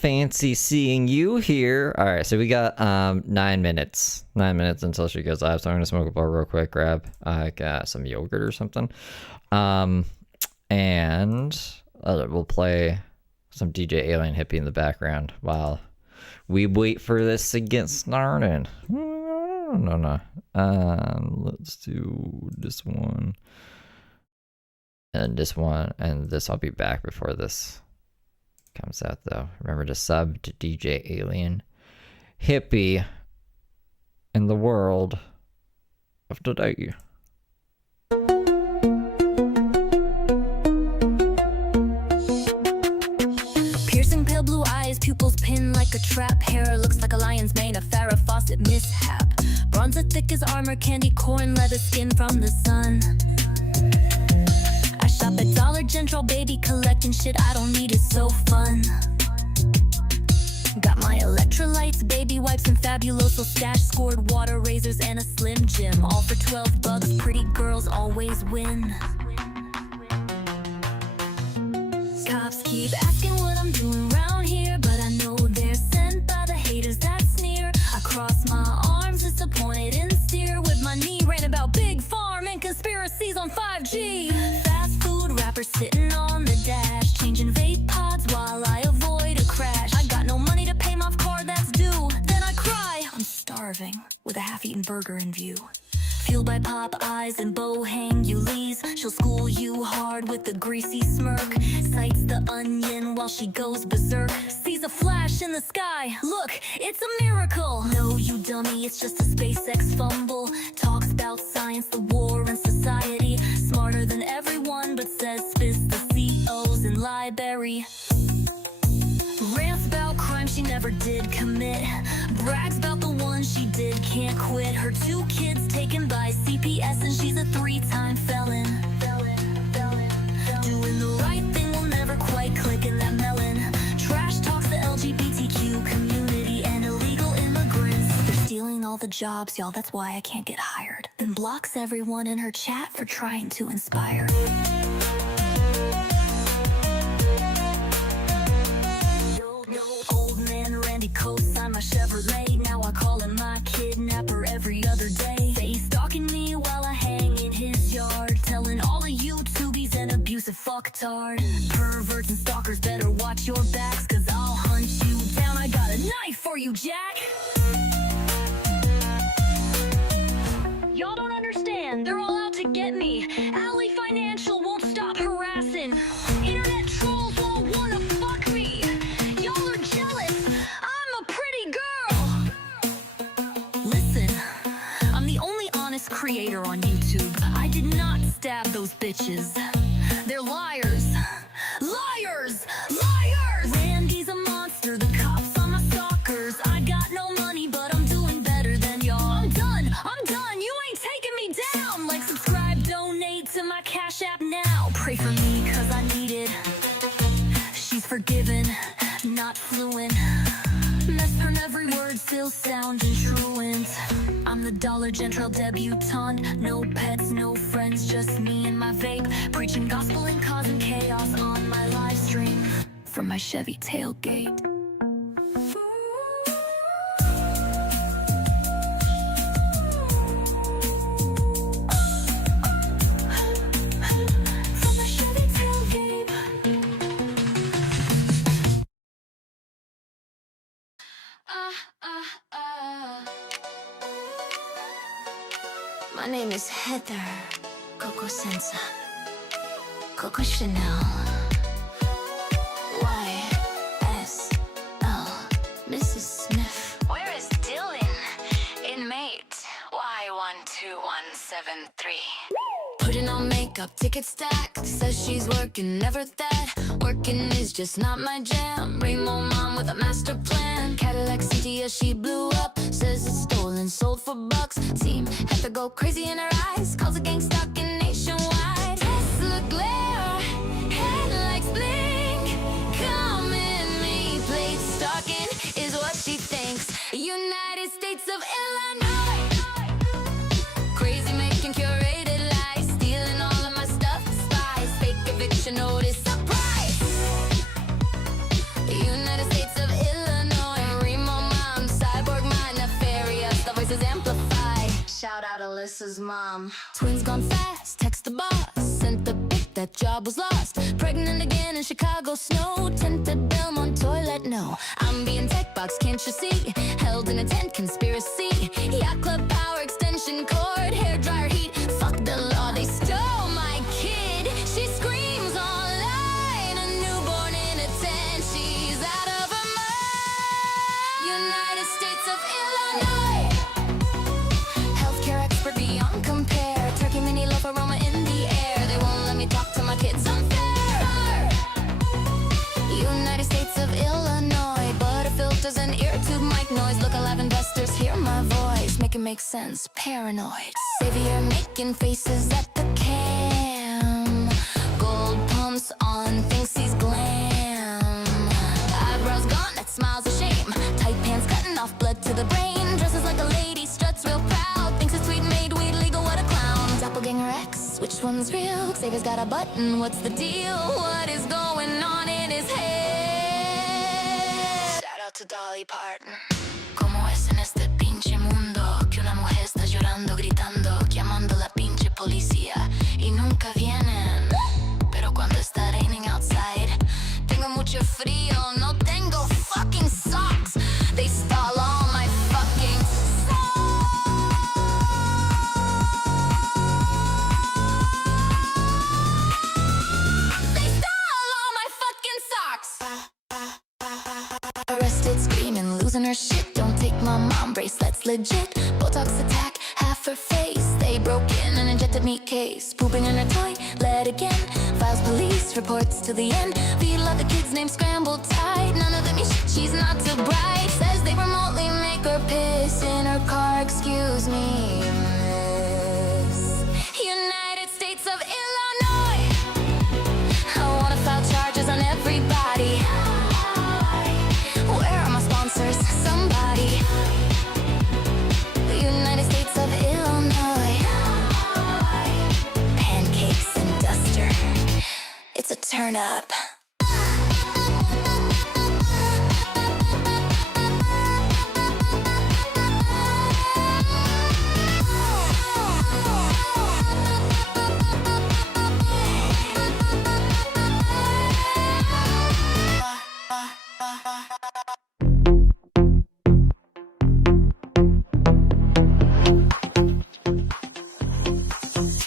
fancy seeing you here. All right, so we got 9 minutes. 9 minutes until she goes live. So I'm gonna smoke a bar real quick, grab some yogurt or something, and we'll play some DJ Alien Hippie in the background while we wait for this to get started. No. Let's do this one and this one and this. I'll be back before this comes out though. Remember to sub to DJ Alien Hippie in the world of today. Piercing pale blue eyes, pupils pinned like a trap. Hair looks like a lion's mane, a Farrah Fawcett mishap. Bronze as thick as armor, candy corn, leather skin from the sun. I shop at Dollar General, baby, collecting shit I don't need, it's so fun. Got my electrolytes, baby wipes, and Fabuloso stash. Scored water razors and a Slim Jim, all for $12. Pretty girls always win. Cops keep asking what I'm doing around here, but I know they're sent by the haters that sneer. I cross my arms, disappointed and steer with my knee, ran about big farm and conspiracies on 5G. Fast food rappers sitting on the dash, changing vape pods while I avoid a crash. I got no money to pay my card that's due, then I cry. I'm starving with a half-eaten burger in view. Fueled by pop eyes and bohang Ulysses, she'll school you hard with a greasy smirk. Sights the onion while she goes berserk. Sees a flash in the sky, look, it's a miracle. No, you dummy, it's just a SpaceX fumble. Talks about science, the war, and society. Smarter than everyone, but says fist the CEOs in library. Rants about crime she never did commit. Brags about the one she did, can't quit. Her 2 kids taken by CPS and she's a 3-time felon. Doing the right thing will never quite click in that melon. Trash talks the LGBTQ community and illegal immigrants. They're stealing all the jobs, y'all, that's why I can't get hired. Then blocks everyone in her chat for trying to inspire. Co-sign my Chevrolet, now I call him my kidnapper every other day. Say he's stalking me while I hang in his yard, telling all of YouTube he's an abusive fucktard. Perverts and stalkers better watch your backs, cause I'll hunt you down. I got a knife for you, Jack. Y'all don't understand, they're all out to get me. Alley Financial won't stop harassing. Internet trolls won't wanna fuck me. Y'all are jealous. Creator on YouTube. I did not stab those bitches. They're liars. Liars! Liars! Randy's a monster. The cops are my stalkers. I got no money, but I'm doing better than y'all. I'm done. You ain't taking me down. Like, subscribe, donate to my Cash App now. Pray for me, cause I need it. She's forgiven, not fluent. Mess her every word, still sounding truant. I'm the Dollar General debutante. No pets, no friends, just me and my vape. Preaching gospel and causing chaos on my live stream from my Chevy tailgate. From my Chevy tailgate. My name is Heather Coco Senza, Coco Chanel, YSL, Mrs. Sniff. Where is Dylan? Inmate Y12173. Putting on makeup, ticket stacked. Says she's working, never that. Working is just not my jam. Rainbow mom with a master plan. Cadillac Cynthia, she blew up. Says it's stolen, sold for bucks. Team had to go crazy in her eyes. Calls a gang stalking nationwide. Tesla glare, headlights blink. Come in me, plate stalking is what she thinks. United States of Illinois. Crazy making curated lies. Stealing all of my stuff, spies. Fake eviction notice, surprise. United States of Alex's mom. Twins gone fast, text the boss. Sent the pic, that job was lost. Pregnant again in Chicago snow. Tinted Belmont toilet, no. I'm being tech box, can't you see? Held in a tent, conspiracy. Yacht club power extension cord. Hair dryer heat, fuck the law. They stole my kid. She screams online. A newborn in a tent. She's out of her mind. United States of Illinois. Healthcare expert beyond compare. Turkey mini loaf aroma in the air. They won't let me talk to my kids. Unfair. United States of Illinois. Butter filters and ear tube mic noise. Look alive, investors hear my voice. Make it make sense. Paranoid. Savior making faces at the cam. Gold pumps on, thinks he's glam. Eyebrows gone, that smile's a shame. Tight pants cutting off blood to the brain. Dresses like a lady, struts real proud. Thinks it's sweet made weed legal, what a clown. Doppelganger X, which one's real? Xavier's got a button, what's the deal? What is going on in his head? Shout out to Dolly Parton. ¿Cómo es en este pinche mundo? Que una mujer está llorando, gritando, llamando a la pinche policía y nunca vienen. Pero cuando está raining outside, tengo mucho frío, no tengo fucking socks. They stole all my fucking socks. They stole all my fucking socks. Arrested, screaming, losing her shit. Don't take my mom bracelets, legit. Botox attack, half her face. They broke in and injected meat case. Pooping in her toilet again. Files police reports to the end. Feel like the kid's name scrambled tight. None of them is shit, she's not too bright. Says they remotely make her piss in her car. Excuse me, miss. United States of Illinois. I wanna file charges on everybody. Where are my sponsors? Somebody. United States of Illinois. Pancakes and duster. It's a turn up.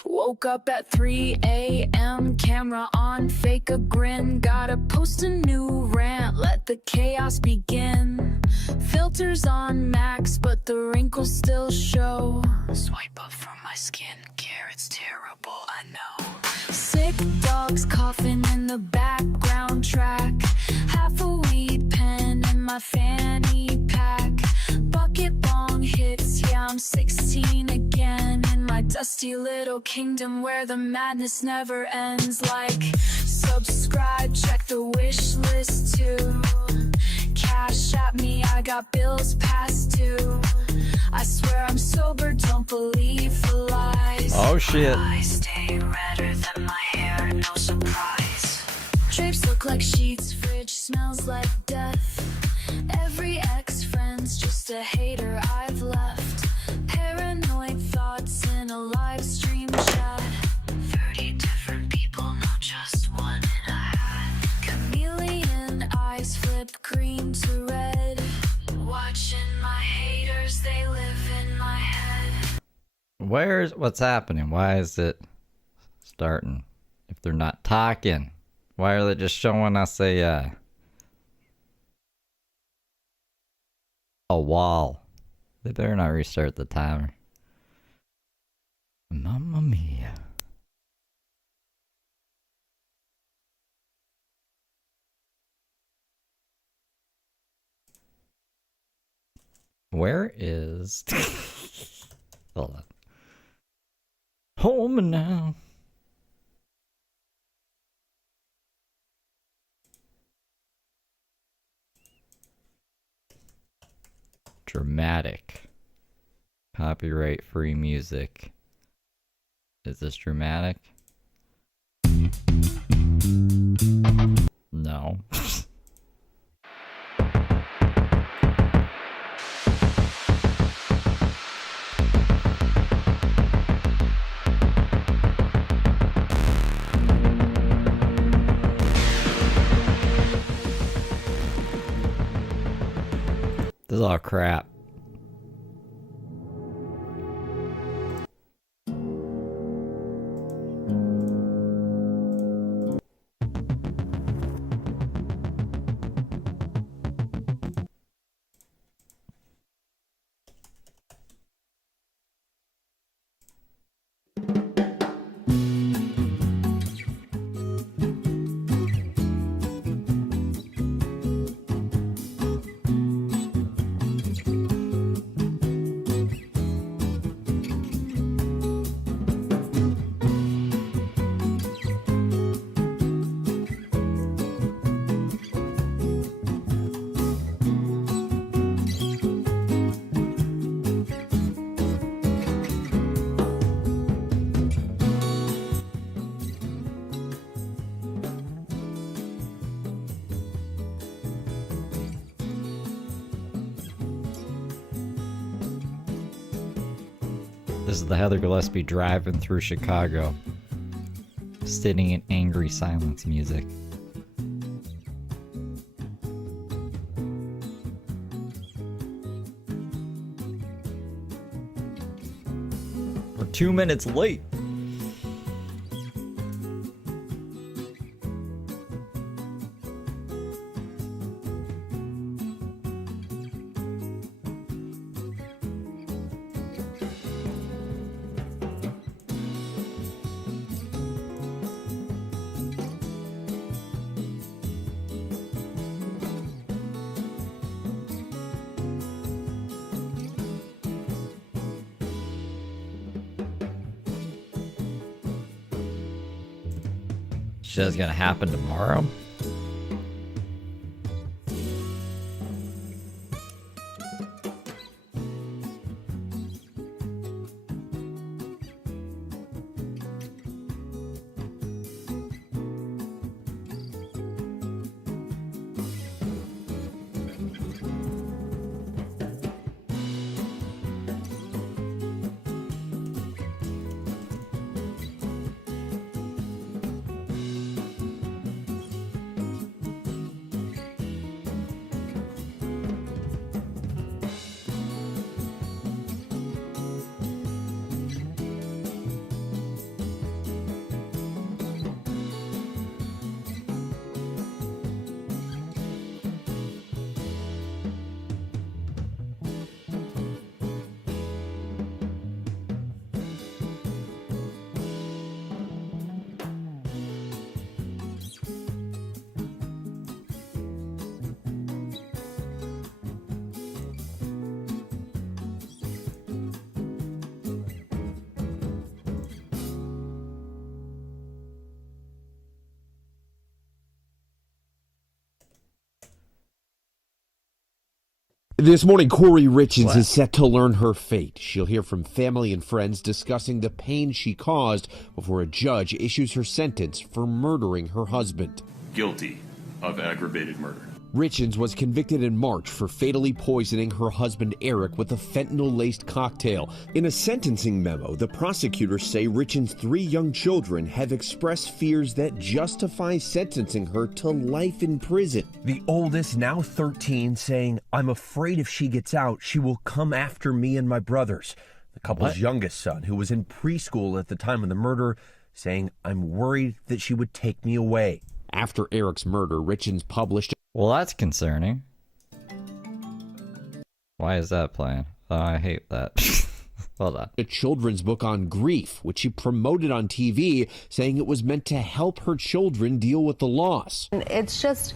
Woke up at 3 a.m. Camera on, fake a grin. Gotta post a new rant, let the chaos begin. Filters on max, but the wrinkles still show. Swipe up from my skincare, it's terrible, I know. Sick dogs coughing in the background track. Half a weed pen in my fanny pack. Bucket bong hits, yeah, I'm 16 again. In my dusty little kingdom where the madness never ends. Like, subscribe, check the wish list too. Cash at me, I got bills past due. I swear I'm sober, don't believe the lies. Oh shit. I stay redder than my hair, no surprise. Drapes look like sheets, fridge smells like death. Every ex-friend's just a hater I've left. Paranoid thoughts in a live stream chat. 30 different people, not just one in a hat. Chameleon eyes flip green to red. Watching my haters, they live in my head. What's happening? Why is it starting? If they're not talking, why are they just showing us a wall? They better not restart the timer. Mamma mia. Where is... Hold on. Home now. Dramatic. Copyright free music. Is this dramatic? No. This is all crap. This is the Heather Gillespie driving through Chicago, sitting in angry silence music. We're 2 minutes late. Shit's gonna happen tomorrow. This morning, Kouri Richins is set to learn her fate. She'll hear from family and friends discussing the pain she caused before a judge issues her sentence for murdering her husband. Guilty of aggravated murder. Richins was convicted in March for fatally poisoning her husband Eric with a fentanyl-laced cocktail. In a sentencing memo, the prosecutors say Richins' 3 young children have expressed fears that justify sentencing her to life in prison. The oldest, now 13, saying, "I'm afraid if she gets out, she will come after me and my brothers." The couple's youngest son, who was in preschool at the time of the murder, saying, "I'm worried that she would take me away." After Eric's murder, Richins published... Well, that's concerning. Why is that playing? Oh, I hate that. Hold on. a children's book on grief, which she promoted on TV, saying it was meant to help her children deal with the loss. It's just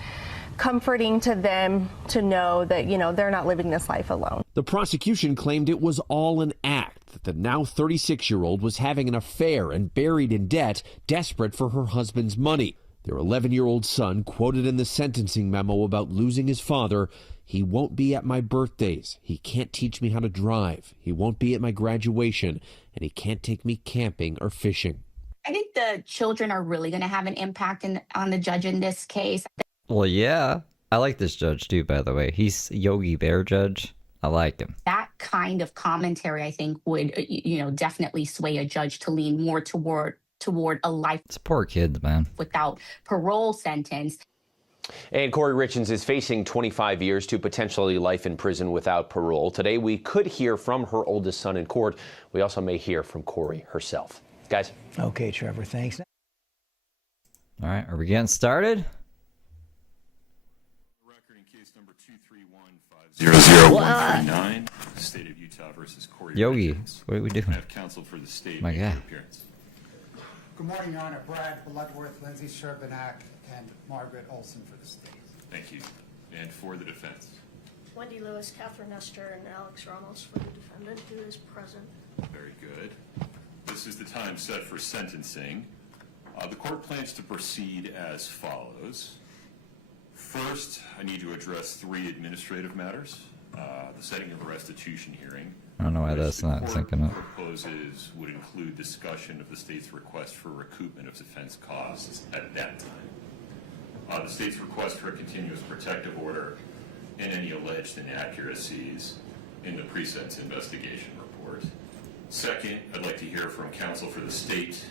comforting to them to know that, they're not living this life alone. The prosecution claimed it was all an act, that the now 36-year-old was having an affair and buried in debt, desperate for her husband's money. Their 11-year-old son quoted in the sentencing memo about losing his father, "He won't be at my birthdays. He can't teach me how to drive. He won't be at my graduation, and he can't take me camping or fishing." I think the children are really going to have an impact on the judge in this case. Well, yeah. I like this judge, too, by the way. He's Yogi Bear judge. I like him. That kind of commentary, I think, would, definitely sway a judge to lean more toward a life. It's poor kids, man. Without parole sentence. And Kouri Richins is facing 25 years to potentially life in prison without parole. Today, we could hear from her oldest son in court. We also may hear from Kouri herself. Guys. Okay, Trevor, thanks. All right, are we getting started? Record in case number 231500139, State of Utah versus Kouri Yogi, Richins. what are we doing? I have counsel for the state My make God. their appearance. Good morning, Your Honor. Brad Bloodworth, Lindsay Sherbanak, and Margaret Olson for the state. Thank you. And for the defense. Wendy Lewis, Catherine Nestor, and Alex Ramos for the defendant, who is present. Very good. This is the time set for sentencing. The court plans to proceed as follows. First, I need to address 3 administrative matters. The setting of a restitution hearing. I don't know why that's not syncing up. Proposes would include discussion of the state's request for recoupment of defense costs at that time. The state's request for a continuous protective order and any alleged inaccuracies in the pre-sentence investigation report. Second, I'd like to hear from counsel for the state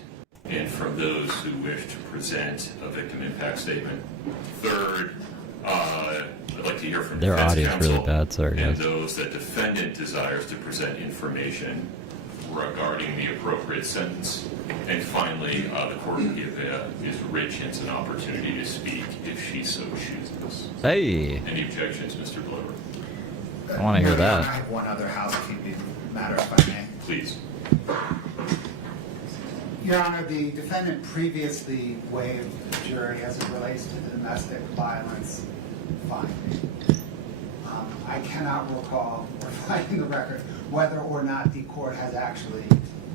and from those who wish to present a victim impact statement. Third, I'd like to hear from Their defense audio's counsel really bad, sorry and guys. those that defendant desires to present information regarding the appropriate sentence. And finally, the court will give Ms. Richins an opportunity to speak if she so chooses. Hey, Any objections, Mr. Blower? I want to hear I that. have one other housekeeping matter, if I may. Please. Your Honor, the defendant previously waived the jury as it relates to the domestic violence finding. I cannot recall, or finding the record, whether or not the court has actually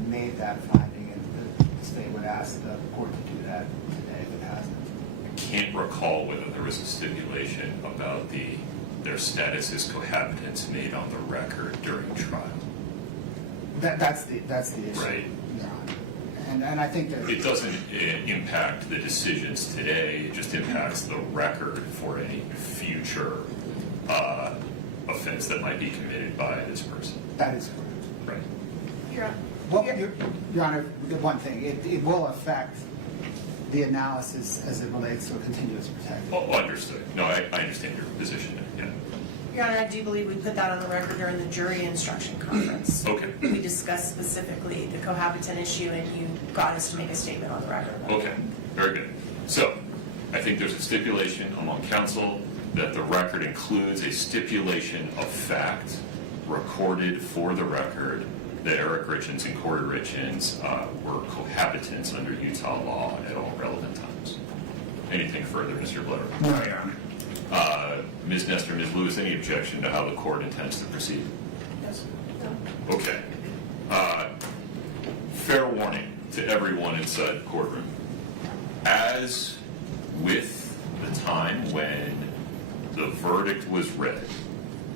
made that finding, and the state would ask the court to do that today if it hasn't. I can't recall whether there was a stipulation about their status as cohabitants made on the record during trial. That's the issue, Right. Your Honor. And I think that It doesn't impact the decisions today, it just impacts the record for any future offense that might be committed by this person. that is correct. Right. Well, Your Honor, the one thing, it will affect the analysis as it relates to a continuous protective. Oh, understood. No, I understand your position. Yeah. Your Honor, I do believe we put that on the record during the jury instruction conference. Okay. We discussed specifically the cohabitant issue, and you got us to make a statement on the record. Okay. Very good. So, I think there's a stipulation among counsel that the record includes a stipulation of fact recorded for the record that Eric Richins and Kouri Richins were cohabitants under Utah law at all relevant times. Anything further, Mr. Blair? No, Your Honor. Ms. Nestor, Ms. Lewis, any objection to how the court intends to proceed? Yes. No. Okay. Fair warning to everyone inside the courtroom. As with the time when the verdict was read,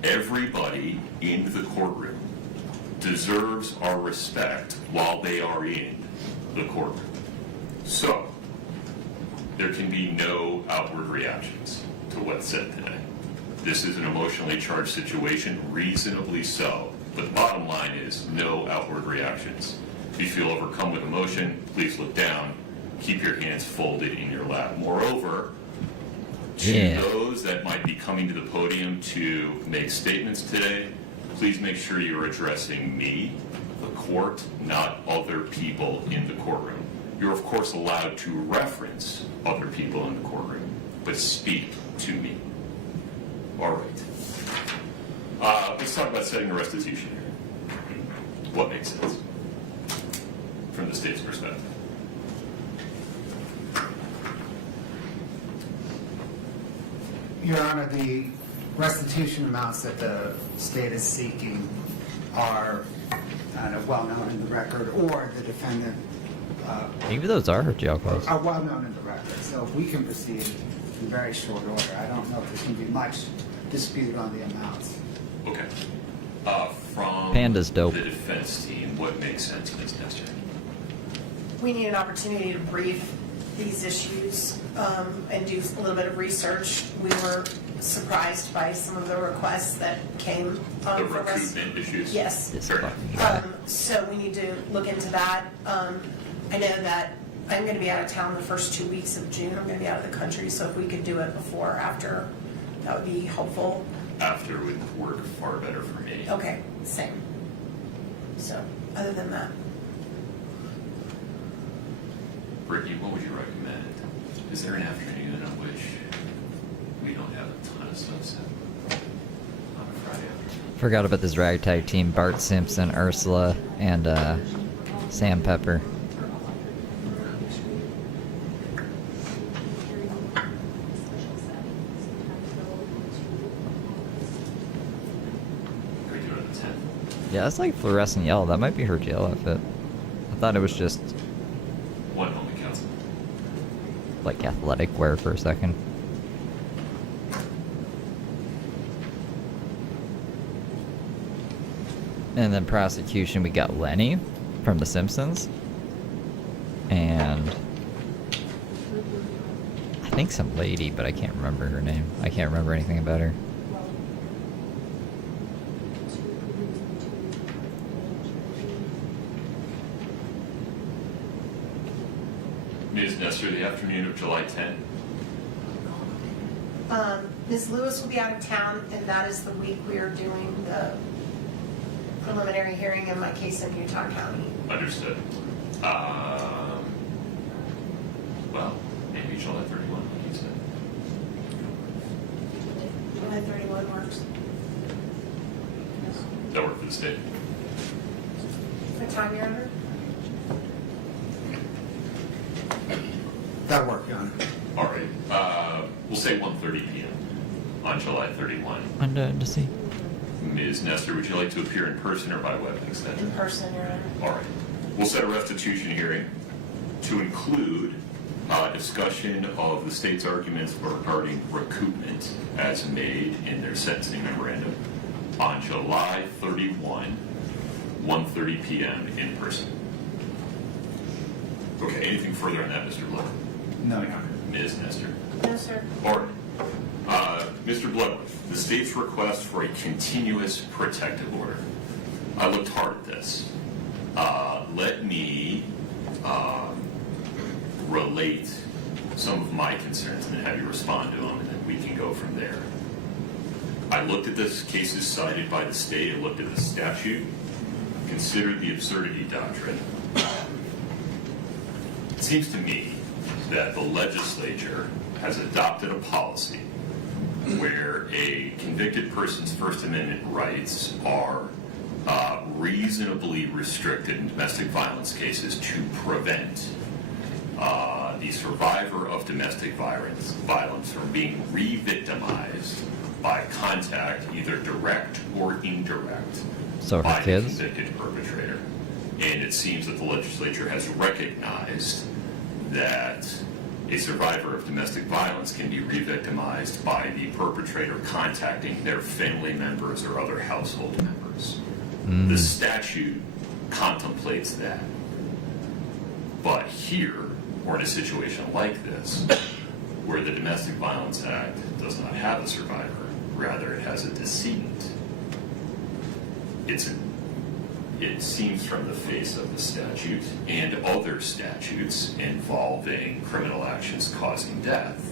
everybody in the courtroom deserves our respect while they are in the courtroom. So, there can be no outward reactions to what's said today. This is an emotionally charged situation, reasonably so. But the bottom line is no outward reactions. If you feel overcome with emotion, please look down. Keep your hands folded in your lap. Moreover, to those that might be coming to the podium to make statements today, please make sure you're addressing me, the court, not other people in the courtroom. You're of course allowed to reference other people in the courtroom, but speak to me. All right. Let's talk about setting a restitution here. What makes sense from the state's perspective? Your Honor, the restitution amounts that the state is seeking are well known in the record, or the defendant Maybe those are her jail calls. are well known in the record. So if we can proceed in very short order, I don't know if there's going to be much dispute on the amounts. Okay. From Panda's dope. the defense team, what makes sense, Ms. Nestor? We need an opportunity to brief these issues and do a little bit of research. We were surprised by some of the requests that came The from us. recoupment issues? Yes. This Fair fucking enough. guy. So we need to look into that. I know that I'm going to be out of town the first 2 weeks of June. I'm going to be out of the country, so if we could do it before or after, that would be helpful. After would work far better for me. Okay, same. So, other than that. Brittany, what would you recommend? Is there an afternoon on which we don't have a ton of stuff set on a Friday afternoon? Forgot about this ragtag team: Bart Simpson, Ursula, and Sam Pepper. Can we do it on the 10th? Yeah, that's like fluorescent yellow. That might be her jail outfit. I thought it was just One moment, counsel. like athletic wear for a second. And then prosecution, we got Lenny from The Simpsons. And I think some lady, but I can't remember her name. I can't remember anything about her. Ms. Nestor, the afternoon of July 10th. Ms. Lewis will be out of town, and that is the week we are doing the preliminary hearing in my case in Utah County. Understood. Well, maybe July 31, like you said. July 31 works. That work for the state? What time, Your Honor? That'll work, Your Honor. All right. We'll say 1:30 p.m. on July 31. To see. Ms. Nestor, would you like to appear in person or by web extension? In person, Your Honor. All right. We'll set a restitution hearing to include discussion of the state's arguments regarding recoupment as made in their sentencing memorandum on July 31, 1:30 p.m. in person. Okay, anything further on that, Mr. Blood? No, Your Honor. Ms. Nestor? No, sir. All right. Mr. Bloodworth, the state's request for a continuous protective order. I looked hard at this. Let me relate some of my concerns and then have you respond to them, and then we can go from there. I looked at the cases cited by the state. I looked at the statute, considered the absurdity doctrine. It seems to me that the legislature has adopted a policy where a convicted person's First Amendment rights are reasonably restricted in domestic violence cases to prevent the survivor of domestic violence from being re-victimized by contact, either direct or indirect, So by her the kids? convicted perpetrator. And it seems that the legislature has recognized that a survivor of domestic violence can be re-victimized by the perpetrator contacting their family members or other household members. The statute contemplates that. But here, or in a situation like this, where the Domestic Violence Act does not have a survivor, rather it has a decedent, it seems from the face of the statute and other statutes involving criminal actions causing death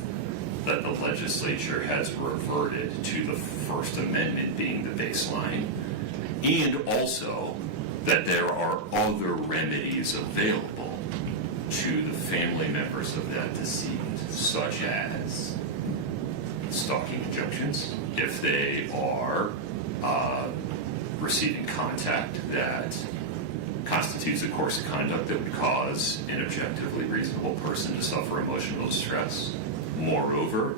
that the legislature has reverted to the First Amendment being the baseline, and also that there are other remedies available to the family members of that decedent, such as stalking injunctions, if they are receiving contact that constitutes a course of conduct that would cause an objectively reasonable person to suffer emotional distress. Moreover,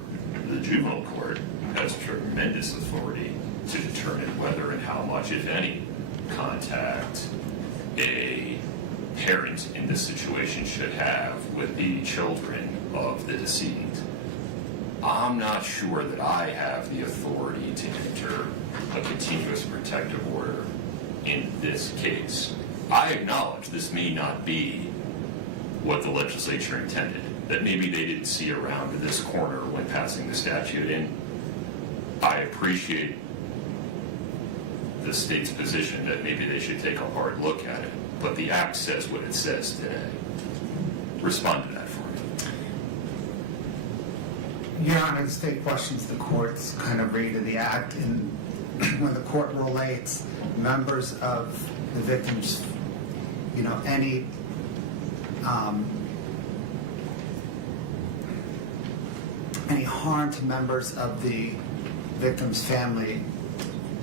the juvenile court has tremendous authority to determine whether and how much, if any, contact a parent in this situation should have with the children of the decedent. I'm not sure that I have the authority to enter a continuous protective order in this case. I acknowledge this may not be what the legislature intended, that maybe they didn't see around this corner when passing the statute, and I appreciate the state's position that maybe they should take a hard look at it, but the act says what it says today. respond to that for me. Your Honor, the state questions the court's kind of read of the act, and when the court relates members of the victims, any harm to members of the victim's family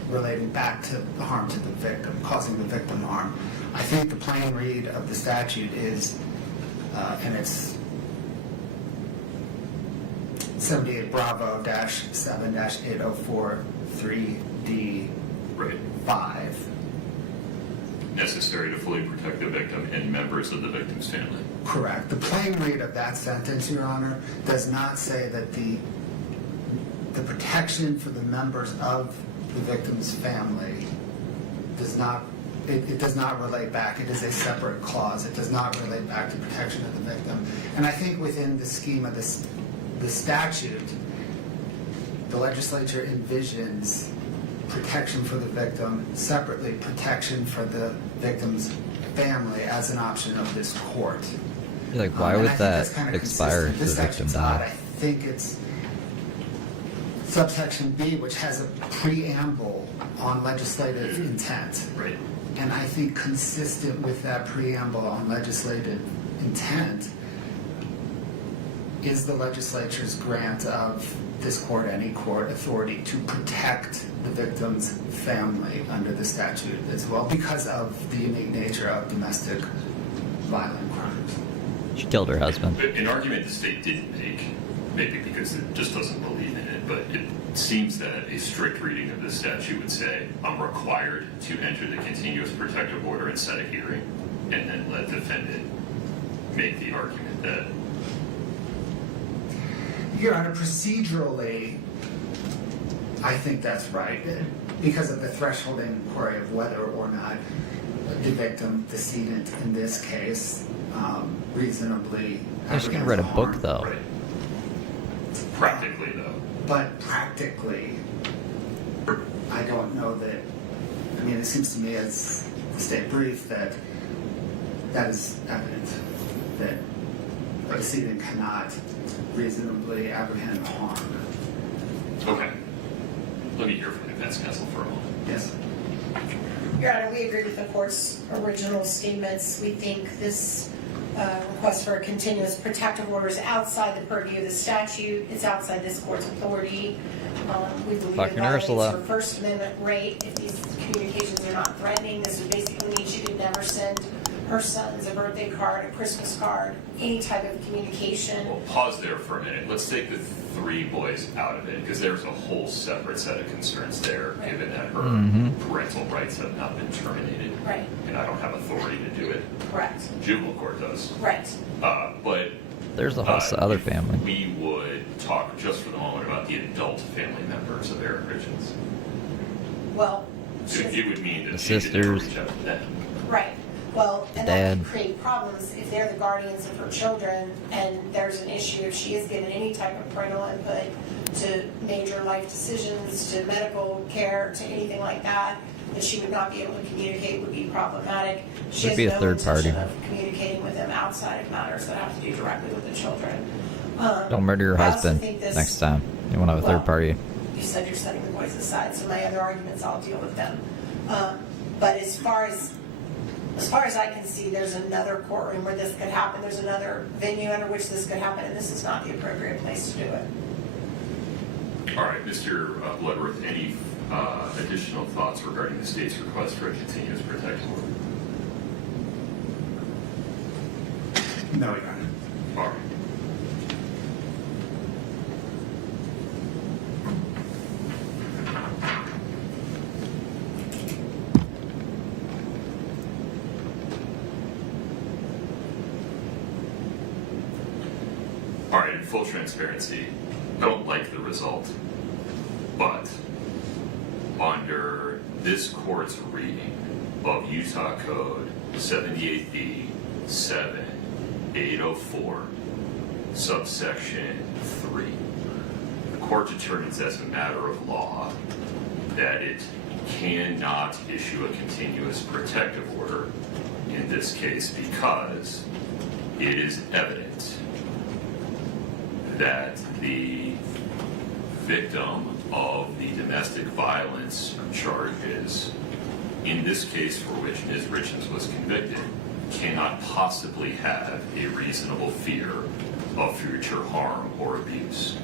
relating back to the harm to the victim, causing the victim harm. I think the plain read of the statute is, and it's 78 Bravo-7-804-3D5. Right. Necessary to fully protect the victim and members of the victim's family. Correct. The plain read of that sentence, Your Honor, does not say that the protection for the members of the victim's family does not, it does not relate back. It is a separate clause. It does not relate back to protection of the victim. And I think within the scheme of the statute, the legislature envisions protection for the victim, separately protection for the victim's family as an option of this court. Like, why would that kind of expire if the this victim statute's odd. died? I think it's subsection B, which has a preamble on legislative intent. Right. And I think consistent with that preamble on legislative intent is the legislature's grant of this court, any court, authority to protect the victim's family under the statute as well, because of the unique nature of domestic violent crimes. She killed her husband. An argument the state didn't make, maybe because it just doesn't believe in it, but it seems that a strict reading of the statute would say, I'm required to enter the continuous protective order and set a hearing, and then let the defendant make the argument that... Your Honor, procedurally, I think that's right, because of the threshold inquiry of whether or not the victim, decedent in this case, reasonably... I just gonna read a book, though. Right. Practically, though. But practically, I don't know that... I mean, it seems to me as the state brief that that is evident, that the decedent cannot reasonably apprehend harm. Okay. Let me hear from the defense counsel for a moment. Yes. Your Honor, we agree with the court's original statements. We think this request for a continuous protective order is outside the purview of the statute. It's outside this court's authority. We believe it violates her First Amendment right. If these communications are not threatening, this would basically mean she could never send her sons a birthday card, a Christmas card, any type of communication. Well, pause there for a minute. Let's take the 3 boys out of it, because there's a whole separate set of concerns there, right, given that her parental rights have not been terminated. Right. And I don't have authority to do it. Correct. Juvenile court does. Right. But there's a whole other family. We would talk just for the moment about the adult family members of Eric Richins. Well, it would mean that the she could never sisters. reach out to them. right. Well, and Dad. that could create problems if they're the guardians of her children and there's an issue if she is given any type of parental input to major life decisions, to medical care, to anything like that she would not be able to communicate would be problematic. She has be a no third party. intention of communicating with them outside of matters that have to do directly with the children. Don't murder your I also husband think this- next time. You want to have a third party. You said you're setting the boys aside, so my other arguments, I'll deal with them. But as far as I can see, there's another courtroom where this could happen. There's another venue under which this could happen, and this is not the appropriate place to do it. All right, Mr. Bloodworth, any additional thoughts regarding the state's request for a continuous protective order? No, Your Honor. All right. All right, in full transparency, I don't like the result, but under this court's reading of Utah Code 78B 7804, subsection 3, the court determines as a matter of law that it cannot issue a continuous protective order in this case because it is evident that the victim of the domestic violence charges, in this case for which Ms. Richins was convicted, cannot possibly have a reasonable fear of future harm or abuse.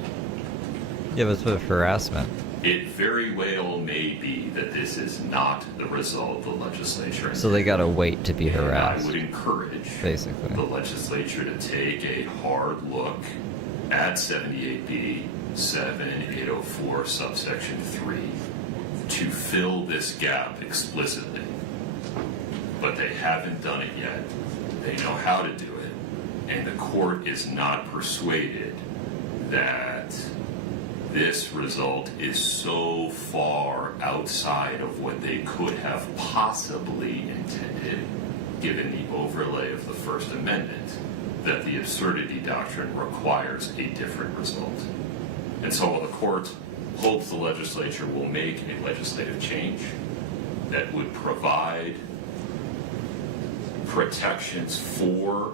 Yeah, but it's with harassment. It very well may be that this is not the result the legislature. So they gotta wait to be And harassed. I would encourage basically the legislature to take a hard look at 78B 7804 subsection 3 to fill this gap explicitly. But they haven't done it yet. They know how to do it. And the court is not persuaded that this result is so far outside of what they could have possibly intended, given the overlay of the First Amendment, that the absurdity doctrine requires a different result. And so while the court hopes the legislature will make a legislative change that would provide protections for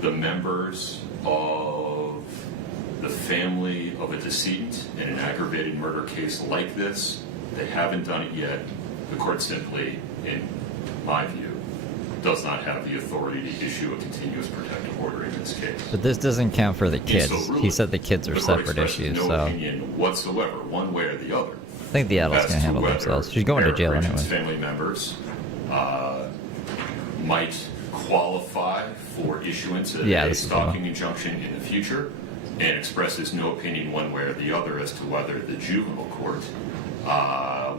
the members of the family of a decedent in an aggravated murder case like this, they haven't done it yet. The court simply, in my view, does not have the authority to issue a continuous protective order in this case. But this doesn't count for the kids. So really, He said the kids are the court separate expresses issues, no so opinion whatsoever, one way or the other. I think the adults as can to handle whether themselves. She's going to jail Eric anyway. Richins' family members might qualify for issuance of Yeah, a this is stalking injunction in the future, and expresses no opinion one way or the other as to whether the juvenile court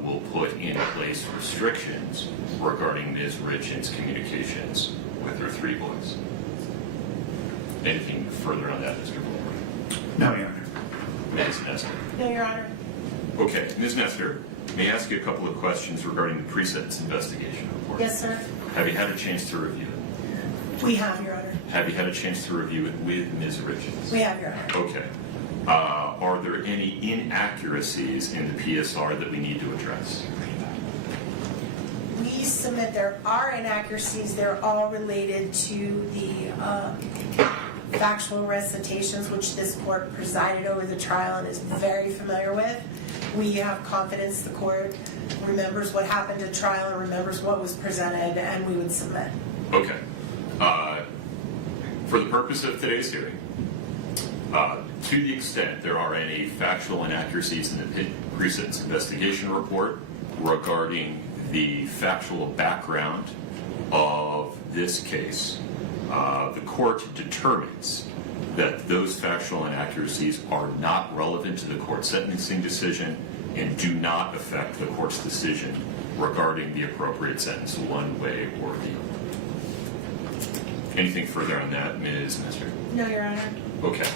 will put in place restrictions regarding Ms. Richins' communications with her 3 boys. Anything further on that, Mr. Blower? No, Your Honor. Ms. Nestor? No, Your Honor. Okay, Ms. Nestor, may I ask you a couple of questions regarding the pre-sentence investigation report? Yes, sir. Have you had a chance to review it? We have, Your Honor. Have you had a chance to review it with Ms. Richins? We have, Your Honor. Okay. Are there any inaccuracies in the PSR that we need to address? We submit there are inaccuracies. They're all related to the factual recitations, which this court presided over the trial and is very familiar with. We have confidence the court remembers what happened at trial and remembers what was presented, and we would submit. Okay. For the purpose of today's hearing, to the extent there are any factual inaccuracies in the pre-sentence investigation report regarding the factual background of this case, the court determines that those factual inaccuracies are not relevant to the court's sentencing decision and do not affect the court's decision regarding the appropriate sentence one way or the other. Anything further on that, Ms. Nestor? No, Your Honor. Okay.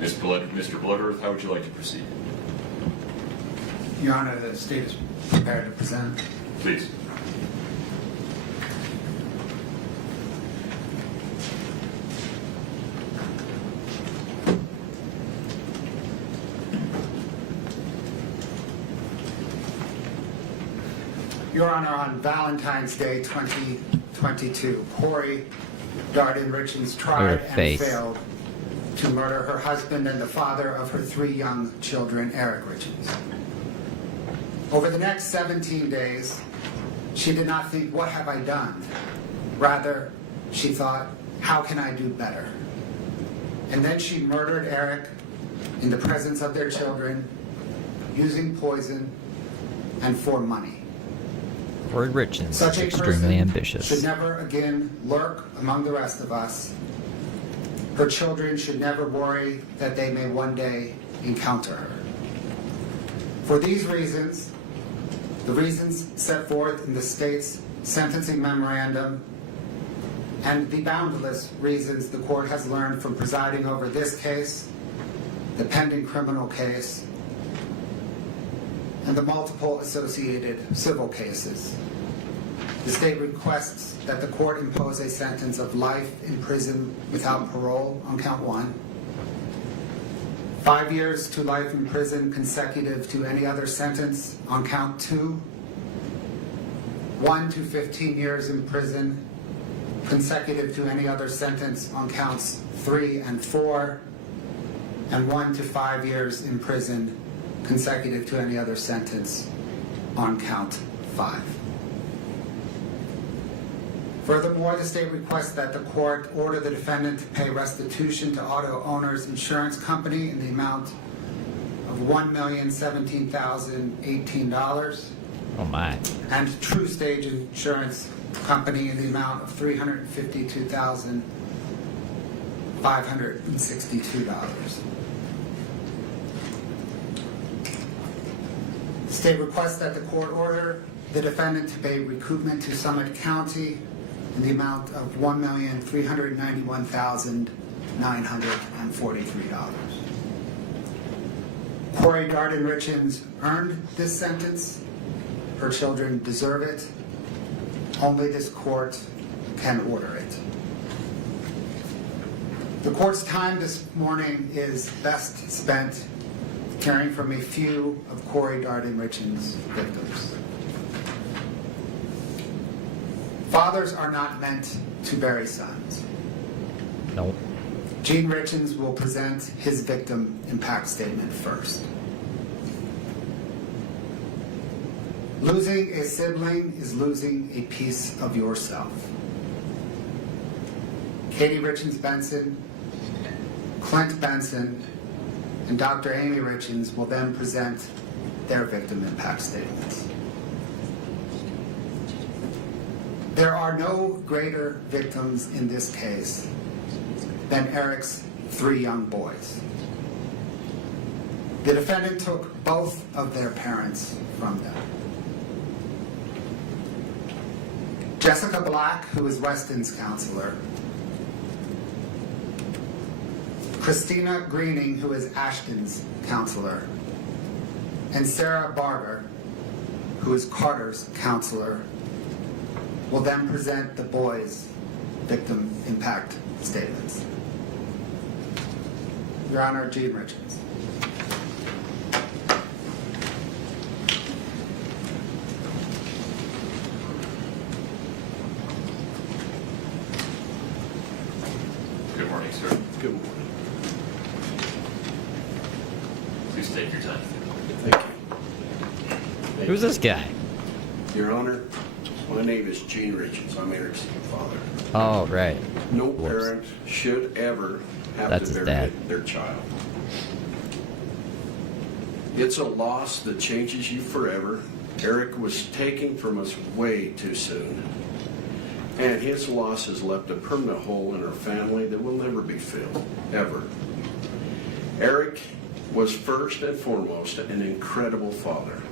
Mr. Bloodworth, how would you like to proceed? Your Honor, the state is prepared to present. Please. Your Honor, on Valentine's Day 2022, Kouri Richins tried and failed to murder her husband and the father of her 3 young children, Eric Richins. Over the next 17 days, she did not think, what have I done? Rather, she thought, how can I do better? And then she murdered Eric in the presence of their children, using poison and for money. Kouri Richins Such is a extremely person ambitious. should never again lurk among the rest of us. Her children should never worry that they may one day encounter her. For these reasons, the reasons set forth in the state's sentencing memorandum, and the boundless reasons the court has learned from presiding over this case, the pending criminal case, and the multiple associated civil cases. The state requests that the court impose a sentence of life in prison without parole on count 1, 5 years to life in prison consecutive to any other sentence on count 2, 1 to 15 years in prison consecutive to any other sentence on counts 3 and 4, and 1 to 5 years in prison consecutive to any other sentence on count 5. Furthermore, the state requests that the court order the defendant to pay restitution to Auto Owners Insurance Company in the amount of $1,017,018. Oh my. And True Stage Insurance Company in the amount of $352,562. The state requests that the court order the defendant to pay recoupment to Summit County in the amount of $1,391,943. Kouri Richins earned this sentence. Her children deserve it. Only this court can order it. The court's time this morning is best spent hearing from a few of Kouri Richins' victims. Fathers are not meant to bury sons. No. Gene Richins will present his victim impact statement first. Losing a sibling is losing a piece of yourself. Katie Richins Benson, Clint Benson, and Dr. Amy Richins will then present their victim impact statements. There are no greater victims in this case than Eric's 3 young boys. The defendant took both of their parents from them. Jessica Black, who is Weston's counselor, Christina Greening, who is Ashton's counselor, and Sarah Barber, who is Carter's counselor, will then present the boys' victim impact statements. Your Honor, Gene Richins. Good morning, sir. Good morning. Please take your time. Thank you. Who's this guy? Your Honor, my name is Gene Richins. I'm Eric's father. Oh, right. No Whoops. parent should ever have That's to his bury dad. their child. It's a loss that changes you forever. Eric was taken from us way too soon. And his loss has left a permanent hole in our family that will never be filled, ever. Eric was first and foremost an incredible father.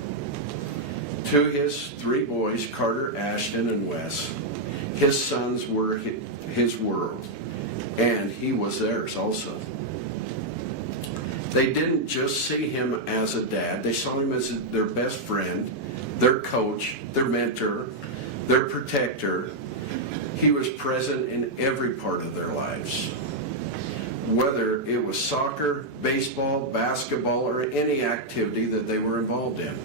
To his 3 boys, Carter, Ashton, and Wes, his sons were his world, and he was theirs also. They didn't just see him as a dad, they saw him as their best friend, their coach, their mentor, their protector. He was present in every part of their lives. Whether it was soccer, baseball, basketball, or any activity that they were involved in.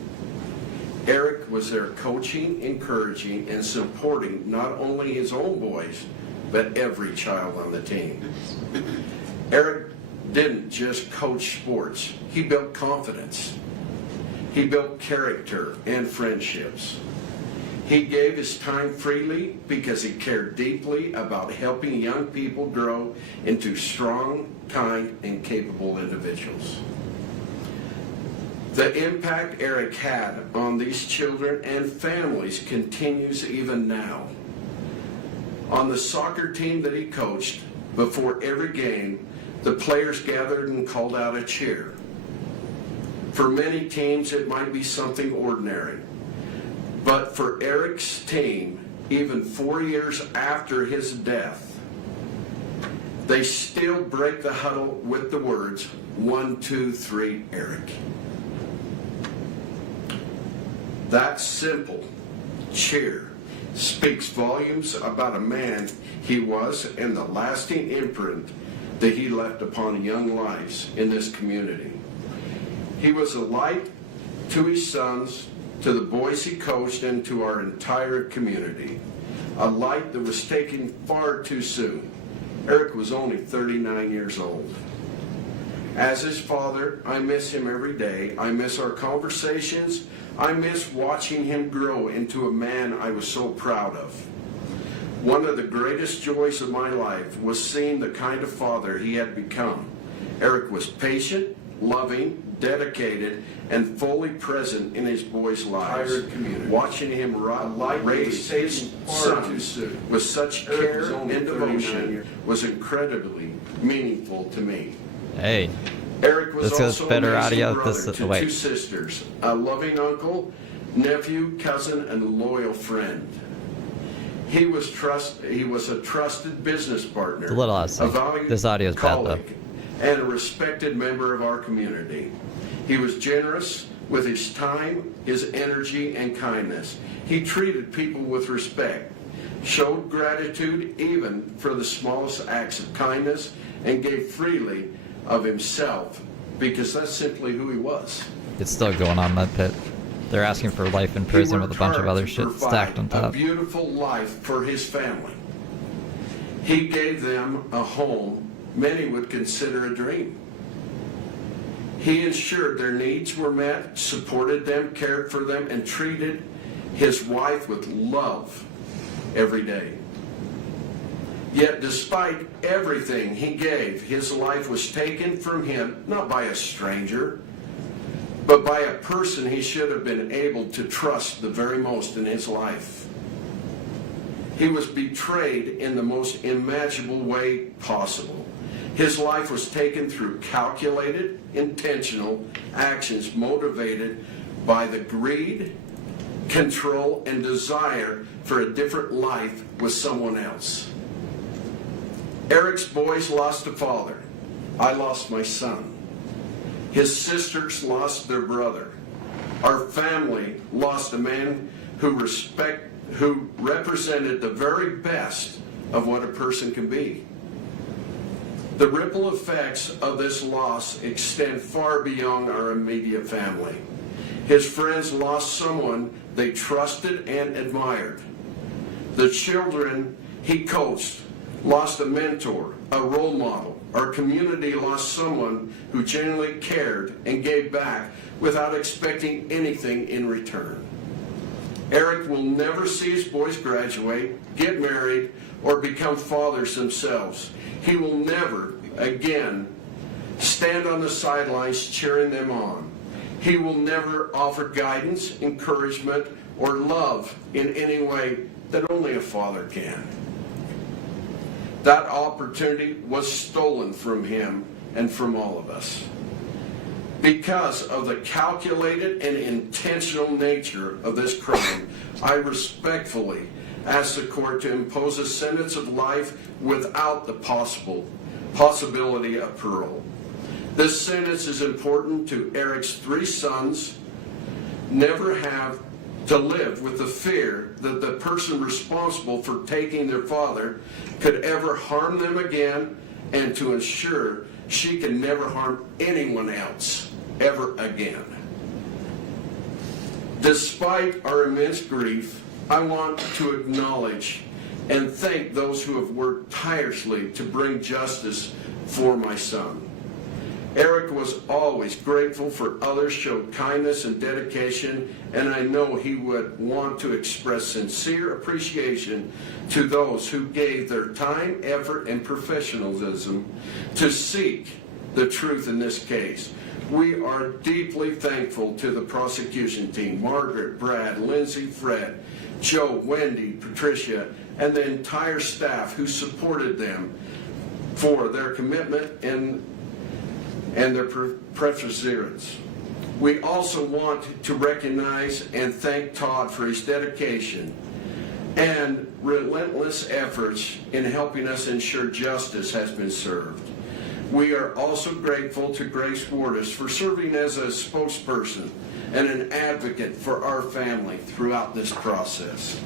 Eric was there coaching, encouraging, and supporting not only his own boys, but every child on the team. Eric didn't just coach sports, he built confidence. He built character and friendships. He gave his time freely because he cared deeply about helping young people grow into strong, kind, and capable individuals. The impact Eric had on these children and families continues even now. On the soccer team that he coached, before every game, the players gathered and called out a cheer. For many teams, it might be something ordinary. But for Eric's team, even 4 years after his death, they still break the huddle with the words, 1, 2, 3, Eric. That simple cheer speaks volumes about a man he was and the lasting imprint that he left upon young lives in this community. He was a light to his sons, to the boys he coached, and to our entire community. a life that was taken far too soon. Eric was only 39 years old. As his father, I miss him every day. I miss our conversations. I miss watching him grow into a man I was so proud of. One of the greatest joys of my life was seeing the kind of father he had become. Eric was patient, loving, dedicated, and fully present in his boys' lives. Watching him raise his son with such care and devotion was incredibly meaningful to me. Hey, Eric was this goes also better an amazing audio. brother This to wait. 2 sisters, a loving uncle, nephew, cousin, and a loyal friend. He was a trusted business partner, It's a little out of sync. valued This audio is bad, though. colleague, and a respected member of our community. He was generous with his time, his energy, and kindness. He treated people with respect, showed gratitude even for the smallest acts of kindness, and gave freely of himself because that's simply who he was. It's still going on, Mud Pit. They're asking for life in prison with a bunch of other shit stacked on A top. beautiful life for his family. He gave them a home many would consider a dream. He ensured their needs were met, supported them, cared for them, and treated his wife with love every day. Yet despite everything he gave, his life was taken from him, not by a stranger, but by a person he should have been able to trust the very most in his life. He was betrayed in the most imaginable way possible. His life was taken through calculated, intentional actions motivated by the greed, control, and desire for a different life with someone else. Eric's boys lost a father. I lost my son. His sisters lost their brother. Our family lost a man who represented the very best of what a person can be. The ripple effects of this loss extend far beyond our immediate family. His friends lost someone they trusted and admired. The children he coached lost a mentor, a role model. Our community lost someone who genuinely cared and gave back without expecting anything in return. Eric will never see his boys graduate, get married, or become fathers themselves. He will never again stand on the sidelines cheering them on. He will never offer guidance, encouragement, or love in any way that only a father can. That opportunity was stolen from him and from all of us. Because of the calculated and intentional nature of this crime, I respectfully ask the court to impose a sentence of life without the possibility of parole. This sentence is important to Eric's 3 sons never have to live with the fear that the person responsible for taking their father could ever harm them again, and to ensure she can never harm anyone else ever again. Despite our immense grief, I want to acknowledge and thank those who have worked tirelessly to bring justice for my son. Eric was always grateful for others, showed kindness and dedication, and I know he would want to express sincere appreciation to those who gave their time, effort, and professionalism to seek the truth in this case. We are deeply thankful to the prosecution team, Margaret, Brad, Lindsay, Fred, Joe, Wendy, Patricia, and the entire staff who supported them for their commitment and their perseverance. We also want to recognize and thank Todd for his dedication and relentless efforts in helping us ensure justice has been served. We are also grateful to Grace Wardis for serving as a spokesperson and an advocate for our family throughout this process.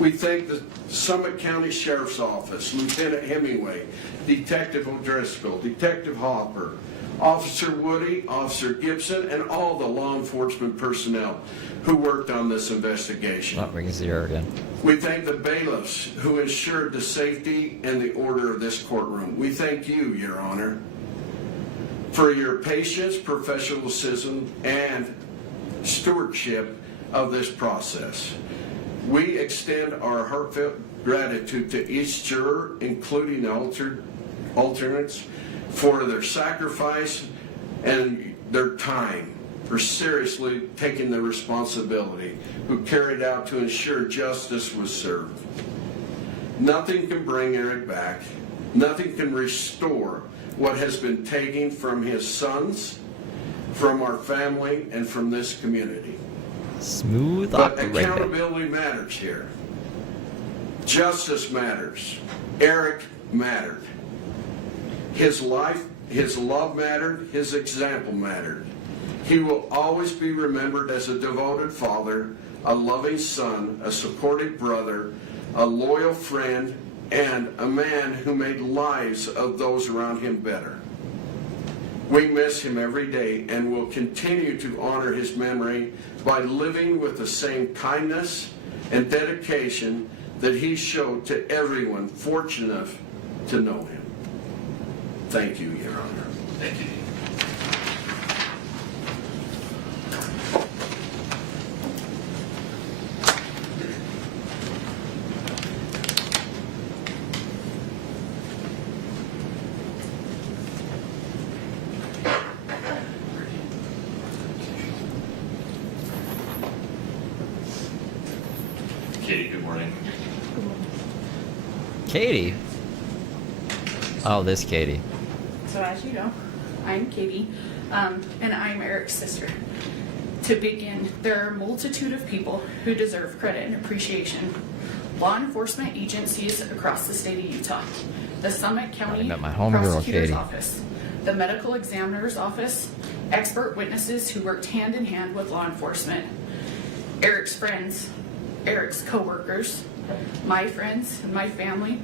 We thank the Summit County Sheriff's Office, Lieutenant Hemingway, Detective O'Driscoll, Detective Hopper, Officer Woody, Officer Gibson, and all the law enforcement personnel who worked on this investigation. Oh, we can see her again. We thank the bailiffs who ensured the safety and the order of this courtroom. We thank you, Your Honor, for your patience, professionalism, and stewardship of this process. We extend our heartfelt gratitude to each juror, including the alternates, for their sacrifice and their time, for seriously taking the responsibility, who carried out to ensure justice was served. Nothing can bring Eric back. Nothing can restore what has been taken from his sons, from our family, and from this community. Smooth But operator. accountability matters here. Justice matters. Eric mattered. His life, his love mattered, his example mattered. He will always be remembered as a devoted father, a loving son, a supportive brother, a loyal friend, and a man who made lives of those around him better. We miss him every day and will continue to honor his memory by living with the same kindness and dedication that he showed to everyone fortunate enough to know him. Thank you, Your Honor. Thank you. Katie, good morning. Katie. Oh, this Katie. So as you know, I'm Katie, and I'm Eric's sister. To begin, there are a multitude of people who deserve credit and appreciation. Law enforcement agencies across the state of Utah, the Summit County met my homegirl, Prosecutor's Katie. Office, the Medical Examiner's Office, expert witnesses who worked hand in hand with law enforcement, Eric's friends, Eric's co-workers, my friends and my family,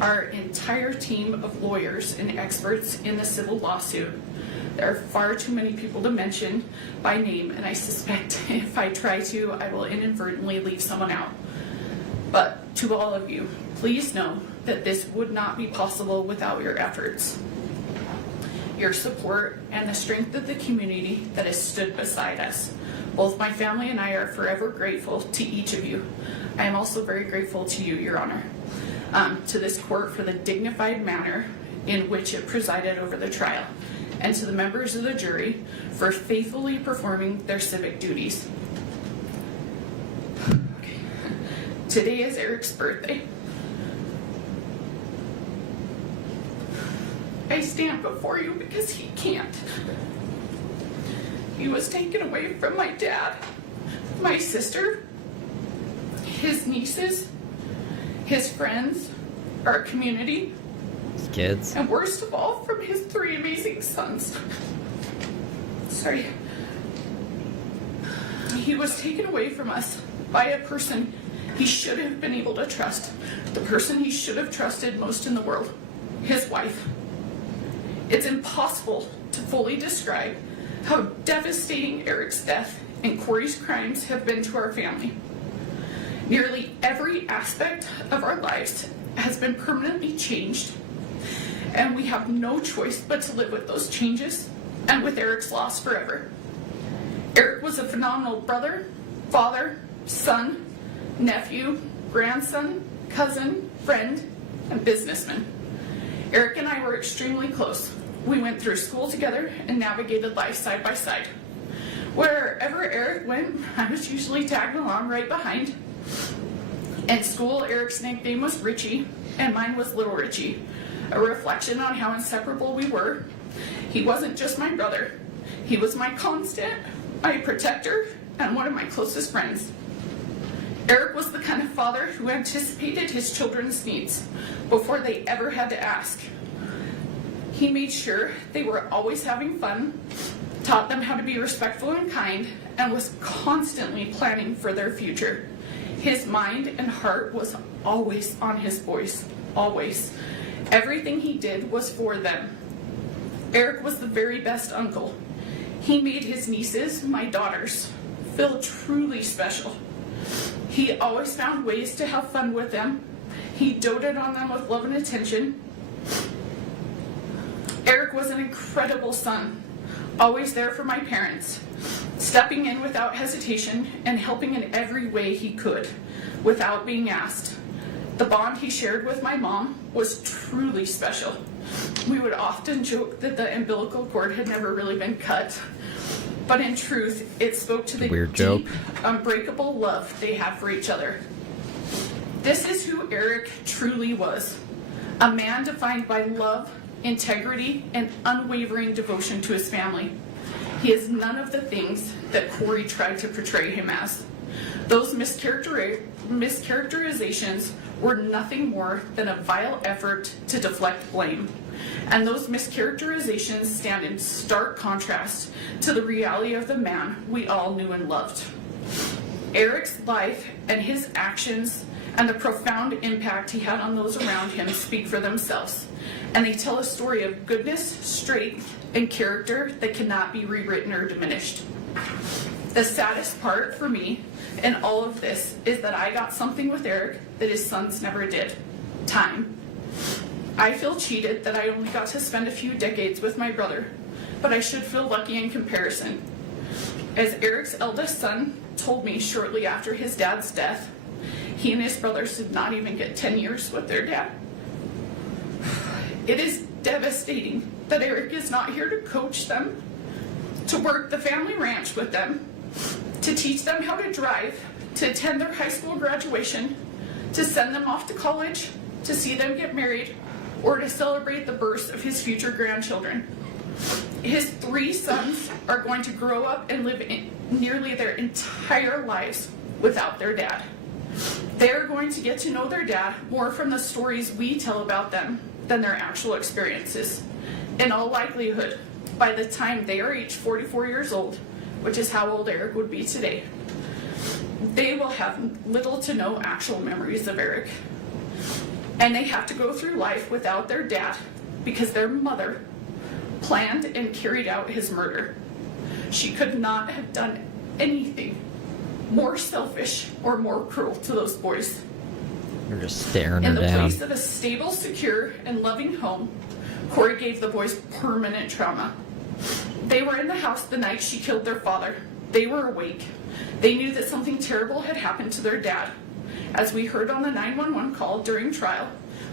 our entire team of lawyers and experts in the civil lawsuit. There are far too many people to mention by name, and I suspect if I try to, I will inadvertently leave someone out. But to all of you, please know that this would not be possible without your efforts, your support, and the strength of the community that has stood beside us. Both my family and I are forever grateful to each of you. I am also very grateful to you, Your Honor, to this court for the dignified manner in which it presided over the trial, and to the members of the jury for faithfully performing their civic duties. Okay. Today is Eric's birthday. I stand before you because he can't. He was taken away from my dad, my sister, his nieces, his friends, our community, His kids. and worst of all, from his 3 amazing sons. Sorry. He was taken away from us by a person he should have been able to trust, the person he should have trusted most in the world, his wife. It's impossible to fully describe how devastating Eric's death and Kouri's crimes have been to our family. Nearly every aspect of our lives has been permanently changed, and we have no choice but to live with those changes and with Eric's loss forever. Eric was a phenomenal brother, father, son, nephew, grandson, cousin, friend, and businessman. Eric and I were extremely close. We went through school together and navigated life side by side. Wherever Eric went, I was usually tagged along right behind. In school, Eric's nickname was Richie, and mine was Little Richie, a reflection on how inseparable we were. He wasn't just my brother. He was my constant, my protector, and one of my closest friends. Eric was the kind of father who anticipated his children's needs before they ever had to ask. He made sure they were always having fun, taught them how to be respectful and kind, and was constantly planning for their future. His mind and heart was always on his boys, always. Everything he did was for them. Eric was the very best uncle. He made his nieces, my daughters, feel truly special. He always found ways to have fun with them. He doted on them with love and attention. Eric was an incredible son, always there for my parents, stepping in without hesitation and helping in every way he could, without being asked. The bond he shared with my mom was truly special. We would often joke that the umbilical cord had never really been cut, but in truth, it spoke to the Weird deep, joke. unbreakable love they had for each other. This is who Eric truly was, a man defined by love, integrity, and unwavering devotion to his family. He is none of the things that Kouri tried to portray him as. Those mischaracterizations were nothing more than a vile effort to deflect blame. And those mischaracterizations stand in stark contrast to the reality of the man we all knew and loved. Eric's life and his actions and the profound impact he had on those around him speak for themselves, and they tell a story of goodness, strength, and character that cannot be rewritten or diminished. The saddest part for me in all of this is that I got something with Eric that his sons never did: time. I feel cheated that I only got to spend a few decades with my brother, but I should feel lucky in comparison. As Eric's eldest son told me shortly after his dad's death, he and his brothers did not even get 10 years with their dad. It is devastating that Eric is not here to coach them, to work the family ranch with them, to teach them how to drive, to attend their high school graduation, to send them off to college, to see them get married, or to celebrate the births of his future grandchildren. His 3 sons are going to grow up and live nearly their entire lives without their dad. They're going to get to know their dad more from the stories we tell about them than their actual experiences. In all likelihood, by the time they are each 44 years old, which is how old Eric would be today, they will have little to no actual memories of Eric. And they have to go through life without their dad because their mother planned and carried out his murder. She could not have done anything more selfish or more cruel to those boys. You're just staring her In the down. place of a stable, secure, and loving home, Kouri gave the boys permanent trauma. They were in the house the night she killed their father. They were awake. They knew that something terrible had happened to their dad. As we heard on the 911 call during trial,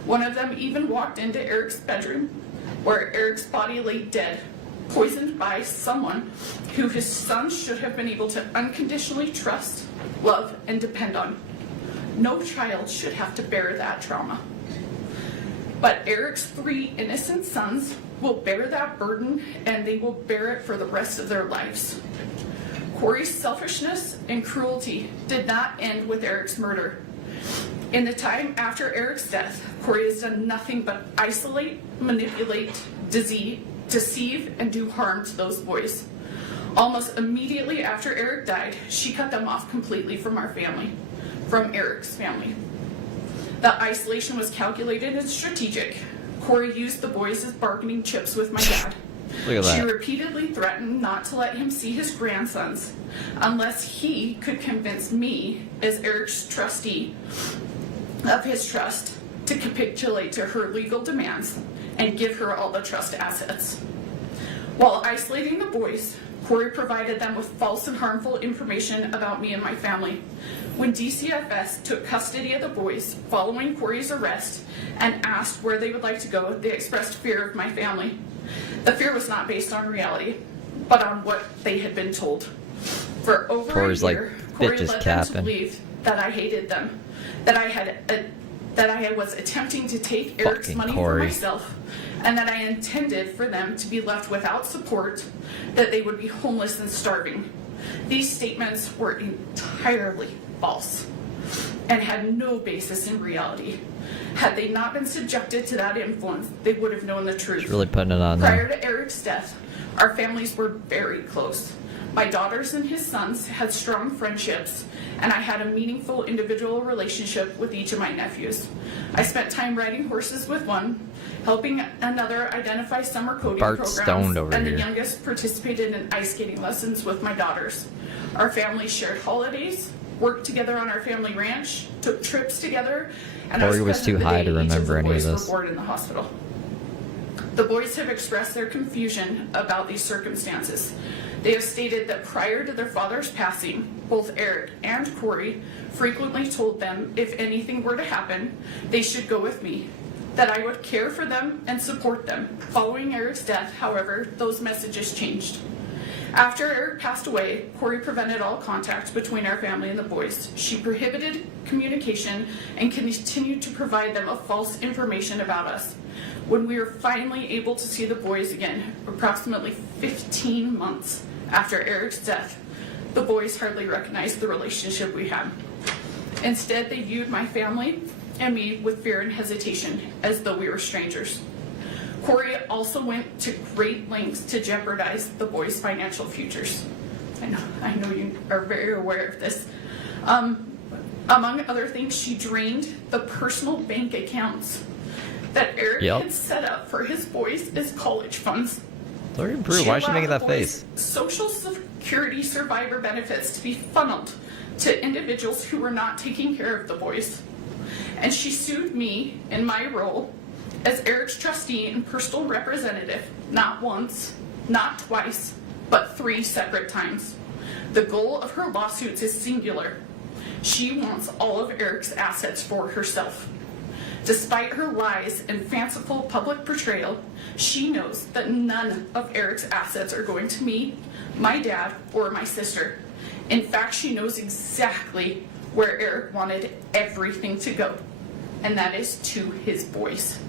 one of them even walked into Eric's bedroom, where Eric's body lay dead, poisoned by someone who his sons should have been able to unconditionally trust, love, and depend on. No child should have to bear that trauma. But Eric's 3 innocent sons will bear that burden, and they will bear it for the rest of their lives. Kouri's selfishness and cruelty did not end with Eric's murder. In the time after Eric's death, Kouri has done nothing but isolate, manipulate, deceive, and do harm to those boys. Almost immediately after Eric died, she cut them off completely from our family, from Eric's family. The isolation was calculated and strategic. Kouri used the boys as bargaining chips with my dad. Look at She that. repeatedly threatened not to let him see his grandsons unless he could convince me, as Eric's trustee of his trust, to capitulate to her legal demands and give her all the trust assets. While isolating the boys, Kouri provided them with false and harmful information about me and my family. When DCFS took custody of the boys following Kouri's arrest and asked where they would like to go, they expressed fear of my family. The fear was not based on reality, but on what they had been told. For over Kouri's a like, year, bitch Kouri is led them to capping. believe that I hated them, that I was attempting to take Eric's Fucking money for Kouri. myself, and that I intended for them to be left without support, that they would be homeless and starving. These statements were entirely false and had no basis in reality. Had they not been subjected to that influence, they would have known the truth. She's really putting it on Prior there. to Eric's death, our families were very close. My daughters and his sons had strong friendships, and I had a meaningful individual relationship with each of my nephews. I spent time riding horses with one, helping another identify summer coding Bart's programs, stoned over and here. the youngest participated in ice skating lessons with my daughters. Our families shared holidays, worked together on our family ranch, took trips together, and I Kouri was present too the high day to each remember the any of boys this. were born in the hospital. The boys have expressed their confusion about these circumstances. They have stated that prior to their father's passing, both Eric and Kouri frequently told them if anything were to happen, they should go with me, that I would care for them and support them. Following Eric's death, however, those messages changed. After Eric passed away, Kouri prevented all contact between our family and the boys. She prohibited communication and continued to provide them of false information about us. When we were finally able to see the boys again, approximately 15 months after Eric's death, the boys hardly recognized the relationship we had. Instead, they viewed my family and me with fear and hesitation, as though we were strangers. Kouri also went to great lengths to jeopardize the boys' financial futures. I know you are very aware of this. Among other things, she drained the personal bank accounts that Eric had set up for his boys as college funds. Lori Brew, why is she making that face? Social Security survivor benefits to be funneled to individuals who were not taking care of the boys. And she sued me in my role as Eric's trustee and personal representative, not once, not twice, but 3 separate times. The goal of her lawsuits is singular. She wants all of Eric's assets for herself. Despite her lies and fanciful public portrayal, she knows that none of Eric's assets are going to me, my dad, or my sister. In fact, she knows exactly where Eric wanted everything to go, and that is to his boys.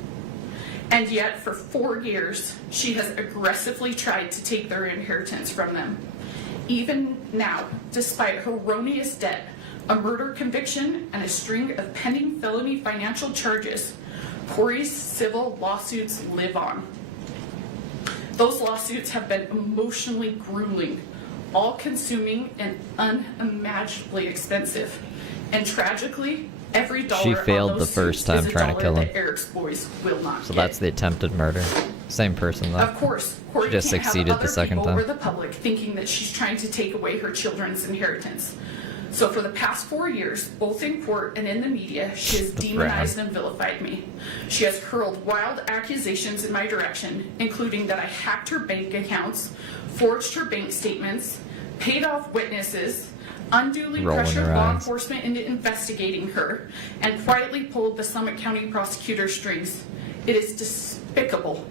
And yet, for 4 years, she has aggressively tried to take their inheritance from them. Even now, despite her erroneous debt, a murder conviction, and a string of pending felony financial charges, Kouri's civil lawsuits live on. Those lawsuits have been emotionally grueling, all-consuming, and unimaginably expensive. And tragically, every dollar She failed on the those first suits time is a trying to dollar kill him. that Eric's boys will not So get. that's the attempted murder. Same person though. Of course, Kouri She just can't succeeded have the other second people time. or the public thinking that she's trying to take away her children's inheritance. So for the past 4 years, both in court and in the media, she has demonized and vilified me. She has hurled wild accusations in my direction, including that I hacked her bank accounts, forged her bank statements, paid off witnesses, unduly Rolling pressured her law eyes. enforcement into investigating her, and quietly pulled the Summit County prosecutor's strings. It is despicable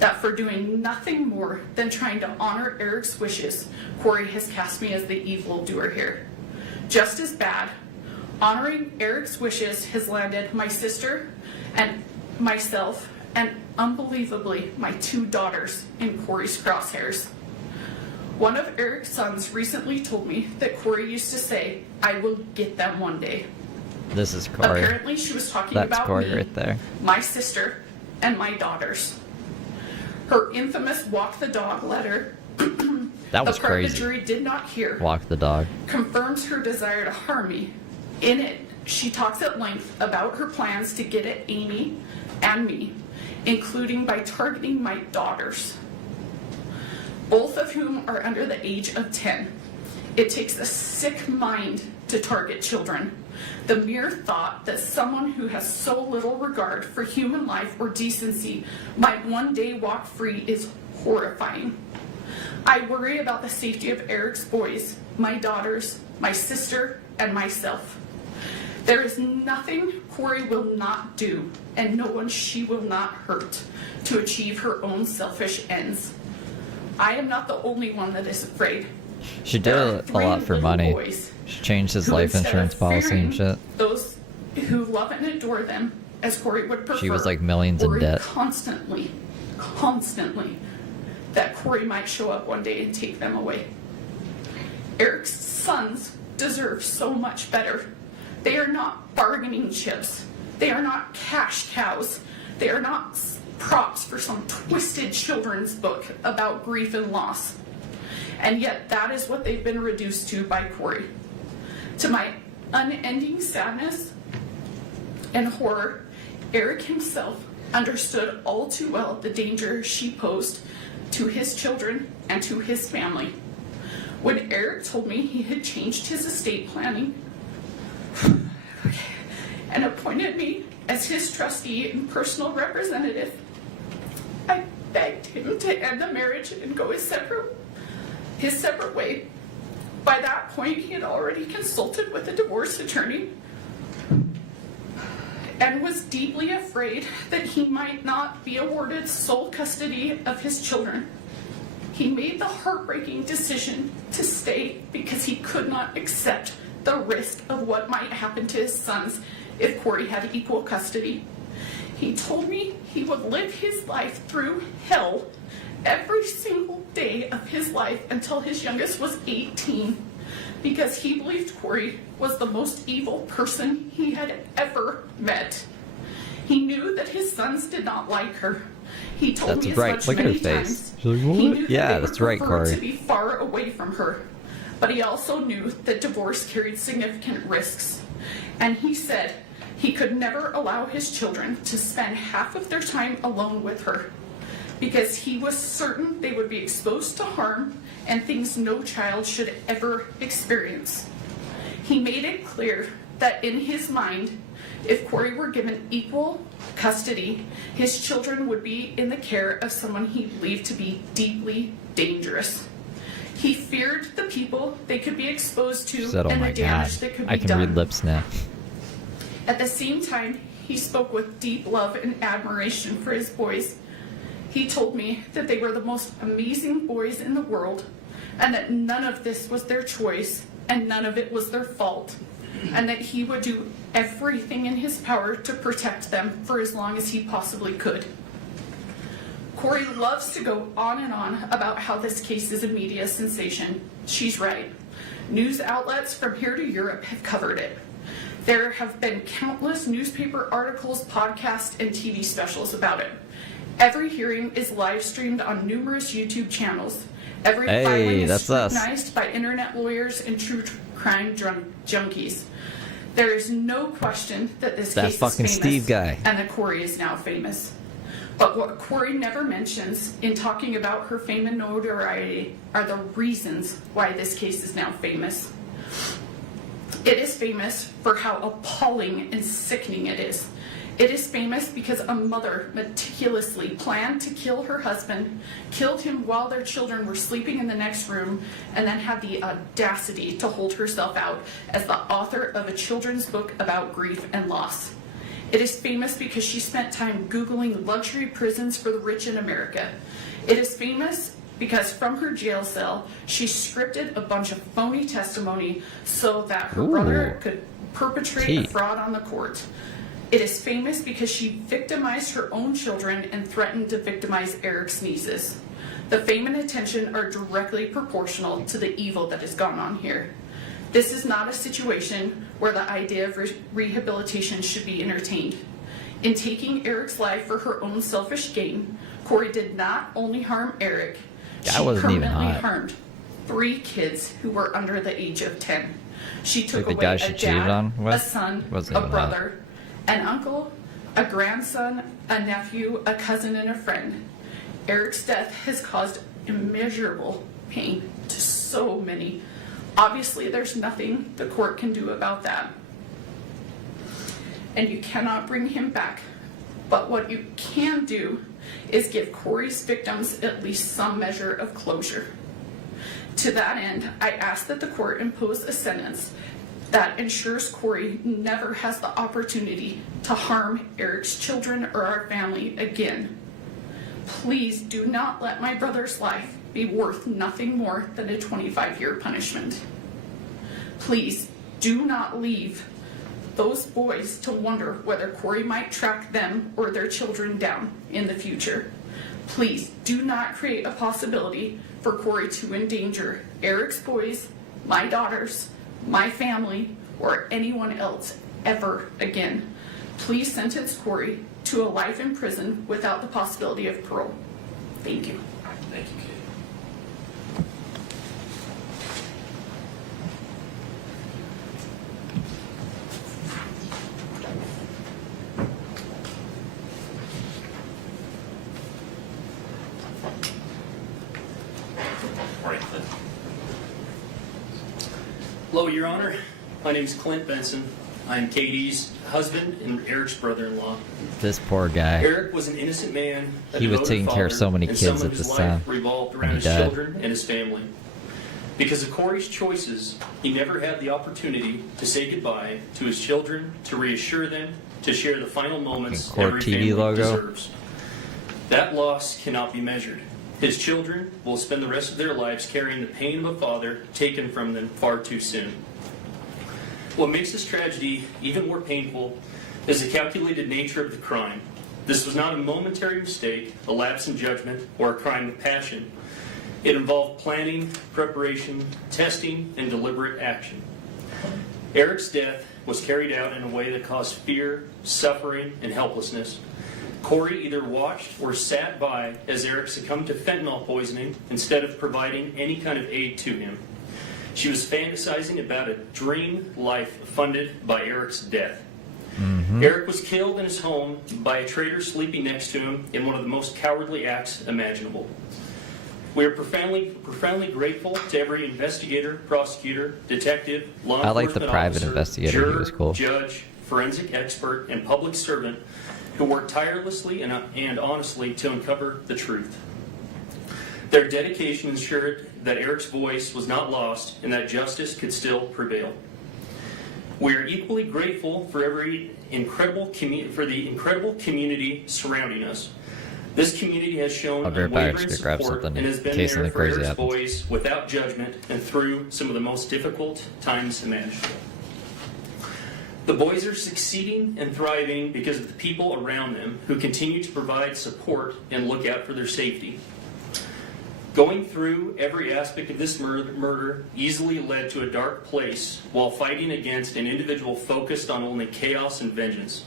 that for doing nothing more than trying to honor Eric's wishes, Kouri has cast me as the evildoer here. Just as bad, honoring Eric's wishes has landed my sister and myself, and unbelievably, my 2 daughters in Kouri's crosshairs. One of Eric's sons recently told me that Kouri used to say, "I will get them one day." This is Kouri. Apparently, she was talking That's about Kouri me, right there. my sister, and my daughters. Her infamous walk the dog letter, That was the part crazy. the jury did not hear, Walk the dog. confirms her desire to harm me. In it, she talks at length about her plans to get at Amy and me, including by targeting my daughters, both of whom are under the age of 10. It takes a sick mind to target children. The mere thought that someone who has so little regard for human life or decency might one day walk free is horrifying. I worry about the safety of Eric's boys, my daughters, my sister, and myself. There is nothing Kouri will not do, and no one she will not hurt, to achieve her own selfish ends. I am not the only one that is afraid. She did There are a 3 lot for little money. boys She changed his who, life instead insurance of policy and fearing shit. those who love and adore them, as Kouri would prefer, She was like millions in worry debt. constantly, that Kouri might show up one day and take them away. Eric's sons deserve so much better. They are not bargaining chips. They are not cash cows. They are not props for some twisted children's book about grief and loss. And yet that is what they've been reduced to by Kouri. To my unending sadness and horror, Eric himself understood all too well the danger she posed to his children and to his family. When Eric told me he had changed his estate planning and appointed me as his trustee and personal representative, I begged him to end the marriage and go his separate way. By that point, he had already consulted with a divorce attorney and was deeply afraid that he might not be awarded sole custody of his children. He made the heartbreaking decision to stay because he could not accept the risk of what might happen to his sons if Kouri had equal custody. He told me he would live his life through hell every single day of his life until his youngest was 18, because he believed Kouri was the most evil person he had ever met. He knew that his sons did not like her. He told me as much Look at her many face. times. She's like, what? He knew Yeah, that they that's would right, prefer Kouri. to be far away from her. But he also knew that divorce carried significant risks. And he said he could never allow his children to spend half of their time alone with her, because he was certain they would be exposed to harm and things no child should ever experience. He made it clear that in his mind, if Kouri were given equal custody, his children would be in the care of someone he believed to be deeply dangerous. He feared the people they could be exposed to Said, oh and my the damage God, that could be I can done. read lips now. At the same time, he spoke with deep love and admiration for his boys. He told me that they were the most amazing boys in the world, and that none of this was their choice and none of it was their fault, and that he would do everything in his power to protect them for as long as he possibly could. Kouri loves to go on and on about how this case is a media sensation. She's right. News outlets from here to Europe have covered it. There have been countless newspaper articles, podcasts, and TV specials about it. Every hearing is live streamed on numerous YouTube channels. Every filing is scrutinized by internet lawyers and true crime junkies. There is no question that this case is fucking famous, Steve guy. and that Kouri is now famous. But what Kouri never mentions in talking about her fame and notoriety are the reasons why this case is now famous. It is famous for how appalling and sickening it is. It is famous because a mother meticulously planned to kill her husband, killed him while their children were sleeping in the next room, and then had the audacity to hold herself out as the author of a children's book about grief and loss. It is famous because she spent time Googling luxury prisons for the rich in America. It is famous because from her jail cell, she scripted a bunch of phony testimony so that her brother could perpetrate a fraud on the court. It is famous because she victimized her own children and threatened to victimize Eric's nieces. The fame and attention are directly proportional to the evil that has gone on here. This is not a situation where the idea of rehabilitation should be entertained. In taking Eric's life for her own selfish gain, Kouri did not only harm Eric, she permanently harmed 3 kids who were under the age of 10. She took away a dad, a son, a brother, an uncle, a grandson, a nephew, a cousin, and a friend. Eric's death has caused immeasurable pain to so many. Obviously, there's nothing the court can do about that. And you cannot bring him back. But what you can do is give Kouri's victims at least some measure of closure. To that end, I ask that the court impose a sentence that ensures Kouri never has the opportunity to harm Eric's children or our family again. Please do not let my brother's life be worth nothing more than a 25-year punishment. Please do not leave those boys to wonder whether Kouri might track them or their children down in the future. Please do not create a possibility for Kouri to endanger Eric's boys, my daughters, my family, or anyone else ever again. Please sentence Kouri to a life in prison without the possibility of parole. Thank you. Thank you, Katie. Hello, Your Honor. My name is Clint Benson. I'm Katie's husband and Eric's brother-in-law. This poor guy. Eric was an innocent man. He was taking care of so many kids at this time. Revolved when around he his died. children and his family. Because of Kouri's choices, he never had the opportunity to say goodbye to his children, to reassure them, to share the final moments Court every TV family logo. deserves. That loss cannot be measured. His children will spend the rest of their lives carrying the pain of a father taken from them far too soon. What makes this tragedy even more painful is the calculated nature of the crime. This was not a momentary mistake, a lapse in judgment, or a crime of passion. It involved planning, preparation, testing, and deliberate action. Eric's death was carried out in a way that caused fear, suffering, and helplessness. Kouri either watched or sat by as Eric succumbed to fentanyl poisoning instead of providing any kind of aid to him. She was fantasizing about a dream life funded by Eric's death. Eric was killed in his home by a traitor sleeping next to him in one of the most cowardly acts imaginable. We are profoundly grateful to every investigator, prosecutor, detective, law I like the enforcement private officer, investigator. juror, He was cool. judge, forensic expert, and public servant who worked tirelessly and honestly to uncover the truth. Their dedication ensured that Eric's voice was not lost and that justice could still prevail. We are equally grateful for the incredible community surrounding us. This community has shown I'll be right back. unwavering Just grab support something and has in been case there something for crazy Eric's happens. voice without judgment and through some of the most difficult times imaginable. The boys are succeeding and thriving because of the people around them who continue to provide support and look out for their safety. Going through every aspect of this murder easily led to a dark place while fighting against an individual focused on only chaos and vengeance.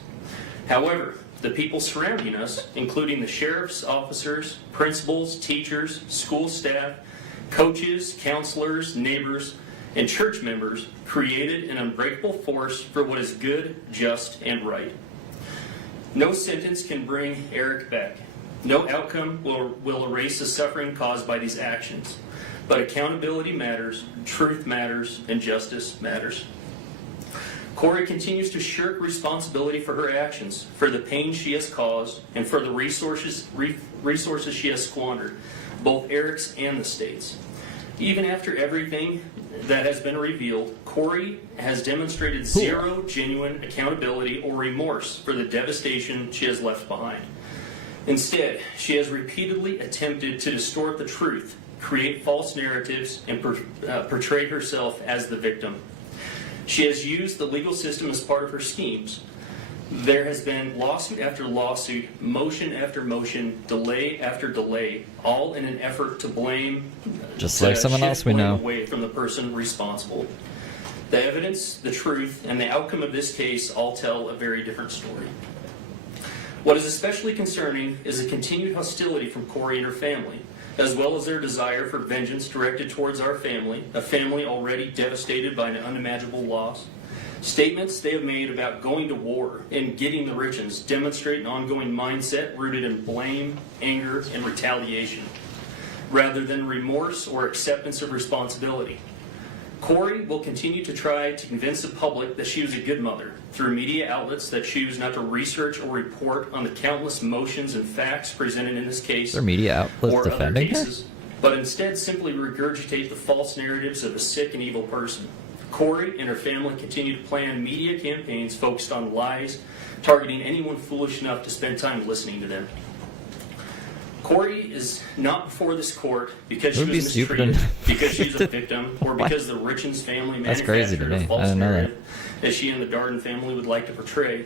However, the people surrounding us, including the sheriff's officers, principals, teachers, school staff, coaches, counselors, neighbors, and church members, created an unbreakable force for what is good, just, and right. No sentence can bring Eric back. No outcome will erase the suffering caused by these actions. But accountability matters, truth matters, and justice matters. Kouri continues to shirk responsibility for her actions, for the pain she has caused, and for the resources she has squandered, both Eric's and the state's. Even after everything that has been revealed, Kouri has demonstrated zero genuine accountability or remorse for the devastation she has left behind. Instead, she has repeatedly attempted to distort the truth, create false narratives, and portray herself as the victim. She has used the legal system as part of her schemes. There has been lawsuit after lawsuit, motion after motion, delay after delay, all in an effort to blame, Just like someone else we know. away from the person responsible. The evidence, the truth, and the outcome of this case all tell a very different story. What is especially concerning is the continued hostility from Kouri and her family, as well as their desire for vengeance directed towards our family, a family already devastated by an unimaginable loss. Statements they have made about going to war and getting the Richins demonstrate an ongoing mindset rooted in blame, anger, and retaliation, rather than remorse or acceptance of responsibility. Kouri will continue to try to convince the public that she was a good mother through media outlets that choose not to research or report on the countless motions and facts presented in this case Are media outlets or other defending her? cases, but instead simply regurgitate the false narratives of a sick and evil person. Kouri and her family continue to plan media campaigns focused on lies, targeting anyone foolish enough to spend time listening to them. Kouri is not before this court because she It would was be stupid mistreated, and- because she's a victim, or because the Richins family That's crazy to manufactured me. a false I didn't know that. narrative that she and the Darden family would like to portray.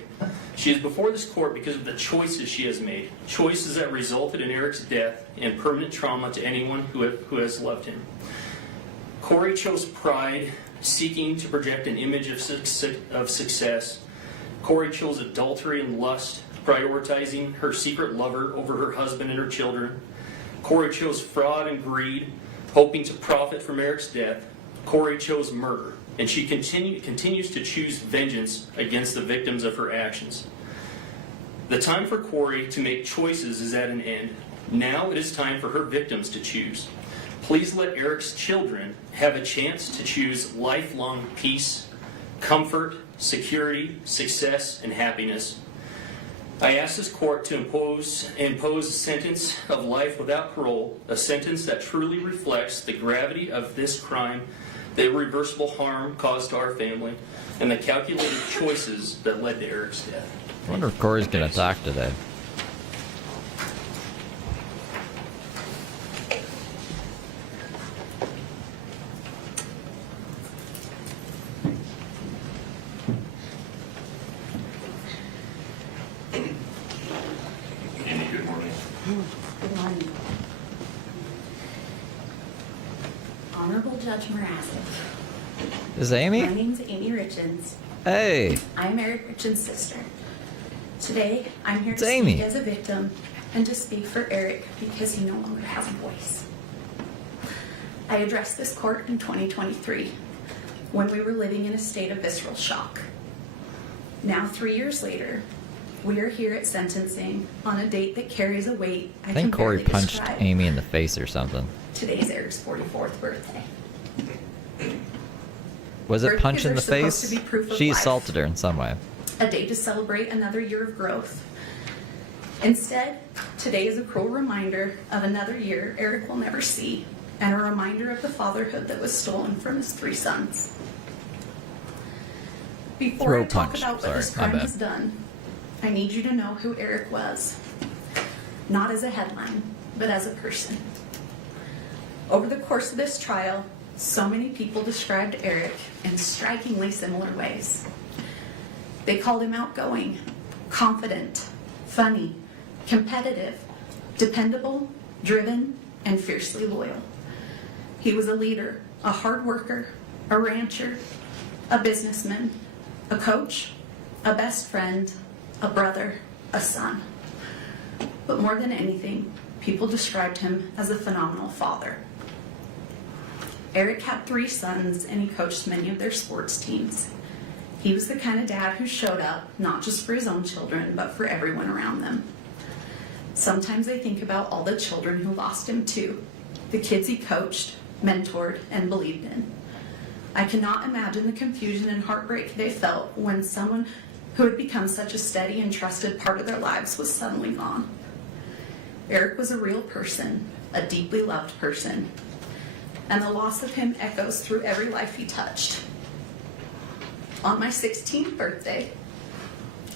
She is before this court because of the choices she has made, choices that resulted in Eric's death and permanent trauma to anyone who has loved him. Kouri chose pride, seeking to project an image of success. Kouri chose adultery and lust, prioritizing her secret lover over her husband and her children. Kouri chose fraud and greed, hoping to profit from Eric's death. Kouri chose murder, and she continues to choose vengeance against the victims of her actions. The time for Kouri to make choices is at an end. Now it is time for her victims to choose. Please let Eric's children have a chance to choose lifelong peace, comfort, security, success, and happiness. I ask this court to impose a sentence of life without parole, a sentence that truly reflects the gravity of this crime, the irreversible harm caused to our family, and the calculated choices that led to Eric's death. I wonder if Kouri's going to talk today. Amy, good morning. Good morning. Honorable Judge Mrazek. Is Amy? My name's Amy Richins. Hey. I'm Eric Richins' sister. Today, I'm here to It's Amy. speak as a victim and to speak for Eric because he no longer has a voice. I addressed this court in 2023 when we were living in a state of visceral shock. Now, 3 years later, we are here at sentencing on a date that carries a weight I think can barely Kouri punched describe. Amy in the face or something. Today's Eric's 44th birthday. Was it Birthdays punch in are the supposed face? to be proof of She life. assaulted her in some way. A day to celebrate another year of growth. Instead, today is a cruel reminder of another year Eric will never see, and a reminder of the fatherhood that was stolen from his 3 sons. Before Throw I talk punch. about what Sorry, this my crime bad. has done, I need you to know who Eric was. Not as a headline, but as a person. Over the course of this trial, so many people described Eric in strikingly similar ways. They called him outgoing, confident, funny, competitive, dependable, driven, and fiercely loyal. He was a leader, a hard worker, a rancher, a businessman, a coach, a best friend, a brother, a son. But more than anything, people described him as a phenomenal father. Eric had 3 sons and he coached many of their sports teams. He was the kind of dad who showed up not just for his own children, but for everyone around them. Sometimes I think about all the children who lost him too, the kids he coached, mentored, and believed in. I cannot imagine the confusion and heartbreak they felt when someone who had become such a steady and trusted part of their lives was suddenly gone. Eric was a real person, a deeply loved person, and the loss of him echoes through every life he touched. On my 16th birthday,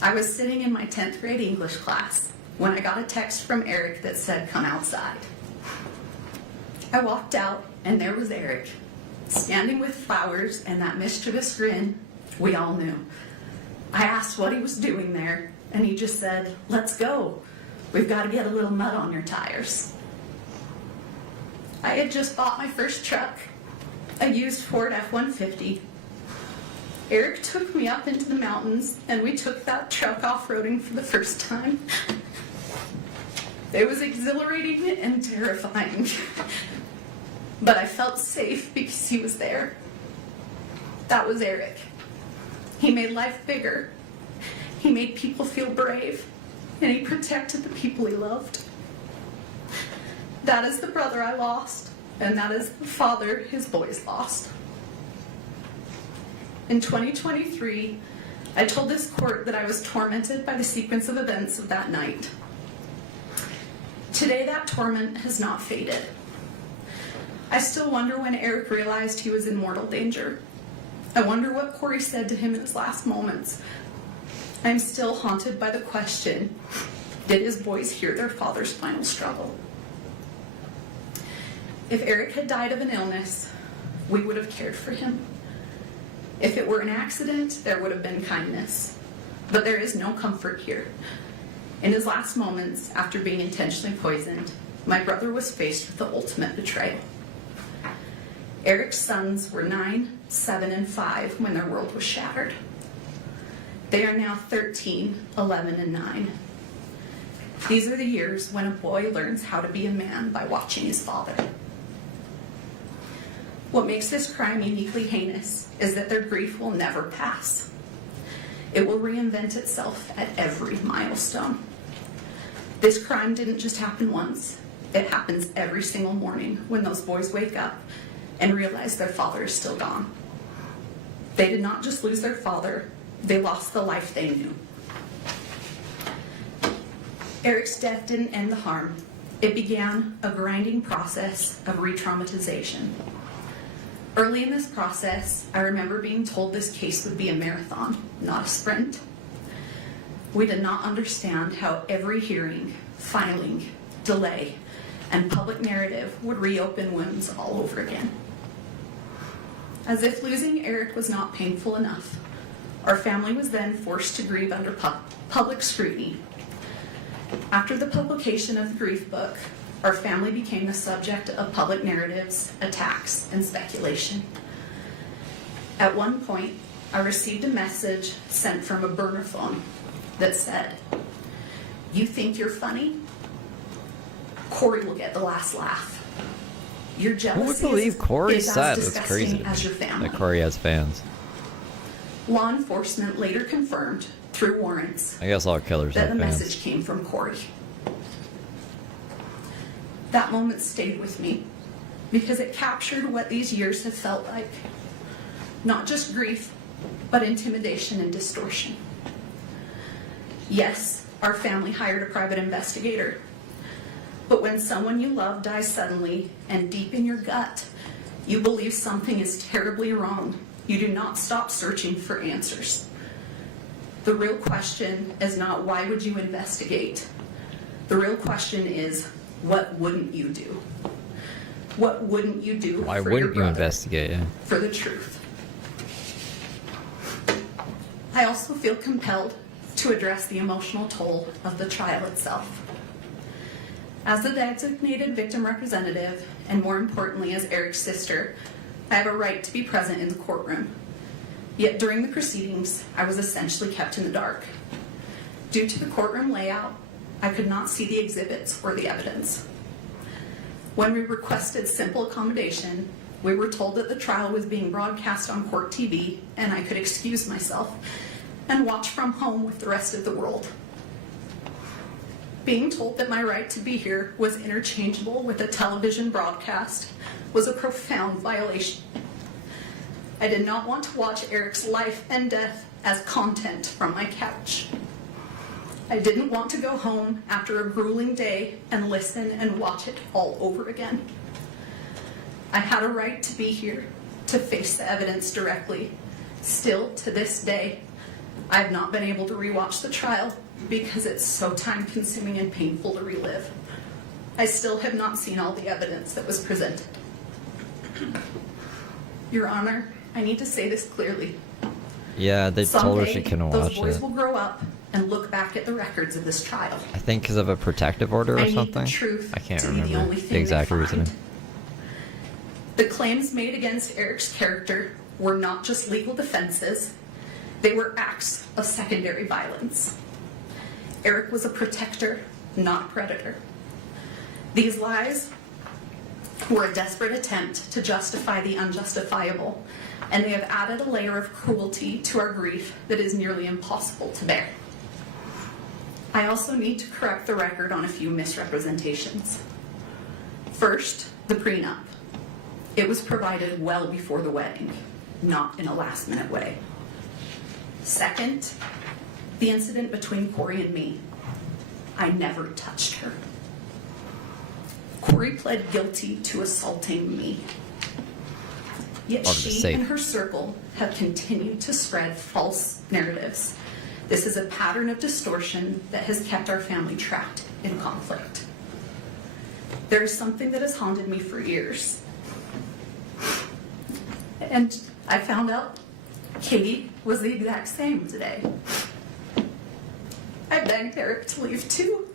I was sitting in my 10th grade English class when I got a text from Eric that said, "Come outside." I walked out and there was Eric, standing with flowers and that mischievous grin we all knew. I asked what he was doing there, and he just said, "Let's go. We've got to get a little mud on your tires." I had just bought my first truck, a used Ford F-150. Eric took me up into the mountains, and we took that truck off-roading for the first time. It was exhilarating and terrifying, but I felt safe because he was there. That was Eric. He made life bigger. He made people feel brave, and he protected the people he loved. That is the brother I lost, and that is the father his boys lost. In 2023, I told this court that I was tormented by the sequence of events of that night. Today, that torment has not faded. I still wonder when Eric realized he was in mortal danger. I wonder what Kouri said to him in his last moments. I'm still haunted by the question, did his boys hear their father's final struggle? If Eric had died of an illness, we would have cared for him. If it were an accident, there would have been kindness. But there is no comfort here. In his last moments, after being intentionally poisoned, my brother was faced with the ultimate betrayal. Eric's sons were 9, 7, and 5 when their world was shattered. They are now 13, 11, and 9. These are the years when a boy learns how to be a man by watching his father. What makes this crime uniquely heinous is that their grief will never pass. It will reinvent itself at every milestone. This crime didn't just happen once. It happens every single morning when those boys wake up and realize their father is still gone. They did not just lose their father, they lost the life they knew. Eric's death didn't end the harm. It began a grinding process of re-traumatization. Early in this process, I remember being told this case would be a marathon, not a sprint. We did not understand how every hearing, filing, delay, and public narrative would reopen wounds all over again. As if losing Eric was not painful enough, our family was then forced to grieve under public scrutiny. After the publication of the grief book, our family became the subject of public narratives, attacks, and speculation. At one point, I received a message sent from a burner phone that said, "You think you're funny? Kouri will get the last laugh. Your Who would jealousy believe Kouri is said? as That's crazy. disgusting as your family." That Kouri has fans. Law enforcement later confirmed through warrants I guess all killers that have the fans. message came from Kouri. That moment stayed with me because it captured what these years have felt like. Not just grief, but intimidation and distortion. Yes, our family hired a private investigator. But when someone you love dies suddenly and deep in your gut, you believe something is terribly wrong, you do not stop searching for answers. The real question is not why would you investigate? The real question is, what wouldn't you do? What wouldn't you do Why for wouldn't your you brother, investigate? Yeah. for the truth? I also feel compelled to address the emotional toll of the trial itself. As the designated victim representative, and more importantly as Eric's sister, I have a right to be present in the courtroom. Yet during the proceedings, I was essentially kept in the dark. Due to the courtroom layout, I could not see the exhibits or the evidence. When we requested simple accommodation, we were told that the trial was being broadcast on court TV and I could excuse myself and watch from home with the rest of the world. Being told that my right to be here was interchangeable with a television broadcast was a profound violation. I did not want to watch Eric's life and death as content from my couch. I didn't want to go home after a grueling day and listen and watch it all over again. I had a right to be here, to face the evidence directly. Still, to this day, I have not been able to rewatch the trial because it's so time-consuming and painful to relive. I still have not seen all the evidence that was presented. Your Honor, I need to say this clearly. Yeah, they told her she Someday, couldn't those watch boys it. will grow up and look back at the records of this trial. I think because of a protective order I or need something. the truth I can't to be the remember only the thing exact they reasoning. find. The claims made against Eric's character were not just legal defenses, they were acts of secondary violence. Eric was a protector, not a predator. These lies were a desperate attempt to justify the unjustifiable, and they have added a layer of cruelty to our grief that is nearly impossible to bear. I also need to correct the record on a few misrepresentations. First, the prenup. It was provided well before the wedding, not in a last-minute way. Second, the incident between Kouri and me. I never touched her. Kouri pled guilty to assaulting me. Yet Part of the she safe. and her circle have continued to spread false narratives. This is a pattern of distortion that has kept our family trapped in conflict. There is something that has haunted me for years. And I found out Katie was the exact same today. I begged Eric to leave too.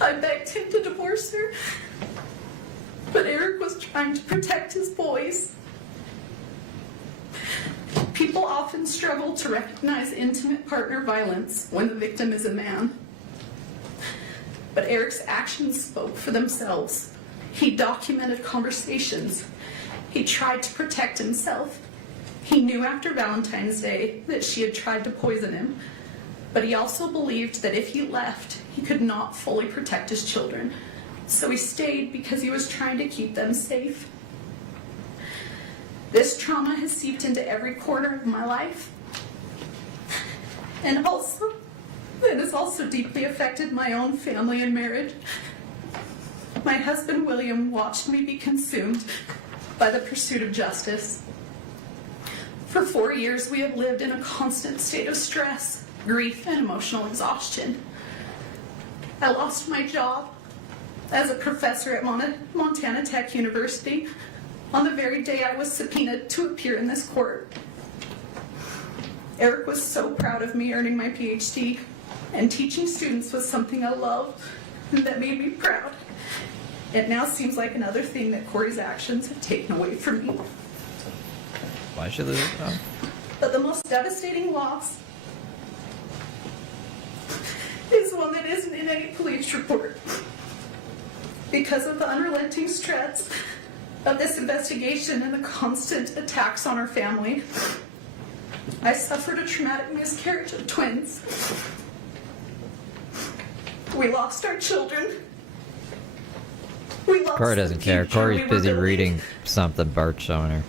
I begged him to divorce her. But Eric was trying to protect his boys. People often struggle to recognize intimate partner violence when the victim is a man. But Eric's actions spoke for themselves. He documented conversations. He tried to protect himself. He knew after Valentine's Day that she had tried to poison him, But he also believed that if he left, he could not fully protect his children. So he stayed because he was trying to keep them safe. This trauma has seeped into every corner of my life. And also, it has also deeply affected my own family and marriage. My husband, William, watched me be consumed by the pursuit of justice. For 4 years, we have lived in a constant state of stress, grief, and emotional exhaustion. I lost my job as a professor at Montana Tech University on the very day I was subpoenaed to appear in this court. Eric was so proud of me earning my PhD, and teaching students was something I loved and that made me proud. It now seems like another thing that Kouri's actions have taken away from me. Why should they? But the most devastating loss is one that isn't in any police report. Because of the unrelenting stress of this investigation and the constant attacks on our family, I suffered a traumatic miscarriage of twins. We lost our children. We lost Kouri doesn't care. Kouri's busy reading something Bart's showing her.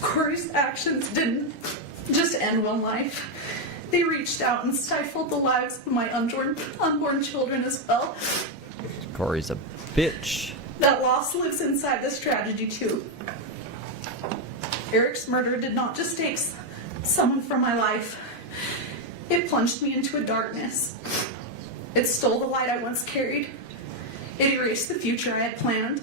Kouri's actions didn't just end one life. They reached out and stifled the lives of my unborn children as well. Kouri's a bitch. That loss lives inside this tragedy too. Eric's murder did not just take someone from my life. It plunged me into a darkness. It stole the light I once carried. It erased the future I had planned.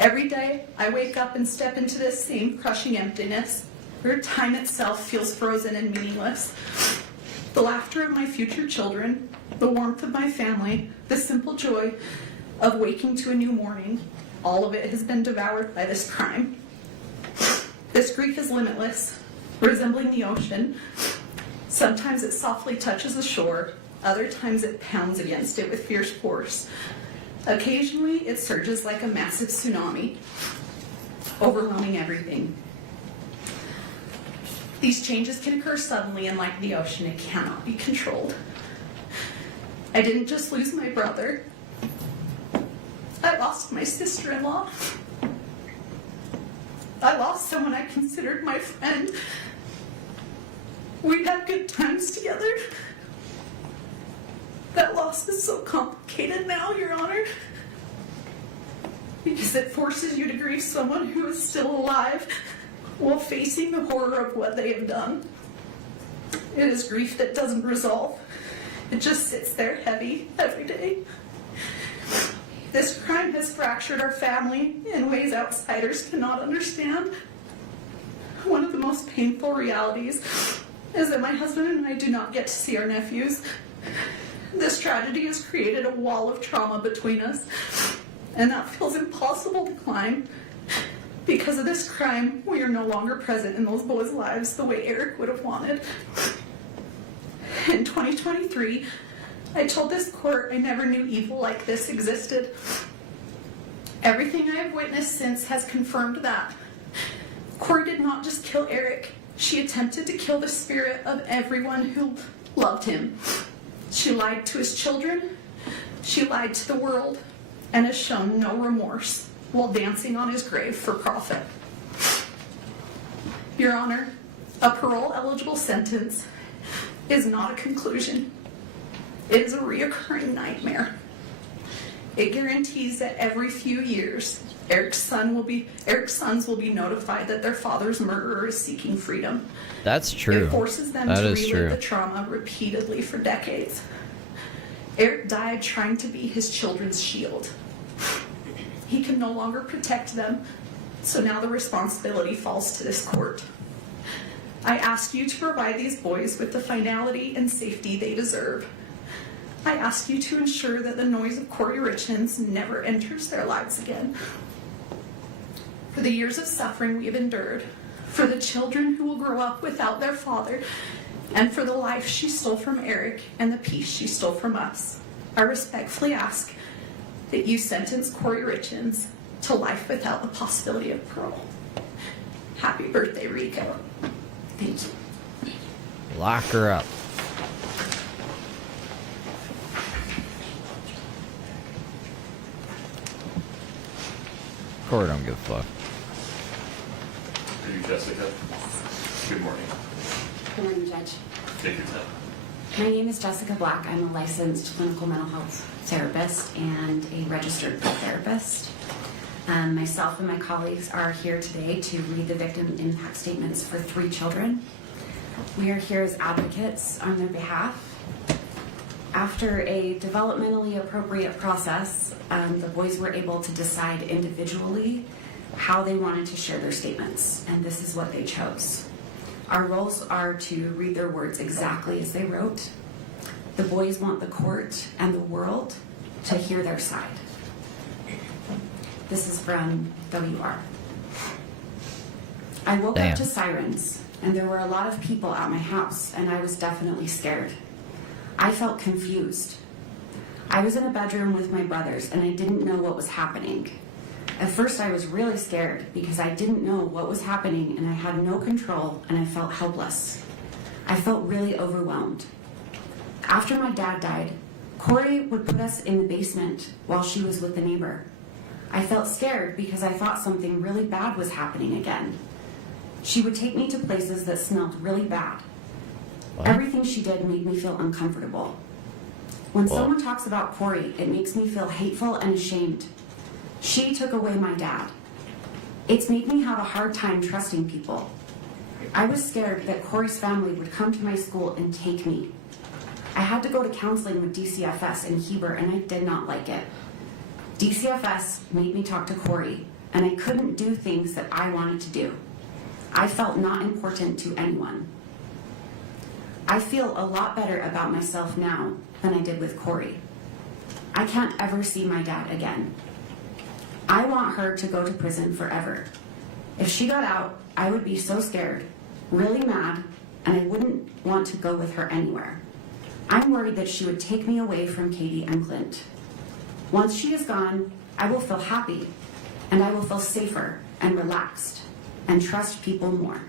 Every day, I wake up and step into this same crushing emptiness, where time itself feels frozen and meaningless. The laughter of my future children, the warmth of my family, the simple joy of waking to a new morning, all of it has been devoured by this crime. This grief is limitless, resembling the ocean. Sometimes it softly touches the shore, other times it pounds against it with fierce force. Occasionally, it surges like a massive tsunami, overwhelming everything. These changes can occur suddenly, and like the ocean, it cannot be controlled. I didn't just lose my brother. I lost my sister-in-law. I lost someone I considered my friend. We'd had good times together. That loss is so complicated now, Your Honor, because it forces you to grieve someone who is still alive while facing the horror of what they have done. It is grief that doesn't resolve. It just sits there heavy every day. This crime has fractured our family in ways outsiders cannot understand. One of the most painful realities is that my husband and I do not get to see our nephews. This tragedy has created a wall of trauma between us, and that feels impossible to climb. Because of this crime, we are no longer present in those boys' lives the way Eric would have wanted. In 2023, I told this court I never knew evil like this existed. Everything I have witnessed since has confirmed that. Kouri did not just kill Eric, she attempted to kill the spirit of everyone who loved him. She lied to his children, she lied to the world, and has shown no remorse while dancing on his grave for profit. Your Honor, a parole-eligible sentence is not a conclusion. It is a reoccurring nightmare. It guarantees that every few years, Eric's sons will be notified that their father's murderer is seeking freedom. That's true. It forces them to relive the trauma repeatedly for decades. Eric died trying to be his children's shield. He can no longer protect them, so now the responsibility falls to this court. I ask you to provide these boys with the finality and safety they deserve. I ask you to ensure that the noise of Kouri Richins never enters their lives again. For the years of suffering we have endured, for the children who will grow up without their father, and for the life she stole from Eric and the peace she stole from us, I respectfully ask that you sentence Kouri Richins to life without the possibility of parole. Happy birthday, Rico. Thank you. Lock her up. Court don't give a fuck. Are you Jessica? Good morning. Good morning, Judge. Take your time. My name is Jessica Black. I'm a licensed clinical mental health therapist and a registered therapist. Myself and my colleagues are here today to read the victim impact statements for 3 children. We are here as advocates on their behalf. After a developmentally appropriate process, the boys were able to decide individually how they wanted to share their statements, and this is what they chose. Our roles are to read their words exactly as they wrote. The boys want the court and the world to hear their side. This is from WR. I woke up to sirens, and there were a lot of people at my house, and I was definitely scared. I felt confused. I was in a bedroom with my brothers, and I didn't know what was happening. At first, I was really scared because I didn't know what was happening, and I had no control, and I felt helpless. I felt really overwhelmed. After my dad died, Kouri would put us in the basement while she was with the neighbor. I felt scared because I thought something really bad was happening again. She would take me to places that smelled really bad. What? Everything she did made me feel uncomfortable. When someone talks about Kouri, it makes me feel hateful and ashamed. She took away my dad. It's made me have a hard time trusting people. I was scared that Kouri's family would come to my school and take me. I had to go to counseling with DCFS in Heber, and I did not like it. DCFS made me talk to Kouri, and I couldn't do things that I wanted to do. I felt not important to anyone. I feel a lot better about myself now than I did with Kouri. I can't ever see my dad again. I want her to go to prison forever. If she got out, I would be so scared, really mad, and I wouldn't want to go with her anywhere. I'm worried that she would take me away from Katie and Clint. Once she is gone, I will feel happy, and I will feel safer and relaxed, and trust people more.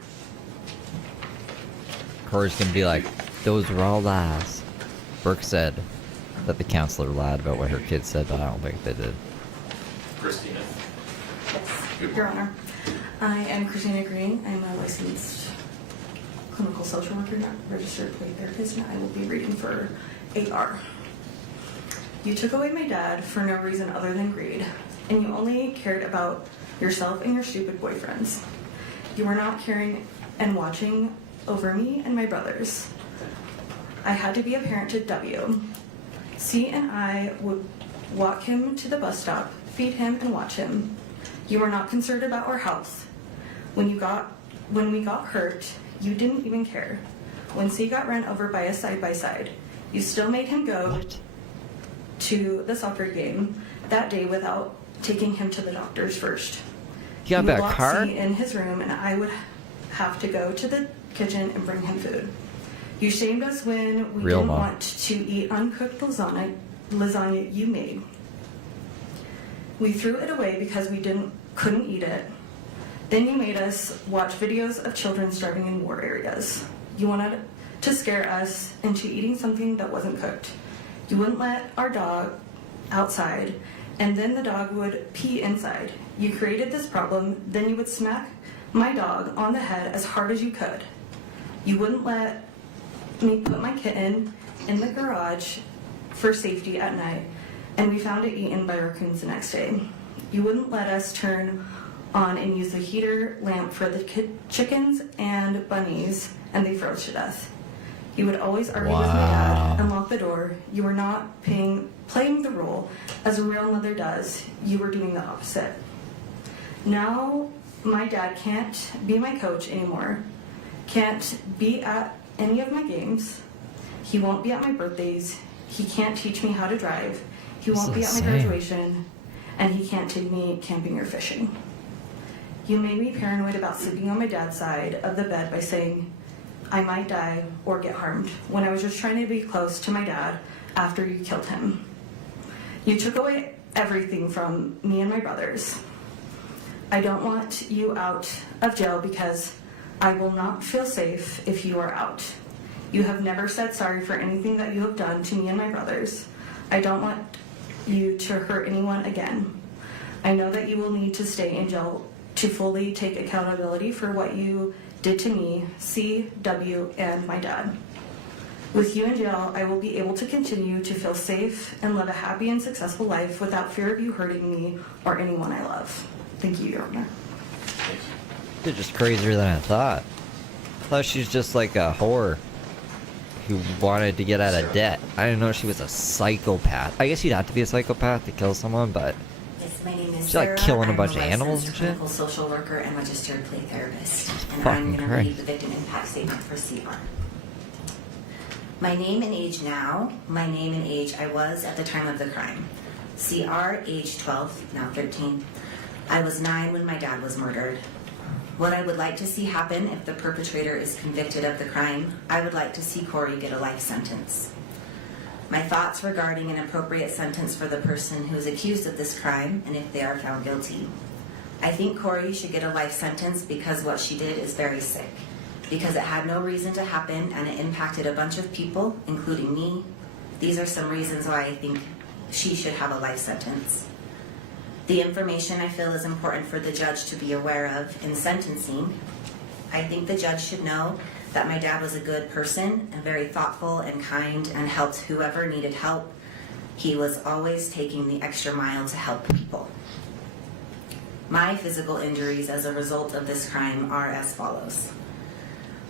Court's gonna be like, those were all lies. Burke said that the counselor lied about what her kids said, but I don't think they did. Christina. Yes, Your Honor. I am Christina Green. I'm a licensed clinical social worker, not registered play therapist, and I will be reading for 8R. You took away my dad for no reason other than greed, and you only cared about yourself and your stupid boyfriends. You were not caring and watching over me and my brothers. I had to be a parent to W. C and I would walk him to the bus stop, feed him, and watch him. You were not concerned about our health. When we got hurt, you didn't even care. When C got run over by a side-by-side, you still made him go to the soccer game that day without taking him to the doctors first. You got locked a car? C in his room, and I would have to go to the kitchen and bring him food. You shamed us when we didn't want to eat uncooked lasagna you made. We threw it away because we couldn't eat it. Then you made us watch videos of children starving in war areas. You wanted to scare us into eating something that wasn't cooked. You wouldn't let our dog outside, and then the dog would pee inside. You created this problem, then you would smack my dog on the head as hard as you could. You wouldn't let me put my kitten in the garage for safety at night, and we found it eaten by raccoons the next day. You wouldn't let us turn on and use the heater lamp for the chickens and bunnies, and they froze to death. You would always argue with my dad and lock the door. You were not playing the role as a real mother does. You were doing the opposite. Now my dad can't be my coach anymore, can't be at any of my games. He won't be at my birthdays. He can't teach me how to drive. He won't be at my graduation, and he can't take me camping or fishing. You made me paranoid about sleeping on my dad's side of the bed by saying I might die or get harmed when I was just trying to be close to my dad after you killed him. You took away everything from me and my brothers. I don't want you out of jail because I will not feel safe if you are out. You have never said sorry for anything that you have done to me and my brothers. I don't want you to hurt anyone again. I know that you will need to stay in jail to fully take accountability for what you did to me, C, W, and my dad. With you in jail, I will be able to continue to feel safe and live a happy and successful life without fear of you hurting me or anyone I love. Thank you, Your Honor. You're just crazier than I thought. I thought she was just like a whore who wanted to get out of debt. I didn't know she was a psychopath. I guess you'd have to be a psychopath to kill someone, but Yes, my name is she's like Sarah. killing a I'm bunch of animals and shit. clinical social worker and registered play therapist. And Fucking I'm going to Christ. read the victim impact statement for CR. My name and age now, my name and age I was at the time of the crime. CR, age 12, now 13. I was 9 when my dad was murdered. What I would like to see happen if the perpetrator is convicted of the crime, I would like to see Kouri get a life sentence. My thoughts regarding an appropriate sentence for the person who is accused of this crime and if they are found guilty. I think Kouri should get a life sentence because what she did is very sick. Because it had no reason to happen and it impacted a bunch of people, including me. These are some reasons why I think she should have a life sentence. The information I feel is important for the judge to be aware of in sentencing. I think the judge should know that my dad was a good person and very thoughtful and kind and helped whoever needed help. He was always taking the extra mile to help people. My physical injuries as a result of this crime are as follows.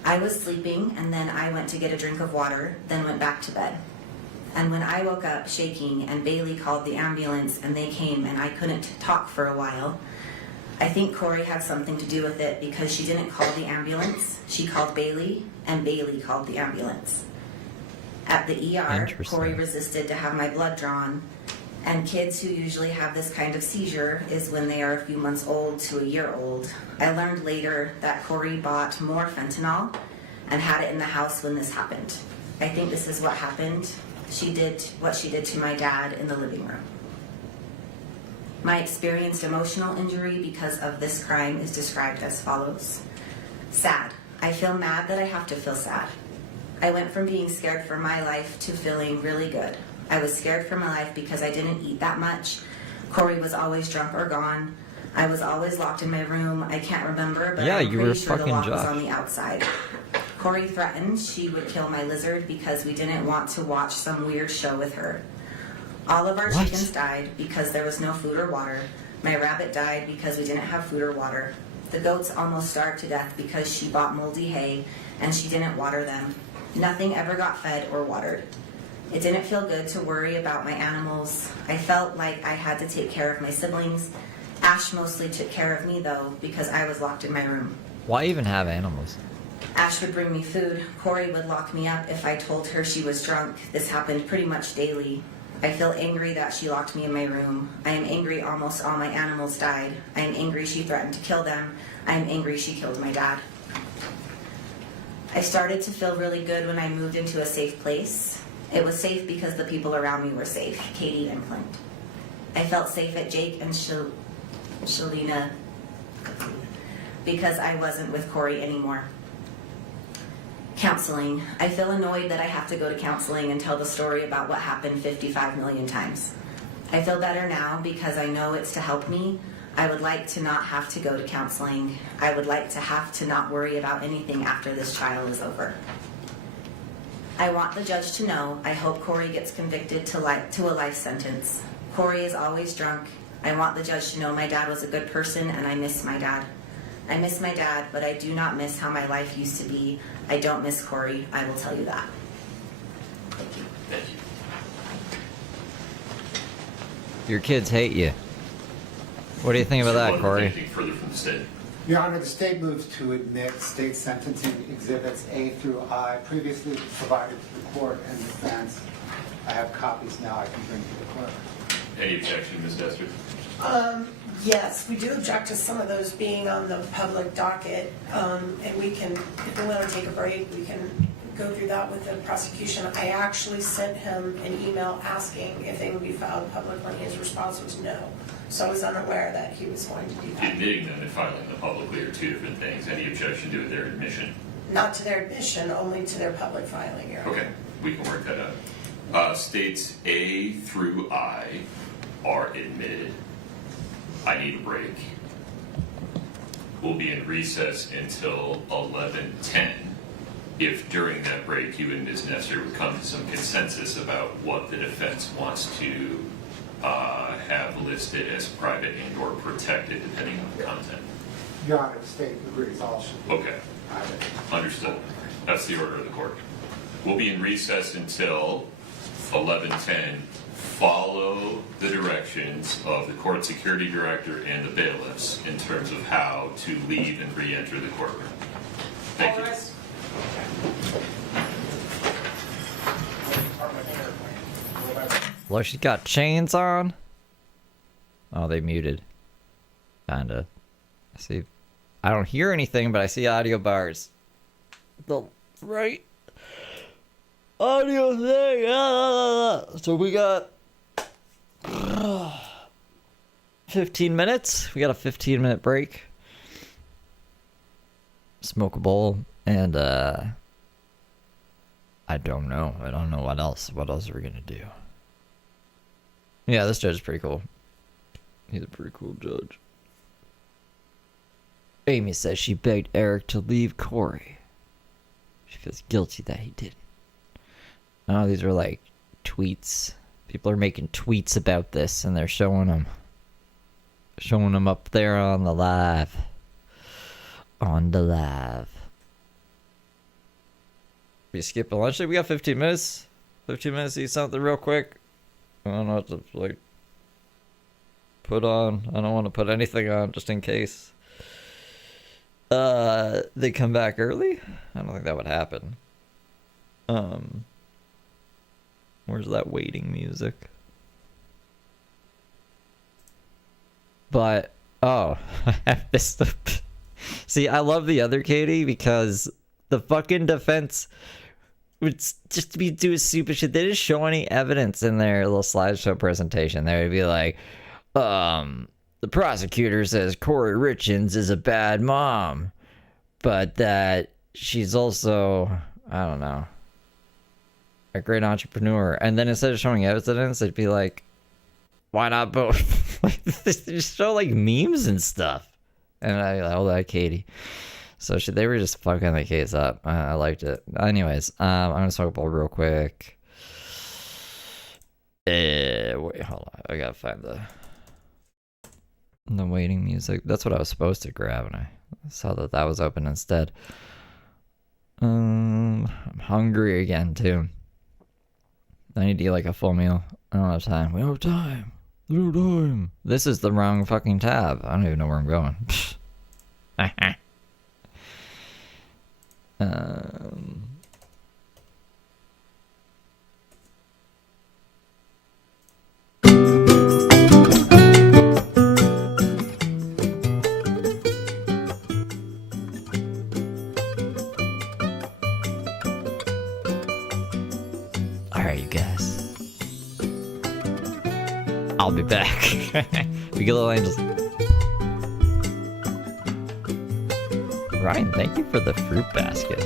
I was sleeping and then I went to get a drink of water, then went back to bed. And when I woke up shaking and Bailey called the ambulance and they came and I couldn't talk for a while, I think Kouri had something to do with it because she didn't call the ambulance. She called Bailey and Bailey called the ambulance. At the ER, Kouri resisted to have my blood drawn. And kids who usually have this kind of seizure is when they are a few months old to a year old. I learned later that Kouri bought more fentanyl and had it in the house when this happened. I think this is what happened. She did what she did to my dad in the living room. My experienced emotional injury because of this crime is described as follows. Sad. I feel mad that I have to feel sad. I went from being scared for my life to feeling really good. I was scared for my life because I didn't eat that much. Kouri was always drunk or gone. I was always locked in my room. I can't remember, but I'm pretty sure the lock was on the outside. Kouri threatened she would kill my lizard because we didn't want to watch some weird show with her. All of our chickens died because there was no food or water. My rabbit died because we didn't have food or water. The goats almost starved to death because she bought moldy hay and she didn't water them. Nothing ever got fed or watered. It didn't feel good to worry about my animals. I felt like I had to take care of my siblings. Ash mostly took care of me though because I was locked in my room. Why even have animals? Ash would bring me food. Kouri would lock me up if I told her she was drunk. This happened pretty much daily. I feel angry that she locked me in my room. I am angry almost all my animals died. I am angry she threatened to kill them. I am angry she killed my dad. I started to feel really good when I moved into a safe place. It was safe because the people around me were safe, Katie and Clint. I felt safe at Jake and Shalina because I wasn't with Kouri anymore. Counseling. I feel annoyed that I have to go to counseling and tell the story about what happened 55 million times. I feel better now because I know it's to help me. I would like to not have to go to counseling. I would like to have to not worry about anything after this trial is over. I want the judge to know I hope Kouri gets convicted to a life sentence. Kouri is always drunk. I want the judge to know my dad was a good person and I miss my dad. I miss my dad, but I do not miss how my life used to be. I don't miss Kouri, I will tell you that. Thank you. Thank you. Your kids hate you. What do you think about that, Kouri? Anything further from the state? Your Honor, the state moves to admit state sentencing exhibits A through I previously provided to the court and defense. I have copies now I can bring to the clerk. Any objection, Ms. Dester? Yes, we do object to some of those being on the public docket, and we can, if we want to take a break, we can go through that with the prosecution. I actually sent him an email asking if they would be filed publicly. His response was no. So I was unaware that he was going to do that. Admitting them and filing them publicly are two different things. Any objection to their admission? Not to their admission, only to their public filing. Your Honor. Okay, we can work that out. States A through I are admitted. I need a break. We'll be in recess until 11:10. If during that break you and Ms. Nestor would come to some consensus about what the defense wants to have listed as private and or protected depending on the content. Your Honor, the state agrees all should be Okay. private. Understood. That's the order of the court. We'll be in recess until 11:10. Follow the directions of the court security director and the bailiffs in terms of how to leave and re-enter the courtroom. Thank you. Well, she's got chains on. Oh, they muted. Kinda. See, I don't hear anything, but I see audio bars. The right audio thing. So we got 15 minutes. We got a 15-minute break. Smoke a bowl, and I don't know. I don't know what else. What else are we gonna do? Yeah, this judge is pretty cool. He's a pretty cool judge. Amy says she begged Eric to leave Kouri. She feels guilty that he didn't. Oh, these are like tweets. People are making tweets about this, and they're showing them. Showing them up there on the live. On the live. We skipping lunch? We got 15 minutes. 15 minutes to eat something real quick. I don't know what to, like, put on. I don't want to put anything on just in case. They come back early? I don't think that would happen. Where's that waiting music? But, oh, I missed the... See, I love the other Katie because the fucking defense would just be doing stupid shit. They didn't show any evidence in their little slideshow presentation. They would be like, the prosecutor says Kouri Richins is a bad mom, but that she's also, I don't know, a great entrepreneur. And then instead of showing evidence, they'd be like, why not both? Like, they just show like memes and stuff. And I like Katie. So they were just fucking the case up. I liked it. Anyways, I'm gonna smoke a bowl real quick. Wait, hold on. I gotta find the waiting music. That's what I was supposed to grab, and I saw that was open instead. I'm hungry again too. I need to eat like a full meal. I don't have time. We don't have time. No time. This is the wrong fucking tab. I don't even know where I'm going. Alright, you guys. I'll be back. We get little angels. Ryan, thank you for the fruit basket.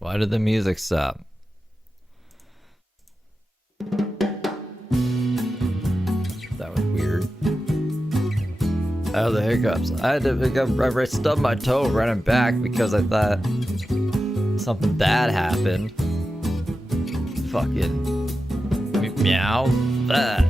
Why did the music stop? That was weird. Oh, the hiccups. I had to I stubbed my toe running back because I thought something bad happened. Fucking meow. That.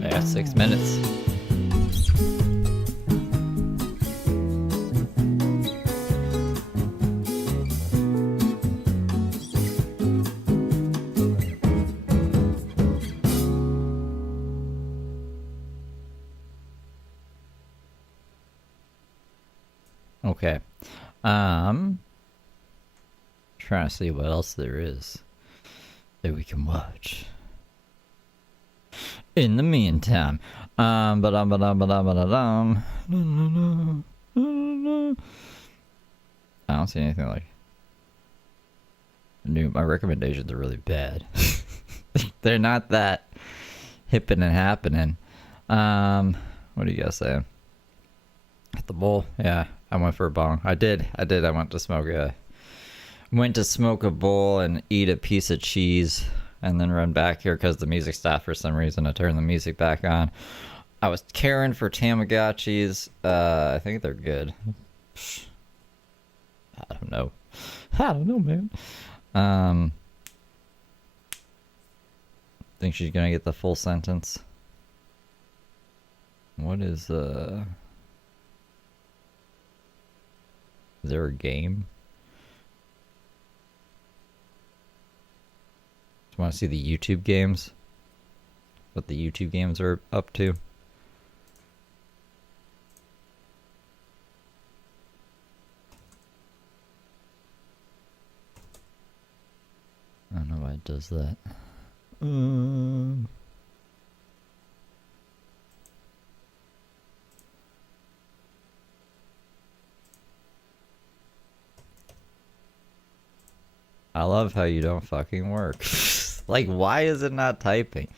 Yeah, 6 minutes. Okay. Trying to see what else there is that we can watch. In the meantime, I don't see anything like new. My recommendations are really bad. They're not that hippin' and happening. What do you guys say? At the bowl? Yeah, I went for a bong. I did. I went to smoke a bowl and eat a piece of cheese and then run back here because the music stopped for some reason. I turned the music back on. I was caring for Tamagotchis. I think they're good. I don't know, man. Think she's gonna get the full sentence. What is there a game? Just want to see the YouTube games. What the YouTube games are up to. I don't know why it does that. I love how you don't fucking work. Like, why is it not typing?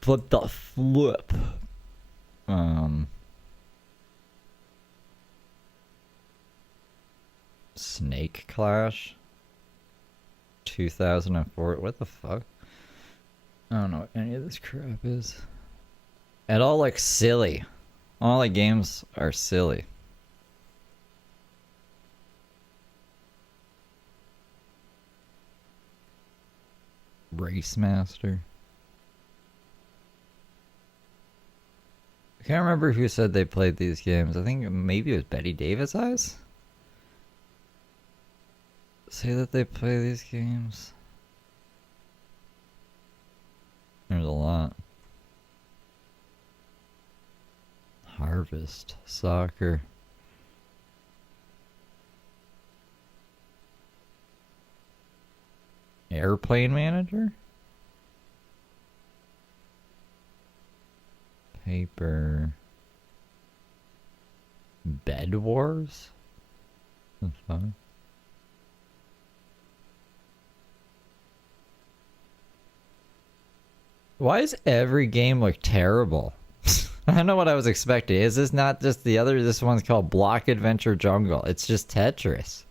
Flip the flip. Snake Clash 2004. What the fuck? I don't know what any of this crap is. It all looks silly. All the games are silly. Race Master. I can't remember who said they played these games. I think maybe it was Betty Davis Eyes. Say that they play these games. There's a lot. Harvest, soccer. Airplane Manager? Paper. Bed Wars? That's fine. Why does every game look terrible? I don't know what I was expecting. Is this not just the other? This one's called Block Adventure Jungle. It's just Tetris.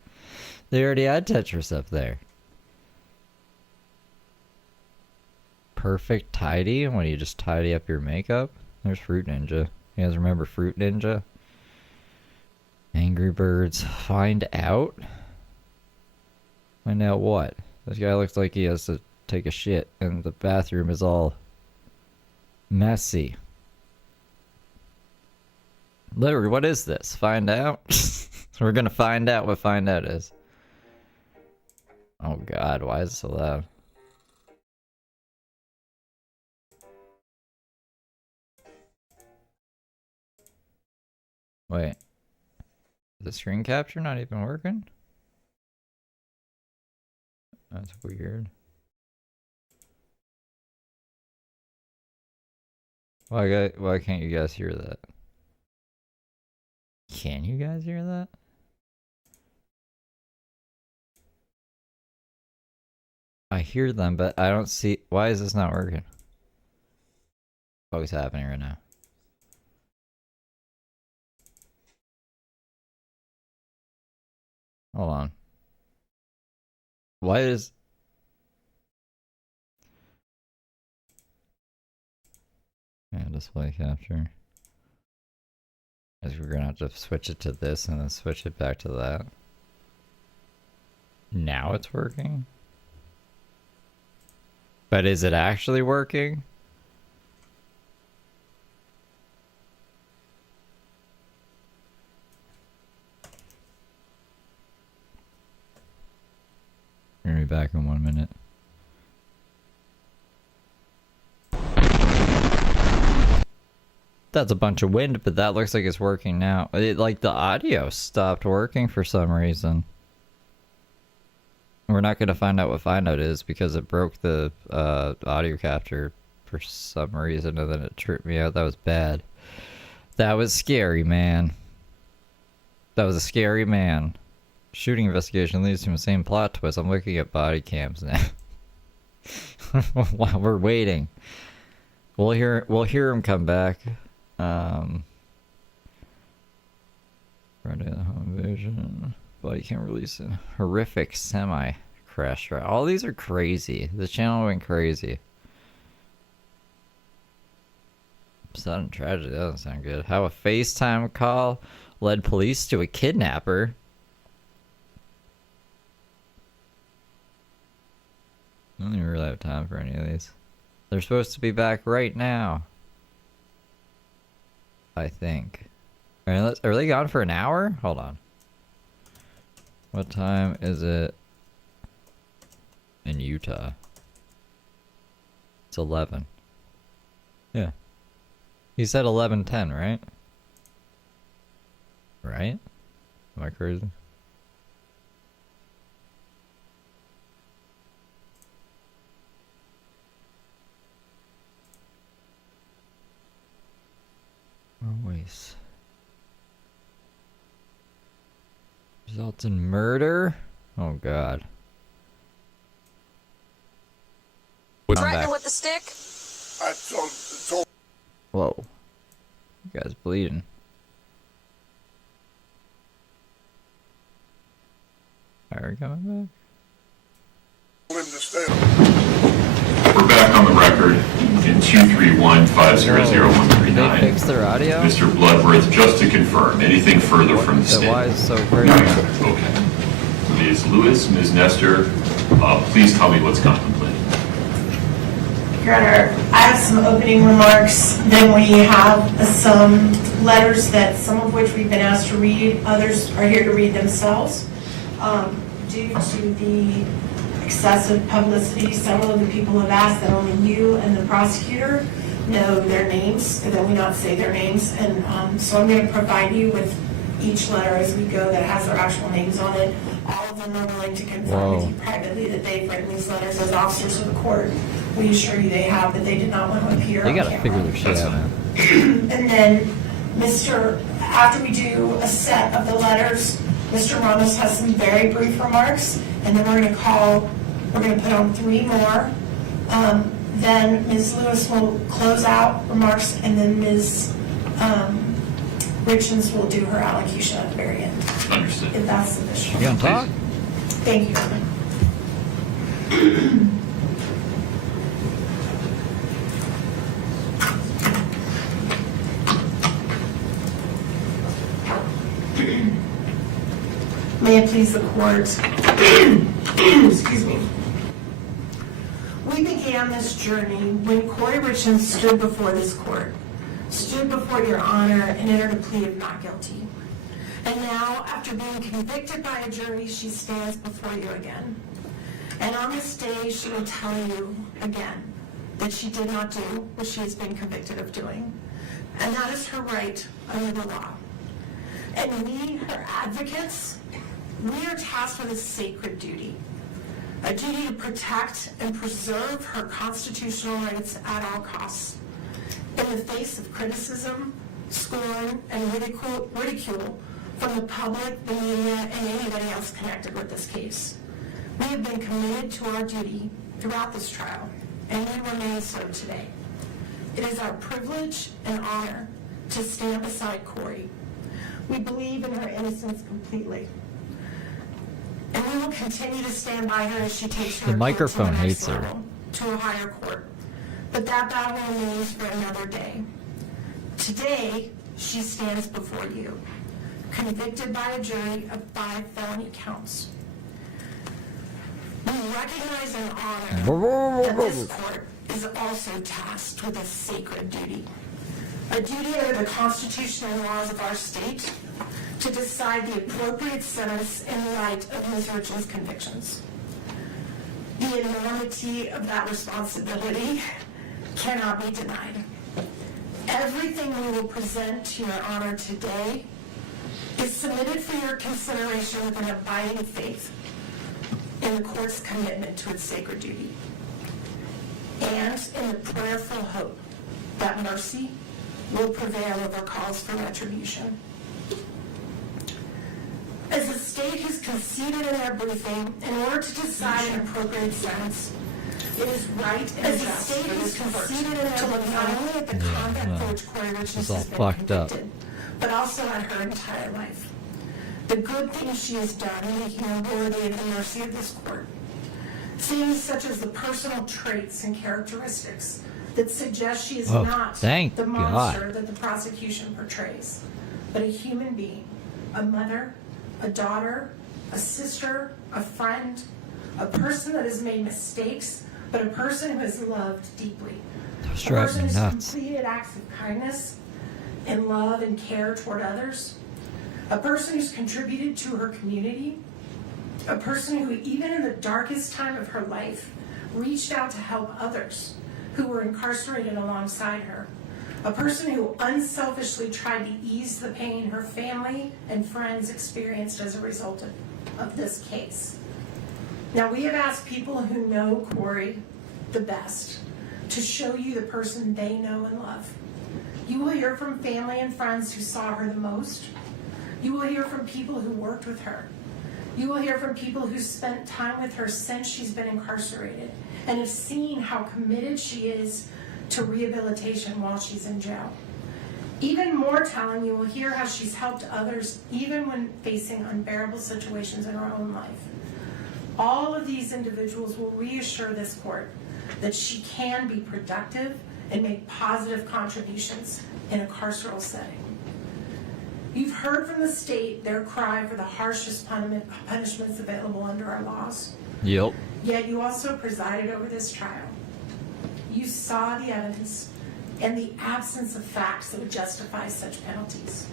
They already had Tetris up there. Perfect Tidy, when you just tidy up your makeup. There's Fruit Ninja. You guys remember Fruit Ninja? Angry Birds. Find Out? Find out what? This guy looks like he has to take a shit and the bathroom is all messy. Literally, what is this? Find out? We're gonna find out what Find Out is. Oh god, why is it so loud? Wait. Is the screen capture not even working? That's weird. Why can't you guys hear that? Can you guys hear that? I hear them, but I don't see. Why is this not working? What's happening right now? Hold on. Why is... Yeah, display capture. Guess we're gonna have to switch it to this and then switch it back to that. Now it's working? But is it actually working? We're gonna be back in 1 minute. That's a bunch of wind, but that looks like it's working now. Like the audio stopped working for some reason. We're not gonna find out what Find Out is because it broke the audio capture for some reason and then it tripped me out. That was bad. That was scary, man. That was a scary man. Shooting investigation leads to the same plot twist. I'm looking at body cams now. While we're waiting. We'll hear him come back. Friday the home vision. Body cam release a horrific semi crash. All these are crazy. The channel went crazy. Sudden tragedy, that doesn't sound good. How a FaceTime call led police to a kidnapper. I don't even really have time for any of these. They're supposed to be back right now. I think. Alright, are they gone for an hour? Hold on. What time is it in Utah? It's 11. Yeah. He said 11:10, right? Right? Am I crazy? Always. Results in murder? Oh god. Threatening with the stick? I told. Whoa. You guys bleeding. Are we coming back? We're back on the record in 231-500-139. Did they fix their audio? Mr. Bloodworth, just to confirm, anything further from the state? Why is it so crazy? Okay. Ms. Lewis, Ms. Nestor, please tell me what's contemplated. Your Honor, I have some opening remarks. Then we have some letters that some of which we've been asked to read. Others are here to read themselves. Due to the excessive publicity, several of the people have asked that only you and the prosecutor know their names, and that we not say their names. And so I'm going to provide you with each letter as we go that has their actual names on it. All of them are willing to confirm with you privately that they've written these letters as officers of the court. We assure you they have, that they did not want to appear They on gotta camera. figure their shit out, man. And then, after we do a set of the letters, Mr. Ramos has some very brief remarks, and then we're going to put on 3 more. Then Ms. Lewis will close out remarks, and then Ms. Richins will do her allocution at the very end. Understood. If that's sufficient. You gonna talk? Thank you. May it please the court. Excuse me. We began this journey when Kouri Richins stood before this court, stood before your honor, and entered a plea of not guilty. And now, after being convicted by a jury, she stands before you again. And on this day, she will tell you again that she did not do what she has been convicted of doing. And that is her right under the law. And we, her advocates, we are tasked with a sacred duty. A duty to protect and preserve her constitutional rights at all costs. In the face of criticism, scorn, and ridicule from the public, the media, and anybody else connected with this case. We have been committed to our duty throughout this trial, and we remain so today. It is our privilege and honor to stand beside Kouri. We believe in her innocence completely. And we will continue to stand by her as she takes her The microphone hates her. to a higher court. But that battle remains for another day. Today, she stands before you, convicted by a jury of 5 felony counts. We recognize and honor that this court is also tasked with a sacred duty. A duty under the Constitution and laws of our state to decide the appropriate sentence in light of Ms. Richins' convictions. The enormity of that responsibility cannot be denied. Everything we will present to your honor today is submitted for your consideration with an abiding faith in the court's commitment to its sacred duty, and in the prayerful hope that mercy will prevail over calls for retribution. As the state has conceded in their briefing, in order to decide an appropriate sentence, it is right and just for this court to look not only at the conduct for which Kouri Richins has been convicted, but also at her entire life. The good things she has done, making her worthy of the mercy of this court. Things such as the personal traits and characteristics that suggest she is not the monster that the prosecution portrays, but a human being, a mother, a daughter, a sister, a friend, a person that has made mistakes, but a person who has loved deeply. A person who's completed acts of kindness and love and care toward others. A person who's contributed to her community. A person who, even in the darkest time of her life, reached out to help others who were incarcerated alongside her. A person who unselfishly tried to ease the pain her family and friends experienced as a result of this case. Now, we have asked people who know Kouri the best to show you the person they know and love. You will hear from family and friends who saw her the most. You will hear from people who worked with her. You will hear from people who spent time with her since she's been incarcerated and have seen how committed she is to rehabilitation while she's in jail. Even more telling, you will hear how she's helped others even when facing unbearable situations in her own life. All of these individuals will reassure this court that she can be productive and make positive contributions in a carceral setting. You've heard from the state their cry for the harshest punishments available under our laws. Yep. Yet you also presided over this trial. You saw the evidence and the absence of facts that would justify such penalties.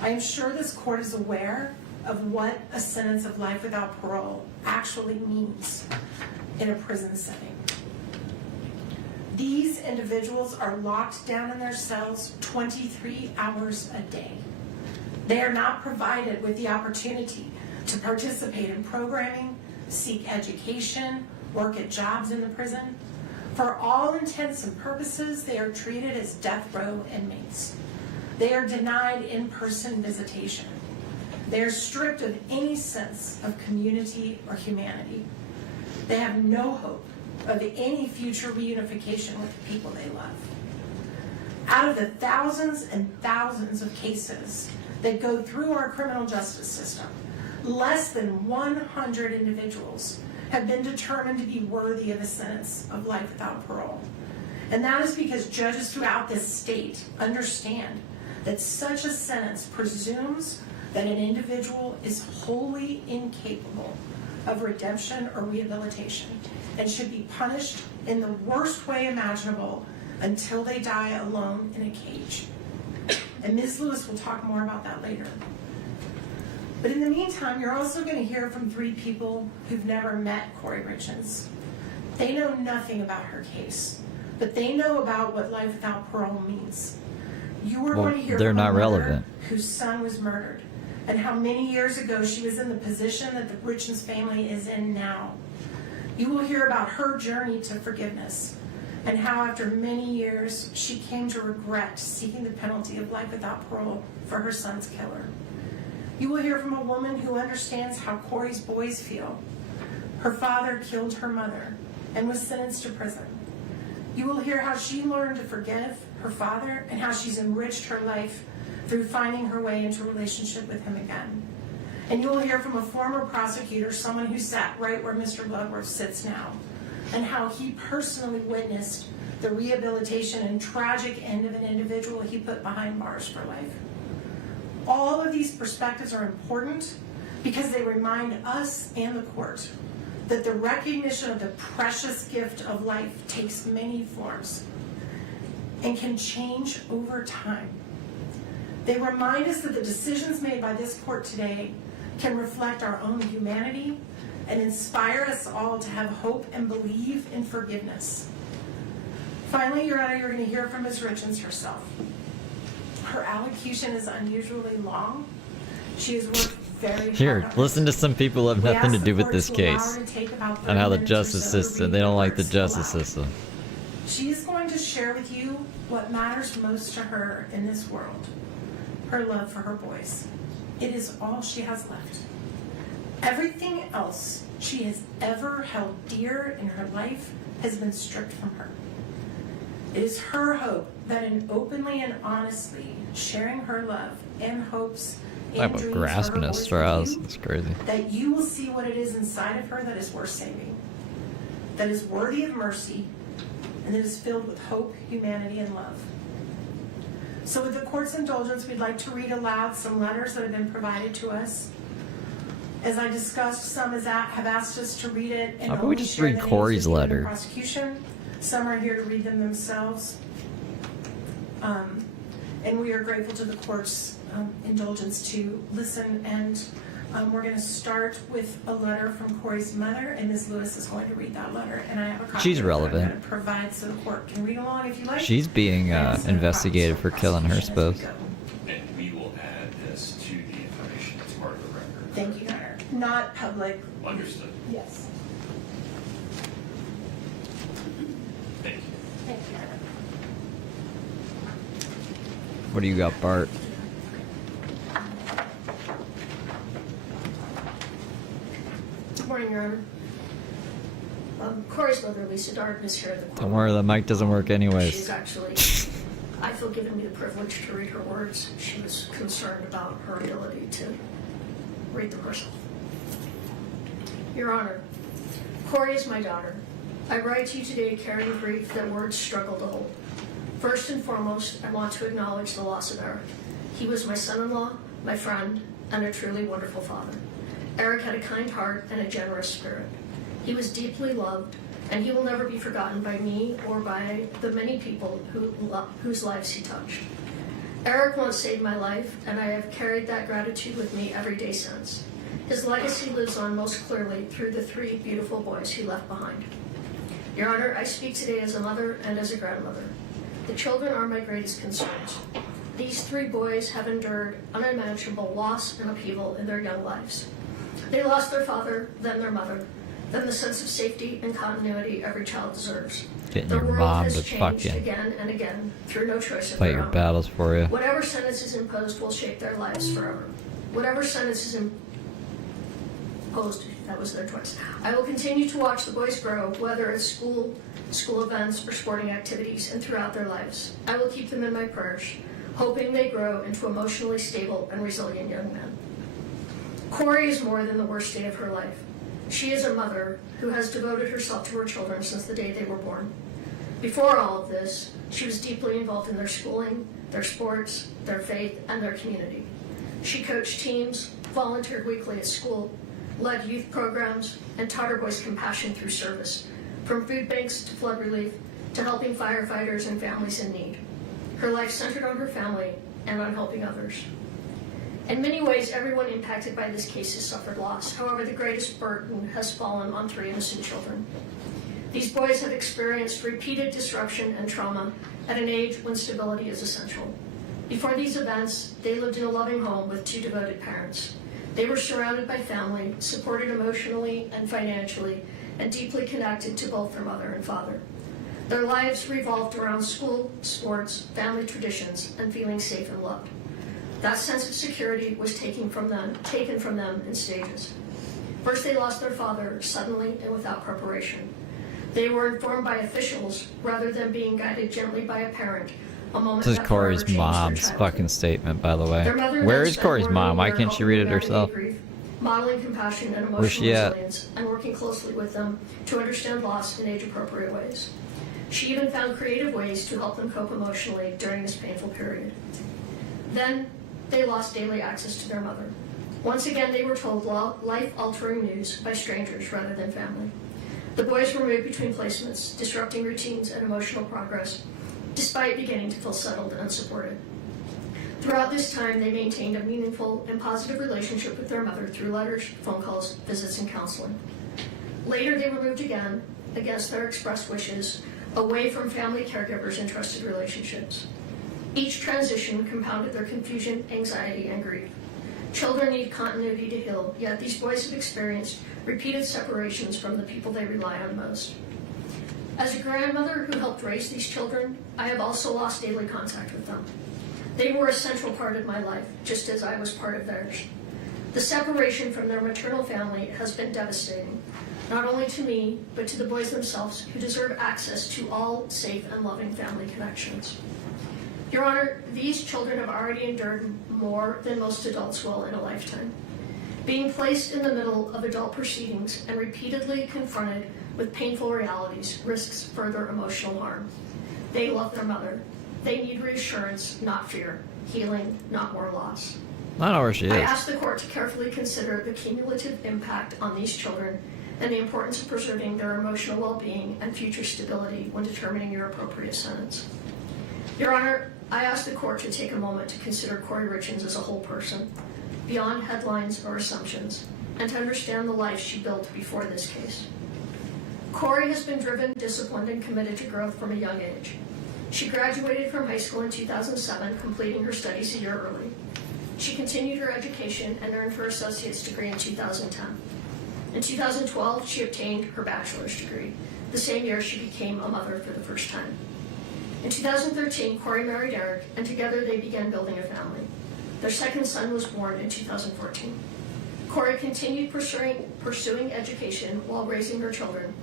I am sure this court is aware of what a sentence of life without parole actually means in a prison setting. These individuals are locked down in their cells 23 hours a day. They are not provided with the opportunity to participate in programming, seek education, work at jobs in the prison. For all intents and purposes, they are treated as death row inmates. They are denied in-person visitation. They are stripped of any sense of community or humanity. They have no hope of any future reunification with the people they love. Out of the thousands and thousands of cases that go through our criminal justice system, less than 100 individuals have been determined to be worthy of a sentence of life without parole. And that is because judges throughout this state understand that such a sentence presumes that an individual is wholly incapable of redemption or rehabilitation and should be punished in the worst way imaginable until they die alone in a cage. And Ms. Lewis will talk more about that later. But in the meantime, you're also going to hear from 3 people who've never met Kouri Richins. They know nothing about her case, but they know about what life without parole means. You are going to hear they're from not a mother relevant. whose son was murdered, and how many years ago she was in the position that the Richins family is in now. You will hear about her journey to forgiveness, and how after many years she came to regret seeking the penalty of life without parole for her son's killer. You will hear from a woman who understands how Kouri's boys feel. Her father killed her mother and was sentenced to prison. You will hear how she learned to forgive her father and how she's enriched her life through finding her way into a relationship with him again. And you will hear from a former prosecutor, someone who sat right where Mr. Bloodworth sits now, and how he personally witnessed the rehabilitation and tragic end of an individual he put behind bars for life. All of these perspectives are important because they remind us and the court that the recognition of the precious gift of life takes many forms and can change over time. They remind us that the decisions made by this court today can reflect our own humanity and inspire us all to have hope and believe in forgiveness. Finally, Your Honor, you're going to hear from Ms. Richins herself. Her allocution is unusually long. She has worked very hard. Here, listen to some people who have nothing to do with this case and how the justice system, they don't like the justice system. She is going to share with you what matters most to her in this world, her love for her boys. It is all she has left. Everything else she has ever held dear in her life has been stripped from her. It is her hope that in openly and honestly sharing her love and hopes and dreams grasping at straws. It's crazy. that you will see what it is inside of her that is worth saving, that is worthy of mercy, and that is filled with hope, humanity, and love. So with the court's indulgence, we'd like to read aloud some letters that have been provided to us. As I discussed, some have asked us to read it and How about we just read Kouri's letter? Prosecution. Some are here to read them themselves. And we are grateful to the court's indulgence to listen. And we're going to start with a letter from Kouri's mother, and Ms. Lewis is going to read that letter. And I have a copy She's of it that I'm relevant. going to provide so the court can read along if you like. She's being investigated for killing her spouse. And we will add this to the information as part of the record. Thank you, Your Honor. Not public. Understood. Yes. Thank you. Thank you, Your Honor. What do you got, Bart? Good morning, Your Honor. Kouri's mother, Lisa Darden, is here at the court. Don't worry, the mic doesn't work anyways. She's actually, I feel, given me the privilege to read her words. She was concerned about her ability to read them herself. Your Honor, Kouri is my daughter. I write to you today carrying grief that words struggle to hold. First and foremost, I want to acknowledge the loss of Eric. He was my son-in-law, my friend, and a truly wonderful father. Eric had a kind heart and a generous spirit. He was deeply loved and he will never be forgotten by me or by the many people whose lives he touched. Eric once saved my life, and I have carried that gratitude with me every day since. His legacy lives on most clearly through the 3 beautiful boys he left behind. Your Honor, I speak today as a mother and as a grandmother. The children are my greatest concerns. These 3 boys have endured unimaginable loss and upheaval in their young lives. They lost their father, then their mother, then the sense of safety and continuity every child deserves. Getting The your world mom has to changed fucking again and again through no choice of fight their your own. battles for you. Whatever sentence is imposed will shape their lives forever. Whatever sentence is imposed, that was their choice. I will continue to watch the boys grow, whether at school events, or sporting activities, and throughout their lives. I will keep them in my prayers, hoping they grow into emotionally stable and resilient young men. Kouri is more than the worst day of her life. She is a mother who has devoted herself to her children since the day they were born. Before all of this, she was deeply involved in their schooling, their sports, their faith, and their community. She coached teams, volunteered weekly at school, led youth programs, and taught her boys compassion through service, from food banks to flood relief to helping firefighters and families in need. Her life centered on her family and on helping others. In many ways, everyone impacted by this case has suffered loss. However, the greatest burden has fallen on 3 innocent children. These boys have experienced repeated disruption and trauma at an age when stability is essential. Before these events, they lived in a loving home with 2 devoted parents. They were surrounded by family, supported emotionally and financially, and deeply connected to both their mother and father. Their lives revolved around school, sports, family traditions, and feeling safe and loved. That sense of security was taken from them in stages. First, they lost their father suddenly and without preparation. They were informed by officials rather than being guided gently by a parent. This is Kouri's mom's fucking statement, by the way. Where is Kouri's mom? Why can't she read it herself? Modeling compassion and Where's she emotional at? resilience and working closely with them to understand loss in age-appropriate ways. She even found creative ways to help them cope emotionally during this painful period. Then, they lost daily access to their mother. Once again, they were told life-altering news by strangers rather than family. The boys were moved between placements, disrupting routines and emotional progress, despite beginning to feel settled and supported. Throughout this time, they maintained a meaningful and positive relationship with their mother through letters, phone calls, visits, and counseling. Later, they were moved again, against their expressed wishes, away from family caregivers and trusted relationships. Each transition compounded their confusion, anxiety, and grief. Children need continuity to heal, yet these boys have experienced repeated separations from the people they rely on most. As a grandmother who helped raise these children, I have also lost daily contact with them. They were a central part of my life, just as I was part of theirs. The separation from their maternal family has been devastating, not only to me, but to the boys themselves, who deserve access to all safe and loving family connections. Your Honor, these children have already endured more than most adults will in a lifetime. Being placed in the middle of adult proceedings and repeatedly confronted with painful realities risks further emotional harm. They love their mother. They need reassurance, not fear. Healing, not more loss. I know where she is. I ask the court to carefully consider the cumulative impact on these children and the importance of preserving their emotional well-being and future stability when determining your appropriate sentence. Your Honor, I ask the court to take a moment to consider Kouri Richins as a whole person, beyond headlines or assumptions, and to understand the life she built before this case. Kouri has been driven, disciplined, and committed to growth from a young age. She graduated from high school in 2007, completing her studies a year early. She continued her education and earned her associate's degree in 2010. In 2012, she obtained her bachelor's degree, the same year she became a mother for the first time. In 2013, Kouri married Eric, and together they began building a family. Their second son was born in 2014. Kouri continued pursuing education while raising her children,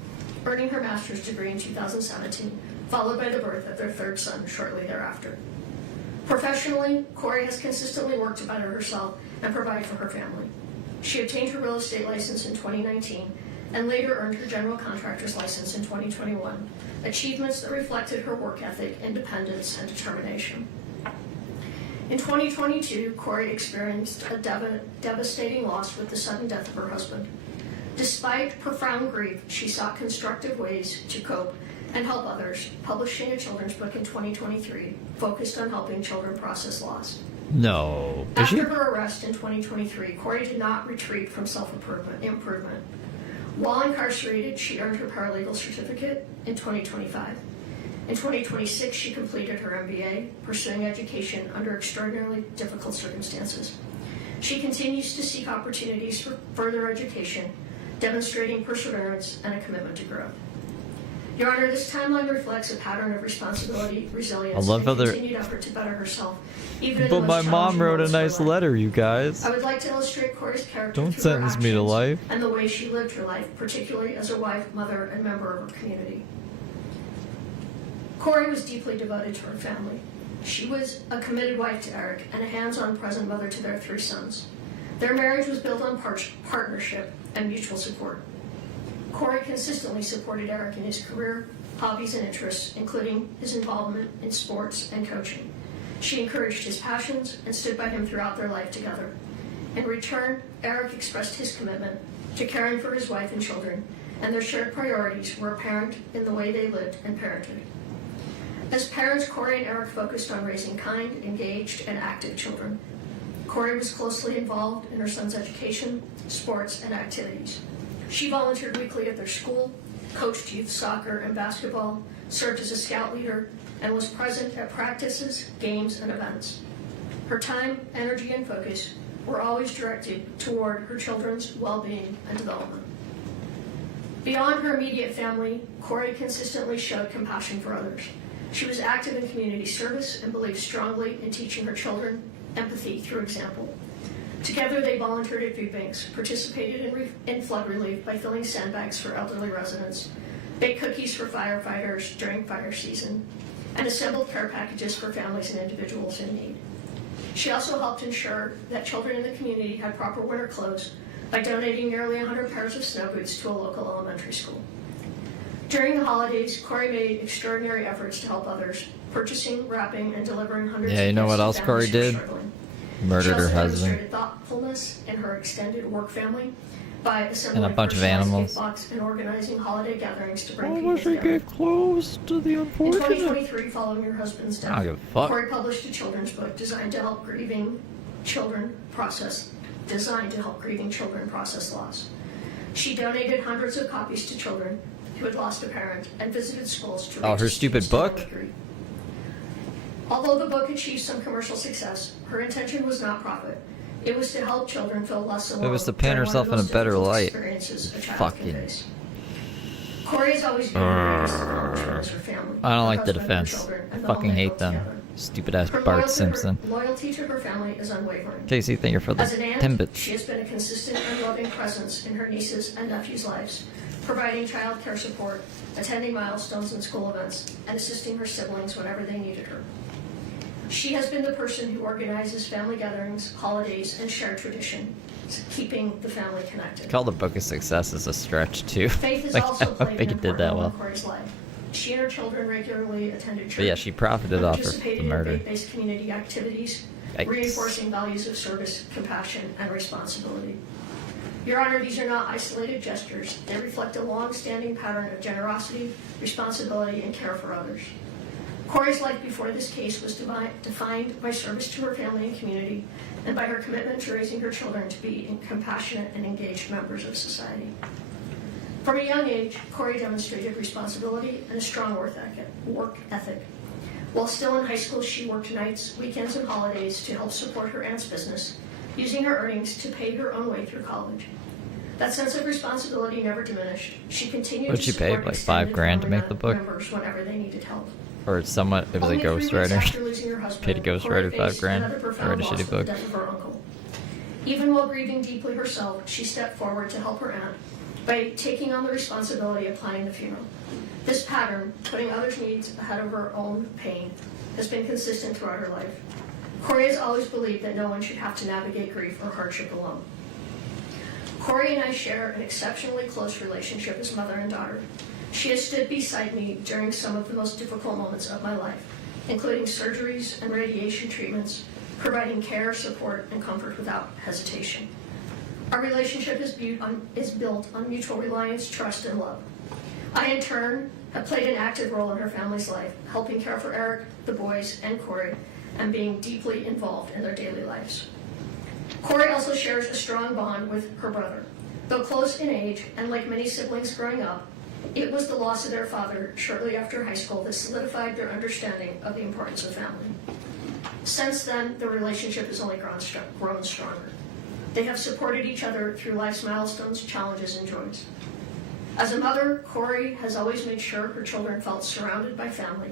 earning her master's degree in 2017, followed by the birth of their third son shortly thereafter. Professionally, Kouri has consistently worked to better herself and provide for her family. She obtained her real estate license in 2019 and later earned her general contractor's license in 2021, achievements that reflected her work ethic, independence, and determination. In 2022, Kouri experienced a devastating loss with the sudden death of her husband. Despite profound grief, she sought constructive ways to cope and help others, publishing a children's book in 2023 focused on helping children process loss. No. Is she? After her arrest in 2023, Kouri did not retreat from self-improvement. While incarcerated, she earned her paralegal certificate in 2025. In 2026, she completed her MBA, pursuing education under extraordinarily difficult circumstances. She continues to seek opportunities for further education, demonstrating perseverance and a commitment to growth. Your Honor, this timeline reflects a pattern of responsibility, resilience, and continued effort to better herself, even in the But most my mom challenging wrote a moments of her nice life. letter, you guys. I would like to illustrate Kouri's character Don't through her sentence me to actions life. and the way she lived her life, particularly as a wife, mother, and member of her community. Kouri was deeply devoted to her family. She was a committed wife to Eric and a hands-on present mother to their 3 sons. Their marriage was built on partnership and mutual support. Kouri consistently supported Eric in his career, hobbies, and interests, including his involvement in sports and coaching. She encouraged his passions and stood by him throughout their life together. In return, Eric expressed his commitment to caring for his wife and children, and their shared priorities were apparent in the way they lived and parented. As parents, Kouri and Eric focused on raising kind, engaged, and active children. Kouri was closely involved in her son's education, sports, and activities. She volunteered weekly at their school, coached youth soccer and basketball, served as a scout leader, and was present at practices, games, and events. Her time, energy, and focus were always directed toward her children's well-being and development. Beyond her immediate family, Kouri consistently showed compassion for others. She was active in community service and believed strongly in teaching her children empathy through example. Together, they volunteered at food banks, participated in flood relief by filling sandbags for elderly residents, baked cookies for firefighters during fire season, and assembled care packages for families and individuals in need. She also helped ensure that children in the community had proper winter clothes by donating nearly 100 pairs of snow boots to a local elementary school. During the holidays, Kouri made extraordinary efforts to help others, purchasing, wrapping, and delivering hundreds of Yeah, you know gifts what to else families Kouri who were did? struggling. Murdered She her also husband. demonstrated thoughtfulness in her extended work family by assembling And a bunch of personalized animals. gift box and organizing holiday gatherings to bring Why people wish she together. gave clothes to the In unfortunate? 2023, following her husband's I death, don't give a fuck. Kouri published a children's book designed to help grieving children process loss. She donated hundreds of copies to children who had lost a parent and visited schools to Oh, reach her stupid students dealing book? with grief. Although the book achieved some commercial success, her intention was not profit. It was to help children feel less alone. It was to paint during one herself of in a those better difficult light. experiences a child Fucking. can face. Kouri has always been her greatest accomplishment as her family. I don't her like the husband, her defense. children, I and the home fucking they hate built them. together. Stupid ass Her Bart Simpson. loyalty to her family is unwavering. Casey, thank you for the As an aunt, Timbits. she has been a consistent and loving presence in her nieces' and nephews' lives, providing child care support, attending milestones and school events, and assisting her siblings whenever they needed her. She has been the person who organizes family gatherings, holidays, and shared tradition, keeping the family connected. Call the book a success is a stretch too. Faith has Like, also I don't played think an it did that important role well. in Kouri's life. She and her children regularly attended church. But yeah, she profited off of participated the in murder. faith-based community activities, Yikes. reinforcing values of service, compassion, and responsibility. Your Honor, these are not isolated gestures. They reflect a long-standing pattern of generosity, responsibility, and care for others. Kouri's life before this case was defined by service to her family and community, and by her commitment to raising her children to be compassionate and engaged members of society. From a young age, Kouri demonstrated responsibility and a strong work ethic. While still in high school, she worked nights, weekends, and holidays to help support her aunt's business, using her earnings to pay her own way through college. That sense of responsibility never diminished. She continued What'd to she pay, support like extended $5,000 to family make the book? members whenever they needed help. Or it's somewhat, it was a Only 3 weeks after ghostwriter. losing her husband, Paid a ghostwriter Kouri faced $5,000 another to profound write a loss shitty with the book. death of her uncle. Even while grieving deeply herself, she stepped forward to help her aunt by taking on the responsibility of planning the funeral. This pattern, putting others' needs ahead of her own pain, has been consistent throughout her life. Kouri has always believed that no one should have to navigate grief or hardship alone. Kouri and I share an exceptionally close relationship as mother and daughter. She has stood beside me during some of the most difficult moments of my life, including surgeries and radiation treatments, providing care, support, and comfort without hesitation. Our relationship is built on mutual reliance, trust, and love. I, in turn, have played an active role in her family's life, helping care for Eric, the boys, and Kouri, and being deeply involved in their daily lives. Kouri also shares a strong bond with her brother. Though close in age, and like many siblings growing up, it was the loss of their father shortly after high school that solidified their understanding of the importance of family. Since then, the relationship has only grown stronger. They have supported each other through life's milestones, challenges, and joys. As a mother, Kouri has always made sure her children felt surrounded by family.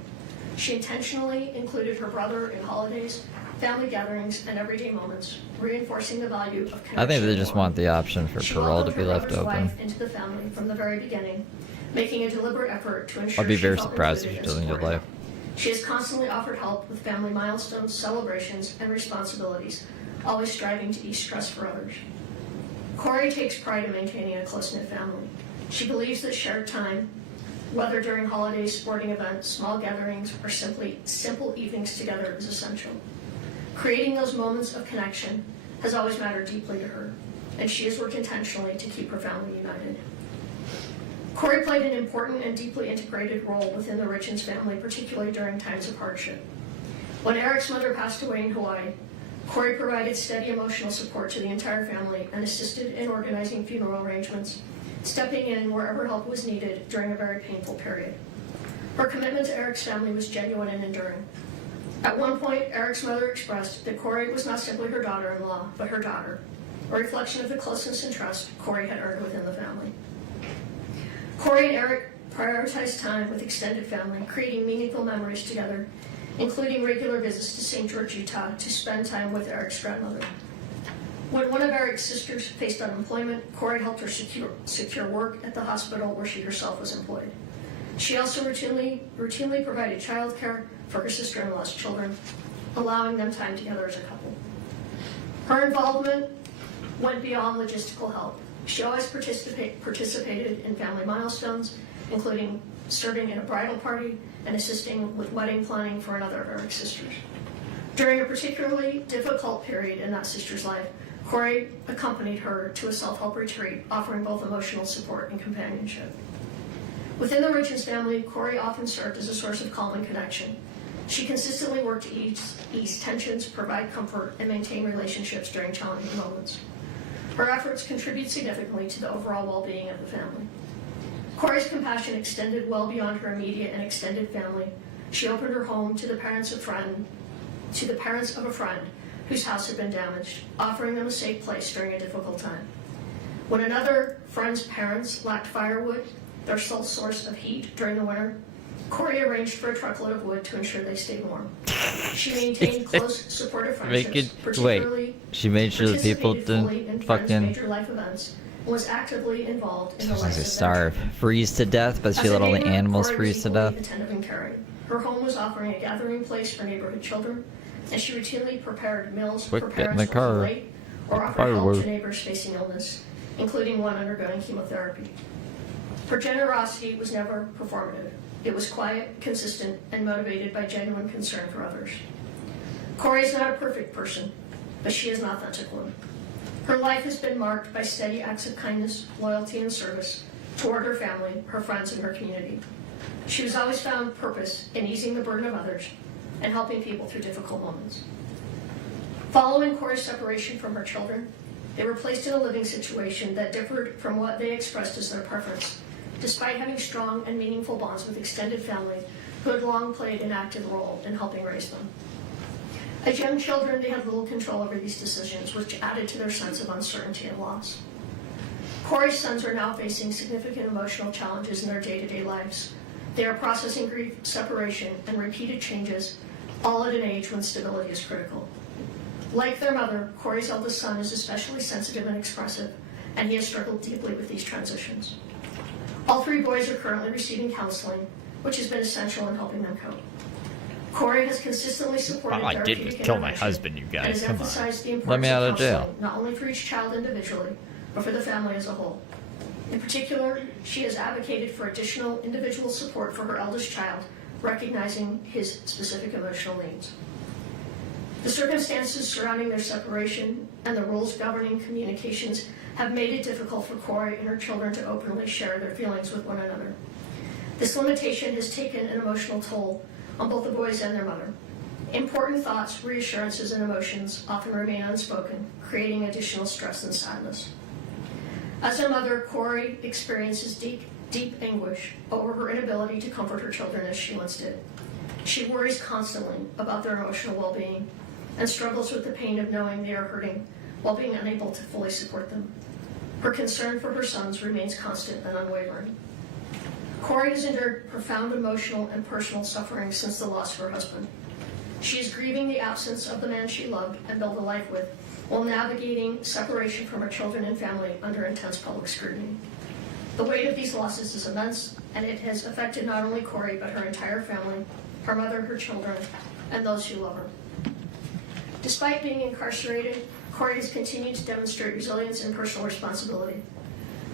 She intentionally included her brother in holidays, family gatherings, and everyday moments, reinforcing the value of connection. I think they just want the option for parole to be left open. Wife into the family from the very beginning, making a deliberate effort to ensure I'd be very she felt surprised if she included and doesn't get life. supported. She has constantly offered help with family milestones, celebrations, and responsibilities, always striving to ease stress for others. Kouri takes pride in maintaining a close-knit family. She believes that shared time, whether during holidays, sporting events, small gatherings, or simply simple evenings together, is essential. Creating those moments of connection has always mattered deeply to her, and she has worked intentionally to keep her family united. Kouri played an important and deeply integrated role within the Richins family, particularly during times of hardship. When Eric's mother passed away in Hawaii, Kouri provided steady emotional support to the entire family and assisted in organizing funeral arrangements, stepping in wherever help was needed during a very painful period. Her commitment to Eric's family was genuine and enduring. At one point, Eric's mother expressed that Kouri was not simply her daughter-in-law, but her daughter, a reflection of the closeness and trust Kouri had earned within the family. Kouri and Eric prioritized time with extended family, creating meaningful memories together, including regular visits to St. George, Utah, to spend time with Eric's grandmother. When one of Eric's sisters faced unemployment, Kouri helped her secure work at the hospital where she herself was employed. She also routinely provided childcare for her sister-in-law's children, allowing them time together as a couple. Her involvement went beyond logistical help. She always participated in family milestones, including serving in a bridal party and assisting with wedding planning for another of Eric's sisters. During a particularly difficult period in that sister's life, Kouri accompanied her to a self-help retreat, offering both emotional support and companionship. Within the Richins family, Kouri often served as a source of calm and connection. She consistently worked to ease tensions, provide comfort, and maintain relationships during challenging moments. Her efforts contribute significantly to the overall well-being of the family. Kouri's compassion extended well beyond her immediate and extended family. She opened her home to the parents of a friend whose house had been damaged, offering them a safe place during a difficult time. When another friend's parents lacked firewood, their sole source of heat during the winter, Kouri arranged for a truckload of wood to ensure they stayed warm. She maintained close, supportive friendships, she made sure that people didn't fucking major life events, and was actively involved in the lives of starve, freeze to death, but she let all the animals freeze to death. Attentive and caring. Her home was offering a gathering place for neighborhood children, and she routinely prepared meals for parents who were late or offered help to neighbors facing illness, including one undergoing chemotherapy. Her generosity was never performative. It was quiet, consistent, and motivated by genuine concern for others. Kouri is not a perfect person, but she is an authentic one. Her life has been marked by steady acts of kindness, loyalty, and service toward her family, her friends, and her community. She has always found purpose in easing the burden of others and helping people through difficult moments. Following Kouri's separation from her children, they were placed in a living situation that differed from what they expressed as their preference, despite having strong and meaningful bonds with extended family who had long played an active role in helping raise them. As young children, they had little control over these decisions, which added to their sense of uncertainty and loss. Kouri's sons are now facing significant emotional challenges in their day-to-day lives. They are processing grief, separation, and repeated changes, all at an age when stability is critical. Like their mother, Kouri's eldest son is especially sensitive and expressive, and he has struggled deeply with these transitions. All three boys are currently receiving counseling, which has been essential in helping them cope. Kouri has consistently supported all I did was kill my husband, you guys. Come on. Let me out of jail. Not only for each child individually, but for the family as a whole. In particular, she has advocated for additional individual support for her eldest child, recognizing his specific emotional needs. The circumstances surrounding their separation and the rules governing communications have made it difficult for Kouri and her children to openly share their feelings with one another. This limitation has taken an emotional toll on both the boys and their mother. Important thoughts, reassurances, and emotions often remain unspoken, creating additional stress and sadness. As a mother, Kouri experiences deep anguish over her inability to comfort her children as she once did. She worries constantly about their emotional well-being and struggles with the pain of knowing they are hurting while being unable to fully support them. Her concern for her sons remains constant and unwavering. Kouri has endured profound emotional and personal suffering since the loss of her husband. She is grieving the absence of the man she loved and built a life with, while navigating separation from her children and family under intense public scrutiny. The weight of these losses is immense, and it has affected not only Kouri, but her entire family, her mother, her children, and those who love her. Despite being incarcerated, Kouri has continued to demonstrate resilience and personal responsibility.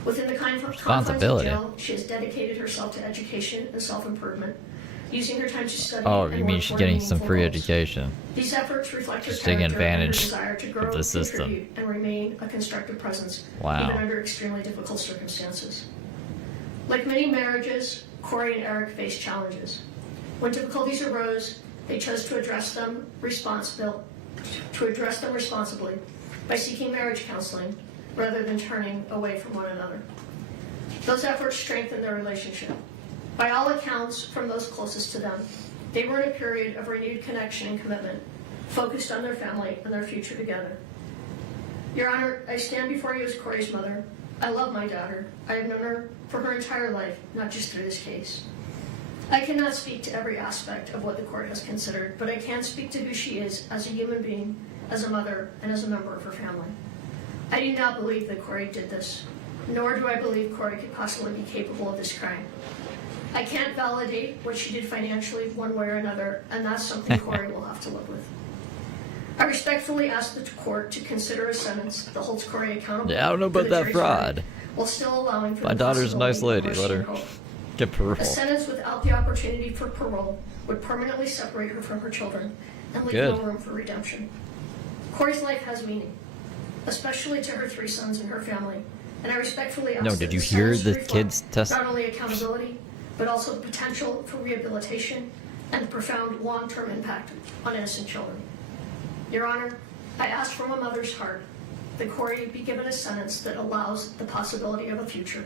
Within the confines of jail, she has dedicated herself to education and self-improvement, using her time to study. Oh, and you mean work she's toward getting meaningful some free goals. education? These efforts reflect her She's taking character and her advantage desire to grow, of the system. contribute, and remain a constructive presence, Wow. even under extremely difficult circumstances. Like many marriages, Kouri and Eric faced challenges. When difficulties arose, they chose to address them responsibly by seeking marriage counseling rather than turning away from one another. Those efforts strengthened their relationship. By all accounts, from those closest to them, they were in a period of renewed connection and commitment, focused on their family and their future together. Your Honor, I stand before you as Kouri's mother. I love my daughter. I have known her for her entire life, not just through this case. I cannot speak to every aspect of what the court has considered, but I can speak to who she is as a human being, as a mother, and as a member of her family. I do not believe that Kouri did this, nor do I believe Kouri could possibly be capable of this crime. I can't validate what she did financially one way or another, and that's something Kouri will have to live with. I respectfully ask the court to consider a sentence that holds Kouri accountable. Yeah, I don't know about that fraud. While still allowing for My the daughter's a nice possibility lady. of Let her mercy and hope. get parole. A sentence without the opportunity for parole would permanently separate her from her children and leave no Good. room for redemption. Kouri's life has meaning, especially to her 3 sons and her family, and I respectfully ask No, that did you the hear sentence the reflect kids test? not only accountability, but also the potential for rehabilitation and the profound long-term impact on innocent children. Your Honor, I ask from a mother's heart that Kouri be given a sentence that allows the possibility of a future,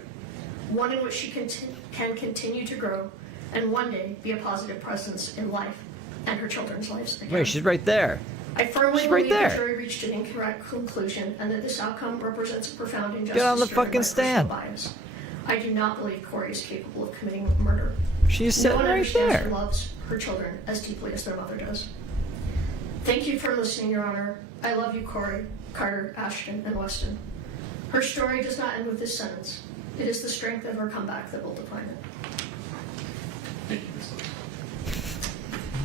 one in which she can continue to grow and one day be a positive presence in life and her children's lives again. Wait, she's right there. I firmly She's right believe the there. jury reached an incorrect conclusion and that this outcome represents a profound injustice Get on the driven fucking by personal stand. bias. I do not believe Kouri is capable of committing murder. She's sitting no one right understands there. or loves her children as deeply as their mother does. Thank you for listening, Your Honor. I love you, Kouri, Carter, Ashton, and Weston. Her story does not end with this sentence. It is the strength of her comeback that will define it.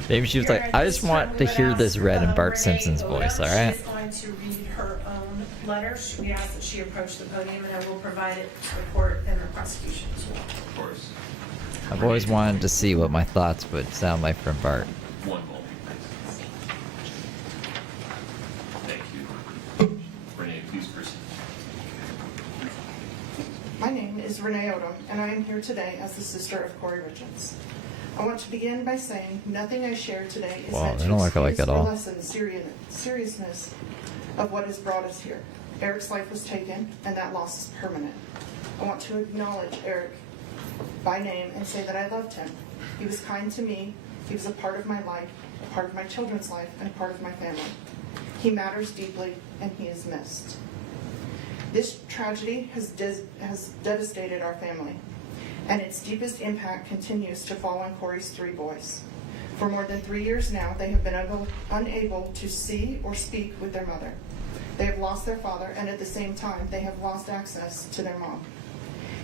Maybe she was like, I just want to hear this read in Bart Simpson's voice, alright? She's going to read her own letter. We ask that she approach the podium, and I will provide it to the court and the prosecution as well. Of course. I've always wanted to see what my thoughts would sound like from Bart. One moment, please. Thank you. Renee, please proceed. My name is Renee Odom, and I am here today as the sister of Kouri Richins. I want to begin by saying nothing I share today is Wow, meant they to don't look alike excuse at or all. lessen the seriousness of what has brought us here. Eric's life was taken, and that loss is permanent. I want to acknowledge Eric by name and say that I loved him. He was kind to me. He was a part of my life, a part of my children's life, and a part of my family. He matters deeply, and he is missed. This tragedy has devastated our family, and its deepest impact continues to fall on Kouri's 3 boys. For more than 3 years now, they have been unable to see or speak with their mother. They have lost their father, and at the same time, they have lost access to their mom.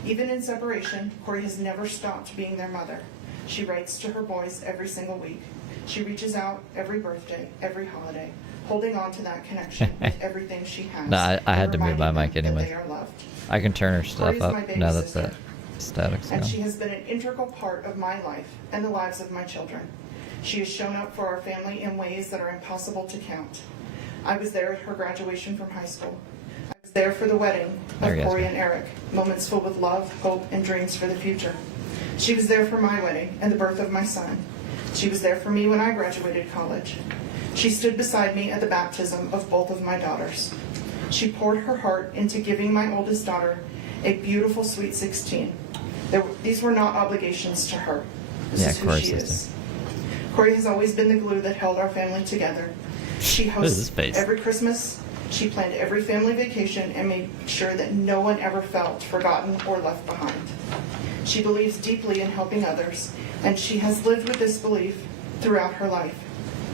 Even in separation, Kouri has never stopped being their mother. She writes to her boys every single week. She reaches out every birthday, every holiday, holding on to that connection with everything she has. No, I had to move my reminding mic them that anyway. they are loved. I can turn her stuff Kouri's my up baby now that sister, that static's and gone. she has been an integral part of my life and the lives of my children. She has shown up for our family in ways that are impossible to count. I was there at her graduation from high school. I was there for the wedding of Kouri and Eric, moments filled with love, hope, and dreams for the future. She was there for my wedding and the birth of my son. She was there for me when I graduated college. She stood beside me at the baptism of both of my daughters. She poured her heart into giving my oldest daughter a beautiful sweet 16. These were not obligations to her. This is who she is. Kouri has always been the glue that held our family together. She hosts every Christmas. She planned every family vacation and made sure that no one ever felt forgotten or left behind. She believes deeply in helping others, and she has lived with this belief throughout her life.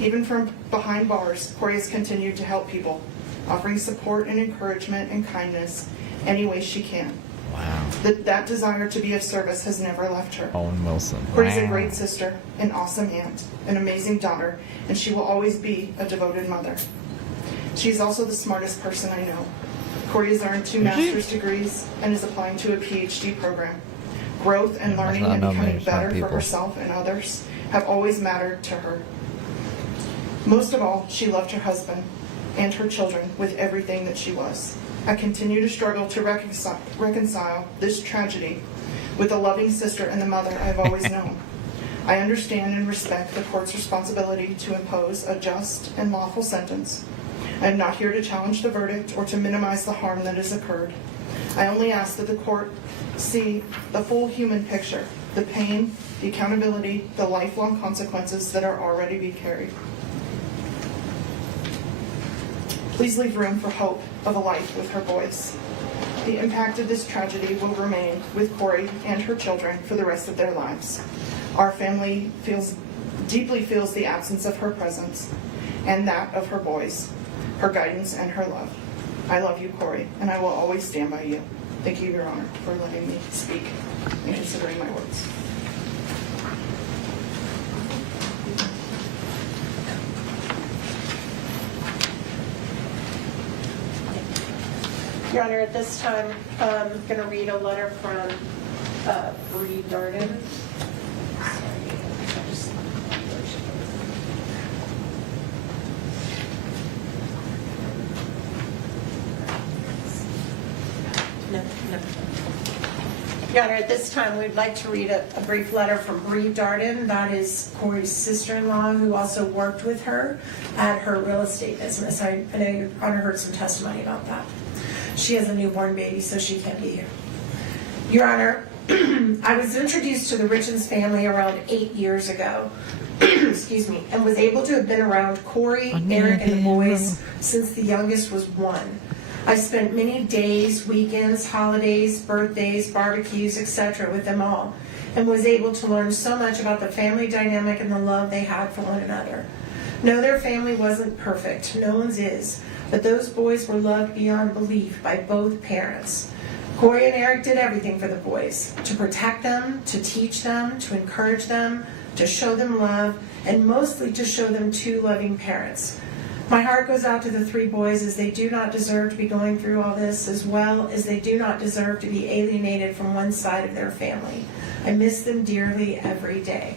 Even from behind bars, Kouri has continued to help people, offering support and encouragement and kindness any way she can. Wow. That desire to be of service has never left her. Owen Wilson. Kouri's a great sister, an awesome aunt, an amazing daughter, and she will always be a devoted mother. She's also the smartest person I know. Kouri has earned 2 master's degrees and is applying to a PhD program. Growth and learning and becoming better for herself and others have always mattered to her. Most of all, she loved her husband and her children with everything that she was. I continue to struggle to reconcile this tragedy with the loving sister and the mother I've always known. I understand and respect the court's responsibility to impose a just and lawful sentence. I am not here to challenge the verdict or to minimize the harm that has occurred. I only ask that the court see the full human picture, the pain, the accountability, the lifelong consequences that are already being carried. Please leave room for hope of a life with her boys. The impact of this tragedy will remain with Kouri and her children for the rest of their lives. Our family deeply feels the absence of her presence and that of her boys, her guidance and her love. I love you, Kouri, and I will always stand by you. Thank you, Your Honor, for letting me speak and considering my words. Your Honor, at this time, I'm going to read a letter from Bree Darden. Your Honor, at this time, we'd like to read a brief letter from Bree Darden. That is Kouri's sister-in-law, who also worked with her at her real estate business. I know Your Honor heard some testimony about that. She has a newborn baby, so she can't be here. Your Honor, I was introduced to the Richins family around 8 years ago, excuse me, and was able to have been around Kouri, Eric, and the boys since the youngest was 1. I spent many days, weekends, holidays, birthdays, barbecues, etc. with them all, and was able to learn so much about the family dynamic and the love they had for one another. No, their family wasn't perfect. No one's is. But those boys were loved beyond belief by both parents. Kouri and Eric did everything for the boys, to protect them, to teach them, to encourage them, to show them love, and mostly to show them 2 loving parents. My heart goes out to the 3 boys, as they do not deserve to be going through all this, as well as they do not deserve to be alienated from one side of their family. I miss them dearly every day.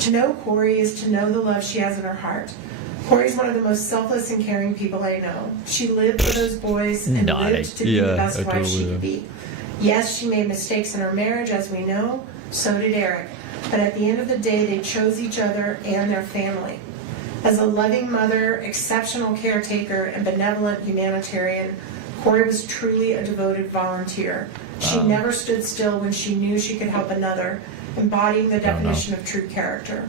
To know Kouri is to know the love she has in her heart. Kouri is one of the most selfless and caring people I know. She lived for those boys and lived to be the best wife she could be. Yes, she made mistakes in her marriage, as we know. So did Eric. But at the end of the day, they chose each other and their family. As a loving mother, exceptional caretaker, and benevolent humanitarian, Kouri was truly a devoted volunteer. She never stood still when she knew she could help another, embodying the definition of true character.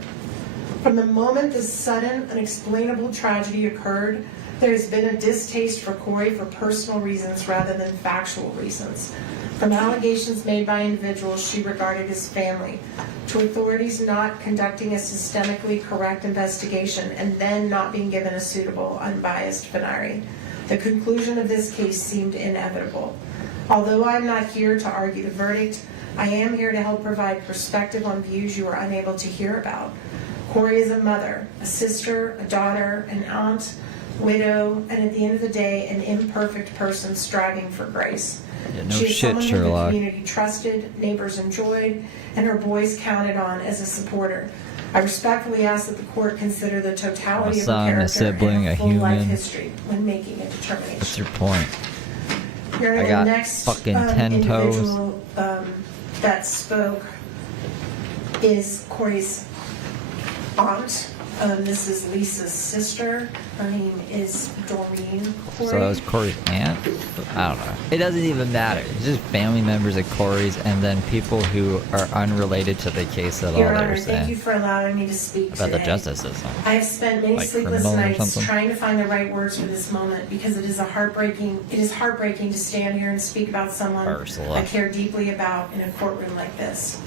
From the moment this sudden, unexplainable tragedy occurred, there has been a distaste for Kouri for personal reasons rather than factual reasons. From allegations made by individuals she regarded as family, to authorities not conducting a systemically correct investigation and then not being given a suitable, unbiased venire. The conclusion of this case seemed inevitable. Although I am not here to argue the verdict, I am here to help provide perspective on views you are unable to hear about. Kouri is a mother, a sister, a daughter, an aunt, widow, and at the end of the day, an imperfect person striving for grace. Yeah, no she is shit, someone Sherlock. who the community trusted, neighbors enjoyed, and her boys counted on as a supporter. I respectfully ask that the court consider the totality of son, her a character sibling, and a full life human. history when making a determination. What's your point? Your I got next fucking 10 toes. individual that spoke is Kouri's aunt. This is Lisa's sister. Her name is Doreen Kouri. So that was Kouri's aunt? I don't know. It doesn't even matter. It's just family members of Kouri's and then people who are unrelated to the case at all. Your They Honor, were thank saying you for allowing me to speak about today. the justice system. I have spent many Like sleepless criminals or nights something? trying to find the right words for this moment because it is heartbreaking to stand here and speak about someone Ursula. I care deeply about in a courtroom like this.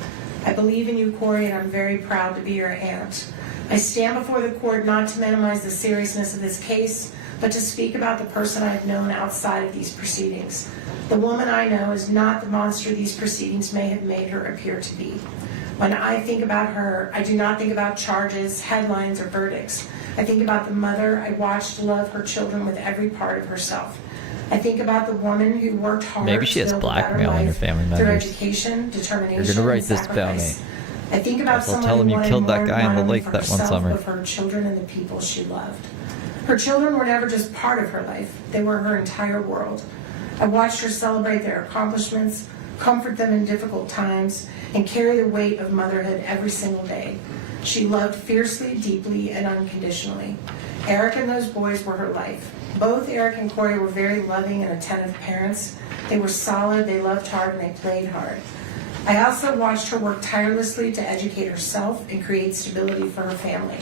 I believe in you, Kouri, and I'm very proud to be your aunt. I stand before the court not to minimize the seriousness of this case, but to speak about the person I've known outside of these proceedings. The woman I know is not the monster these proceedings may have made her appear to be. When I think about her, I do not think about charges, headlines, or verdicts. I think about the mother I watched love her children with every part of herself. I think about the woman who worked hard Maybe she has to build a better blackmail in her life family through members. education, determination, You're gonna write and this about me. sacrifice. I think about Also someone tell them who you wanted killed that more guy in the not only lake for that one herself, summer. but for her children and the people she loved. Her children were never just part of her life. They were her entire world. I watched her celebrate their accomplishments, comfort them in difficult times, and carry the weight of motherhood every single day. She loved fiercely, deeply, and unconditionally. Eric and those boys were her life. Both Eric and Kouri were very loving and attentive parents. They were solid, they loved hard, and they played hard. I also watched her work tirelessly to educate herself and create stability for her family.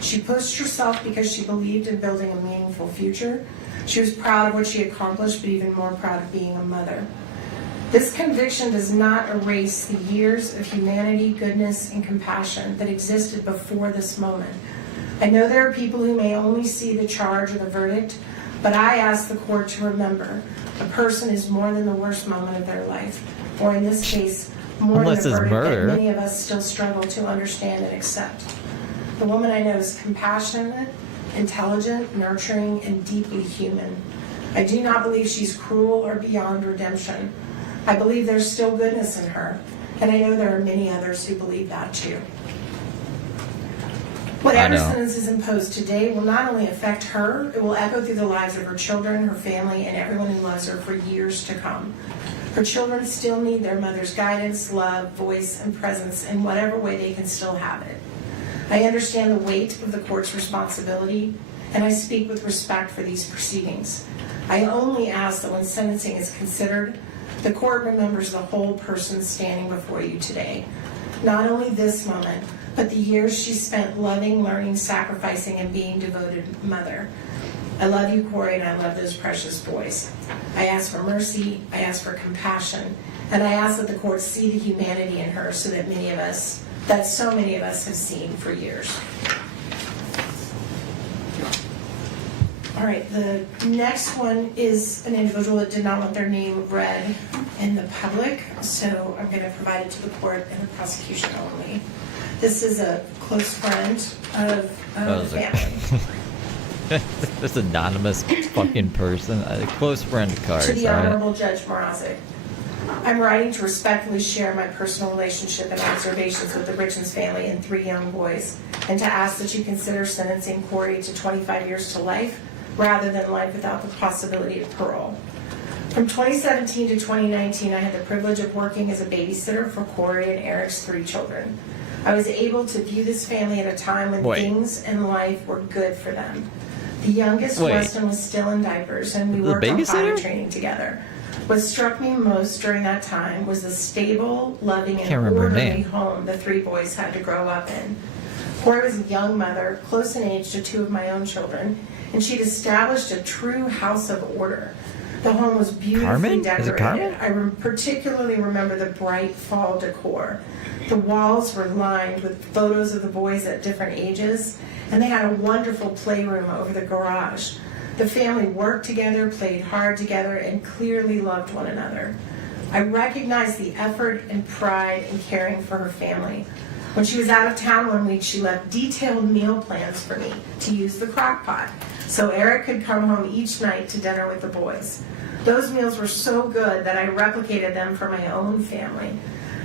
She pushed herself because she believed in building a meaningful future. She was proud of what she accomplished, but even more proud of being a mother. This conviction does not erase the years of humanity, goodness, and compassion that existed before this moment. I know there are people who may only see the charge or the verdict, but I ask the court to remember a person is more than the worst moment of their life, or in this case, more Unless than a it's verdict murder. that many of us still struggle to understand and accept. The woman I know is compassionate, intelligent, nurturing, and deeply human. I do not believe she's cruel or beyond redemption. I believe there's still goodness in her, and I know there are many others who believe that too. Whatever sentence is imposed today will not only affect her, it will echo through the lives of her children, her family, and everyone who loves her for years to come. Her children still need their mother's guidance, love, voice, and presence in whatever way they can still have it. I understand the weight of the court's responsibility, and I speak with respect for these proceedings. I only ask that when sentencing is considered, the court remembers the whole person standing before you today. Not only this moment, but the years she spent loving, learning, sacrificing, and being devoted mother. I love you, Kouri, and I love those precious boys. I ask for mercy, I ask for compassion, and I ask that the court see the humanity in her so that so many of us have seen for years. All right, the next one is an individual that did not want their name read in the public, so I'm going to provide it to the court in the prosecution only. This is a close friend of the family. This anonymous fucking person. A close friend card. To the Honorable Judge Mrazek. I'm writing to respectfully share my personal relationship and observations with the Richins family and 3 young boys, and to ask that you consider sentencing Kouri to 25 years to life rather than life without the possibility of parole. From 2017 to 2019, I had the privilege of working as a babysitter for Kouri and Eric's 3 children. I was able to view this family at a time when things in life were good for them. The youngest, Weston, was still in diapers, and we worked on potty training together. What struck me most during that time was the stable, loving, and orderly home the 3 boys had to grow up in. Kouri was a young mother, close in age to 2 of my own children, and she'd established a true house of order. The home was beautifully decorated. I particularly remember the bright fall decor. The walls were lined with photos of the boys at different ages, and they had a wonderful playroom over the garage. The family worked together, played hard together, and clearly loved one another. I recognized the effort and pride in caring for her family. When she was out of town one week, she left detailed meal plans for me to use the crock pot, so Eric could come home each night to dinner with the boys. Those meals were so good that I replicated them for my own family.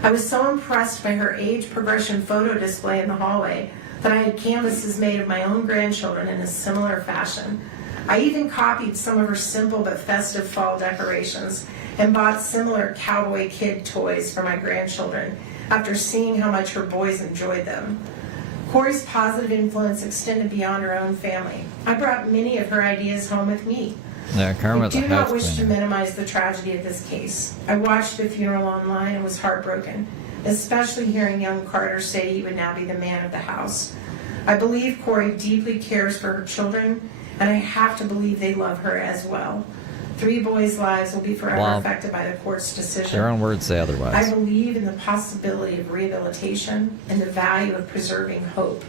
I was so impressed by her age progression photo display in the hallway that I had canvases made of my own grandchildren in a similar fashion. I even copied some of her simple but festive fall decorations and bought similar cowboy kid toys for my grandchildren after seeing how much her boys enjoyed them. Kouri's positive influence extended beyond her own family. I brought many of her ideas home with me. Yeah, I do not wish to minimize the tragedy of this case. I watched the funeral online and was heartbroken, especially hearing young Carter say he would now be the man of the house. I believe Kouri deeply cares for her children, and I have to believe they love her as well. 3 boys' lives will be forever affected by the court's decision. Their own words say otherwise. I believe in the possibility of rehabilitation and the value of preserving hope.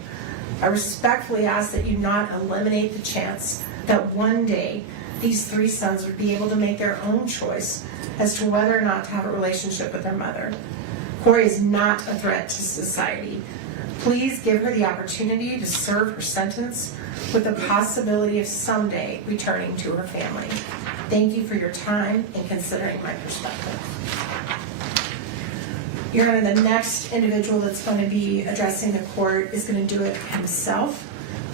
I respectfully ask that you not eliminate the chance that one day these 3 sons would be able to make their own choice as to whether or not to have a relationship with their mother. Kouri is not a threat to society. Please give her the opportunity to serve her sentence with the possibility of someday returning to her family. Thank you for your time and considering my perspective. Your Honor, the next individual that's going to be addressing the court is going to do it himself,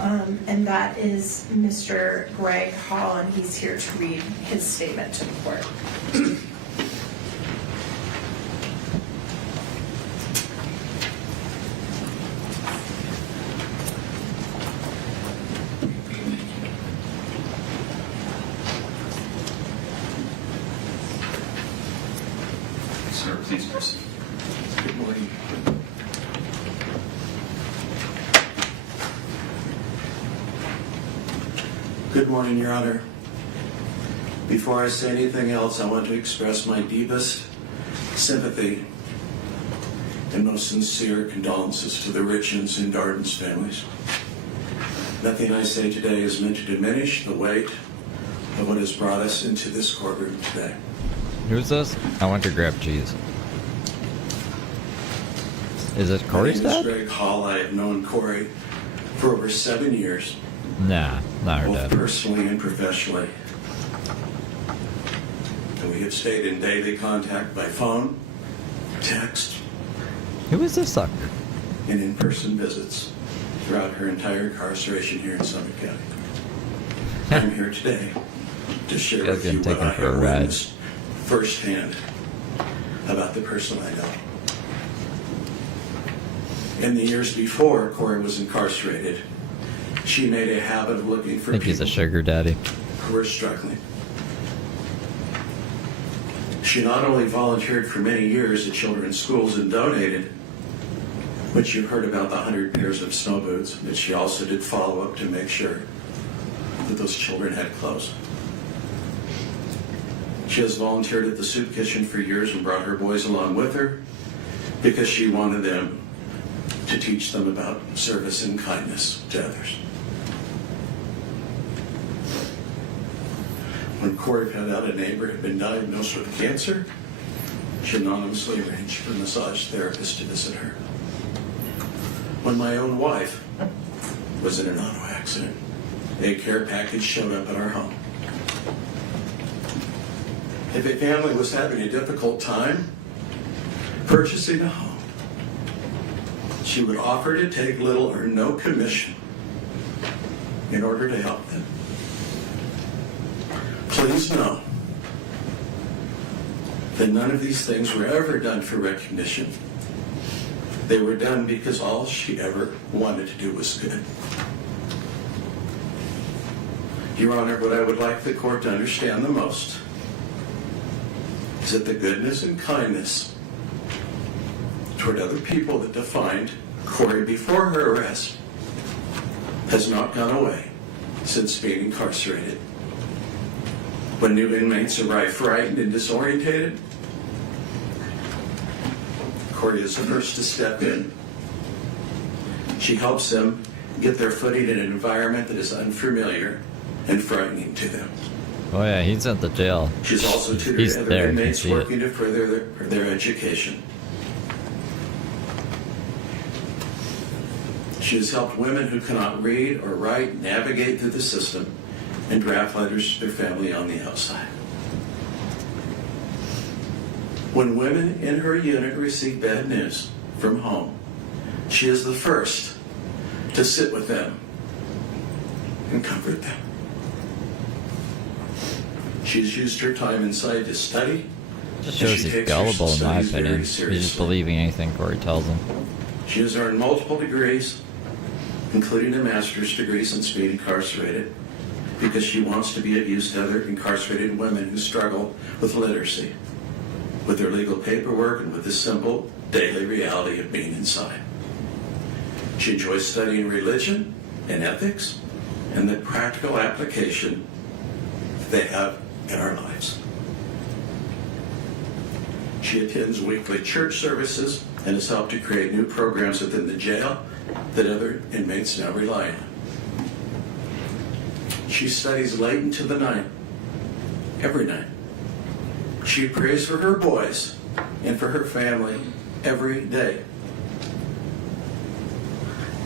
and that is Mr. Greg Hall, and he's here to read his statement to the court. Sir, please proceed. Good morning. Good morning, Your Honor. Before I say anything else, I want to express my deepest sympathy and most sincere condolences to the Richins and Darden's families. Nothing I say today is meant to diminish the weight of what has brought us into this courtroom today. Who's this? I want to grab cheese. Is it Kouri's My name dad? is Greg Hall. I have known Kouri for over 7 years. Nah, not her both dad. personally and professionally. And we have stayed in daily contact by phone, text. Who is this sucker? And in-person visits throughout her entire incarceration here in Summit County. I'm here today to share with you what I have witnessed firsthand about the person I know. In the years before Kouri was incarcerated, she made a habit of looking for I think he's a sugar daddy. who were struggling. She not only volunteered for many years at children's schools and donated, which you've heard about the 100 pairs of snow boots, but she also did follow up to make sure that those children had clothes. She has volunteered at the soup kitchen for years and brought her boys along with her because she wanted them to teach them about service and kindness to others. When Kouri found out a neighbor had been diagnosed with cancer, she anonymously arranged for a massage therapist to visit her. When my own wife was in an auto accident, a care package showed up at our home. If a family was having a difficult time purchasing a home, she would offer to take little or no commission in order to help them. Please know that none of these things were ever done for recognition. They were done because all she ever wanted to do was good. Your Honor, what I would like the court to understand the most is that the goodness and kindness toward other people that defined Kouri before her arrest has not gone away since being incarcerated. When new inmates arrive frightened and disorientated, Kouri is the first to step in. She helps them get their footing in an environment that is unfamiliar and frightening to them. Oh yeah, he's at the jail. She's also tutored He's other there, inmates you can see working to further their education. She has helped women who cannot read or write navigate through the system and draft letters to their family on the outside. When women in her unit receive bad news from home, she is the first to sit with them and comfort them. She's used her time inside to study. Just shows he's gullible, in my opinion. He's just believing anything Kouri tells him. She has earned multiple degrees, including a master's degree since being incarcerated, because she wants to be of use to other incarcerated women who struggle with literacy, with their legal paperwork, and with the simple daily reality of being inside. She enjoys studying religion and ethics and the practical application they have in our lives. She attends weekly church services and has helped to create new programs within the jail that other inmates now rely on. She studies late into the night, every night. She prays for her boys and for her family every day.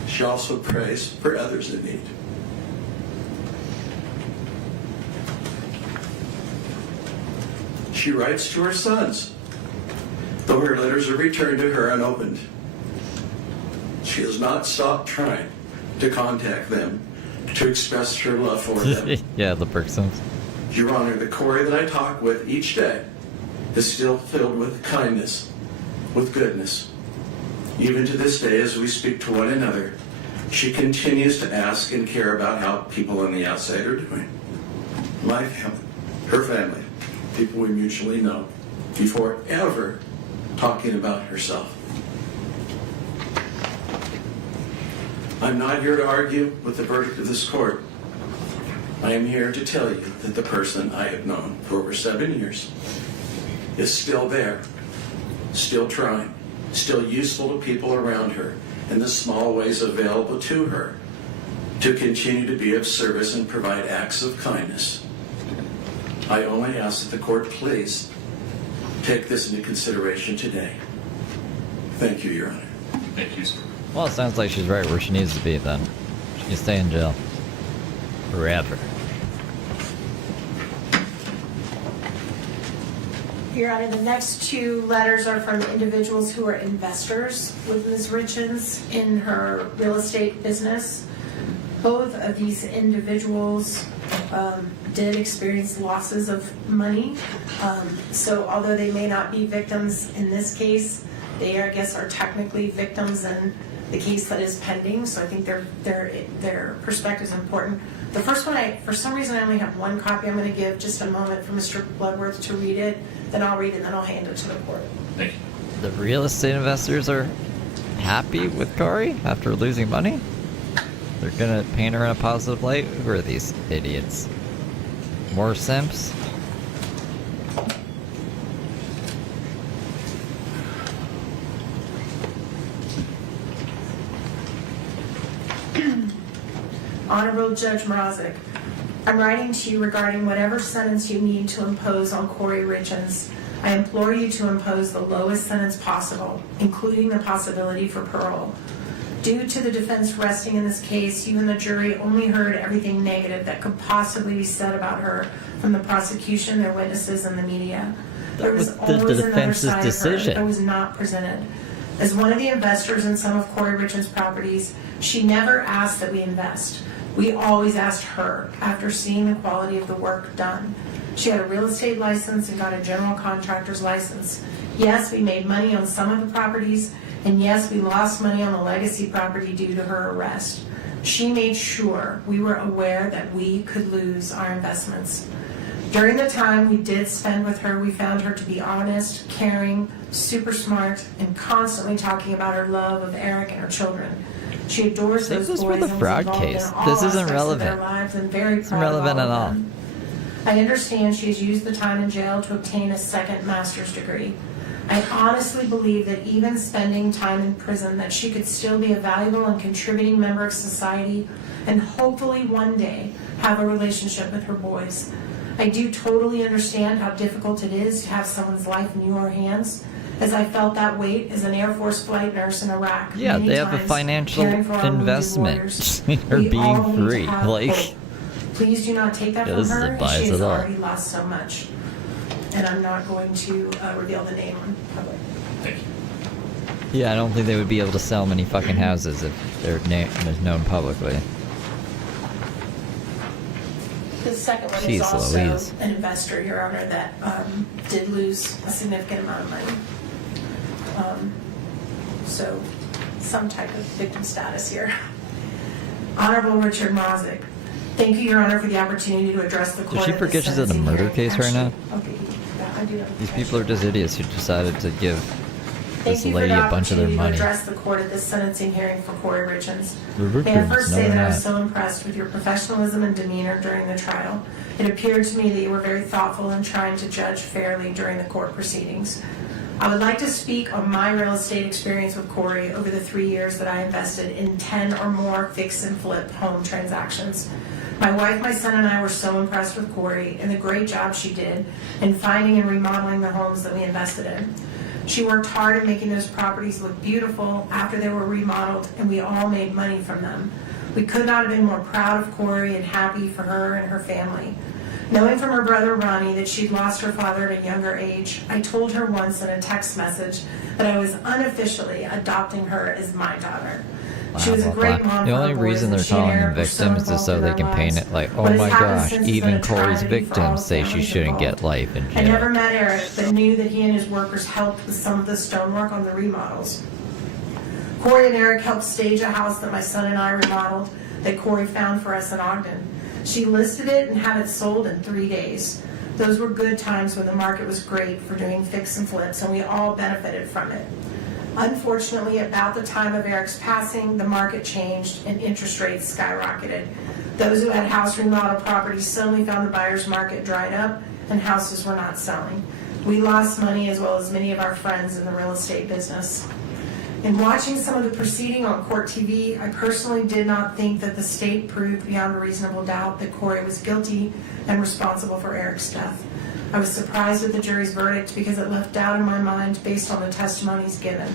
She also prays for others in need. She writes to her sons, though her letters are returned to her unopened. She has not stopped trying to contact them to express her love for them. Yeah, the persons. Your Honor, the Kouri that I talk with each day is still filled with kindness, with goodness. Even to this day, as we speak to one another, she continues to ask and care about how people on the outside are doing. My family, her family, people we mutually know, before ever talking about herself. I'm not here to argue with the verdict of this court. I am here to tell you that the person I have known for over 7 years is still there, still trying, still useful to people around her in the small ways available to her to continue to be of service and provide acts of kindness. I only ask that the court please take this into consideration today. Thank you, Your Honor. Thank you, sir. Well, it sounds like she's right where she needs to be then. She can stay in jail. Forever. Your Honor, the next two letters are from individuals who are investors with Ms. Richins in her real estate business. Both of these individuals did experience losses of money. So although they may not be victims in this case, they, I guess, are technically victims in the case that is pending. So I think their perspective is important. The first one, for some reason, I only have one copy. I'm going to give just a moment for Mr. Bloodworth to read it. Then I'll read it, and then I'll hand it to the court. Thank you. The real estate investors are happy with Kouri after losing money? They're gonna paint her in a positive light? Who are these idiots? More simps? Honorable Judge Mrazek, I'm writing to you regarding whatever sentence you need to impose on Kouri Richins. I implore you to impose the lowest sentence possible, including the possibility for parole. Due to the defense resting in this case, you and the jury only heard everything negative that could possibly be said about her from the prosecution, their witnesses, and the media. There was always another side of her that was not presented. As one of the investors in some of Kouri Richins' properties, she never asked that we invest. We always asked her after seeing the quality of the work done. She had a real estate license and got a general contractor's license. Yes, we made money on some of the properties, and yes, we lost money on the legacy property due to her arrest. She made sure we were aware that we could lose our investments. During the time we did spend with her, we found her to be honest, caring, super smart, and constantly talking about her love of Eric and her children. She adores those boys and was involved in all this isn't aspects relevant. of their lives and very It's proud of all relevant of at all. them. I understand she has used the time in jail to obtain a second master's degree. I honestly believe that even spending time in prison, that she could still be a valuable and contributing member of society and hopefully one day have a relationship with her boys. I do totally understand how difficult it is to have someone's life in your hands, as I felt that weight as an Air Force flight nurse in Iraq. Yeah, many they have a times, financial caring for our wounded investment warriors. in her We all being need to free. have Like, hope. Please do not take that yeah, from this is her. advised She has at all. already lost so much. and I'm not going to reveal the name on public. Thank you. Yeah, I don't think they would be able to sell many fucking houses if their name is known publicly. The second one Jeez is also Louise. an investor, Your Honor, that did lose a significant amount of money. So some type of victim status here. Honorable Richard Mozzik, thank you, Your Honor, for the opportunity to address the court. Did she at forget this she's in a sentencing murder hearing. case right now? Okay, yeah, I do have These people are just idiots who decided to give this Thank you lady for the a bunch of their opportunity money. to address the court at this sentencing hearing for Kouri Richins. The May I victims, first no, say we're that I was not. so impressed with your professionalism and demeanor during the trial. It appeared to me that you were very thoughtful in trying to judge fairly during the court proceedings. I would like to speak on my real estate experience with Kouri over the 3 years that I invested in 10 or more fix and flip home transactions. My wife, my son, and I were so impressed with Kouri and the great job she did in finding and remodeling the homes that we invested in. She worked hard at making those properties look beautiful after they were remodeled, and we all made money from them. We could not have been more proud of Kouri and happy for her and her family. Knowing from her brother Ronnie that she'd lost her father at a younger age, I told her once in a text message that I was unofficially adopting her as my daughter. She was a great mom The for only her reason boys, they're and she and calling them Eric were so victims is so involved they in can their paint lives. it like, oh What has my happened gosh, since has even been a Corey's tragedy for all victims say she families shouldn't involved. get life in I jail. never met Eric, but knew that he and his workers helped with some of the stonework on the remodels. Kouri and Eric helped stage a house that my son and I remodeled that Kouri found for us in Ogden. She listed it and had it sold in 3 days. Those were good times when the market was great for doing fix and flips, and we all benefited from it. Unfortunately, about the time of Eric's passing, the market changed and interest rates skyrocketed. Those who had house remodel properties suddenly found the buyer's market dried up and houses were not selling. We lost money as well as many of our friends in the real estate business. In watching some of the proceeding on court TV, I personally did not think that the state proved beyond a reasonable doubt that Kouri was guilty and responsible for Eric's death. I was surprised at the jury's verdict because it left doubt in my mind based on the testimonies given.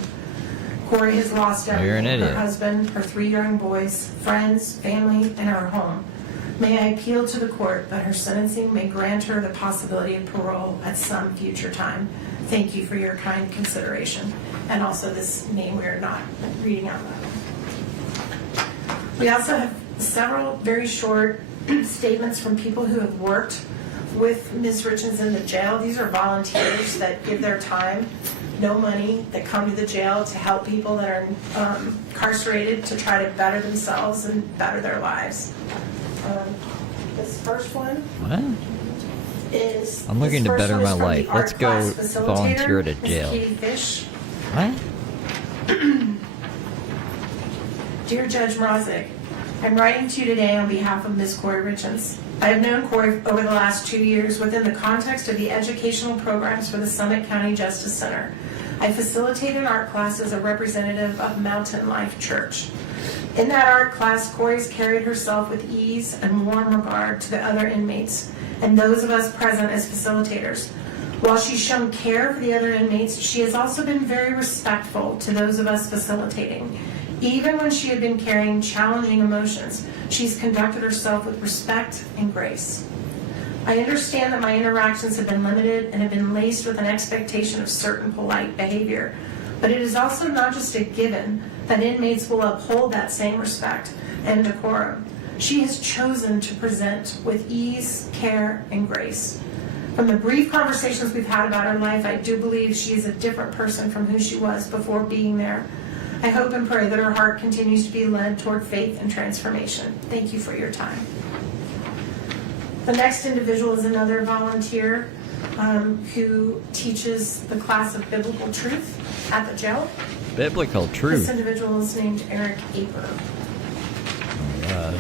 Kouri has lost You're an everything: idiot. her husband, her 3 young boys, friends, family, and her home. May I appeal to the court that her sentencing may grant her the possibility of parole at some future time. Thank you for your kind consideration. And also this name we are not reading out loud. We also have several very short statements from people who have worked with Ms. Richins in the jail. These are volunteers that give their time, no money, that come to the jail to help people that are incarcerated to try to better themselves and better their lives. This first one What? is... I'm looking this to first better one is my from life. the Let's art go class facilitator, volunteer at a Ms. jail. Katie Fish. What? Dear Judge Mrazek, I'm writing to you today on behalf of Ms. Kouri Richins. I have known Kouri over the last 2 years within the context of the educational programs for the Summit County Justice Center. I facilitated art class as a representative of Mountain Life Church. In that art class, Kouri's carried herself with ease and warm regard to the other inmates and those of us present as facilitators. While she's shown care for the other inmates, she has also been very respectful to those of us facilitating. Even when she had been carrying challenging emotions, she's conducted herself with respect and grace. I understand that my interactions have been limited and have been laced with an expectation of certain polite behavior, but it is also not just a given that inmates will uphold that same respect and decorum. She has chosen to present with ease, care, and grace. From the brief conversations we've had about her life, I do believe she is a different person from who she was before being there. I hope and pray that her heart continues to be led toward faith and transformation. Thank you for your time. The next individual is another volunteer who teaches the class of biblical truth at the jail. Biblical This truth. individual is named Eric Aper. Oh, God.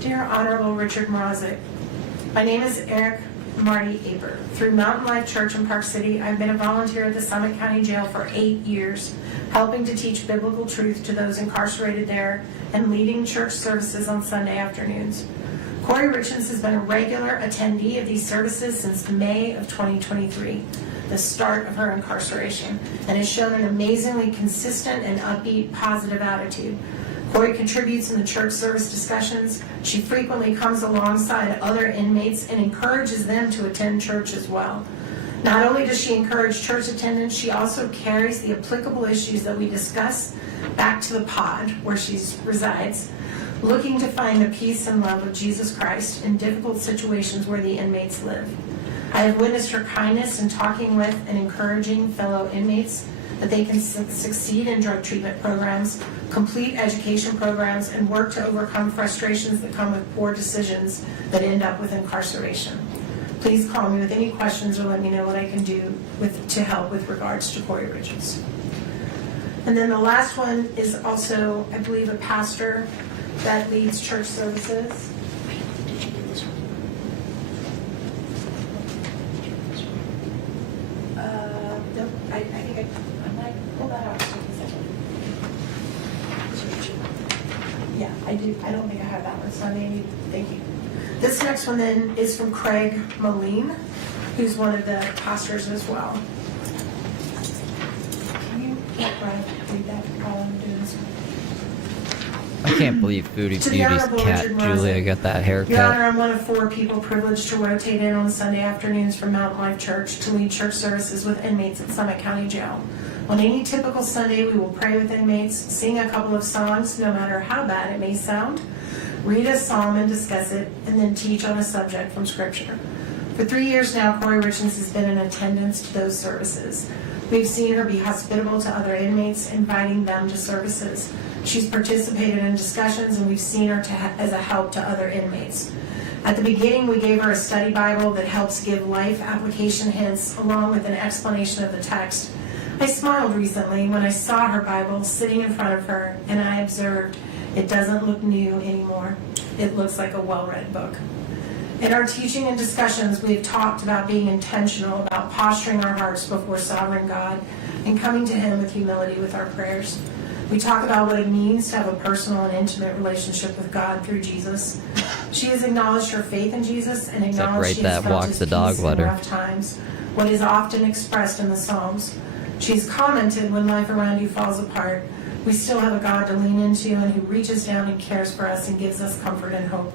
Dear Honorable Richard Mrazek, my name is Eric Marty Aper. Through Mountain Life Church in Park City, I've been a volunteer at the Summit County Jail for 8 years, helping to teach biblical truth to those incarcerated there and leading church services on Sunday afternoons. Kouri Richins has been a regular attendee of these services since May of 2023, the start of her incarceration, and has shown an amazingly consistent and upbeat, positive attitude. Kouri contributes in the church service discussions. She frequently comes alongside other inmates and encourages them to attend church as well. Not only does she encourage church attendance, she also carries the applicable issues that we discuss back to the pod where she resides, looking to find the peace and love of Jesus Christ in difficult situations where the inmates live. I have witnessed her kindness in talking with and encouraging fellow inmates that they can succeed in drug treatment programs, complete education programs, and work to overcome frustrations that come with poor decisions that end up with incarceration. Please call me with any questions or let me know what I can do to help with regards to Kouri Richins. And then the last one is also, I believe, a pastor that leads church services. Nope, I think I might pull that out. Yeah, I do. I don't think I have that one, so I may need, thank you. This next one then is from Craig Moline, who's one of the pastors as well. Can you read that while I'm doing this one? I can't believe Foodie Beauty's cat Julia got that haircut. Your Honor, I'm one of 4 people privileged to rotate in on Sunday afternoons from Mountain Life Church to lead church services with inmates at Summit County Jail. On any typical Sunday, we will pray with inmates, sing a couple of songs, no matter how bad it may sound, read a psalm and discuss it, and then teach on a subject from Scripture. For 3 years now, Kouri Richins has been in attendance to those services. We've seen her be hospitable to other inmates, inviting them to services. She's participated in discussions, and we've seen her as a help to other inmates. At the beginning, we gave her a study Bible that helps give life application hints along with an explanation of the text. I smiled recently when I saw her Bible sitting in front of her, and I observed it doesn't look new anymore. It looks like a well-read book. In our teaching and discussions, we have talked about being intentional about posturing our hearts before sovereign God and coming to Him with humility with our prayers. We talk about what it means to have a personal and intimate relationship with God through Jesus. She has acknowledged her faith in Jesus and acknowledged she has felt His peace in rough times, what is often expressed in the Psalms. She's commented, when life around you falls apart, we still have a God to lean into and who reaches down and cares for us and gives us comfort and hope.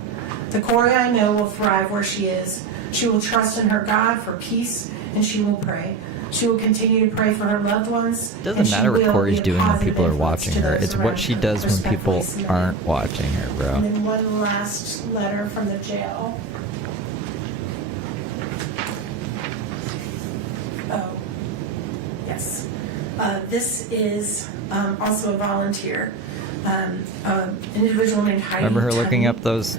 The Kouri I know will thrive where she is. She will trust in her God for peace, and she will pray. She will continue to pray for her loved ones. It doesn't matter what Kouri's doing when people are watching her. It's what she does when people aren't watching her, bro. And then one last letter from the jail. Oh, yes. This is also a volunteer, an individual named Heidi. Remember her looking up those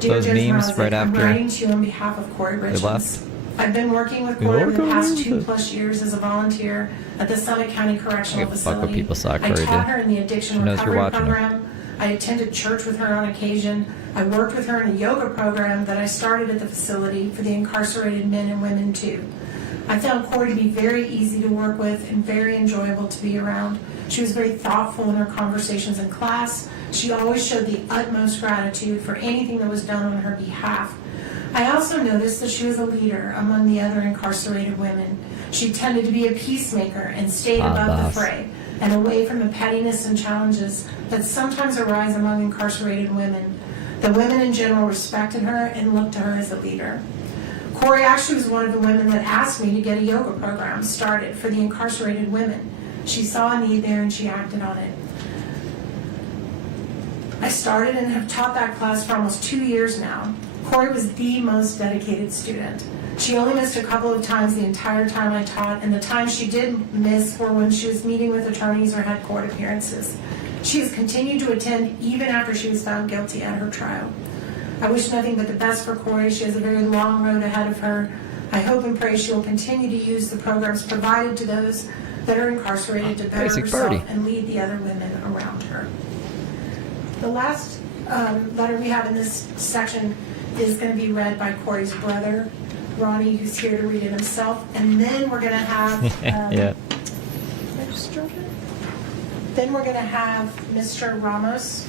memes right after I'm writing to you on behalf of Kouri Richins. they left? I've been working with Kouri for the past 2+ years as a volunteer at the Summit County Correctional Facility. People saw I Kouri taught her in the addiction recovery program. Her. I attended church with her on occasion. I worked with her in a yoga program that I started at the facility for the incarcerated men and women too. I found Kouri to be very easy to work with and very enjoyable to be around. She was very thoughtful in her conversations in class. She always showed the utmost gratitude for anything that was done on her behalf. I also noticed that she was a leader among the other incarcerated women. She tended to be a peacemaker and stayed above the fray and away from the pettiness and challenges that sometimes arise among incarcerated women. The women in general respected her and looked to her as a leader. Kouri actually was one of the women that asked me to get a yoga program started for the incarcerated women. She saw a need there and she acted on it. I started and have taught that class for almost 2 years now. Kouri was the most dedicated student. She only missed a couple of times the entire time I taught, and the times she did miss were when she was meeting with attorneys or had court appearances. She has continued to attend even after she was found guilty at her trial. I wish nothing but the best for Kouri. She has a very long road ahead of her. I hope and pray she will continue to use the programs provided to those that are incarcerated to better herself and lead the other women around her. The last letter we have in this section is going to be read by Kouri's brother, Ronnie, who's here to read it himself. And then we're going to have Then we're going to have Mr. Ramos.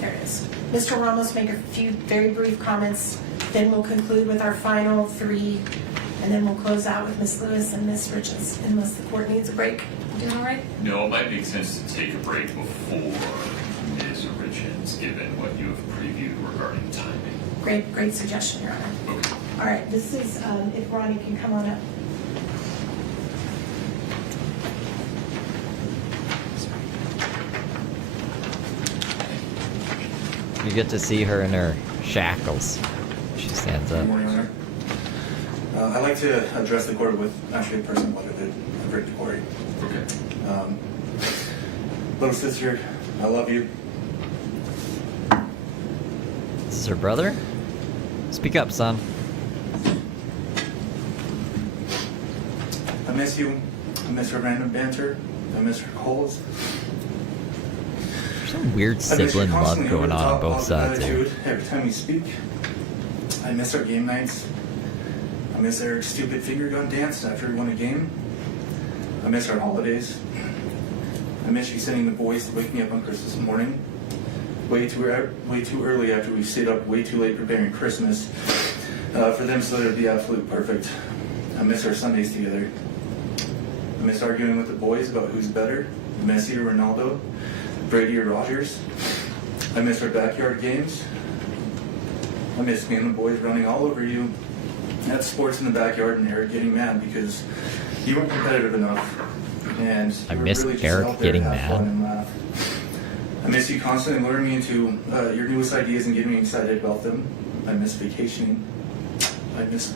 There it is. Mr. Ramos make a few very brief comments. Then we'll conclude with our final 3, and then we'll close out with Ms. Lewis and Ms. Richins, unless the court needs a break. Doing all right? No, it might make sense to take a break before Ms. Richins, given what you have previewed regarding timing. Great suggestion, Your Honor. Okay. All right, this is, if Ronnie can come on up. You get to see her in her shackles. She stands up. Good morning, Your Honor. I'd like to address the court with actually a personal letter that I've written to Kouri. Okay. Little sister, I love you. This is her brother? Speak up, son. I miss you. I miss her random banter. I miss her calls. There's some weird sibling love going on both sides here. Every time we speak. I miss our game nights. I miss Eric's stupid finger gun dance after we won a game. I miss our holidays. I miss you sending the boys to wake me up on Christmas morning. Way too early after we stayed up way too late preparing Christmas for them so that it'd be absolutely perfect. I miss our Sundays together. I miss arguing with the boys about who's better, Messi or Ronaldo, Brady or Rogers. I miss our backyard games. I miss me and the boys running all over you at sports in the backyard and Eric getting mad because you weren't competitive enough. And I miss really Eric getting mad. I miss you constantly luring me into your newest ideas and getting me excited about them. I miss vacationing. I miss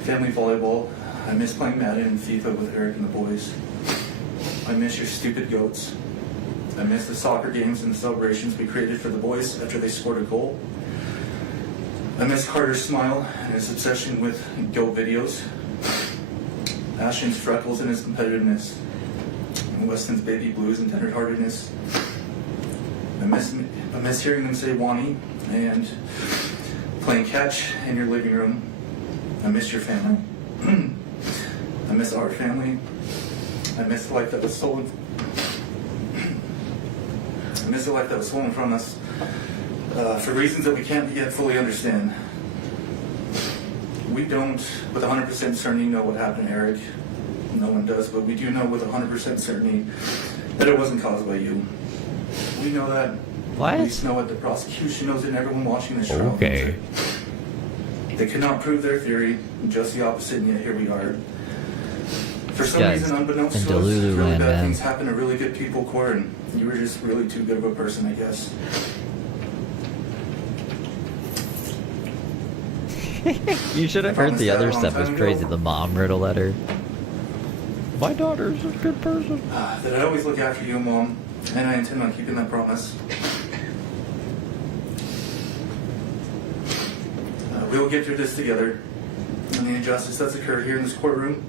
family volleyball. I miss playing Madden and FIFA with Eric and the boys. I miss your stupid goats. I miss the soccer games and the celebrations we created for the boys after they scored a goal. I miss Carter's smile and his obsession with goat videos. Ashton's freckles and his competitiveness. And Weston's baby blues and tenderheartedness. I miss hearing them say Wani and playing catch in your living room. I miss your family. I miss our family. I miss the life that was stolen. I miss the life that was stolen from us for reasons that we can't yet fully understand. We don't, with 100% certainty, know what happened to Eric. No one does, but we do know with 100% certainty that it wasn't caused by you. We know that. What? Police know it, the prosecution knows it, and everyone watching this trial. Okay. They could not prove their theory, just the opposite, and yet here we are. For some reason, unbeknownst to us, really bad things happen to really good people, Court, and you were just really too good of a person, I guess. You should have heard the other stuff. It was crazy. The mom wrote a letter. My daughter's a good person. That I always look after you, Mom, and I intend on keeping that promise. We will get through this together, and the injustice that's occurred here in this courtroom,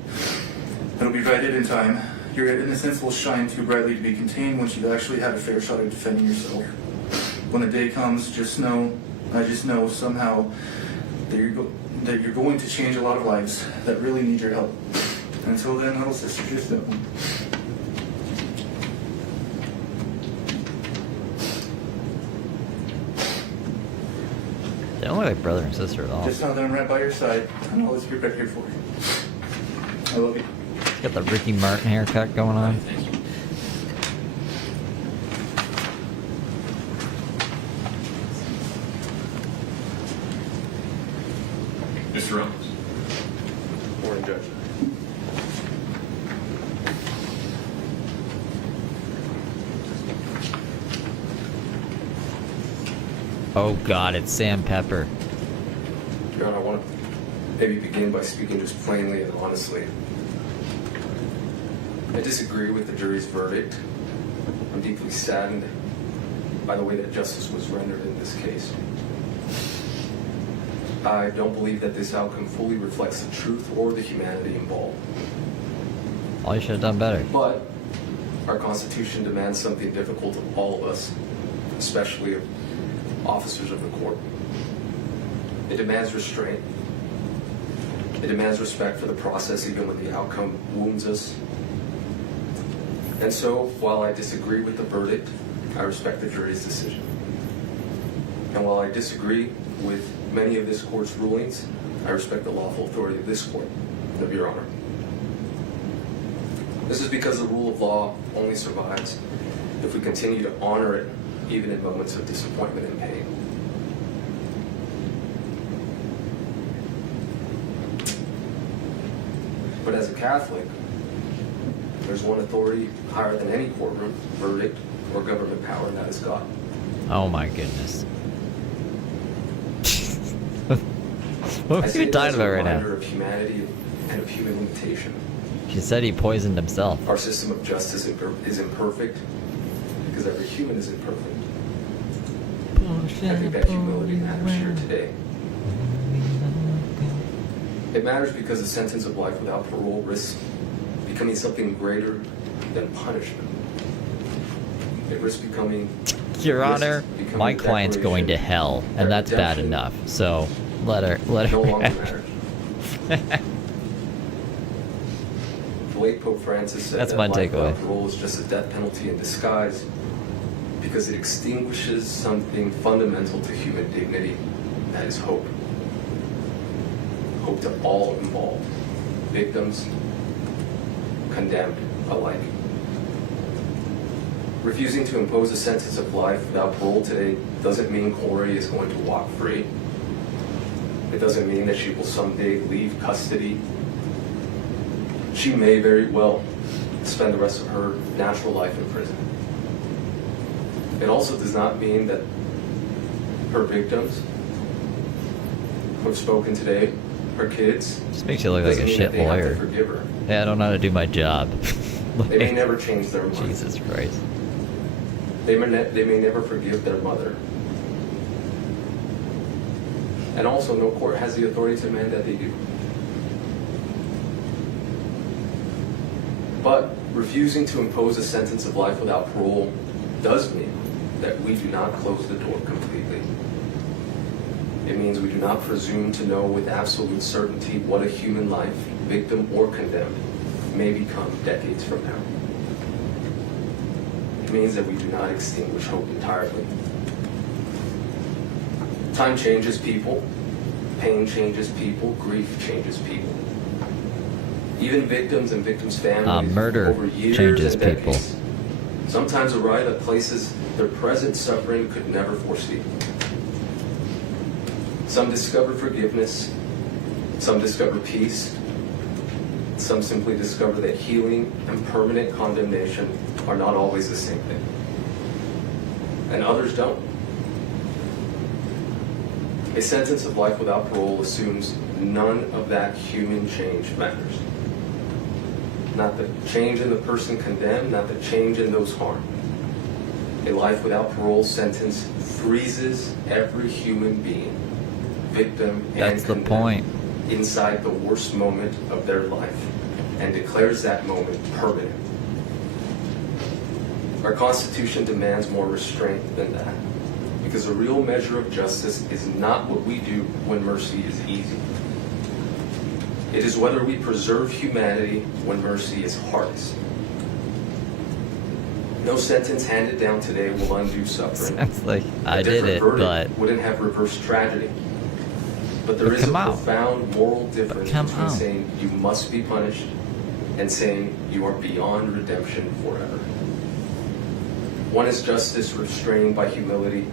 it'll be righted in time. Your innocence will shine too brightly to be contained once you've actually had a fair shot at defending yourself. When the day comes, I just know somehow that you're going to change a lot of lives that really need your help. Until then, little sister, just know. They don't look like brother and sister at all. Just know that I'm right by your side, and I'll always be right here for you. I love you. Got the Ricky Martin haircut going on. Mr. Owens. Morning, Judge. Oh God, it's Sam Pepper. Your Honor, I want to maybe begin by speaking just plainly and honestly. I disagree with the jury's verdict. I'm deeply saddened by the way that justice was rendered in this case. I don't believe that this outcome fully reflects the truth or the humanity involved. Oh, you should have done better. But our Constitution demands something difficult of all of us, especially of officers of the court. It demands restraint. It demands respect for the process even when the outcome wounds us. And so, while I disagree with the verdict, I respect the jury's decision. And while I disagree with many of this court's rulings, I respect the lawful authority of this court and of Your Honor. This is because the rule of law only survives if we continue to honor it, even in moments of disappointment and pain. But as a Catholic, there's one authority higher than any courtroom, verdict, or government power, and that is God. Oh my goodness. What are you talking about right now? Of humanity and of human limitation. She said he poisoned himself. Our system of justice is imperfect because every human is imperfect. I think that humility matters here today. It matters because the sentence of life without parole risks becoming something greater than punishment. It risks becoming... Your Honor, my client's going to hell, and that's bad enough. So let her. No longer matters. The late Pope Francis said That's that my life takeaway. without parole is just a death penalty in disguise because it extinguishes something fundamental to human dignity, that is hope. Hope to all involved, victims, condemned alike. Refusing to impose a sentence of life without parole today doesn't mean Kouri is going to walk free. It doesn't mean that she will someday leave custody. She may very well spend the rest of her natural life in prison. It also does not mean that her victims who have spoken today, her kids, Just makes you look like a shit lawyer. Forgive her. Yeah, I don't know how to do my job. They may never change their mind. Jesus Christ. They may never forgive their mother. And also, no court has the authority to demand that they do. But refusing to impose a sentence of life without parole does mean that we do not close the door completely. It means we do not presume to know with absolute certainty what a human life, victim or condemned, may become decades from now. It means that we do not extinguish hope entirely. Time changes people, pain changes people, grief changes people. Even victims and victims' families murder over years changes and decades, people. sometimes arrive at places their present suffering could never foresee. Some discover forgiveness, some discover peace, some simply discover that healing and permanent condemnation are not always the same thing. And others don't. A sentence of life without parole assumes none of that human change matters. Not the change in the person condemned, not the change in those harmed. A life without parole sentence freezes every human being, victim and condemned, inside the worst moment of their life and declares that moment permanent. Our Constitution demands more restraint than that, because a real measure of justice is not what we do when mercy is easy. It is whether we preserve humanity when mercy is hardest. No sentence handed down today will undo suffering. Sounds like I did it, but wouldn't have reversed tragedy. But there is a profound moral difference between saying you must be punished and saying you are beyond redemption forever. One is justice restrained by humility.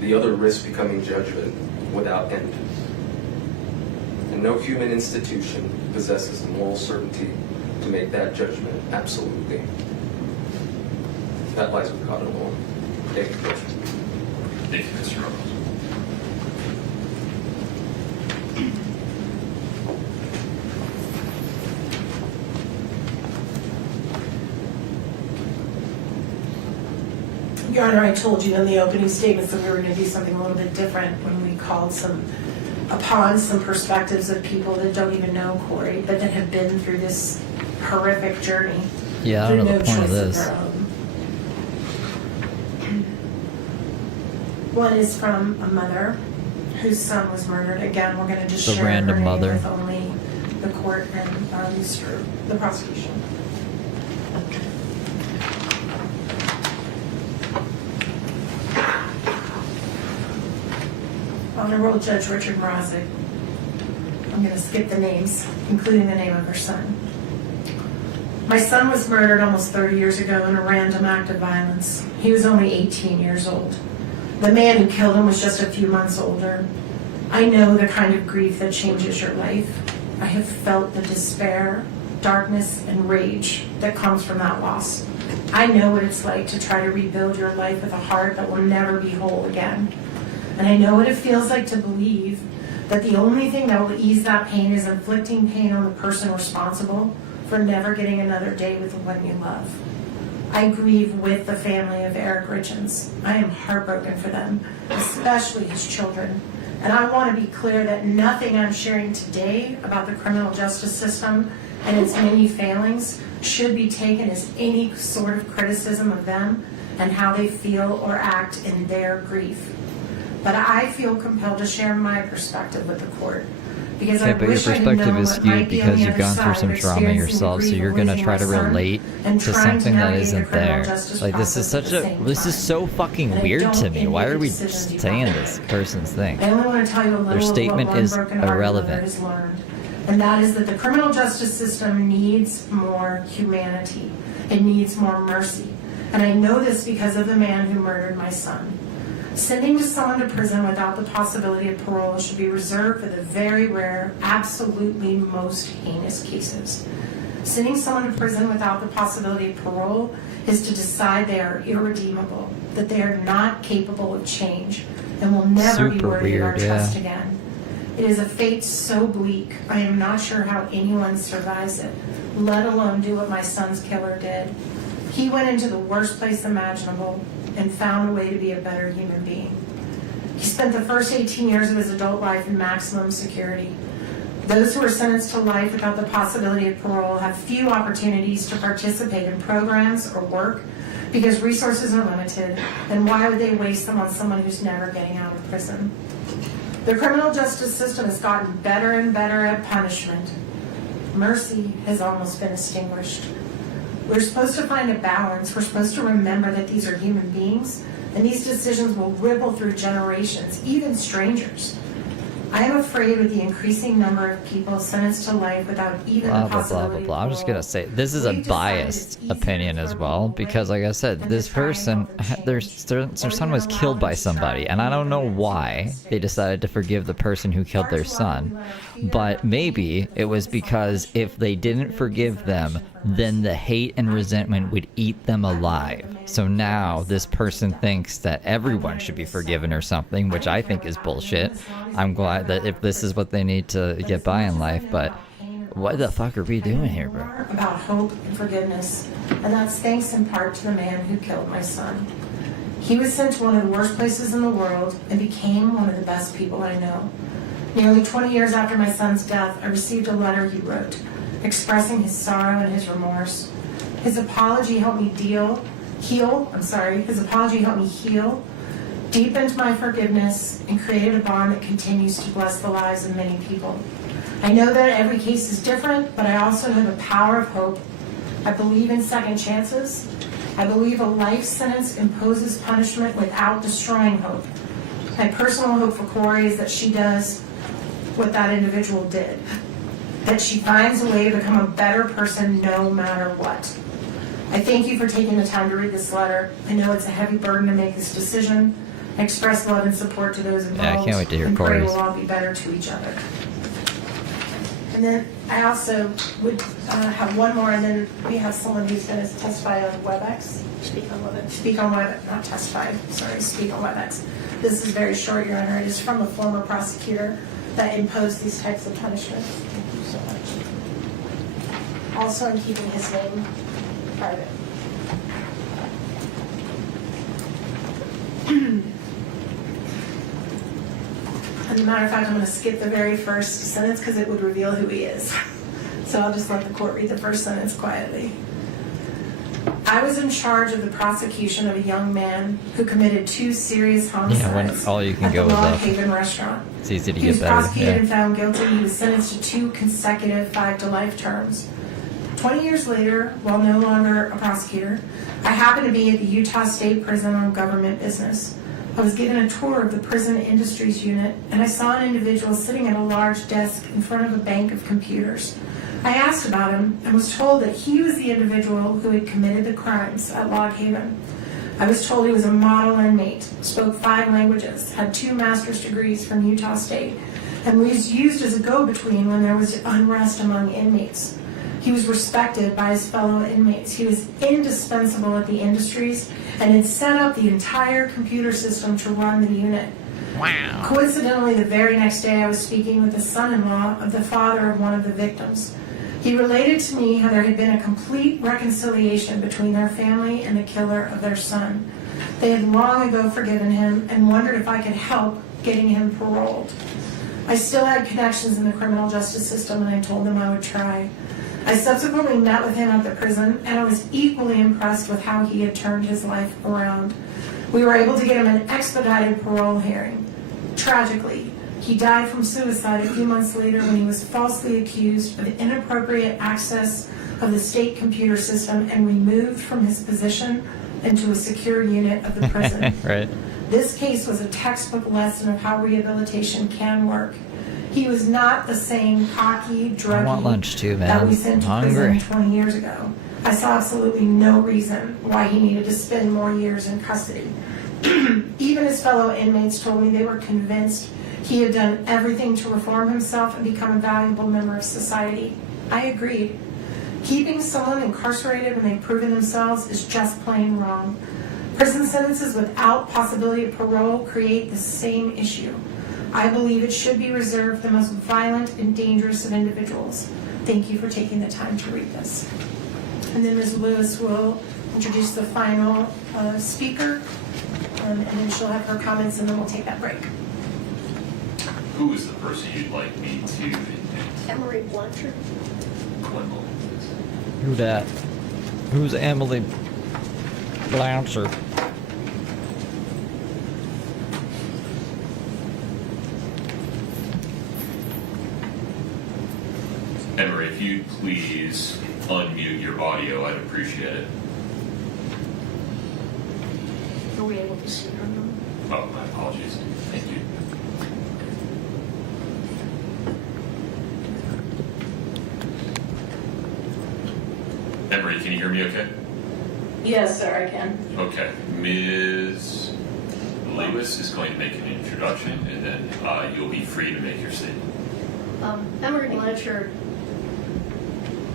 The other risks becoming judgment without end. And no human institution possesses the moral certainty to make that judgment absolutely. That lies with God alone. Thank you, Coach. Thank you, Mr. Roberts. Your Honor, I told you in the opening statements that we were going to do something a little bit different when we called upon some perspectives of people that don't even know Kouri, but that have been through this horrific journey. Yeah, I don't know the point of this. One is from a mother whose son was murdered. Again, we're going to just share random her name mother. with only the court and the prosecution. Honorable Judge Richard Mrazek. I'm going to skip the names, including the name of her son. My son was murdered almost 30 years ago in a random act of violence. He was only 18 years old. The man who killed him was just a few months older. I know the kind of grief that changes your life. I have felt the despair, darkness, and rage that comes from that loss. I know what it's like to try to rebuild your life with a heart that will never be whole again. And I know what it feels like to believe that the only thing that will ease that pain is inflicting pain on the person responsible for never getting another day with the one you love. I grieve with the family of Eric Richins. I am heartbroken for them, especially his children. And I want to be clear that nothing I'm sharing today about the criminal justice system and its many failings should be taken as any sort of criticism of them and how they feel or act in their grief. But I feel compelled to share my perspective with the court. Because Okay, but your perspective is skewed because you've gone through some trauma yourself, so you're gonna try to relate to something that isn't there. Like, this is so fucking weird to me. Why are we saying this person's thing? I only want to tell you a little Their statement of what one is broken heart irrelevant. has learned. And that is that the criminal justice system needs more humanity. It needs more mercy. And I know this because of the man who murdered my son. Sending someone to prison without the possibility of parole should be reserved for the very rare, absolutely most heinous cases. Sending someone to prison without the possibility of parole is to decide they are irredeemable, that they are not capable of change, and will never be worthy of our trust again. It is a fate so bleak, I am not sure how anyone survives it, let alone do what my son's killer did. He went into the worst place imaginable and found a way to be a better human being. He spent the first 18 years of his adult life in maximum security. Those who are sentenced to life without the possibility of parole have few opportunities to participate in programs or work because resources are limited, and why would they waste them on someone who's never getting out of prison? The criminal justice system has gotten better and better at punishment. Mercy has almost been extinguished. We're supposed to find a balance. We're supposed to remember that these are human beings, and these decisions will ripple through generations, even strangers. I am afraid with the increasing number of people sentenced to life without even the possibility. I'm just gonna say this is a biased opinion as well, because like I said, this person, their son was killed by somebody, and I don't know why they decided to forgive the person who killed their son, but maybe it was because if they didn't forgive them, then the hate and resentment would eat them alive. So now this person thinks that everyone should be forgiven or something, which I think is bullshit. I'm glad that if this is what they need to get by in life, but what the fuck are we doing here, bro? About hope and forgiveness, and that's thanks in part to the man who killed my son. He was sent to one of the worst places in the world and became one of the best people I know. Nearly 20 years after my son's death, I received a letter he wrote, expressing his sorrow and his remorse. His apology helped me heal, deepened my forgiveness, and created a bond that continues to bless the lives of many people. I know that every case is different, but I also know the power of hope. I believe in second chances. I believe a life sentence imposes punishment without destroying hope. My personal hope for Kouri is that she does what that individual did, that she finds a way to become a better person no matter what. I thank you for taking the time to read this letter. I know it's a heavy burden to make this decision. I express love and support to those involved. Yeah, I can't wait to hear and pray Kouri's. we'll all be better to each other. And then I also would have one more, and then we have someone who's going to testify on WebEx. Speak on WebEx. Speak on WebEx, not testify, sorry, speak on WebEx. This is very short, Your Honor. It is from a former prosecutor that imposed these types of punishments. Thank you so much. Also, I'm keeping his name private. As a matter of fact, I'm going to skip the very first sentence because it would reveal who he is. So I'll just let the court read the first sentence quietly. I was in charge of the prosecution of a young man who committed 2 serious homicides when all you can at go the is Log up. Haven restaurant. It's easy to He get was better. prosecuted and Yeah. found guilty. He was sentenced to 2 consecutive 5-to-life terms. 20 years later, while no longer a prosecutor, I happened to be at the Utah State Prison on government business. I was given a tour of the prison industries unit, and I saw an individual sitting at a large desk in front of a bank of computers. I asked about him and was told that he was the individual who had committed the crimes at Log Haven. I was told he was a model inmate, spoke 5 languages, had 2 master's degrees from Utah State, and was used as a go-between when there was unrest among inmates. He was respected by his fellow inmates. He was indispensable at the industries and had set up the entire computer system to run the unit. Wow. Coincidentally, the very next day I was speaking with the son-in-law of the father of one of the victims. He related to me how there had been a complete reconciliation between their family and the killer of their son. They had long ago forgiven him and wondered if I could help getting him paroled. I still had connections in the criminal justice system, and I told them I would try. I subsequently met with him at the prison, and I was equally impressed with how he had turned his life around. We were able to get him an expedited parole hearing. Tragically, he died from suicide a few months later when he was falsely accused of inappropriate access of the state computer system and removed from his position into a secure unit of the prison. Right. This case was a textbook lesson of how rehabilitation can work. He was not the same cocky, druggy I want lunch too, man. that we sent to Hungry. prison 20 years ago. I saw absolutely no reason why he needed to spend more years in custody. Even his fellow inmates told me they were convinced he had done everything to reform himself and become a valuable member of society. I agreed. Keeping someone incarcerated when they've proven themselves is just plain wrong. Prison sentences without possibility of parole create the same issue. I believe it should be reserved for the most violent and dangerous of individuals. Thank you for taking the time to read this. And then Ms. Lewis will introduce the final speaker, and then she'll have her comments, and then we'll take that break. Who is the person you'd like me to invite? Emery Blanchard. One moment, please. Who that? Who's Emily Blanchard? Emery, if you'd please unmute your audio, I'd appreciate it. Are we able to see her now? Oh, my apologies. Thank you. Emery, can you hear me okay? Yes, sir, I can. Okay. Ms. Lewis is going to make an introduction, and then you'll be free to make your statement. Emery Blanchard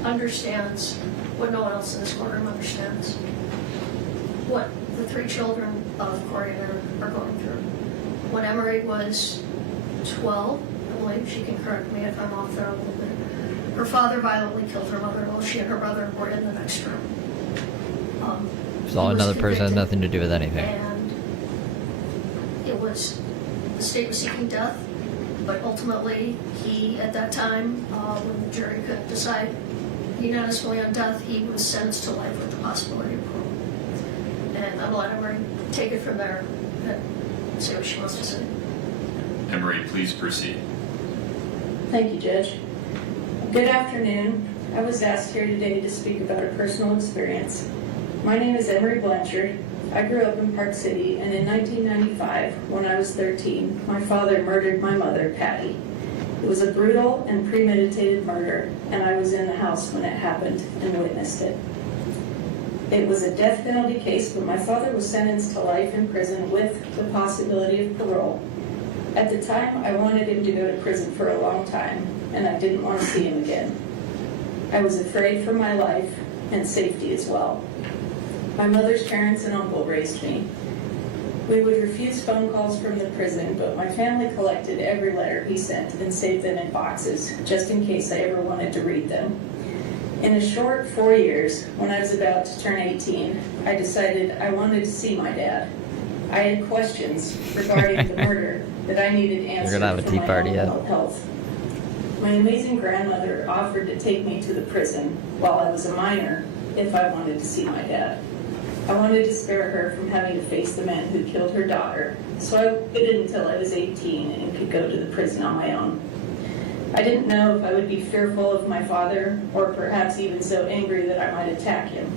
understands what no one else in this courtroom understands. What the 3 children of Kouri and Eric are going through. When Emery was 12, I believe, she can correct me if I'm off there a little bit, her father violently killed her mother while she and her brother were in the next room. So another person had nothing to do with anything. And it was, the state was seeking death, but ultimately he, at that time, when the jury could decide unanimously on death, he was sentenced to life with the possibility of parole. And I'm going to let Emery take it from there and see what she wants to say. Emery, please proceed. Thank you, Judge. Good afternoon. I was asked here today to speak about a personal experience. My name is Emery Blanchard. I grew up in Park City, and in 1995, when I was 13, my father murdered my mother, Patty. It was a brutal and premeditated murder, and I was in the house when it happened and witnessed it. It was a death penalty case, but my father was sentenced to life in prison with the possibility of parole. At the time, I wanted him to go to prison for a long time, and I didn't want to see him again. I was afraid for my life and safety as well. My mother's parents and uncle raised me. We would refuse phone calls from the prison, but my family collected every letter he sent and saved them in boxes, just in case I ever wanted to read them. In a short 4 years, when I was about to turn 18, I decided I wanted to see my dad. I had questions regarding the murder that I needed answered You're gonna have a for tea my party own yet? mental health. My amazing grandmother offered to take me to the prison while I was a minor if I wanted to see my dad. I wanted to spare her from having to face the man who killed her daughter, so I waited until I was 18 and could go to the prison on my own. I didn't know if I would be fearful of my father, or perhaps even so angry that I might attack him.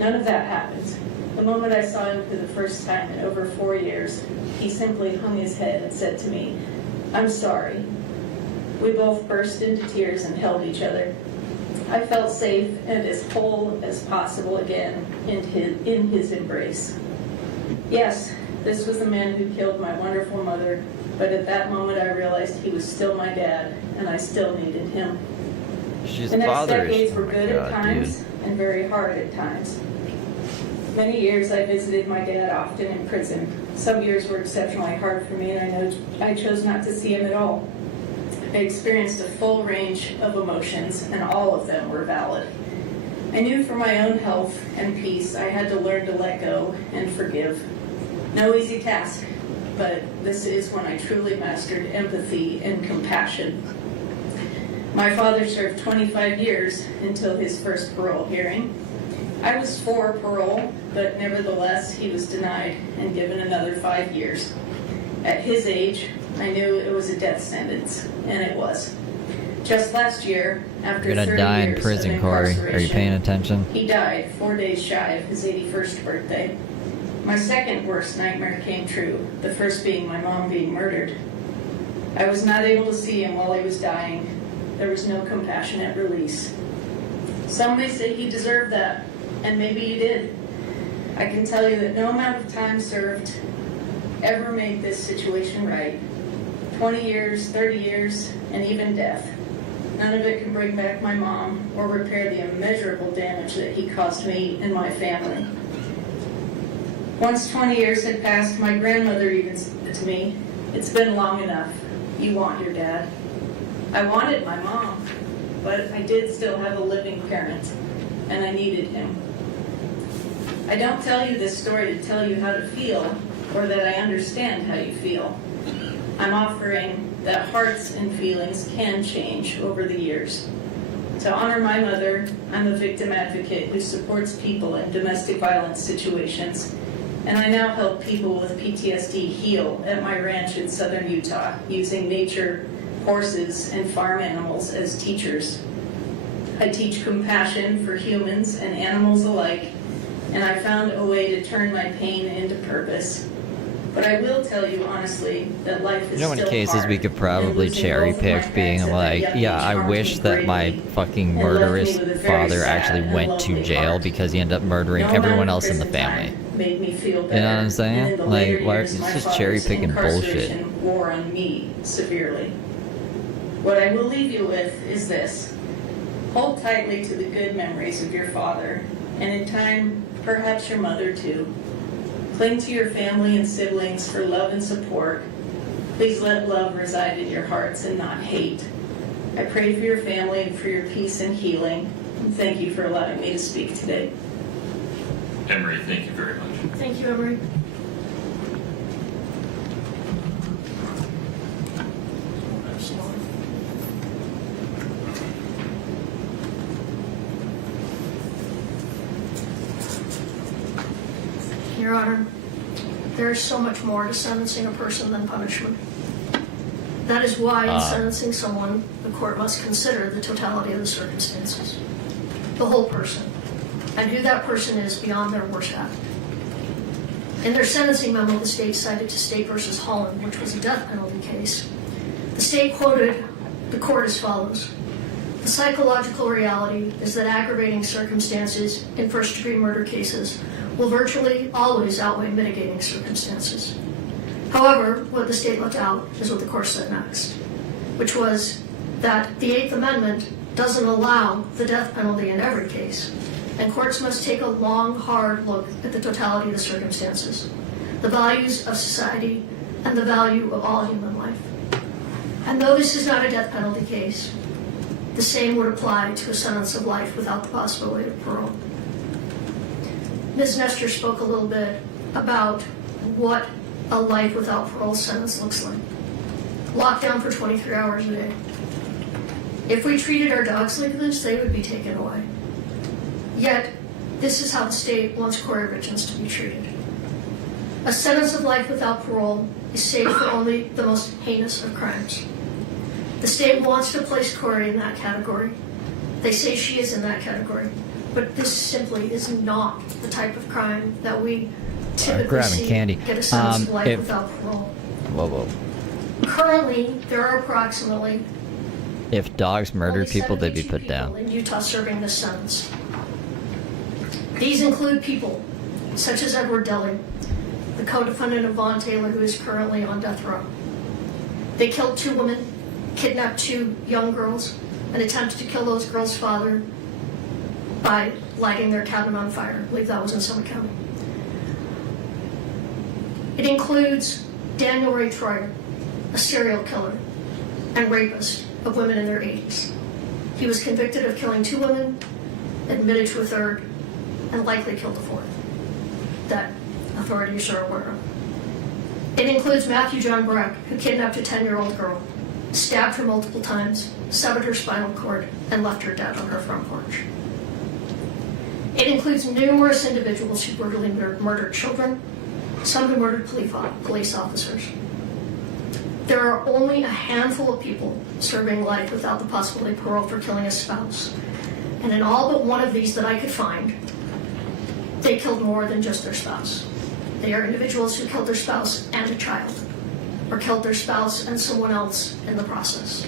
None of that happened. The moment I saw him for the first time in over 4 years, he simply hung his head and said to me, "I'm sorry." We both burst into tears and held each other. I felt safe and as whole as possible again in his embrace. Yes, this was the man who killed my wonderful mother, but at that moment I realized he was still my dad, and I still needed him. She's the next father. decades were Oh my good God, at times and very hard at times. Many years I visited my dad often in prison. Some years were exceptionally hard for me, and I chose not to see him at all. I experienced a full range of emotions, and all of them were valid. I knew for my own health and peace I had to learn to let go and forgive. No easy task, but this is when I truly mastered empathy and compassion. My father served 25 years until his first parole hearing. I was for parole, but nevertheless he was denied and given another 5 years. At his age, I knew it was a death sentence, and it was. Just last year, after You're gonna 30 die in years prison, of Kouri. Are you incarceration, paying attention? he died 4 days shy of his 81st birthday. My second worst nightmare came true, the first being my mom being murdered. I was not able to see him while he was dying. There was no compassionate release. Some may say he deserved that, and maybe he did. I can tell you that no amount of time served ever made this situation right. 20 years, 30 years, and even death. None of it can bring back my mom or repair the immeasurable damage that he caused me and my family. Once 20 years had passed, my grandmother even said to me, "It's been long enough. You want your dad." I wanted my mom, but I did still have a living parent, and I needed him. I don't tell you this story to tell you how to feel or that I understand how you feel. I'm offering that hearts and feelings can change over the years. To honor my mother, I'm a victim advocate who supports people in domestic violence situations, and I now help people with PTSD heal at my ranch in southern Utah using nature, horses, and farm animals as teachers. I teach compassion for humans and animals alike, and I found a way to turn my pain into purpose. But I will tell you honestly that life is You know, in still cases hard, we could and probably losing cherry both of my pick being parents at that like, young yeah, age I harmed wish me that my greatly fucking and left me murderous with a very father sad actually and went to lonely jail heart. because he ended up murdering No everyone amount of else in the prison family. time made me feel better. You know what I'm And in saying? the Like, later why? years, It's my just father's cherry picking bullshit. incarceration wore on me severely. What I will leave you with is this. Hold tightly to the good memories of your father, and in time, perhaps your mother too. Cling to your family and siblings for love and support. Please let love reside in your hearts and not hate. I pray for your family and for your peace and healing. And thank you for allowing me to speak today. Emery, thank you very much. Thank you, Emery. Your Honor, there is so much more to sentencing a person than punishment. That is why in sentencing someone, the court must consider the totality of the circumstances, the whole person, and who that person is beyond their worst act. In their sentencing memo, the state cited to State v. Holland, which was a death penalty case. The state quoted the court as follows: "The psychological reality is that aggravating circumstances in first-degree murder cases will virtually always outweigh mitigating circumstances. However, what the state left out is what the court said next, which was that the Eighth Amendment doesn't allow the death penalty in every case, and courts must take a long, hard look at the totality of the circumstances, the values of society, and the value of all human life. And though this is not a death penalty case, the same would apply to a sentence of life without the possibility of parole." Ms. Nestor spoke a little bit about what a life without parole sentence looks like. Locked down for 23 hours a day. If we treated our dogs like this, they would be taken away. Yet, this is how the state wants Kouri Richins to be treated. A sentence of life without parole is safe for only the most heinous of crimes. The state wants to place Kouri in that category. They say she is in that category. But this simply is not the type of crime that we typically see get a sentence of life without parole. Whoa. Currently, there are approximately If dogs murdered Only people, they'd be 72 put people down. in Utah serving this sentence. These include people such as Edward Delive, the co-defendant of Vaughn Taylor, who is currently on death row. They killed 2 women, kidnapped 2 young girls, and attempted to kill those girls' father by lighting their cabin on fire. I believe that was in Summit County. It includes Daniel Ray Troyer, a serial killer and rapist of women in their 80s. He was convicted of killing 2 women, admitted to a 3rd, and likely killed a 4th that authorities are aware of. It includes Matthew John Breck, who kidnapped a 10-year-old girl, stabbed her multiple times, severed her spinal cord, and left her dead on her front porch. It includes numerous individuals who brutally murdered children, some who murdered police officers. There are only a handful of people serving life without the possibility of parole for killing a spouse. And in all but one of these that I could find, they killed more than just their spouse. They are individuals who killed their spouse and a child, or killed their spouse and someone else in the process.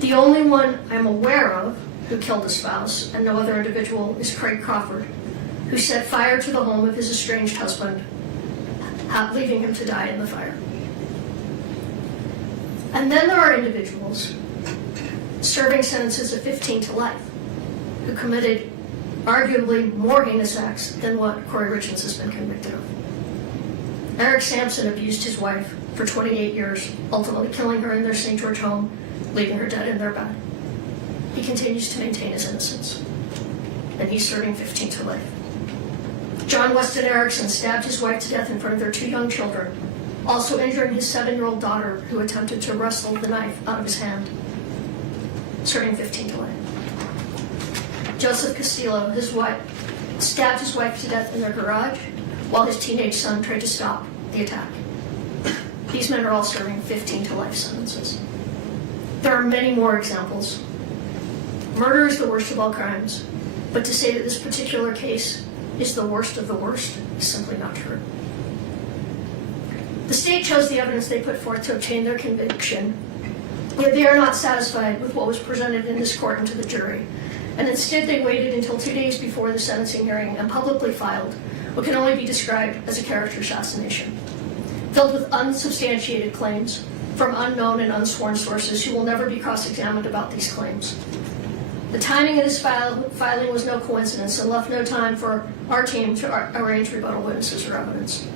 The only one I'm aware of who killed a spouse and no other individual is Craig Crawford, who set fire to the home of his estranged husband, leaving him to die in the fire. And then there are individuals serving sentences of 15 to life who committed arguably more heinous acts than what Kouri Richins has been convicted of. Eric Sampson abused his wife for 28 years, ultimately killing her in their St. George home, leaving her dead in their bed. He continues to maintain his innocence, and he's serving 15 to life. John Weston Erickson stabbed his wife to death in front of their 2 young children, also injuring his 7-year-old daughter, who attempted to wrestle the knife out of his hand, serving 15 to life. Joseph Castillo, his wife, stabbed his wife to death in their garage while his teenage son tried to stop the attack. These men are all serving 15 to life sentences. There are many more examples. Murder is the worst of all crimes, but to say that this particular case is the worst of the worst is simply not true. The state chose the evidence they put forth to obtain their conviction, yet they are not satisfied with what was presented in this court and to the jury, and instead they waited until 2 days before the sentencing hearing and publicly filed what can only be described as a character assassination, filled with unsubstantiated claims from unknown and unsworn sources who will never be cross-examined about these claims. The timing of this filing was no coincidence and left no time for our team to arrange rebuttal witnesses or evidence.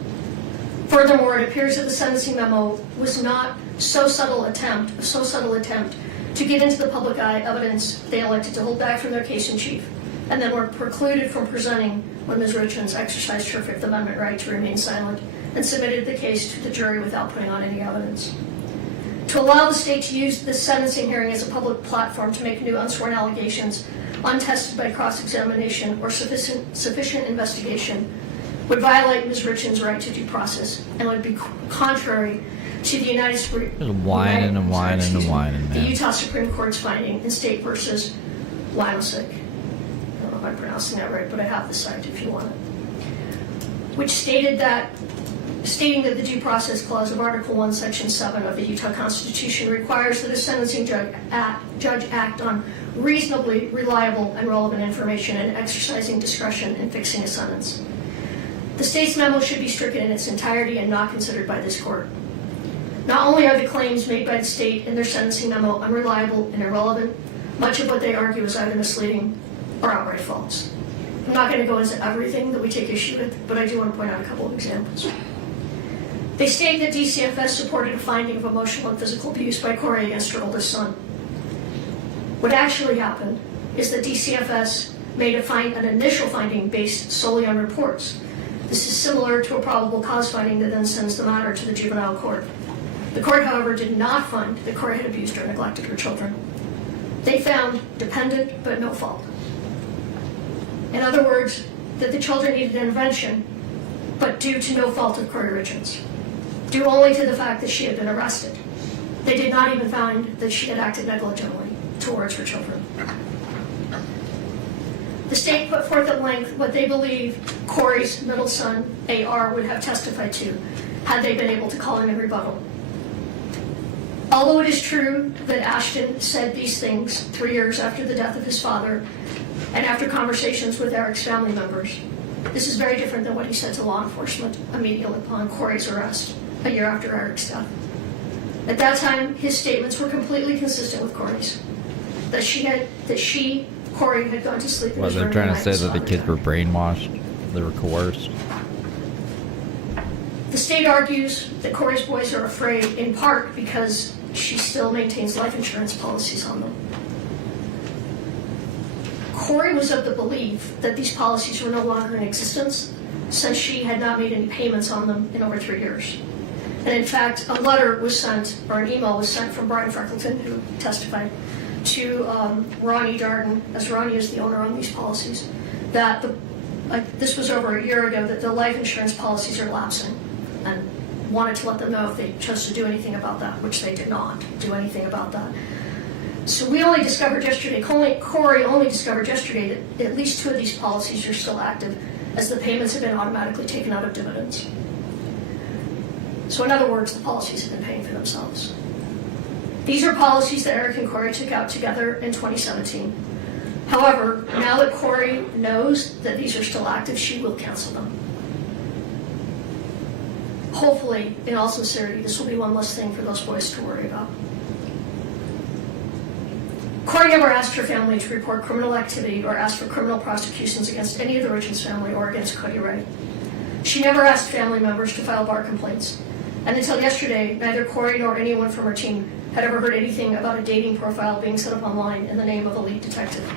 Furthermore, it appears that the sentencing memo was not a so subtle attempt to get into the public eye evidence they elected to hold back from their case in chief, and then were precluded from presenting when Ms. Richins exercised her Fifth Amendment right to remain silent and submitted the case to the jury without putting on any evidence. To allow the state to use this sentencing hearing as a public platform to make new unsworn allegations untested by cross-examination or sufficient investigation would violate Ms. Richins' right to due process and would be contrary to the the Utah Supreme Court's finding in State versus Limosick. I don't know if I'm pronouncing that right, but I have the site if you want it. Which stating that the due process clause of Article 1, Section 7 of the Utah Constitution requires that a sentencing judge act on reasonably reliable and relevant information and exercising discretion in fixing a sentence. The state's memo should be stricken in its entirety and not considered by this court. Not only are the claims made by the state in their sentencing memo unreliable and irrelevant, much of what they argue is either misleading or outright false. I'm not going to go into everything that we take issue with, but I do want to point out a couple of examples. They state that DCFS supported a finding of emotional and physical abuse by Kouri against her oldest son. What actually happened is that DCFS made an initial finding based solely on reports. This is similar to a probable cause finding that then sends the matter to the juvenile court. The court, however, did not find that Kouri had abused or neglected her children. They found dependent but no fault. In other words, that the children needed intervention, but due to no fault of Kouri Richins, due only to the fact that she had been arrested. They did not even find that she had acted negligently towards her children. The state put forth at length what they believe Kouri's middle son, AR, would have testified to had they been able to call him in rebuttal. Although it is true that Ashton said these things 3 years after the death of his father and after conversations with Eric's family members, this is very different than what he said to law enforcement immediately upon Kouri's arrest a year after Eric's death. At that time, his statements were completely consistent with Kouri's. Kouri had gone to sleep in his room. They're trying to say that the kids were brainwashed, they were coerced. The state argues that Kouri's boys are afraid in part because she still maintains life insurance policies on them. Kouri was of the belief that these policies were no longer in existence since she had not made any payments on them in over 3 years. And in fact, a letter was sent, or an email was sent from Brian Freckleton, who testified, to Ronnie Darden, as Ronnie is the owner on these policies, that this was over a year ago, that the life insurance policies are lapsing, and wanted to let them know if they chose to do anything about that, which they did not do anything about that. So we only discovered yesterday, Kouri only discovered yesterday that at least 2 of these policies are still active, as the payments have been automatically taken out of dividends. So in other words, the policies have been paying for themselves. These are policies that Eric and Kouri took out together in 2017. However, now that Kouri knows that these are still active, she will cancel them. Hopefully, in all sincerity, this will be one less thing for those boys to worry about. Kouri never asked her family to report criminal activity or asked for criminal prosecutions against any of the Richins family or against Cody Wright. She never asked family members to file bar complaints. And until yesterday, neither Kouri nor anyone from her team had ever heard anything about a dating profile being set up online in the name of a lead detective.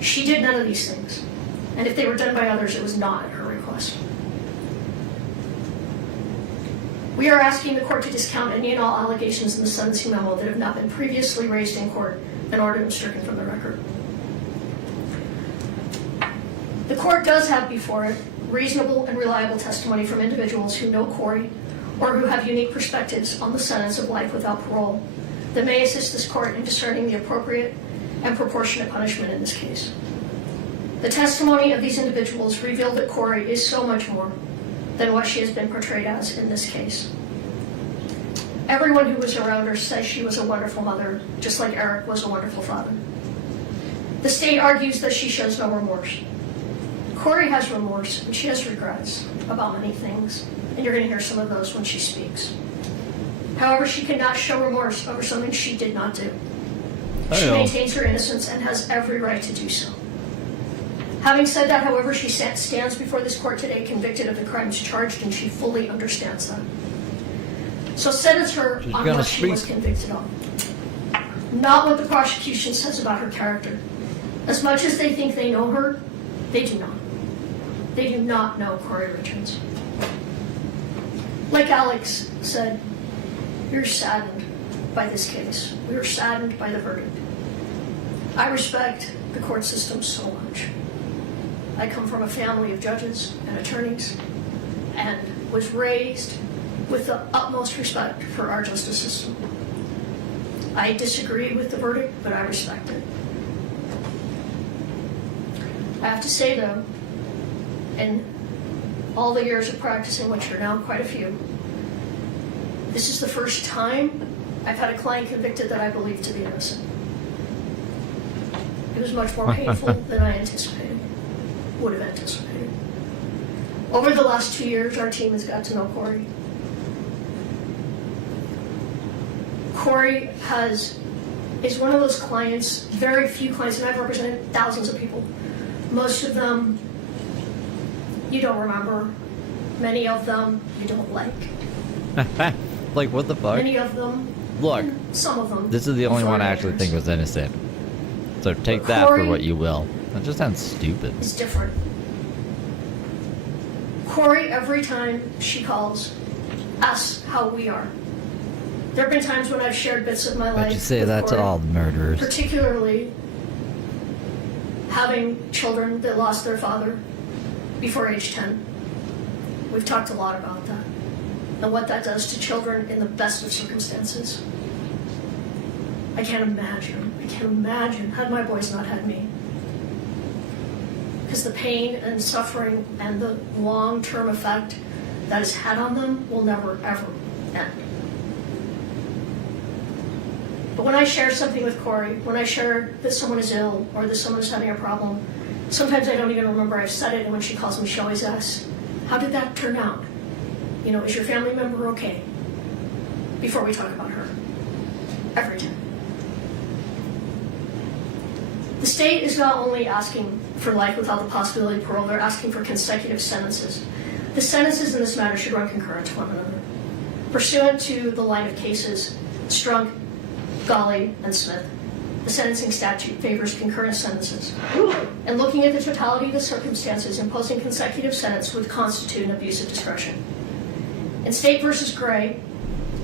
She did none of these things. And if they were done by others, it was not at her request. We are asking the court to discount any and all allegations in the sentencing memo that have not been previously raised in court and order them stricken from the record. The court does have before it reasonable and reliable testimony from individuals who know Kouri or who have unique perspectives on the sentence of life without parole that may assist this court in discerning the appropriate and proportionate punishment in this case. The testimony of these individuals revealed that Kouri is so much more than what she has been portrayed as in this case. Everyone who was around her says she was a wonderful mother, just like Eric was a wonderful father. The state argues that she shows no remorse. Kouri has remorse and she has regrets about many things, and you're going to hear some of those when she speaks. However, she cannot show remorse over something she did not do. She maintains her innocence and has every right to do so. Having said that, however, she stands before this court today convicted of the crimes charged, and she fully understands that. So sentence her on what she was convicted of, not what the prosecution says about her character. As much as they think they know her, they do not. They do not know Kouri Richins. Like Alex said, we're saddened by this case. We are saddened by the verdict. I respect the court system so much. I come from a family of judges and attorneys and was raised with the utmost respect for our justice system. I disagree with the verdict, but I respect it. I have to say, though, in all the years of practicing, which are now quite a few, this is the first time I've had a client convicted that I believe to be innocent. It was much more painful than I would have anticipated. Over the last 2 years, our team has got to know Kouri. Kouri is one of those clients, very few clients, and I've represented thousands of people. Most of them you don't remember. Many of them you don't like. Like, what the fuck? Many of them. Look, some of them. This is the only one I actually think was innocent. So take that for what you will. That just sounds stupid. It's different. Kouri, every time she calls, asks how we are. There have been times when I've shared bits of my life. I'd just say with that to Kouri, all murderers. Particularly having children that lost their father before age 10. We've talked a lot about that and what that does to children in the best of circumstances. I can't imagine had my boys not had me. Because the pain and suffering and the long-term effect that has had on them will never, ever end. But when I share something with Kouri, when I share that someone is ill or that someone is having a problem, sometimes I don't even remember I've said it, and when she calls me, she always asks, how did that turn out? You know, is your family member okay? Before we talk about her. Every time. The state is not only asking for life without the possibility of parole, they're asking for consecutive sentences. The sentences in this matter should run concurrent to one another. Pursuant to the line of cases, Strunk, Golly, and Smith, the sentencing statute favors concurrent sentences. And looking at the totality of the circumstances, imposing consecutive sentence would constitute an abuse of discretion. In State versus Gray,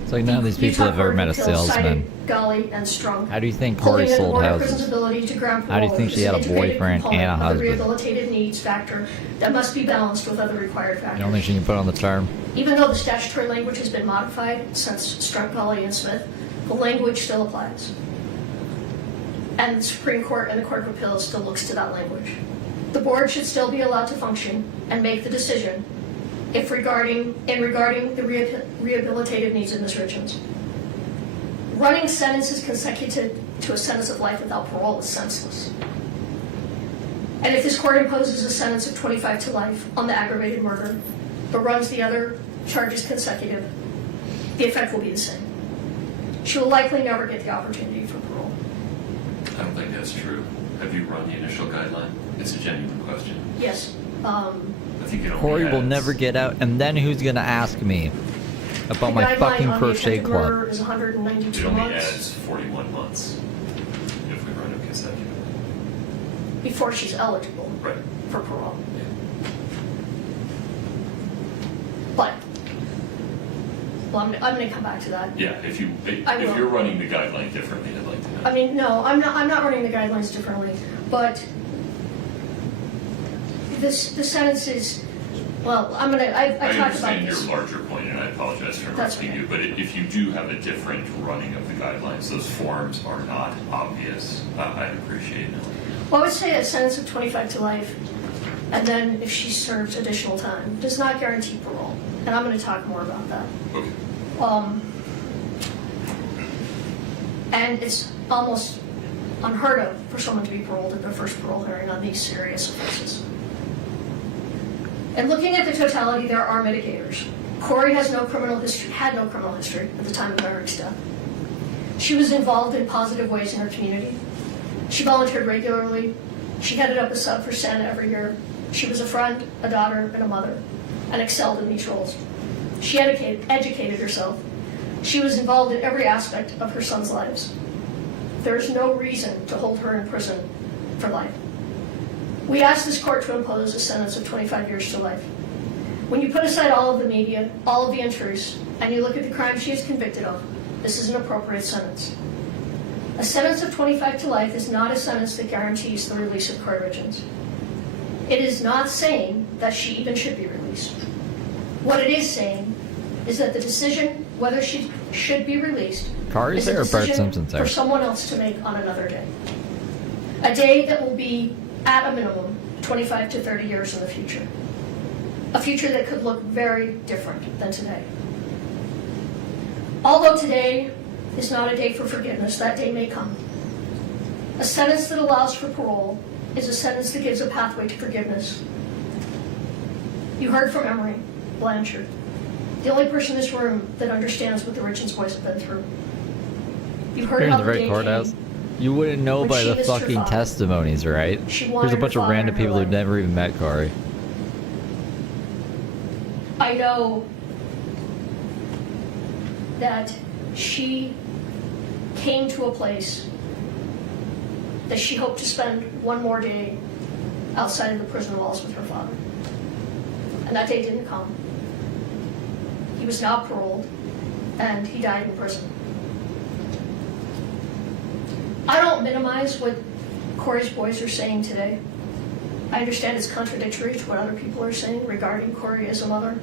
It's like none of these people have ever met a salesman. Golly and Strunk. How do you think Kouri sold houses? How do you think she had a boyfriend and a husband? The rehabilitative needs factor that must be balanced with other required factors. You don't think she can put on the term? Even though the statutory language has been modified since Strunk, Golly, and Smith, the language still applies. And the Supreme Court and the Court of Appeals still looks to that language. The board should still be allowed to function and make the decision if regarding the rehabilitative needs of Ms. Richins. Running sentences consecutive to a sentence of life without parole is senseless. And if this court imposes a sentence of 25 to life on the aggravated murder, but runs the other charges consecutive, the effect will be the same. She will likely never get the opportunity for parole. I don't think that's true. Have you run the initial guideline? It's a genuine question. Yes. I think it only Kouri will adds- never get out, and then who's gonna ask me about my fucking crochet club? Is 192 It only months adds 41 months if we run it consecutive. before she's eligible Right. for parole. But, well, I'm going to come back to that. Yeah, if I will. you're running the guideline differently, I'd like to know. I mean, no, I'm not running the guidelines differently, but the sentence is, well, I talked about understand this. your larger point, and I apologize for That's interrupting you, but if you do have a different running of the guidelines, those forms are not obvious, I'd appreciate it. Well, I would say a sentence of 25 to life, and then if she serves additional time, does not guarantee parole. And I'm going to talk more about that. Okay. And it's almost unheard of for someone to be paroled at their first parole hearing on these serious offenses. And looking at the totality, there are mitigators. Kouri had no criminal history at the time of Eric's death. She was involved in positive ways in her community. She volunteered regularly. She headed up a sub for Santa every year. She was a friend, a daughter, and a mother, and excelled in these roles. She educated herself. She was involved in every aspect of her son's lives. There is no reason to hold her in prison for life. We asked this court to impose a sentence of 25 years to life. When you put aside all of the media, all of the untruths, and you look at the crime she is convicted of, this is an appropriate sentence. A sentence of 25 to life is not a sentence that guarantees the release of Kouri Richins. It is not saying that she even should be released. What it is saying is that the decision whether she should be released Kouri's is a there or Bart decision Simpson's there? for someone else to make on another day. A day that will be, at a minimum, 25 to 30 years in the future. A future that could look very different than today. Although today is not a day for forgiveness, that day may come. A sentence that allows for parole is a sentence that gives a pathway to forgiveness. You heard from Emery Blanchard, the only person in this room that understands what the Richins boys have been through. You heard You're how in the the right day courthouse. came You wouldn't know when by she the missed her fucking father. testimonies, right? She There's wanted a bunch her of father random in her people who've life. never even met Kouri. I know that she came to a place that she hoped to spend one more day outside of the prison walls with her father. And that day didn't come. He was not paroled, and he died in prison. I don't minimize what Kouri's boys are saying today. I understand it's contradictory to what other people are saying regarding Kouri as a mother.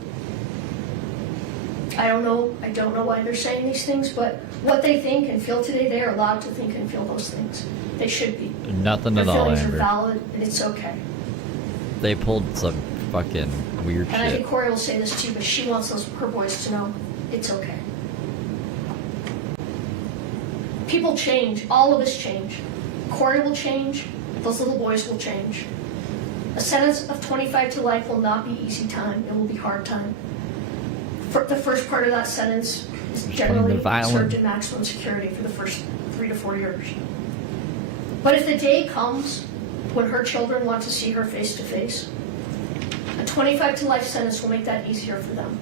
I don't know why they're saying these things, but what they think and feel today, they are allowed to think and feel those things. They should be. Nothing Their at all, feelings are Amber. valid, and it's okay. They pulled some fucking weird And I shit. think Kouri will say this too, but she wants her boys to know it's okay. People change. All of us change. Kouri will change. Those little boys will change. A sentence of 25 to life will not be easy time. It will be hard time. For the first part of that sentence is generally served in maximum security for the first 3 to 4 years. But if the day comes when her children want to see her face to face, a 25 to life sentence will make that easier for them.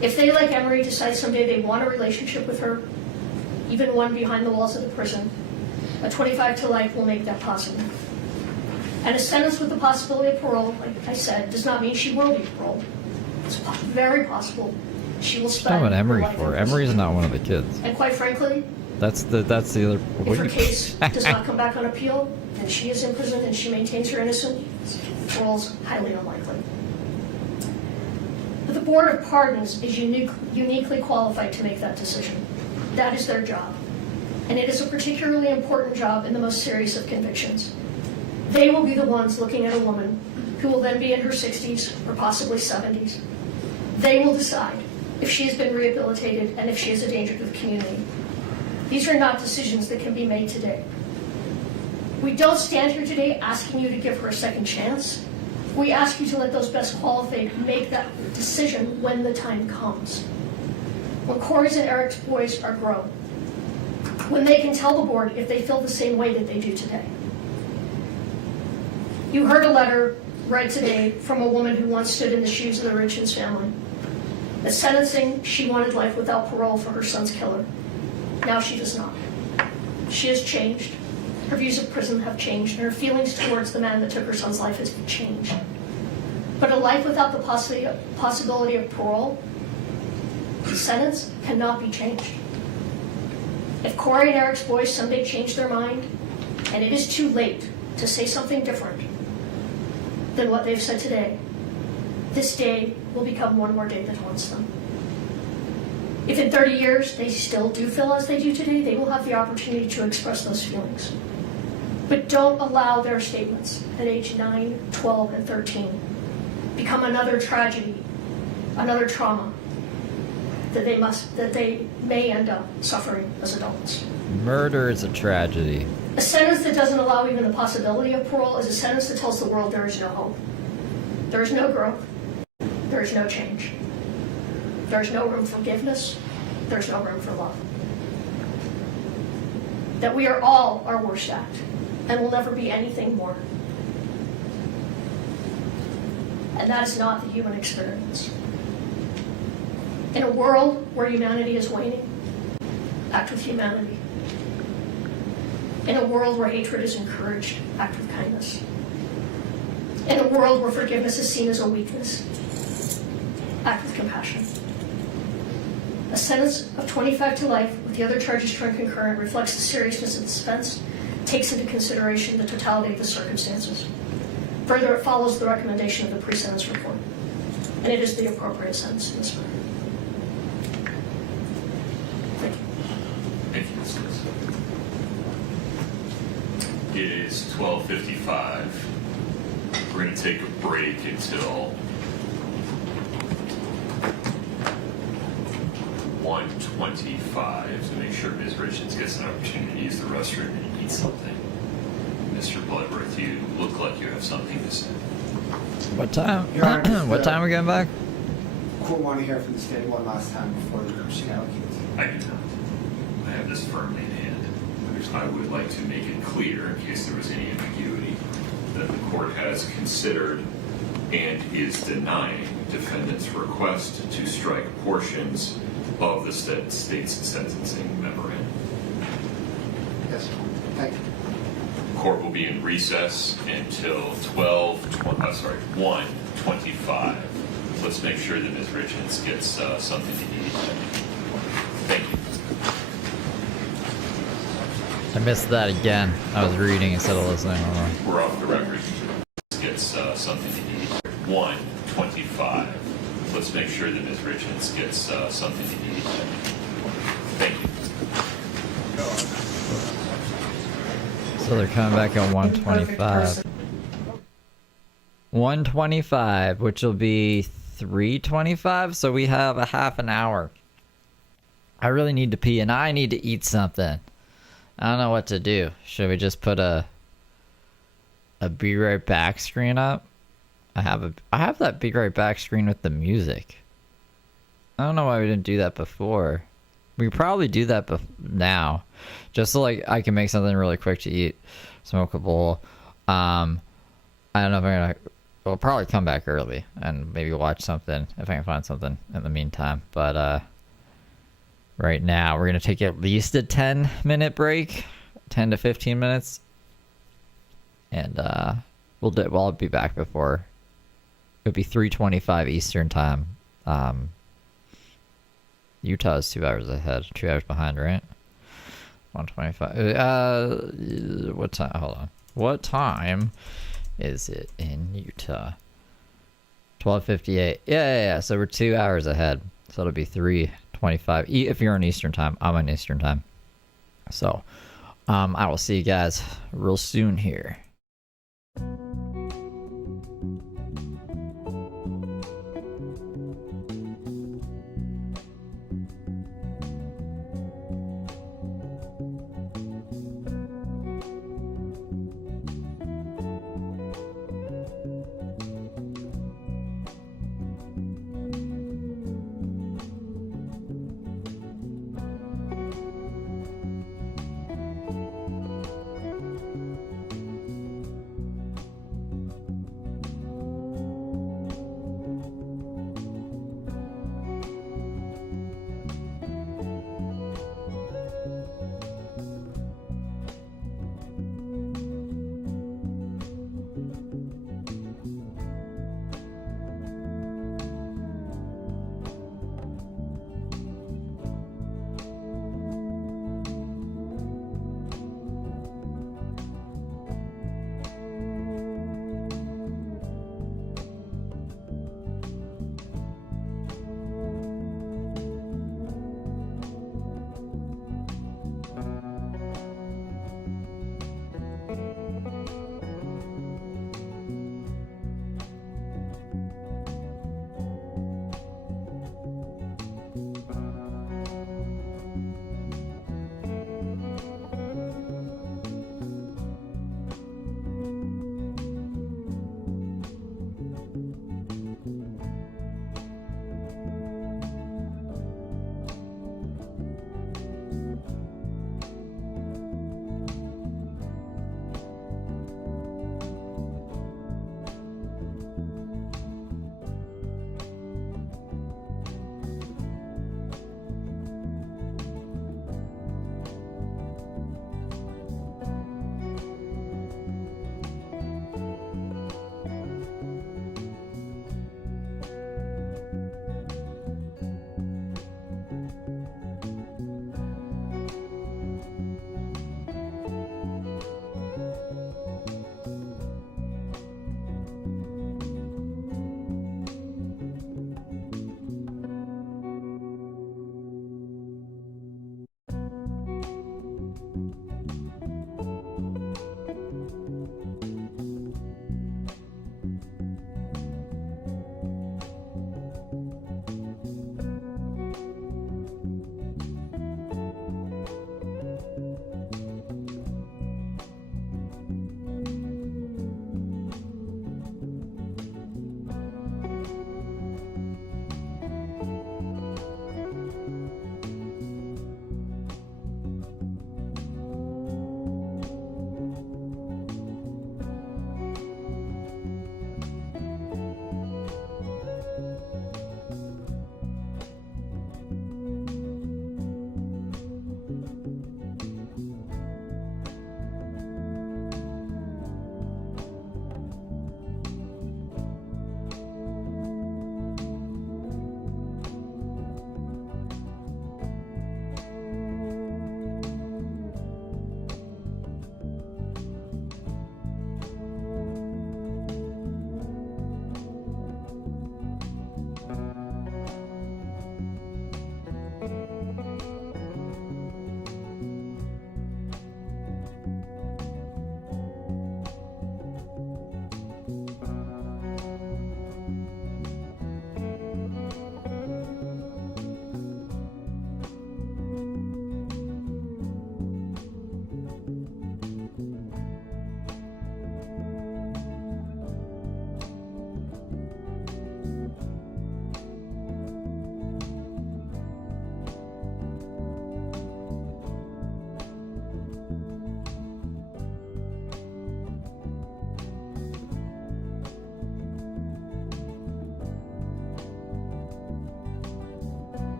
If they, like Emery, decide someday they want a relationship with her, even one behind the walls of the prison, a 25 to life will make that possible. And a sentence with the possibility of parole, like I said, does not mean she will be paroled. It's very possible she will spend That's not what Emery her life for. in prison. Emery's not one of the kids. And quite frankly, That's the other. if her case does not come back on appeal, and she is in prison and she maintains her innocence, parole's highly unlikely. But the Board of Pardons is uniquely qualified to make that decision. That is their job. And it is a particularly important job in the most serious of convictions. They will be the ones looking at a woman who will then be in her 60s or possibly 70s. They will decide if she has been rehabilitated and if she is a danger to the community. These are not decisions that can be made today. We don't stand here today asking you to give her a second chance. We ask you to let those best qualified make that decision when the time comes. When Kouri's and Eric's boys are grown. When they can tell the board if they feel the same way that they do today. You heard a letter read today from a woman who once stood in the shoes of the Richins family. At sentencing, she wanted life without parole for her son's killer. Now she does not. She has changed. Her views of prison have changed, and her feelings towards the man that took her son's life has changed. But a life without the possibility of parole, the sentence cannot be changed. If Kouri and Eric's boys someday change their mind, and it is too late to say something different than what they've said today, this day will become one more day that haunts them. If in 30 years they still do feel as they do today, they will have the opportunity to express those feelings. But don't allow their statements at age 9, 12, and 13 become another tragedy, another trauma that they may end up suffering as adults. Murder is a tragedy. A sentence that doesn't allow even the possibility of parole is a sentence that tells the world there is no hope. There is no growth. There is no change. There is no room for forgiveness. There is no room for love. That we are all our worst act and will never be anything more. And that is not the human experience. In a world where humanity is waning, act with humanity. In a world where hatred is encouraged, act with kindness. In a world where forgiveness is seen as a weakness, act with compassion. A sentence of 25 to life with the other charges turned concurrent reflects the seriousness of this offense, takes into consideration the totality of the circumstances. Further, it follows the recommendation of the pre-sentence report, and it is the appropriate sentence in this matter. Thank you. Thank you, Ms. Lewis. It is 12:55. We're going to take a break until 1:25 to make sure Ms. Richins gets an opportunity to use the restroom and eat something. Mr. Bloodworth, you look like you have something to say. What time? What time are we getting back? Court want to hear from the state one last time before the proceeding allocates. I do not. I have this firmly in hand. I would like to make it clear, in case there was any ambiguity, that the court has considered and is denying defendant's request to strike portions of the state's sentencing memorandum. Yes, thank you. Court will be in recess until 1:25. Let's make sure that Ms. Richins gets something to eat. Thank you. I missed that again. I was reading instead of listening. We're off the record. Gets something to eat. 1:25. Let's make sure that Ms. Richins gets something to eat. Thank you. So they're coming back at 1:25. 1:25, which will be 3:25. So we have a half an hour. I really need to pee, and I need to eat something. I don't know what to do. Should we just put a be right back screen up? I have that be right back screen with the music. I don't know why we didn't do that before. We could probably do that now, just so like I can make something really quick to eat, smoke a bowl. I don't know if I'm gonna. We'll probably come back early and maybe watch something if I can find something in the meantime. But right now we're gonna take at least a 10-minute break, 10 to 15 minutes, and I'll be back before. It'll be 3:25 Eastern time. Utah is 2 hours ahead, 2 hours behind, right? 1:25. What time? Hold on. What time is it in Utah? 12:58. Yeah. So we're 2 hours ahead. So it'll be 3:25 if you're on Eastern time. I'm on Eastern time. So I will see you guys real soon here.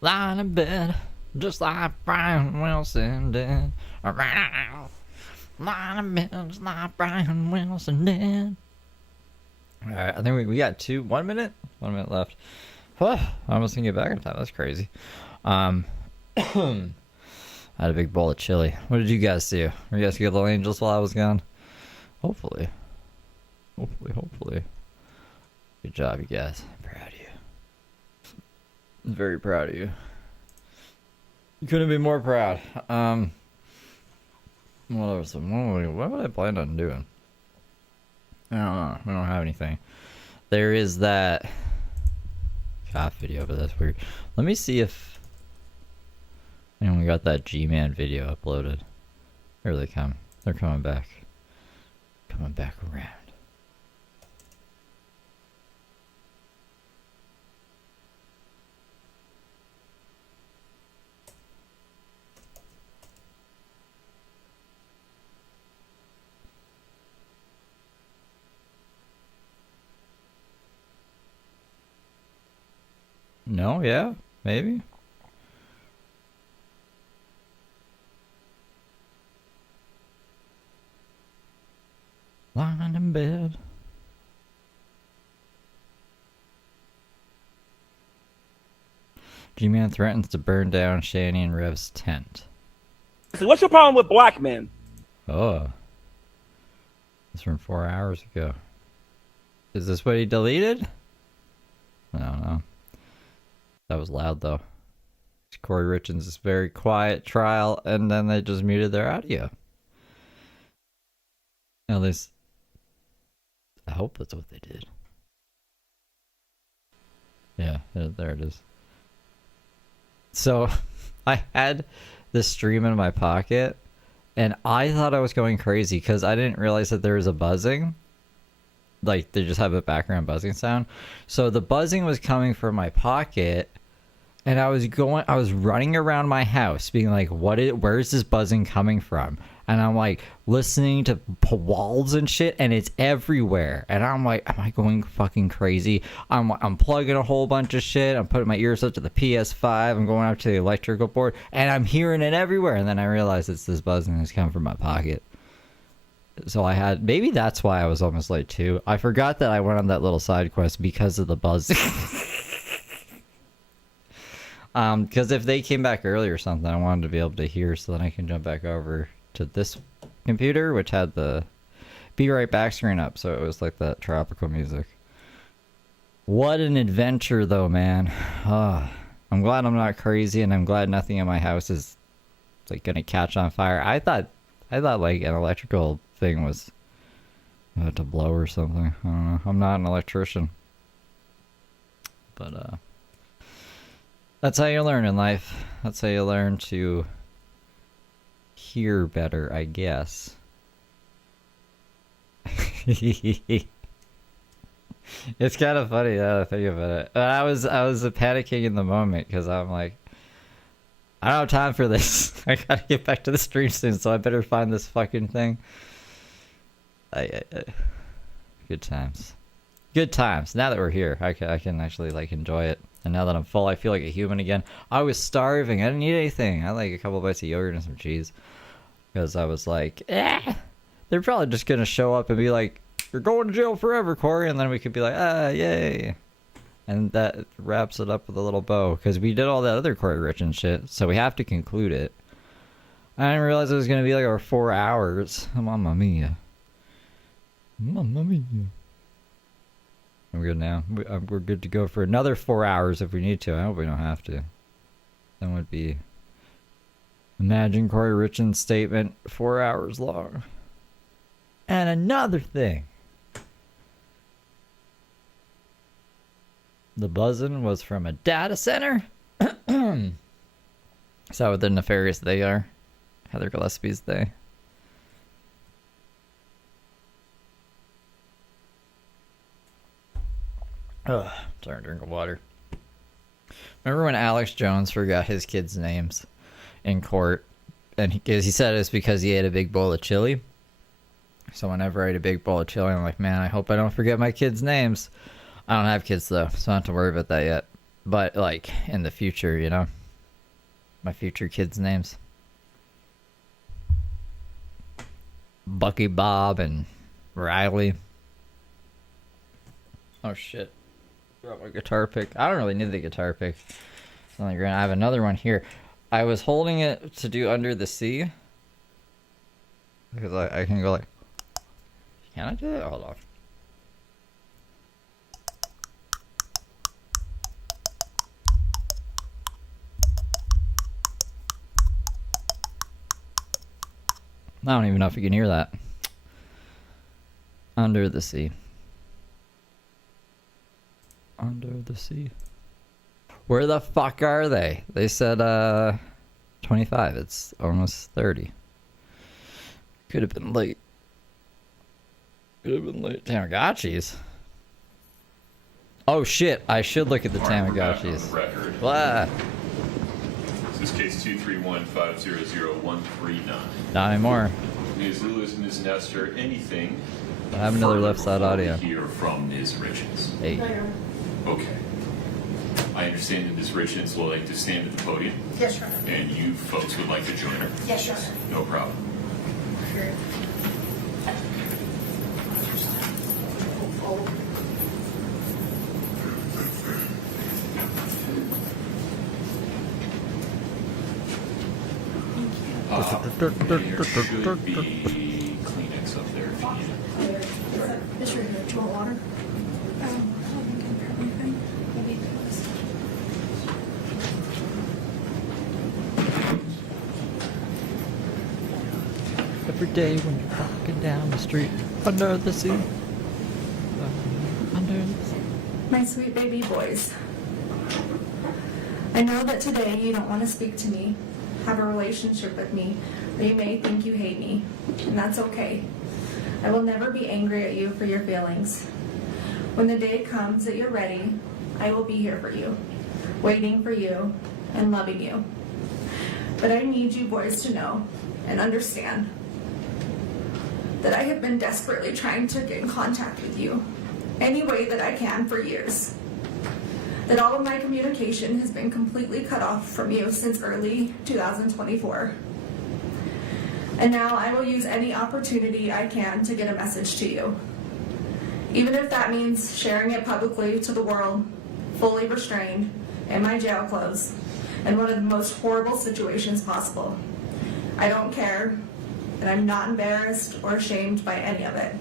Lying in bed, just like Brian Wilson did. Lying in bed, just like Brian Wilson did. Alright, I think we got 1 minute? 1 minute left. I almost can get back in time. That's crazy. I had a big bowl of chili. What did you guys do? Were you guys get little angels while I was gone? Hopefully. Hopefully. Good job, you guys. I'm proud of you. I'm very proud of you. You couldn't be more proud. What would I plan on doing? I don't know. We don't have anything. There is that cop video, but that's weird. Let me see if anyone got that G-Man video uploaded. Here they come. They're coming back. Coming back around. No, yeah, maybe. Lying in bed. G-Man threatens to burn down Shani and Rev's tent. So what's your problem with black men? Oh. It's from 4 hours ago. Is this what he deleted? I don't know. That was loud, though. Kouri Richins' very quiet trial, and then they just muted their audio. At least, I hope that's what they did. Yeah, there it is. So, I had this stream in my pocket, and I thought I was going crazy because I didn't realize that there was a buzzing. Like, they just have a background buzzing sound. So the buzzing was coming from my pocket, and I was running around my house being like, where's this buzzing coming from? And I'm like listening to walls and shit, and it's everywhere. And I'm like, am I going fucking crazy? I'm plugging a whole bunch of shit. I'm putting my ears up to the PS5. I'm going up to the electrical board, and I'm hearing it everywhere. And then I realized it's this buzzing that's coming from my pocket. So maybe that's why I was almost late too. I forgot that I went on that little side quest because of the buzzing. Because if they came back early or something, I wanted to be able to hear so then I can jump back over to this computer, which had the be right back screen up, so it was like that tropical music. What an adventure though, man. I'm glad I'm not crazy, and I'm glad nothing in my house is like gonna catch on fire. I thought like an electrical thing was about to blow or something. I don't know. I'm not an electrician. But that's how you learn in life. That's how you learn to hear better, I guess. It's kind of funny now that I think about it. I was panicking in the moment because I'm like, I don't have time for this. I gotta get back to the stream soon, so I better find this fucking thing. Good times. Good times. Now that we're here, I can actually like enjoy it. And now that I'm full, I feel like a human again. I was starving. I didn't eat anything. I had like a couple bites of yogurt and some cheese. Because I was like, they're probably just going to show up and be like, you're going to jail forever, Kouri. And then we could be like, yay. And that wraps it up with a little bow. Because we did all that other Kouri Richins shit. So we have to conclude it. I didn't realize it was going to be like over 4 hours. Mamma mia. Mamma mia. We're good now. We're good to go for another 4 hours if we need to. I hope we don't have to. That would be... Imagine Kouri Richins' statement 4 hours long. And another thing. The buzzing was from a data center? Is that what the nefarious they are? Heather Gillespie's they? Ugh, sorry, drink of water. Remember when Alex Jones forgot his kids' names in court? And he said it's because he ate a big bowl of chili. So whenever I eat a big bowl of chili, I'm like, man, I hope I don't forget my kids' names. I don't have kids, though, so I don't have to worry about that yet. But, like, in the future, you know? My future kids' names. Bucky Bob and Riley. Oh, shit. Dropped my guitar pick. I don't really need the guitar pick. It's only grand. I have another one here. I was holding it to do Under the Sea. Because I can go like... Can I do that? Hold on. I don't even know if you can hear that. Under the Sea. Under the Sea. Where the fuck are they? They said 25. It's almost 30. Could have been late. Could have been late. Tamagotchis. Oh shit! I should look at the Tamagotchis. What? This is case 231-500-139. Not anymore. Ms. Lewis, Ms. Nestor, anything? I have another left side audio. Hear from Ms. Richins. Hey. Okay. I understand that Ms. Richins will like to stand at the podium. Yes, Your Honor. And you folks would like to join her. Yes, Your Honor. No problem. There should be Kleenex up there if you need it. Is your do you want water? Every day when you're walking down the street, under the sea. Under the sea. My sweet baby boys. I know that today you don't want to speak to me, have a relationship with me, or you may think you hate me, and that's okay. I will never be angry at you for your feelings. When the day comes that you're ready, I will be here for you, waiting for you, and loving you. But I need you boys to know and understand that I have been desperately trying to get in contact with you any way that I can for years. That all of my communication has been completely cut off from you since early 2024. And now I will use any opportunity I can to get a message to you. Even if that means sharing it publicly to the world, fully restrained, in my jail clothes, in one of the most horrible situations possible. I don't care, and I'm not embarrassed or ashamed by any of it.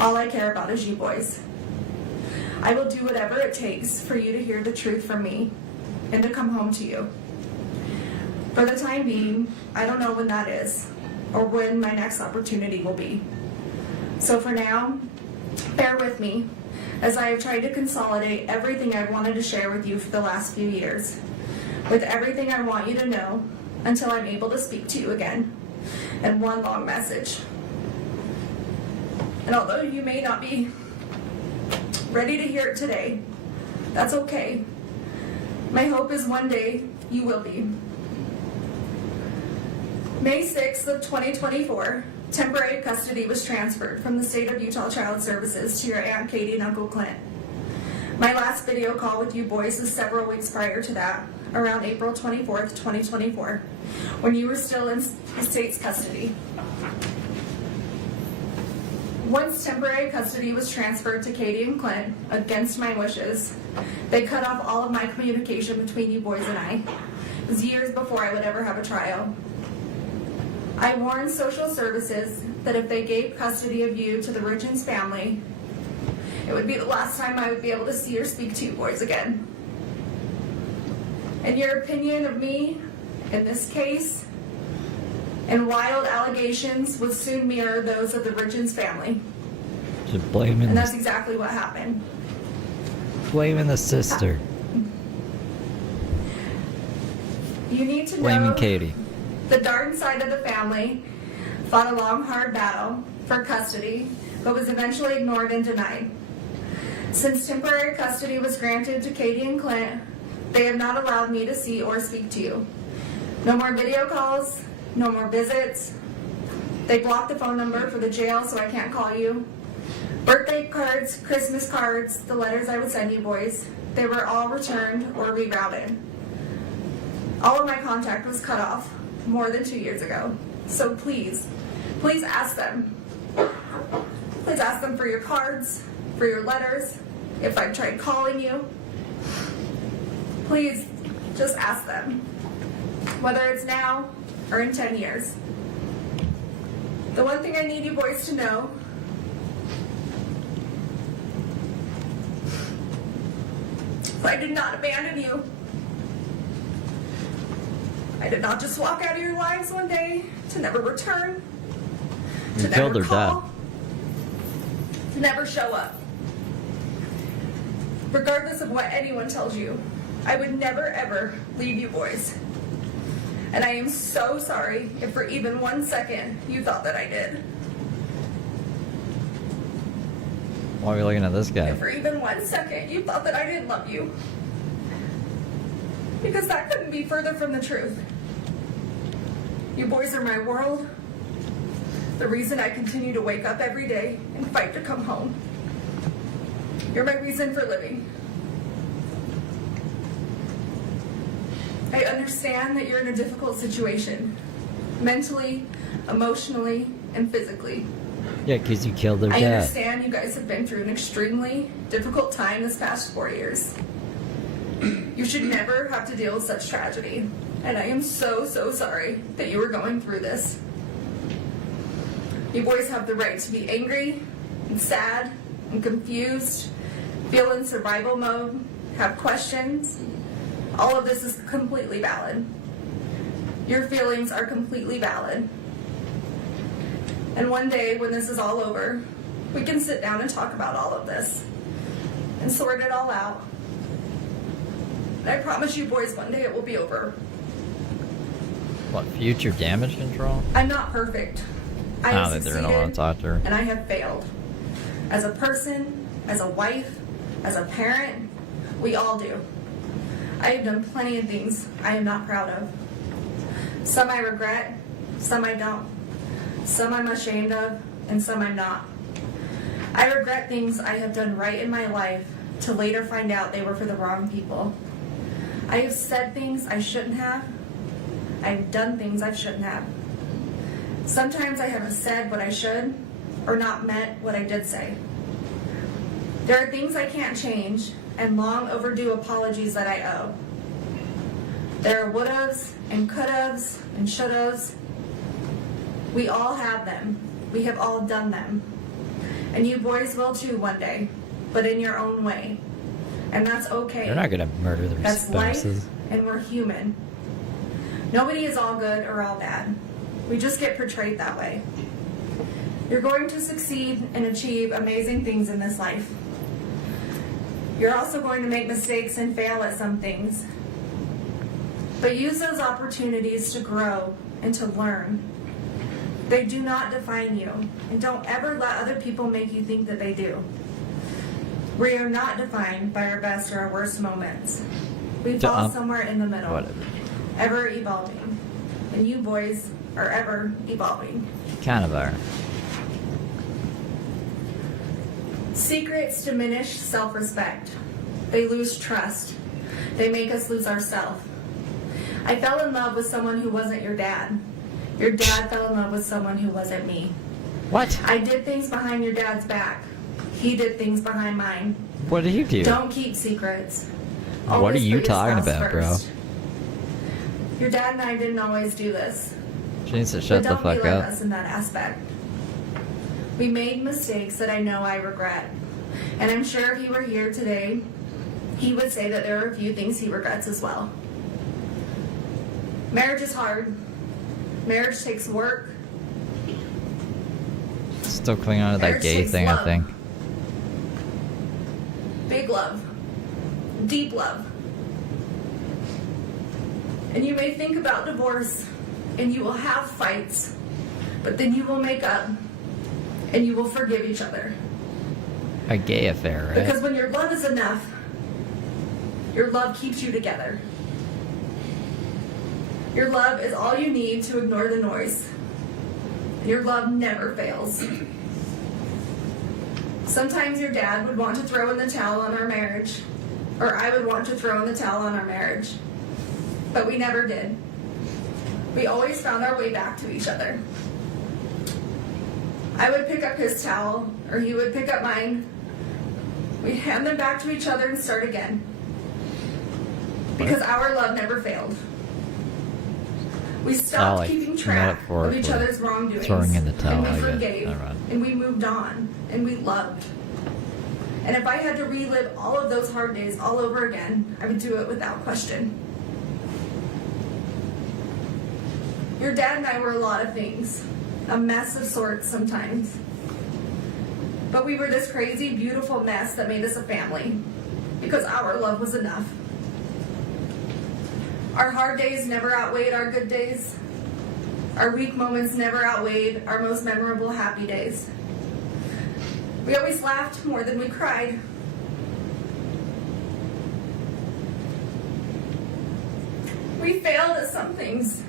All I care about is you boys. I will do whatever it takes for you to hear the truth from me and to come home to you. For the time being, I don't know when that is or when my next opportunity will be. So for now, bear with me as I have tried to consolidate everything I wanted to share with you for the last few years, with everything I want you to know until I'm able to speak to you again, and one long message. And although you may not be ready to hear it today, that's okay. My hope is one day you will be. May 6th of 2024, temporary custody was transferred from the state of Utah Child Services to your Aunt Katie and Uncle Clint. My last video call with you boys was several weeks prior to that, around April 24th, 2024, when you were still in the state's custody. Once temporary custody was transferred to Katie and Clint, against my wishes, they cut off all of my communication between you boys and I. It was years before I would ever have a trial. I warned social services that if they gave custody of you to the Richins family, it would be the last time I would be able to see or speak to you boys again. And your opinion of me in this case and wild allegations would soon mirror those of the Richins family. Just blaming And that's exactly what happened. Blaming the sister. You need to Blaming know Katie. the Darden side of the family fought a long, hard battle for custody, but was eventually ignored and denied. Since temporary custody was granted to Katie and Clint, they have not allowed me to see or speak to you. No more video calls, no more visits. They blocked the phone number for the jail so I can't call you. Birthday cards, Christmas cards, the letters I would send you boys, they were all returned or rerouted. All of my contact was cut off more than 2 years ago. So please ask them. Please ask them for your cards, for your letters, if I've tried calling you. Please just ask them, whether it's now or in 10 years. The one thing I need you boys to know is I did not abandon you. I did not just walk out of your lives one day to never return, to never call, to never show up. Regardless of what anyone tells you, I would never ever leave you boys. And I am so sorry if for even 1 second you thought that I did. Why are we looking at this guy? If for even 1 second you thought that I didn't love you. Because that couldn't be further from the truth. You boys are my world. The reason I continue to wake up every day and fight to come home. You're my reason for living. I understand that you're in a difficult situation. Mentally, emotionally, and physically. Yeah, because you killed their I dad. understand you guys have been through an extremely difficult time this past 4 years. You should never have to deal with such tragedy. And I am so sorry that you were going through this. You boys have the right to be angry and sad and confused, feel in survival mode, have questions. All of this is completely valid. Your feelings are completely valid. And one day when this is all over, we can sit down and talk about all of this and sort it all out. And I promise you boys, one day it will be over. What, future damage control? I'm not perfect. I Now have that they're not want to talk to her. and I have failed. As a person, as a wife, as a parent, we all do. I have done plenty of things I am not proud of. Some I regret, some I don't. Some I'm ashamed of, and some I'm not. I regret things I have done right in my life to later find out they were for the wrong people. I have said things I shouldn't have. I've done things I shouldn't have. Sometimes I haven't said what I should, or not meant what I did say. There are things I can't change, and long overdue apologies that I owe. There are would-haves, and could-haves, and should-haves. We all have them. We have all done them. And you boys will too one day, but in your own way. And that's okay. They're not gonna murder their That's spouses. life, and we're human. Nobody is all good or all bad. We just get portrayed that way. You're going to succeed and achieve amazing things in this life. You're also going to make mistakes and fail at some things. But use those opportunities to grow and to learn. They do not define you, and don't ever let other people make you think that they do. We are not defined by our best or our worst moments. We fall somewhere in the middle, ever evolving. And you boys are ever evolving. Kind of are. Secrets diminish self-respect. They lose trust. They make us lose ourselves. I fell in love with someone who wasn't your dad. Your dad fell in love with someone who wasn't me. What? I did things behind your dad's back. He did things behind mine. What did you do? Don't keep secrets. What are Always you put your talking spouse about, bro? first. Your dad and I didn't always do this. She needs to shut But the don't fuck be like up. us in that aspect. We made mistakes that I know I regret. And I'm sure if he were here today, he would say that there are a few things he regrets as well. Marriage is hard. Marriage takes work. Still clinging on to that Marriage gay takes thing, love. I think. Big love. Deep love. And you may think about divorce, and you will have fights, but then you will make up, and you will forgive each other. A gay affair, right? Because when your love is enough, your love keeps you together. Your love is all you need to ignore the noise. Your love never fails. Sometimes your dad would want to throw in the towel on our marriage, or I would want to throw in the towel on our marriage. But we never did. We always found our way back to each other. I would pick up his towel, or he would pick up mine. We'd hand them back to each other and start again. Because our love never failed. We stopped keeping track of each other's wrongdoings. Throwing in the towel, and we forgave, and we moved on, and we loved. And if I had to relive all of those hard days all over again, I would do it without question. Your dad and I were a lot of things, a mess of sorts sometimes. But we were this crazy, beautiful mess that made us a family, because our love was enough. Our hard days never outweighed our good days. Our weak moments never outweighed our most memorable happy days. We always laughed more than we cried. We failed at some things,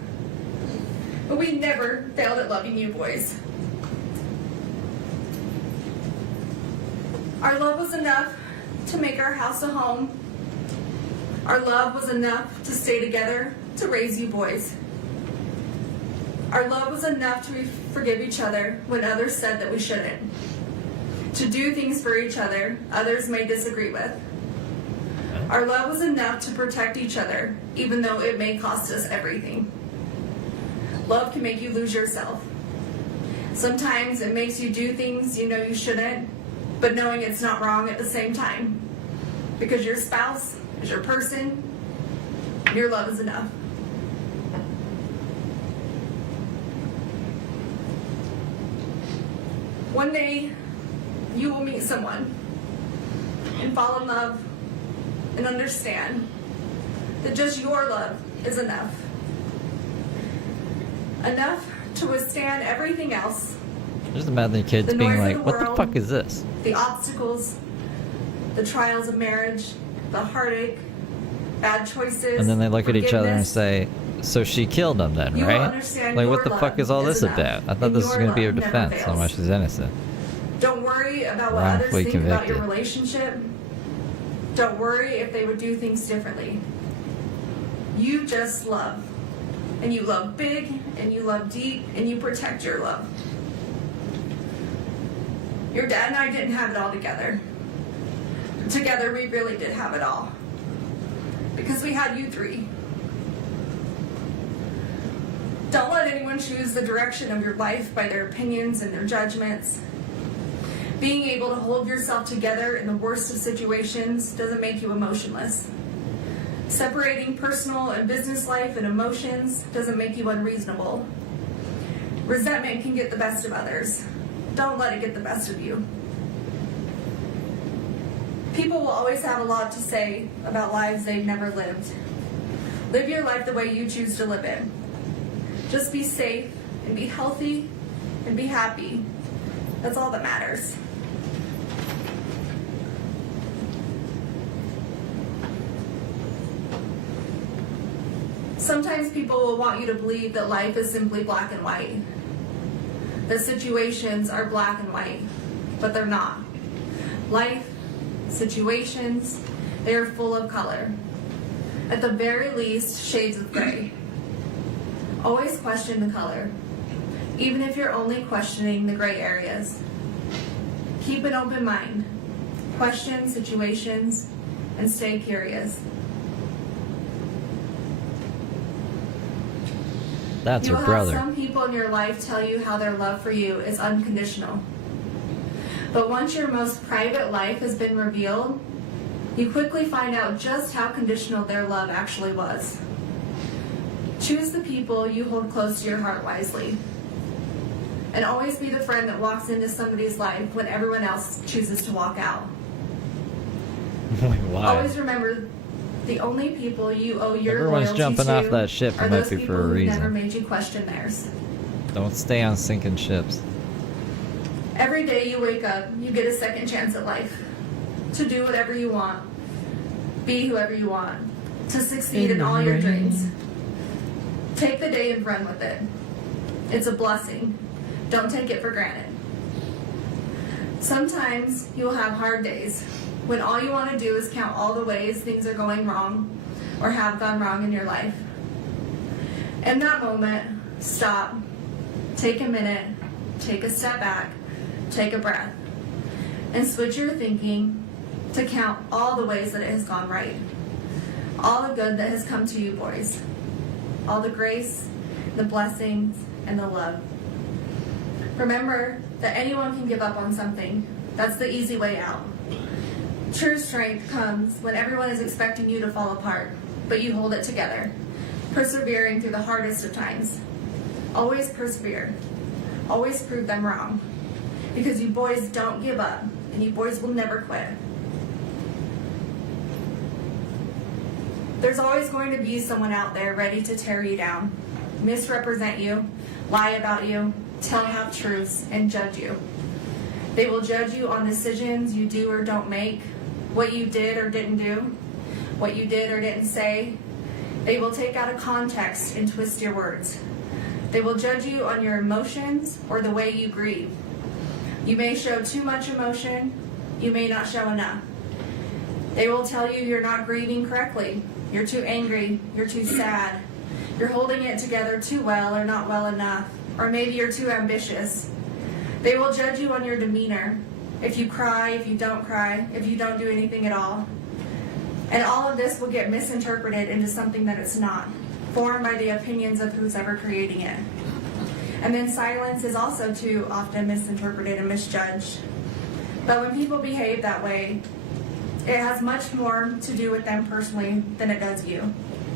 but we never failed at loving you boys. Our love was enough to make our house a home. Our love was enough to stay together, to raise you boys. Our love was enough to forgive each other when others said that we shouldn't. To do things for each other others may disagree with. Our love was enough to protect each other, even though it may cost us everything. Love can make you lose yourself. Sometimes it makes you do things you know you shouldn't, but knowing it's not wrong at the same time. Because your spouse is your person, your love is enough. One day, you will meet someone and fall in love and understand that just your love is enough. Enough to withstand everything else. Just imagine the kids being like, what the fuck is this? The obstacles, the trials of marriage, the heartache, bad choices. And then they look at each other and say, so she killed him then, You will right? understand Like, your what the fuck is all love this is enough, about? I thought and this was your going to be her love never defense, how fails. much she's innocent. Don't worry about what Wrongfully others think about your convicted. relationship. Don't worry if they would do things differently. You just love. And you love big, and you love deep, and you protect your love. Your dad and I didn't have it all together. Together we really did have it all. Because we had you three. Don't let anyone choose the direction of your life by their opinions and their judgments. Being able to hold yourself together in the worst of situations doesn't make you emotionless. Separating personal and business life and emotions doesn't make you unreasonable. Resentment can get the best of others. Don't let it get the best of you. People will always have a lot to say about lives they've never lived. Live your life the way you choose to live it. Just be safe and be healthy and be happy. That's all that matters. Sometimes people will want you to believe that life is simply black and white. That situations are black and white, but they're not. Life, situations, they are full of color. At the very least, shades of gray. Always question the color, even if you're only questioning the gray areas. Keep an open mind. Question situations and stay curious. That's her You'll brother. have some people in your life tell you how their love for you is unconditional. But once your most private life has been revealed, you quickly find out just how conditional their love actually was. Choose the people you hold close to your heart wisely. And always be the friend that walks into somebody's life when everyone else chooses to walk out. Why? Always remember, the only people you owe your Everyone's loyalty jumping to off that ship. are It might those be people for a who reason. never made you question theirs. Don't stay on sinking ships. Every day you wake up, you get a second chance at life. To do whatever you want. Be whoever you want. To succeed in all your dreams. Take the day and run with it. It's a blessing. Don't take it for granted. Sometimes you'll have hard days when all you want to do is count all the ways things are going wrong or have gone wrong in your life. In that moment, stop, take a minute, take a step back, take a breath, and switch your thinking to count all the ways that it has gone right. All the good that has come to you, boys. All the grace, the blessings, and the love. Remember that anyone can give up on something. That's the easy way out. True strength comes when everyone is expecting you to fall apart, but you hold it together, persevering through the hardest of times. Always persevere. Always prove them wrong. Because you boys don't give up, and you boys will never quit. There's always going to be someone out there ready to tear you down, misrepresent you, lie about you, tell half-truths, and judge you. They will judge you on decisions you do or don't make, what you did or didn't do, what you did or didn't say. They will take out of context and twist your words. They will judge you on your emotions or the way you grieve. You may show too much emotion, you may not show enough. They will tell you you're not grieving correctly, you're too angry, you're too sad, you're holding it together too well or not well enough, or maybe you're too ambitious. They will judge you on your demeanor, if you cry, if you don't cry, if you don't do anything at all. And all of this will get misinterpreted into something that it's not, formed by the opinions of who's ever creating it. And then silence is also too often misinterpreted and misjudged. But when people behave that way, it has much more to do with them personally than it does you.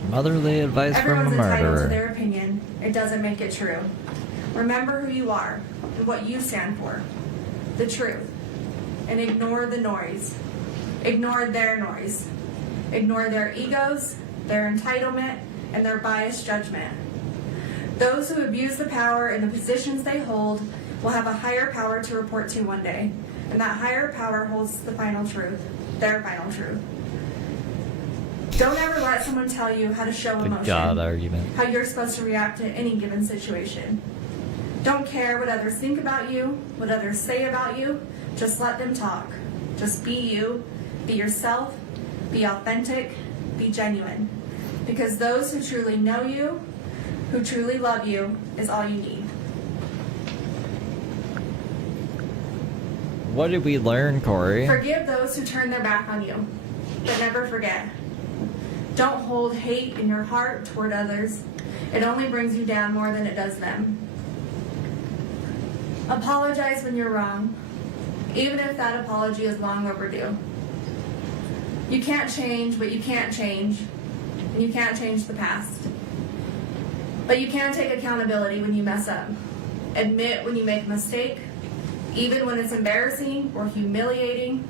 Motherly advice Everyone's from a entitled to murderer. their opinion. It doesn't make it true. Remember who you are and what you stand for. The truth. And ignore the noise. Ignore their noise. Ignore their egos, their entitlement, and their biased judgment. Those who abuse the power and the positions they hold will have a higher power to report to one day. And that higher power holds the final truth. Their final truth. Don't ever let someone tell you how to show Good emotion. God argument. How you're supposed to react to any given situation. Don't care what others think about you, what others say about you. Just let them talk. Just be you. Be yourself. Be authentic. Be genuine. Because those who truly know you, who truly love you, is all you need. What did we learn, Kouri? Forgive those who turn their back on you, but never forget. Don't hold hate in your heart toward others. It only brings you down more than it does them. Apologize when you're wrong, even if that apology is long overdue. You can't change what you can't change, and you can't change the past. But you can take accountability when you mess up. Admit when you make a mistake, even when it's embarrassing or humiliating,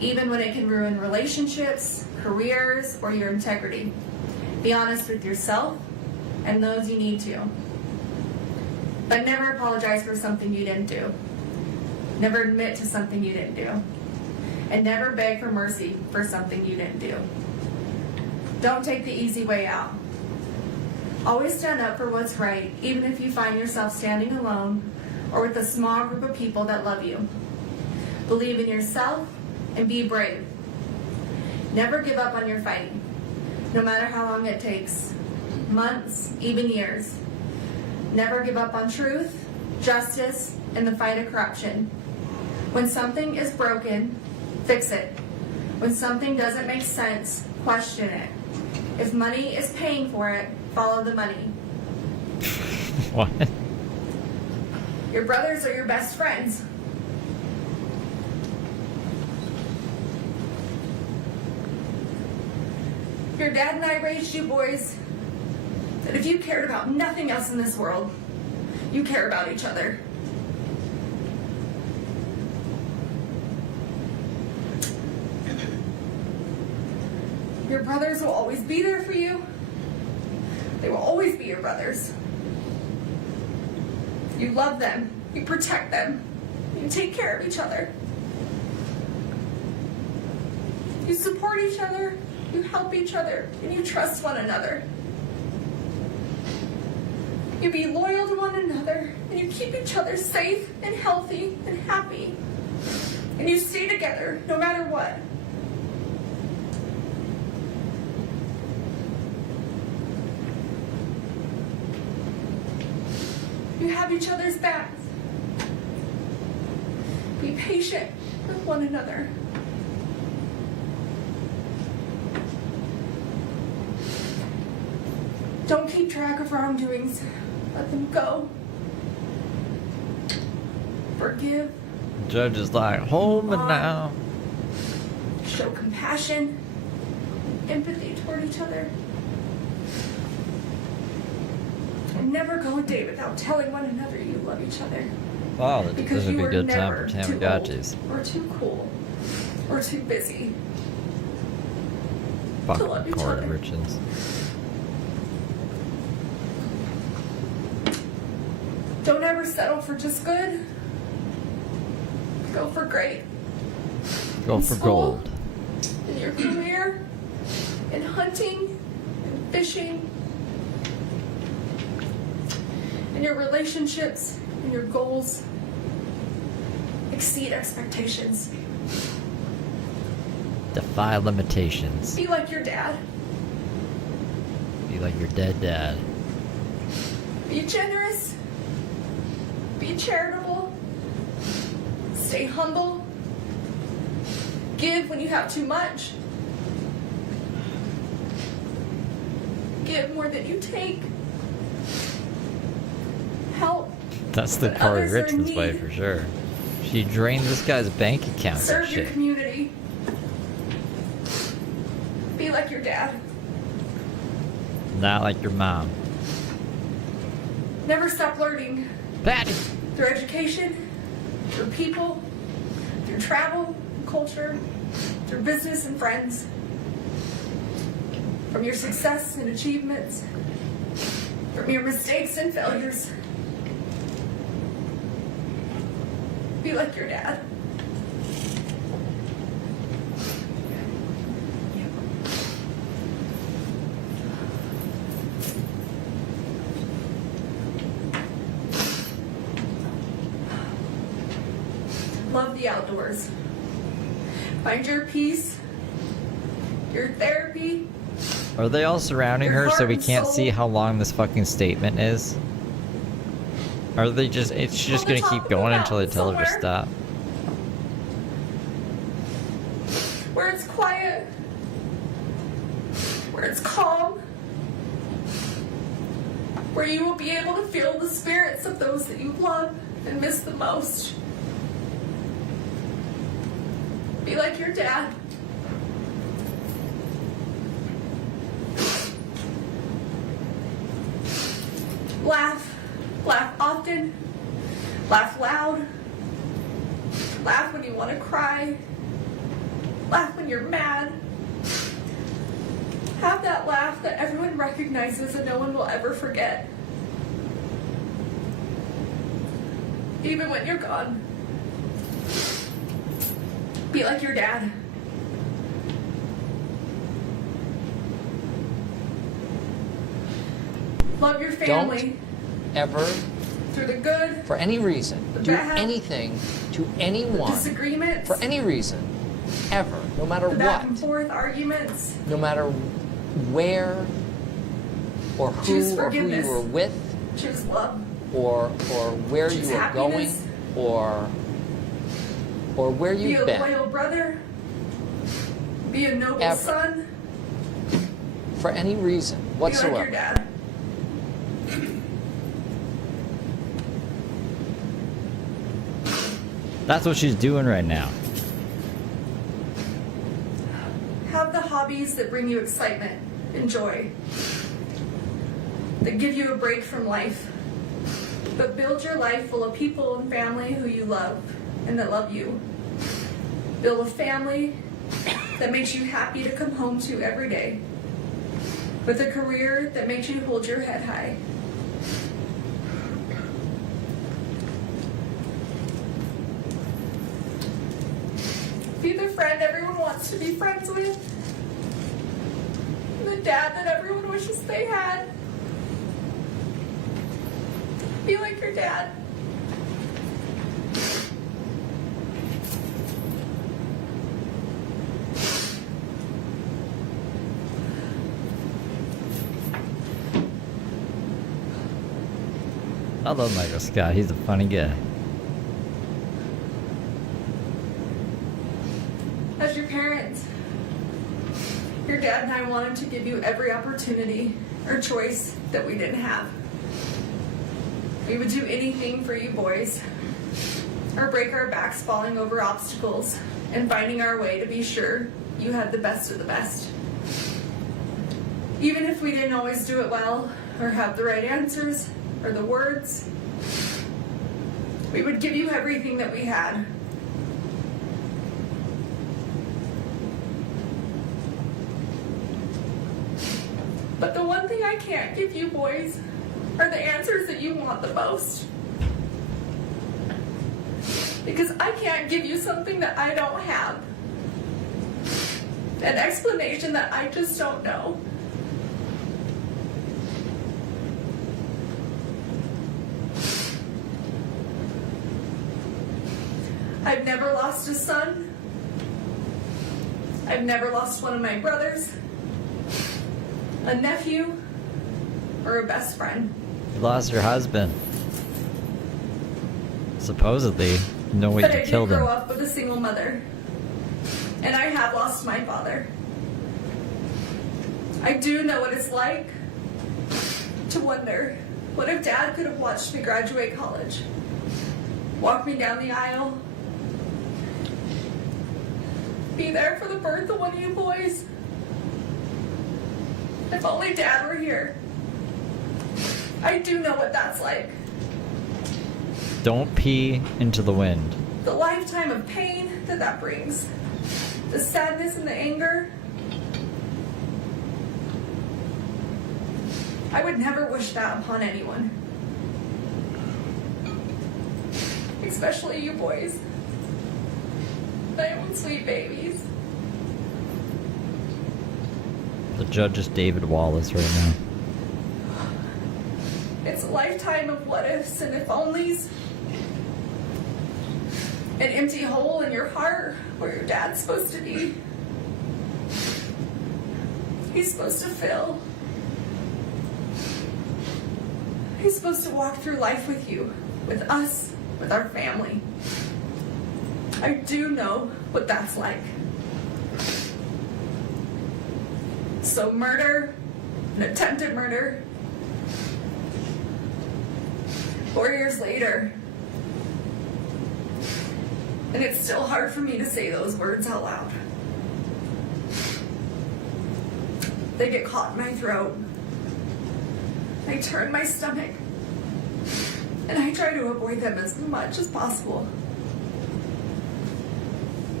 even when it can ruin relationships, careers, or your integrity. Be honest with yourself and those you need to. But never apologize for something you didn't do. Never admit to something you didn't do. And never beg for mercy for something you didn't do. Don't take the easy way out. Always stand up for what's right, even if you find yourself standing alone or with a small group of people that love you. Believe in yourself and be brave. Never give up on your fight, no matter how long it takes, months, even years. Never give up on truth, justice, and the fight of corruption. When something is broken, fix it. When something doesn't make sense, question it. If money is paying for it, follow the money. What? Your brothers are your best friends. Your dad and I raised you boys that if you cared about nothing else in this world, you care about each other. Your brothers will always be there for you. They will always be your brothers. You love them. You protect them. You take care of each other. You support each other. You help each other. And you trust one another. You be loyal to one another. And you keep each other safe and healthy and happy. And you stay together no matter what. You have each other's backs. Be patient with one another. Don't keep track of wrongdoings. Let them go. Forgive. Judge is like, hold me now. Show compassion, empathy toward each other. And never go a day without telling one another you love each other. Wow, Because this would you be a are good time never for too Tamagotchis. old, or too cool, or too busy Fuck to love each Kouri other. Richins. Don't ever settle for just good. Go for great. Go In for school, gold. In your career, in hunting, in fishing, in your relationships, in your goals. Exceed expectations. Defy limitations. Be like your dad. Be like your dead dad. Be generous. Be charitable. Stay humble. Give when you have too much. Give more than you take. Help. That's the when Kouri others are in Richins way need. for sure. She drained this guy's bank account and Serve your shit. community. Be like your dad. Not like your mom. Never stop learning. Patty! Through education, through people, through travel and culture, through business and friends. From your success and achievements, from your mistakes and failures. Be like your dad. Love the outdoors. Find your peace, your therapy. Are they all surrounding Your her so heart we and can't soul. see how long this fucking statement is? Are they just, it's just On the gonna top keep of the going until they tell her to mountain stop? Where it's quiet, where it's calm, where you will be able to feel the spirits of those that you love and miss the most. Be like your dad. Laugh. Laugh often. Laugh loud. Laugh when you want to cry. Laugh when you're mad. Have that laugh that everyone recognizes and no one will ever forget. Even when you're gone. Be like your dad. Love your family. Don't ever, through the good, for any reason, the do bad, anything to the anyone, disagreements, for any reason, ever, no matter the back what, and forth arguments. no matter where or Choose who or who you forgiveness. were with, Choose love. or where Choose you were going, happiness. or where Be you've a been, loyal brother. Be a noble Ever. son. for any reason Be like your whatsoever. dad. That's what she's doing right now. Have the hobbies that bring you excitement and joy. That give you a break from life. But build your life full of people and family who you love and that love you. Build a family that makes you happy to come home to every day. With a career that makes you hold your head high. Be the friend everyone wants to be friends with. The dad that everyone wishes they had. Be like your dad. I love Michael Scott. He's a funny guy. As your parents, your dad and I wanted to give you every opportunity or choice that we didn't have. We would do anything for you boys, or break our backs falling over obstacles and finding our way to be sure you had the best of the best. Even if we didn't always do it well, or have the right answers, or the words, we would give you everything that we had. But the one thing I can't give you boys are the answers that you want the most. Because I can't give you something that I don't have. An explanation that I just don't know. I've never lost a son. I've never lost one of my brothers, a nephew, or a best friend. You lost your husband. Supposedly, no way But to I kill did grow them. up with a single mother, and I have lost my father. I do know what it's like to wonder, what if Dad could have watched me graduate college, walk me down the aisle, be there for the birth of one of you boys? If only Dad were here. I do know what that's like. Don't pee into the wind. The lifetime of pain that brings. The sadness and the anger. I would never wish that upon anyone. Especially you boys. My own sweet babies. The judge is David Wallace right now. It's a lifetime of what ifs and if onlys. An empty hole in your heart where your dad's supposed to be. He's supposed to fill. He's supposed to walk through life with you, with us, with our family. I do know what that's like. So murder, an attempted murder, 4 years later, and it's still hard for me to say those words out loud. They get caught in my throat. I turn my stomach, and I try to avoid them as much as possible.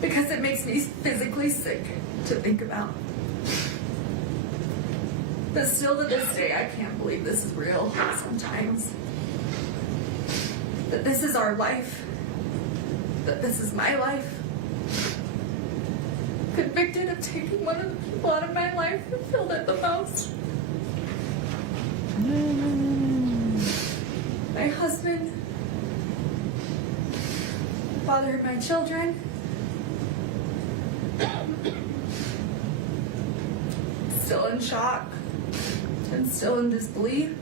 Because it makes me physically sick to think about. But still to this day, I can't believe this is real sometimes. That this is our life. That this is my life. Convicted of taking one of the people out of my life who filled it the most. My husband, father of my children, still in shock and still in disbelief.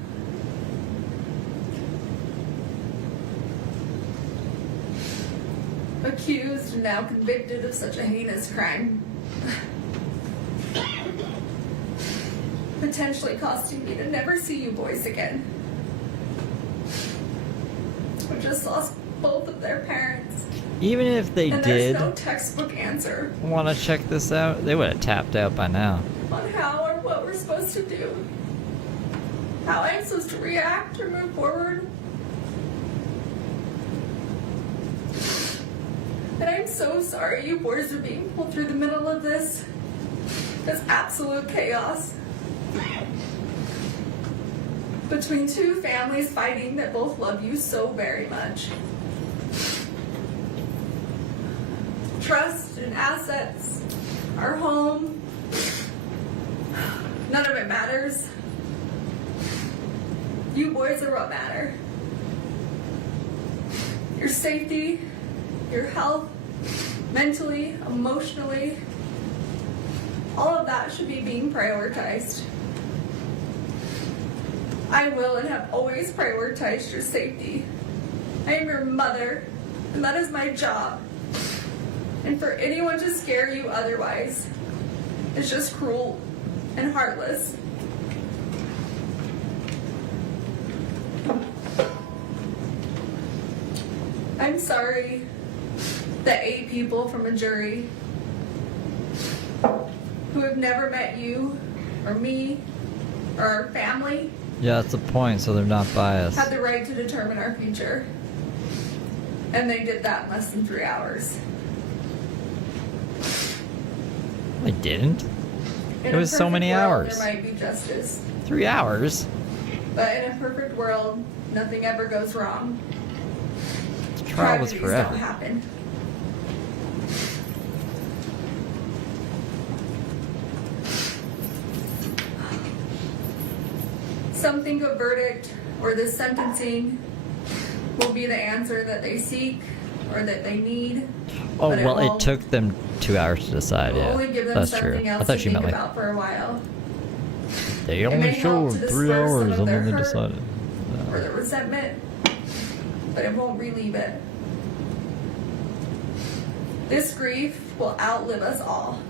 Accused and now convicted of such a heinous crime. Potentially costing me to never see you boys again. I just lost both of their parents. Even if they and did there's no textbook answer want to check this out, they would have tapped out by now. on how or what we're supposed to do. How I'm supposed to react or move forward. And I'm so sorry you boys are being pulled through the middle of this absolute chaos. Between two families fighting that both love you so very much. Trust and assets, our home, none of it matters. You boys are what matter. Your safety, your health, mentally, emotionally, all of that should be being prioritized. I will and have always prioritized your safety. I am your mother, and that is my job. And for anyone to scare you otherwise is just cruel and heartless. I'm sorry that 8 people from a jury who have never met you or me or our family Yeah, that's the point, so they're not biased. had the right to determine our future. And they did that in less than 3 hours. They didn't. In It was a so many perfect world, hours. There might be justice. 3 hours? But in a perfect world, nothing ever goes wrong. The trial was Tragedies forever. don't happen. Some think a verdict or this sentencing will be the answer that they seek or that they need. Oh, but well, it it won't. took them 2 hours to decide, It will yeah. only give them That's something true. I else thought to you think meant like, about for a while. they It only may help showed to 3 disperse some hours of and their then they hurt decided. or the resentment, but it won't relieve it. This grief will outlive us all.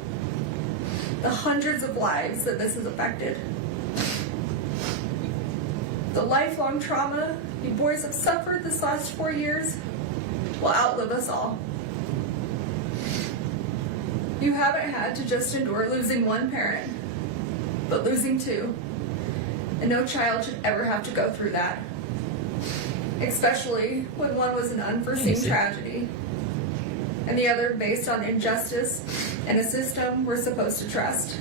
The hundreds of lives that this has affected. The lifelong trauma you boys have suffered this last 4 years will outlive us all. You haven't had to just endure losing one parent, but losing 2. And no child should ever have to go through that. Especially when one was an unforeseen tragedy, and the other based on injustice and a system we're supposed to trust.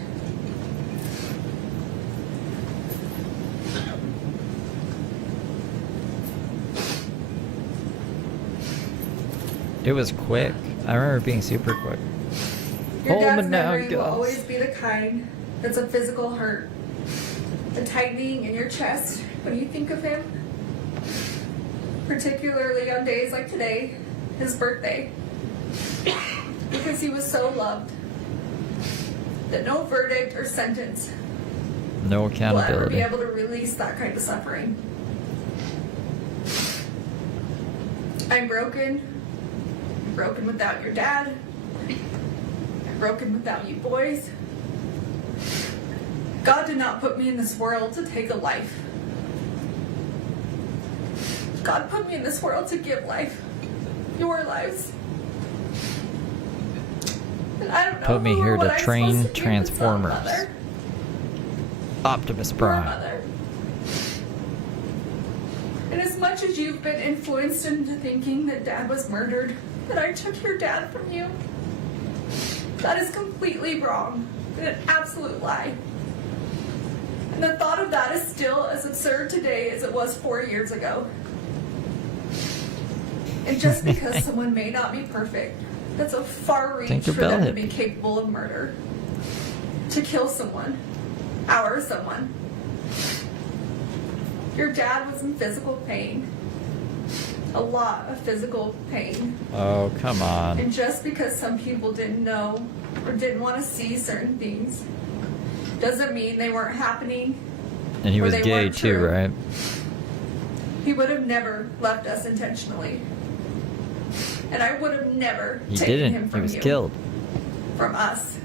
It was quick. I remember it being super quick. Your Oh, dad's but now memory it will goes. always be the kind that's a physical hurt. A tightening in your chest when you think of him. Particularly on days like today, his birthday. Because he was so loved that no verdict or sentence No will ever be accountability. able to release that kind of suffering. I'm broken. I'm broken without your dad. I'm broken without you boys. God did not put me in this world to take a life. God put me in this world to give life. Your lives. And I don't know Put me who or here what to I'm train supposed to do if it's not Transformers. Mother. Optimus Your Prime. mother. And as much as you've been influenced into thinking that Dad was murdered, that I took your dad from you, that is completely wrong and an absolute lie. And the thought of that is still as absurd today as it was 4 years ago. And just because someone may not be perfect, that's a far reach Think for them about to it. be capable of murder. To kill someone. Our someone. Your dad was in physical pain. A lot of physical pain. Oh, come on. And just because some people didn't know or didn't want to see certain things doesn't mean they weren't happening. And he or was they gay weren't too, true. right? He would have never left us intentionally. And I would have never He taken him didn't. from He was you. killed. From us.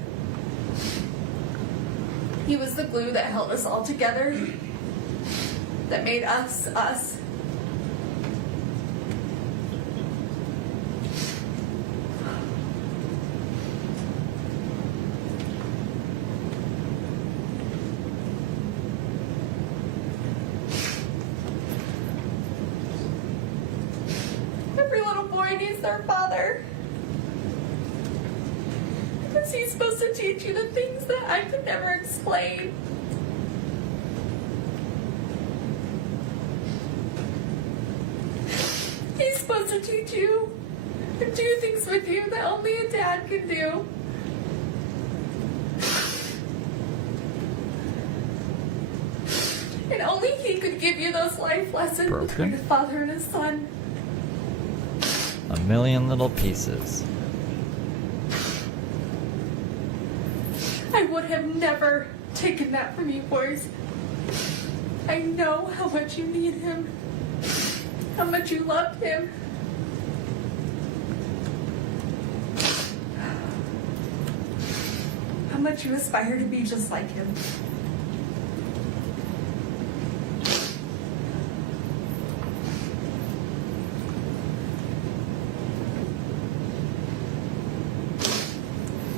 He was the glue that held us all together. That made us, us. Every little boy needs their father. Because he's supposed to teach you the things that I could never explain. He's supposed to teach you and do things with you that only a dad can do. And only he could give you those life lessons between a father and a son. A million little pieces. I would have never taken that from you boys. I know how much you need him, how much you loved him. How much you aspire to be just like him.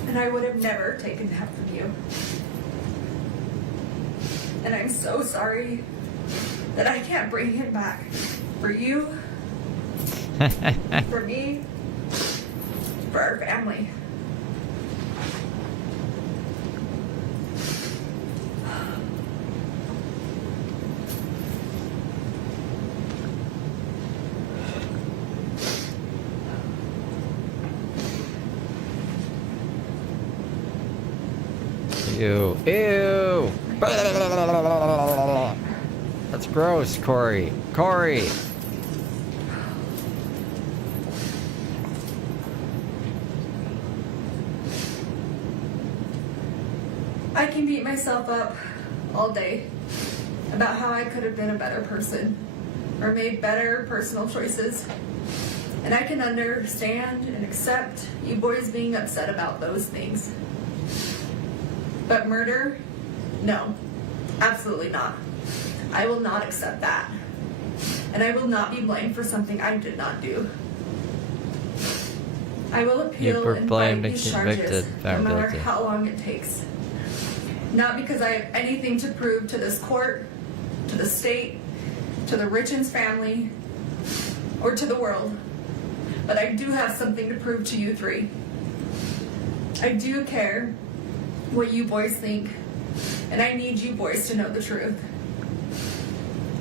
And I would have never taken that from you. And I'm so sorry that I can't bring him back. For you, for me, for our family. Ew. Ew. That's gross, Kouri. Kouri! I can beat myself up all day about how I could have been a better person or made better personal choices. And I can understand and accept you boys being upset about those things. But murder? No, absolutely not. I will not accept that. And I will not be blamed for something I did not do. I will appeal and fight these charges, no matter how long it takes. Not because I have anything to prove to this court, to the state, to the Richins family, or to the world. But I do have something to prove to you three. I do care what you boys think, and I need you boys to know the truth.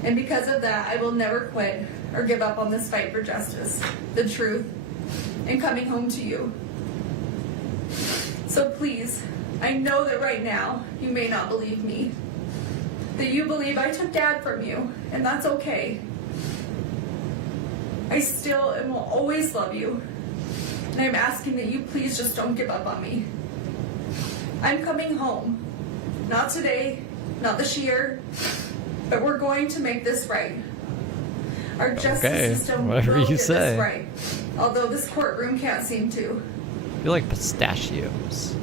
And because of that, I will never quit or give up on this fight for justice, the truth, and coming home to you. So please, I know that right now you may not believe me, that you believe I took Dad from you, and that's okay. I still and will always love you, and I'm asking that you please just don't give up on me. I'm coming home. Not today, not this year, but we're going to make this right. Our justice system will get this right, although this courtroom can't seem to. You like pistachios.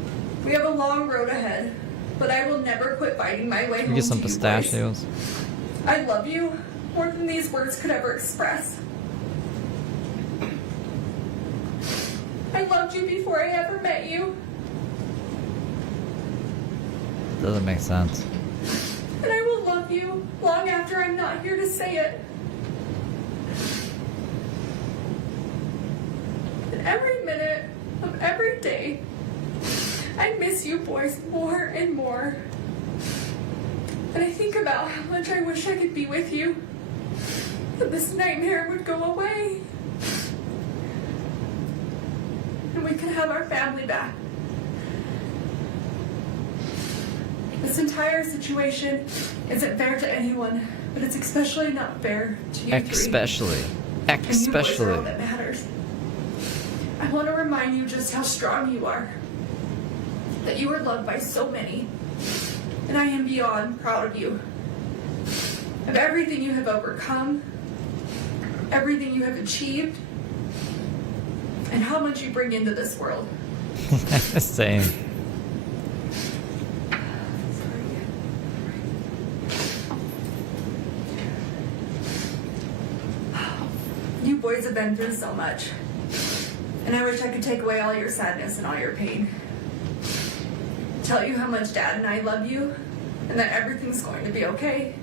We have a long road ahead, but I will never quit fighting my way home to you get some boys. pistachios. I love you more than these words could ever express. I loved you before I ever met you. Doesn't make sense. And I will love you long after I'm not here to say it. And every minute of every day, I miss you boys more and more. And I think about how much I wish I could be with you. That this nightmare would go away. And we could have our family back. This entire situation isn't fair to anyone, but it's especially not fair to you Especially. three. And you boys are all that matters. I want to remind you just how strong you are. That you are loved by so many. And I am beyond proud of you. Of everything you have overcome, everything you have achieved, and how much you bring into this world. Same. You boys have been through so much. And I wish I could take away all your sadness and all your pain. Tell you how much Dad and I love you, and that everything's going to be okay.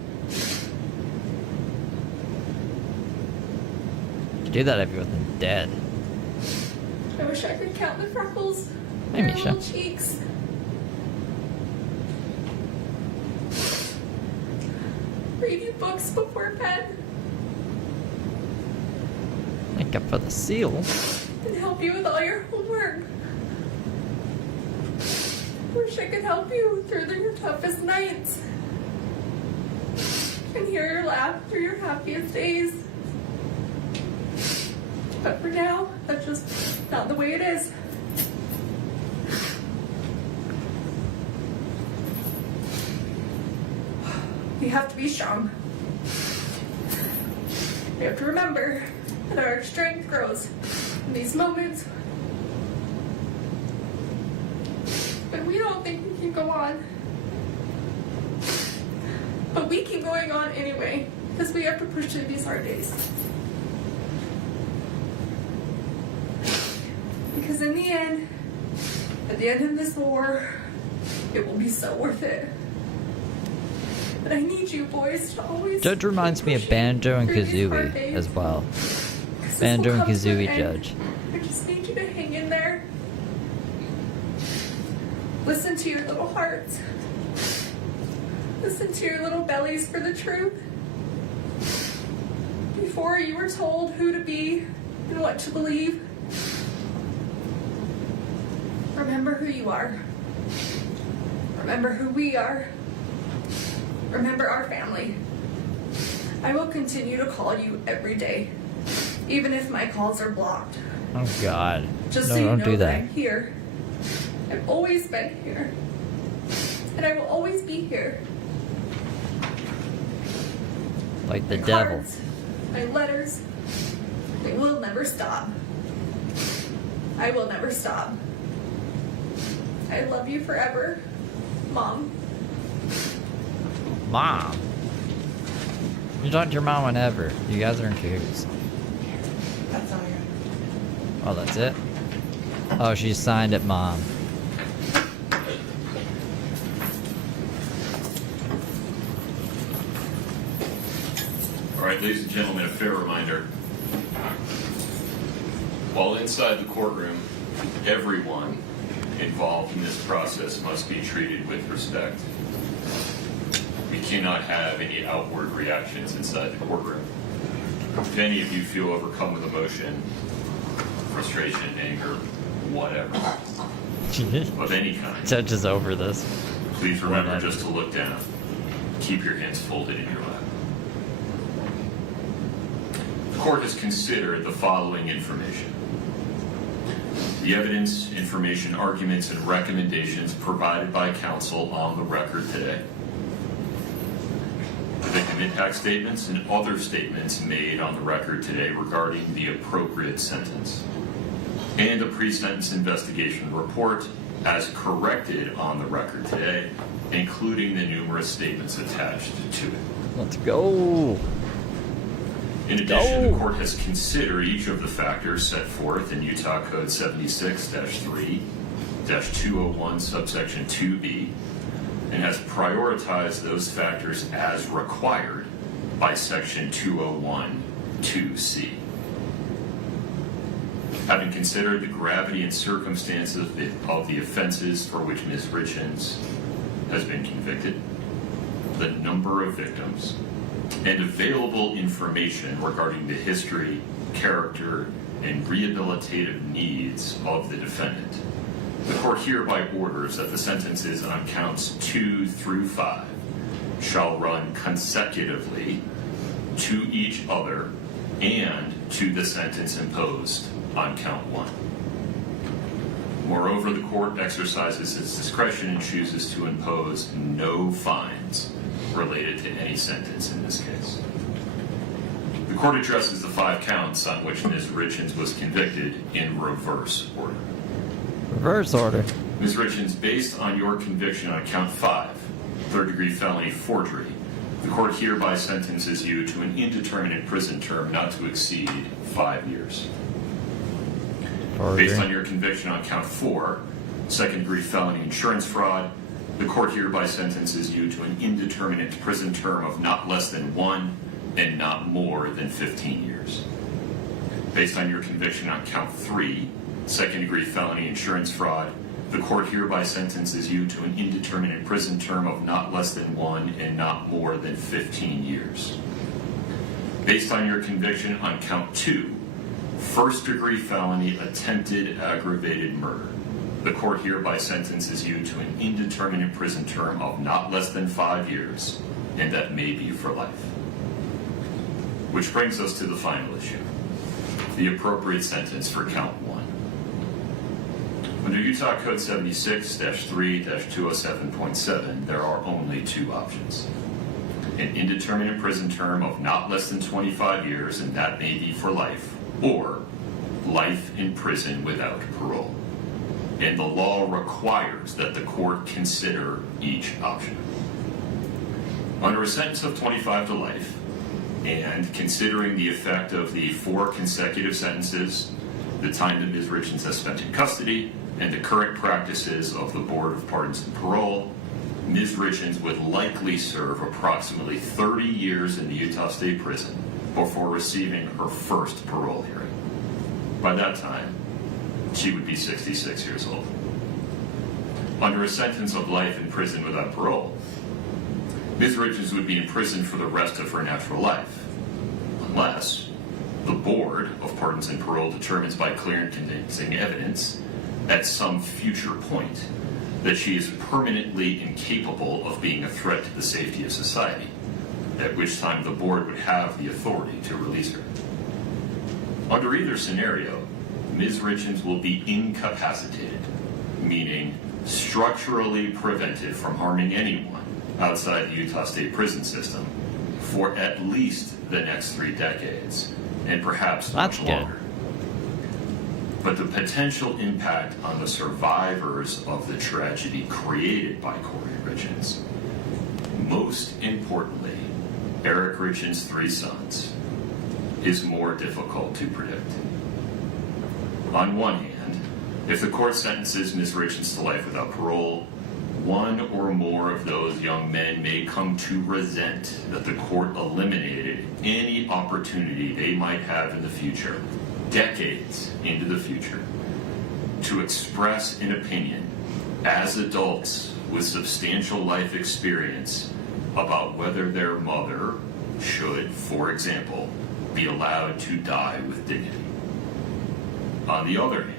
You do that if you wasn't dead. I wish I could count the freckles Hey, on your Misha. little cheeks. Read you books before bed. Make up for the seal. And help you with all your homework. Wish I could help you through your toughest nights. And hear your laugh through your happiest days. But for now, that's just not the way it is. The We have to be strong. We have to remember that our strength grows in these moments when we don't think we can go on. But we keep going on anyway, because we have to push through these hard days. Because in the end, at the end of this war, it will be so worth it. But I need you boys to always... Judge reminds me of Banjo and Kazooie as well. Banjo and Kazooie Judge. I just need you to hang in there. Listen to your little hearts. Listen to your little bellies for the truth. Before you were told who to be and what to believe, remember who you are. Remember who we are. Remember our family. I will continue to call you every day, even if my calls are blocked. Oh God. Just no, so you don't know do that that. I'm here. I've always been here. And I will always be here. Like the My devil. cards, my letters, they will never stop. I will never stop. I love you forever, Mom. Mom. You talk to your mom whenever. You guys are in cahoots. That's all right. Oh, that's it? Oh, she signed it, Mom. All right, ladies and gentlemen, a fair reminder. While inside the courtroom, everyone involved in this process must be treated with respect. We cannot have any outward reactions inside the courtroom. If any of you feel overcome with emotion, frustration, anger, whatever, of any kind, Judge is over this. please remember just to look down. Keep your hands folded in your lap. The court has considered the following information. The evidence, information, arguments, and recommendations provided by counsel on the record today. The victim impact statements and other statements made on the record today regarding the appropriate sentence. And a pre-sentence investigation report as corrected on the record today, including the numerous statements attached to it. Let's go. In addition, the court has considered each of the factors set forth in Utah Code 76-3-201 subsection 2B and has prioritized those factors as required by section 201-2C. Having considered the gravity and circumstances of the offenses for which Ms. Richins has been convicted, the number of victims, and available information regarding the history, character, and rehabilitative needs of the defendant, the court hereby orders that the sentences on counts 2 through 5 shall run consecutively to each other and to the sentence imposed on count 1. Moreover, the court exercises its discretion and chooses to impose no fines related to any sentence in this case. The court addresses the 5 counts on which Ms. Richins was convicted in reverse order. Reverse order. Ms. Richins, based on your conviction on count 5, third-degree felony forgery, the court hereby sentences you to an indeterminate prison term not to exceed 5 years. Based on your conviction on count 4, second-degree felony insurance fraud, the court hereby sentences you to an indeterminate prison term of not less than 1 and not more than 15 years. Based on your conviction on count 3, second-degree felony insurance fraud, the court hereby sentences you to an indeterminate prison term of not less than 1 and not more than 15 years. Based on your conviction on count 2, first-degree felony attempted aggravated murder, the court hereby sentences you to an indeterminate prison term of not less than 5 years, and that may be for life. Which brings us to the final issue, the appropriate sentence for count 1. Under Utah Code 76-3-207.7, there are only 2 options. an indeterminate prison term of not less than 25 years, and that may be for life, or life in prison without parole. And the law requires that the court consider each option. Under a sentence of 25 to life, and considering the effect of the 4 consecutive sentences, the time that Ms. Richins has spent in custody, and the current practices of the Board of Pardons and Parole, Ms. Richins would likely serve approximately 30 years in the Utah State Prison before receiving her first parole hearing. By that time, she would be 66 years old. Under a sentence of life in prison without parole, Ms. Richins would be in prison for the rest of her natural life, unless the Board of Pardons and Parole determines by clear and convincing evidence at some future point that she is permanently incapable of being a threat to the safety of society, at which time the board would have the authority to release her. Under either scenario, Ms. Richins will be incapacitated, meaning structurally prevented from harming anyone outside the Utah State prison system for at least the next 3 decades, and perhaps much longer. But the potential impact on the survivors of the tragedy created by Kouri Richins, most importantly, Eric Richins' 3 sons, is more difficult to predict. On one hand, if the court sentences Ms. Richins to life without parole, one or more of those young men may come to resent that the court eliminated any opportunity they might have in the future, decades into the future, to express an opinion as adults with substantial life experience about whether their mother should, for example, be allowed to die with dignity. On the other hand,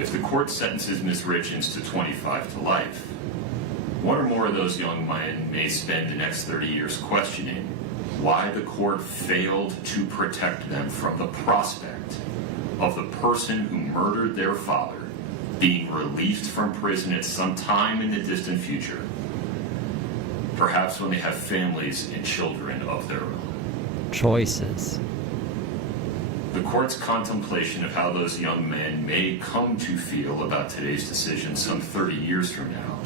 if the court sentences Ms. Richins to 25 to life, one or more of those young men may spend the next 30 years questioning why the court failed to protect them from the prospect of the person who murdered their father being released from prison at some time in the distant future, perhaps when they have families and children of their own. Choices. The court's contemplation of how those young men may come to feel about today's decision some 30 years from now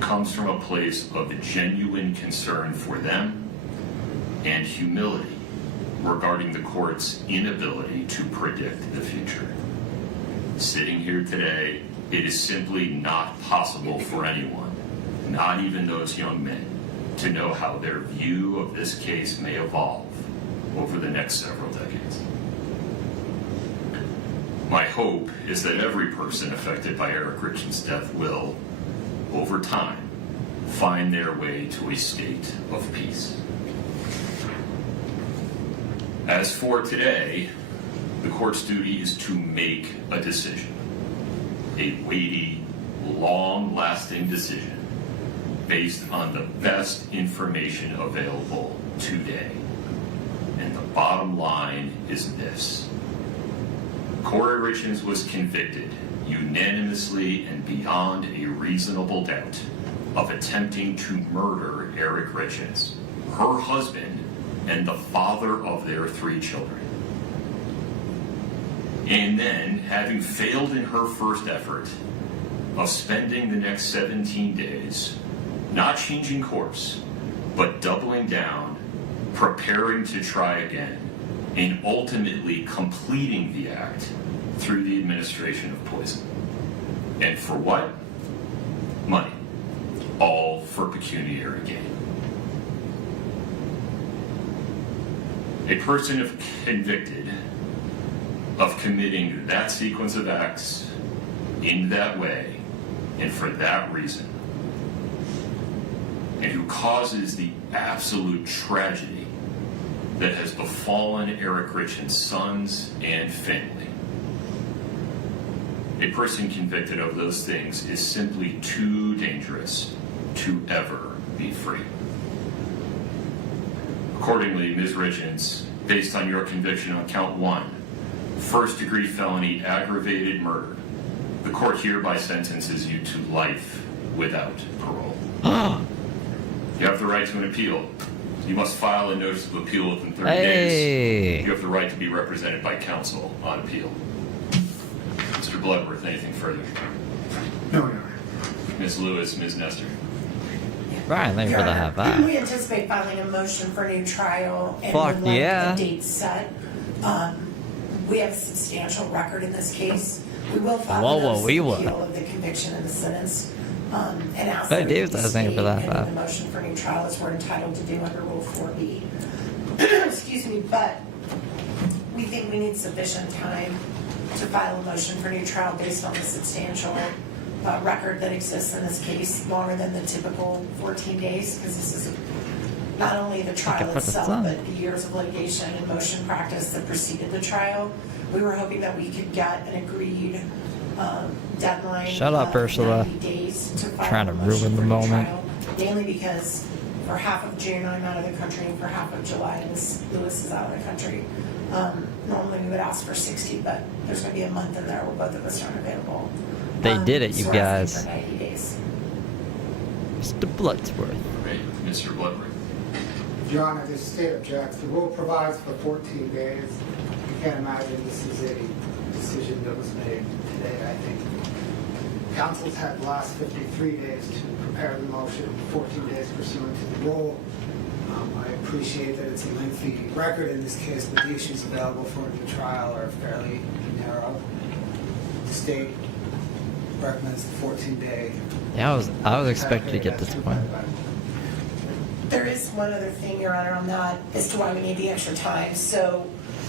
comes from a place of genuine concern for them and humility regarding the court's inability to predict the future. Sitting here today, it is simply not possible for anyone, not even those young men, to know how their view of this case may evolve over the next several decades. My hope is that every person affected by Eric Richins' death will, over time, find their way to a state of peace. As for today, the court's duty is to make a decision, a weighty, long-lasting decision based on the best information available today. And the bottom line is this: Kouri Richins was convicted unanimously and beyond a reasonable doubt of attempting to murder Eric Richins, her husband, and the father of their 3 children. And then, having failed in her first effort of spending the next 17 days not changing course, but doubling down, preparing to try again, and ultimately completing the act through the administration of poison. And for what? Money. All for pecuniary gain. A person if convicted of committing that sequence of acts in that way and for that reason, and who causes the absolute tragedy that has befallen Eric Richins' sons and family. A person convicted of those things is simply too dangerous to ever be free. Accordingly, Ms. Richins, based on your conviction on count 1, first-degree felony aggravated murder, the court hereby sentences you to life without parole. You have the right to an appeal, You must file a notice of appeal within 30 Hey. days. You have the right to be represented by counsel on appeal. Mr. Bloodworth, anything further? No, Your Honor. Ms. Lewis, Ms. Nestor. Brian, thank you for the high five. We anticipate filing a motion for new trial and Fuck would like yeah. a date set. We have a substantial record in this case. We will file Whoa, a whoa, notice we of will. appeal of the conviction and the sentence. And ask Hey, that Dave's we asking for that state five. in the motion for new trial as we're entitled to do under Rule 4B. Excuse me, but we think we need sufficient time to file a motion for new trial based on the substantial record that exists in this case, longer than the typical 14 days, because this is not only the trial put this itself, on. but the years of litigation and motion practice that preceded the trial. We were hoping that we could get an agreed deadline. Shut up, of Ursula. 90 days to file Trying to a motion ruin the for new moment. trial, mainly because for half of June I'm out of the country, and for half of July Ms. Lewis is out of the country. Normally we would ask for 60, but there's going to be a month in there where both of us aren't available. They did it, you so we're asking guys. for 90 days. Mr. Bloodsworth. Right, Mr. Bloodworth. Your Honor, the state objects. The rule provides for 14 days. You can't imagine this is a decision that was made today. I think counsel's had the last 53 days to prepare the motion, 14 days pursuant to the rule. I appreciate that it's a lengthy record in this case, but the issues available for a new trial are fairly narrow. The state recommends the 14-day. Yeah, I was expecting to get this point. There is one other thing, Your Honor, on that as to why we need the extra time. So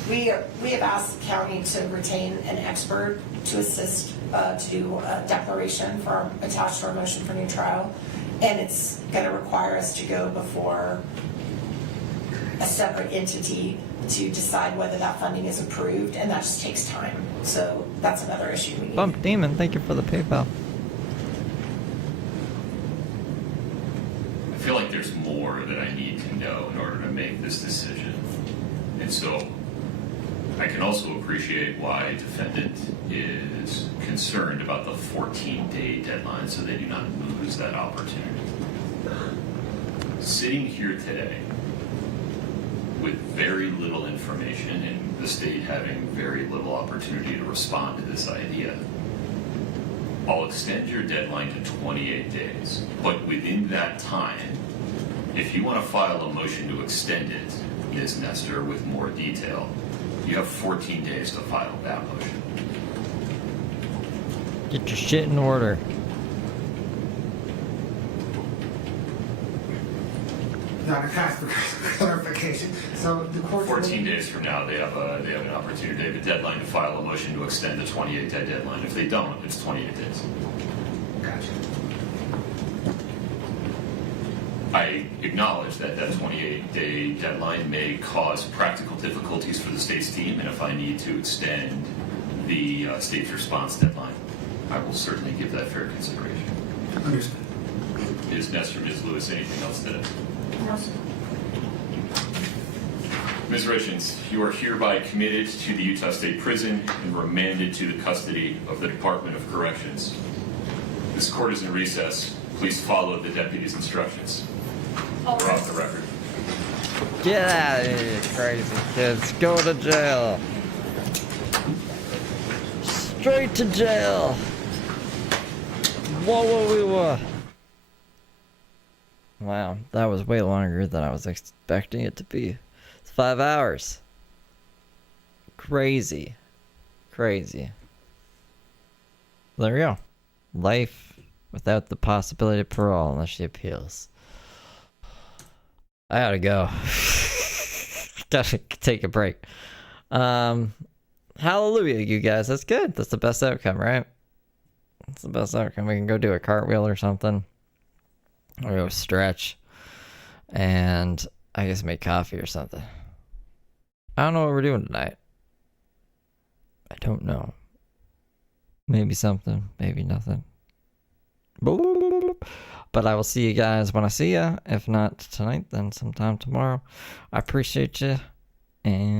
we have asked the county to retain an expert to assist to do a declaration for our, attached to our motion for new trial, and it's going to require us to go before a separate entity to decide whether that funding is approved, and that just takes time. So that's another issue we need. Bump Demon, thank you for the PayPal. I feel like there's more that I need to know in order to make this decision. And so I can also appreciate why defendant is concerned about the 14-day deadline so they do not lose that opportunity. Sitting here today with very little information and the state having very little opportunity to respond to this idea, I'll extend your deadline to 28 days. But within that time, if you want to file a motion to extend it, Ms. Nestor, with more detail, you have 14 days to file that motion. Get your shit in order. Not a clarification. So the court. 14 days from now, they have an opportunity. They have a deadline to file a motion to extend the 28-day deadline. If they don't, it's 28 days. Gotcha. I acknowledge that that 28-day deadline may cause practical difficulties for the state's team, and if I need to extend the state's response deadline, I will certainly give that fair consideration. Understood. Ms. Nestor, Ms. Lewis, anything else today? Ms. Richins, you are hereby committed to the Utah State Prison and remanded to the custody of the Department of Corrections. This court is in recess. Please follow the deputy's instructions. We're off the record. Get out of here, crazy kids. Go to jail. Straight to jail. Whoa. Wow, that was way longer than I was expecting it to be. It's 5 hours. Crazy. There we go. Life without the possibility of parole unless she appeals. I gotta go. Gotta take a break. Hallelujah, you guys. That's good. That's the best outcome, right? That's the best outcome. We can go do a cartwheel or something. Or go stretch. And I guess make coffee or something. I don't know what we're doing tonight. I don't know. Maybe something. Maybe nothing. But I will see you guys when I see you. If not tonight, then sometime tomorrow. I appreciate you. And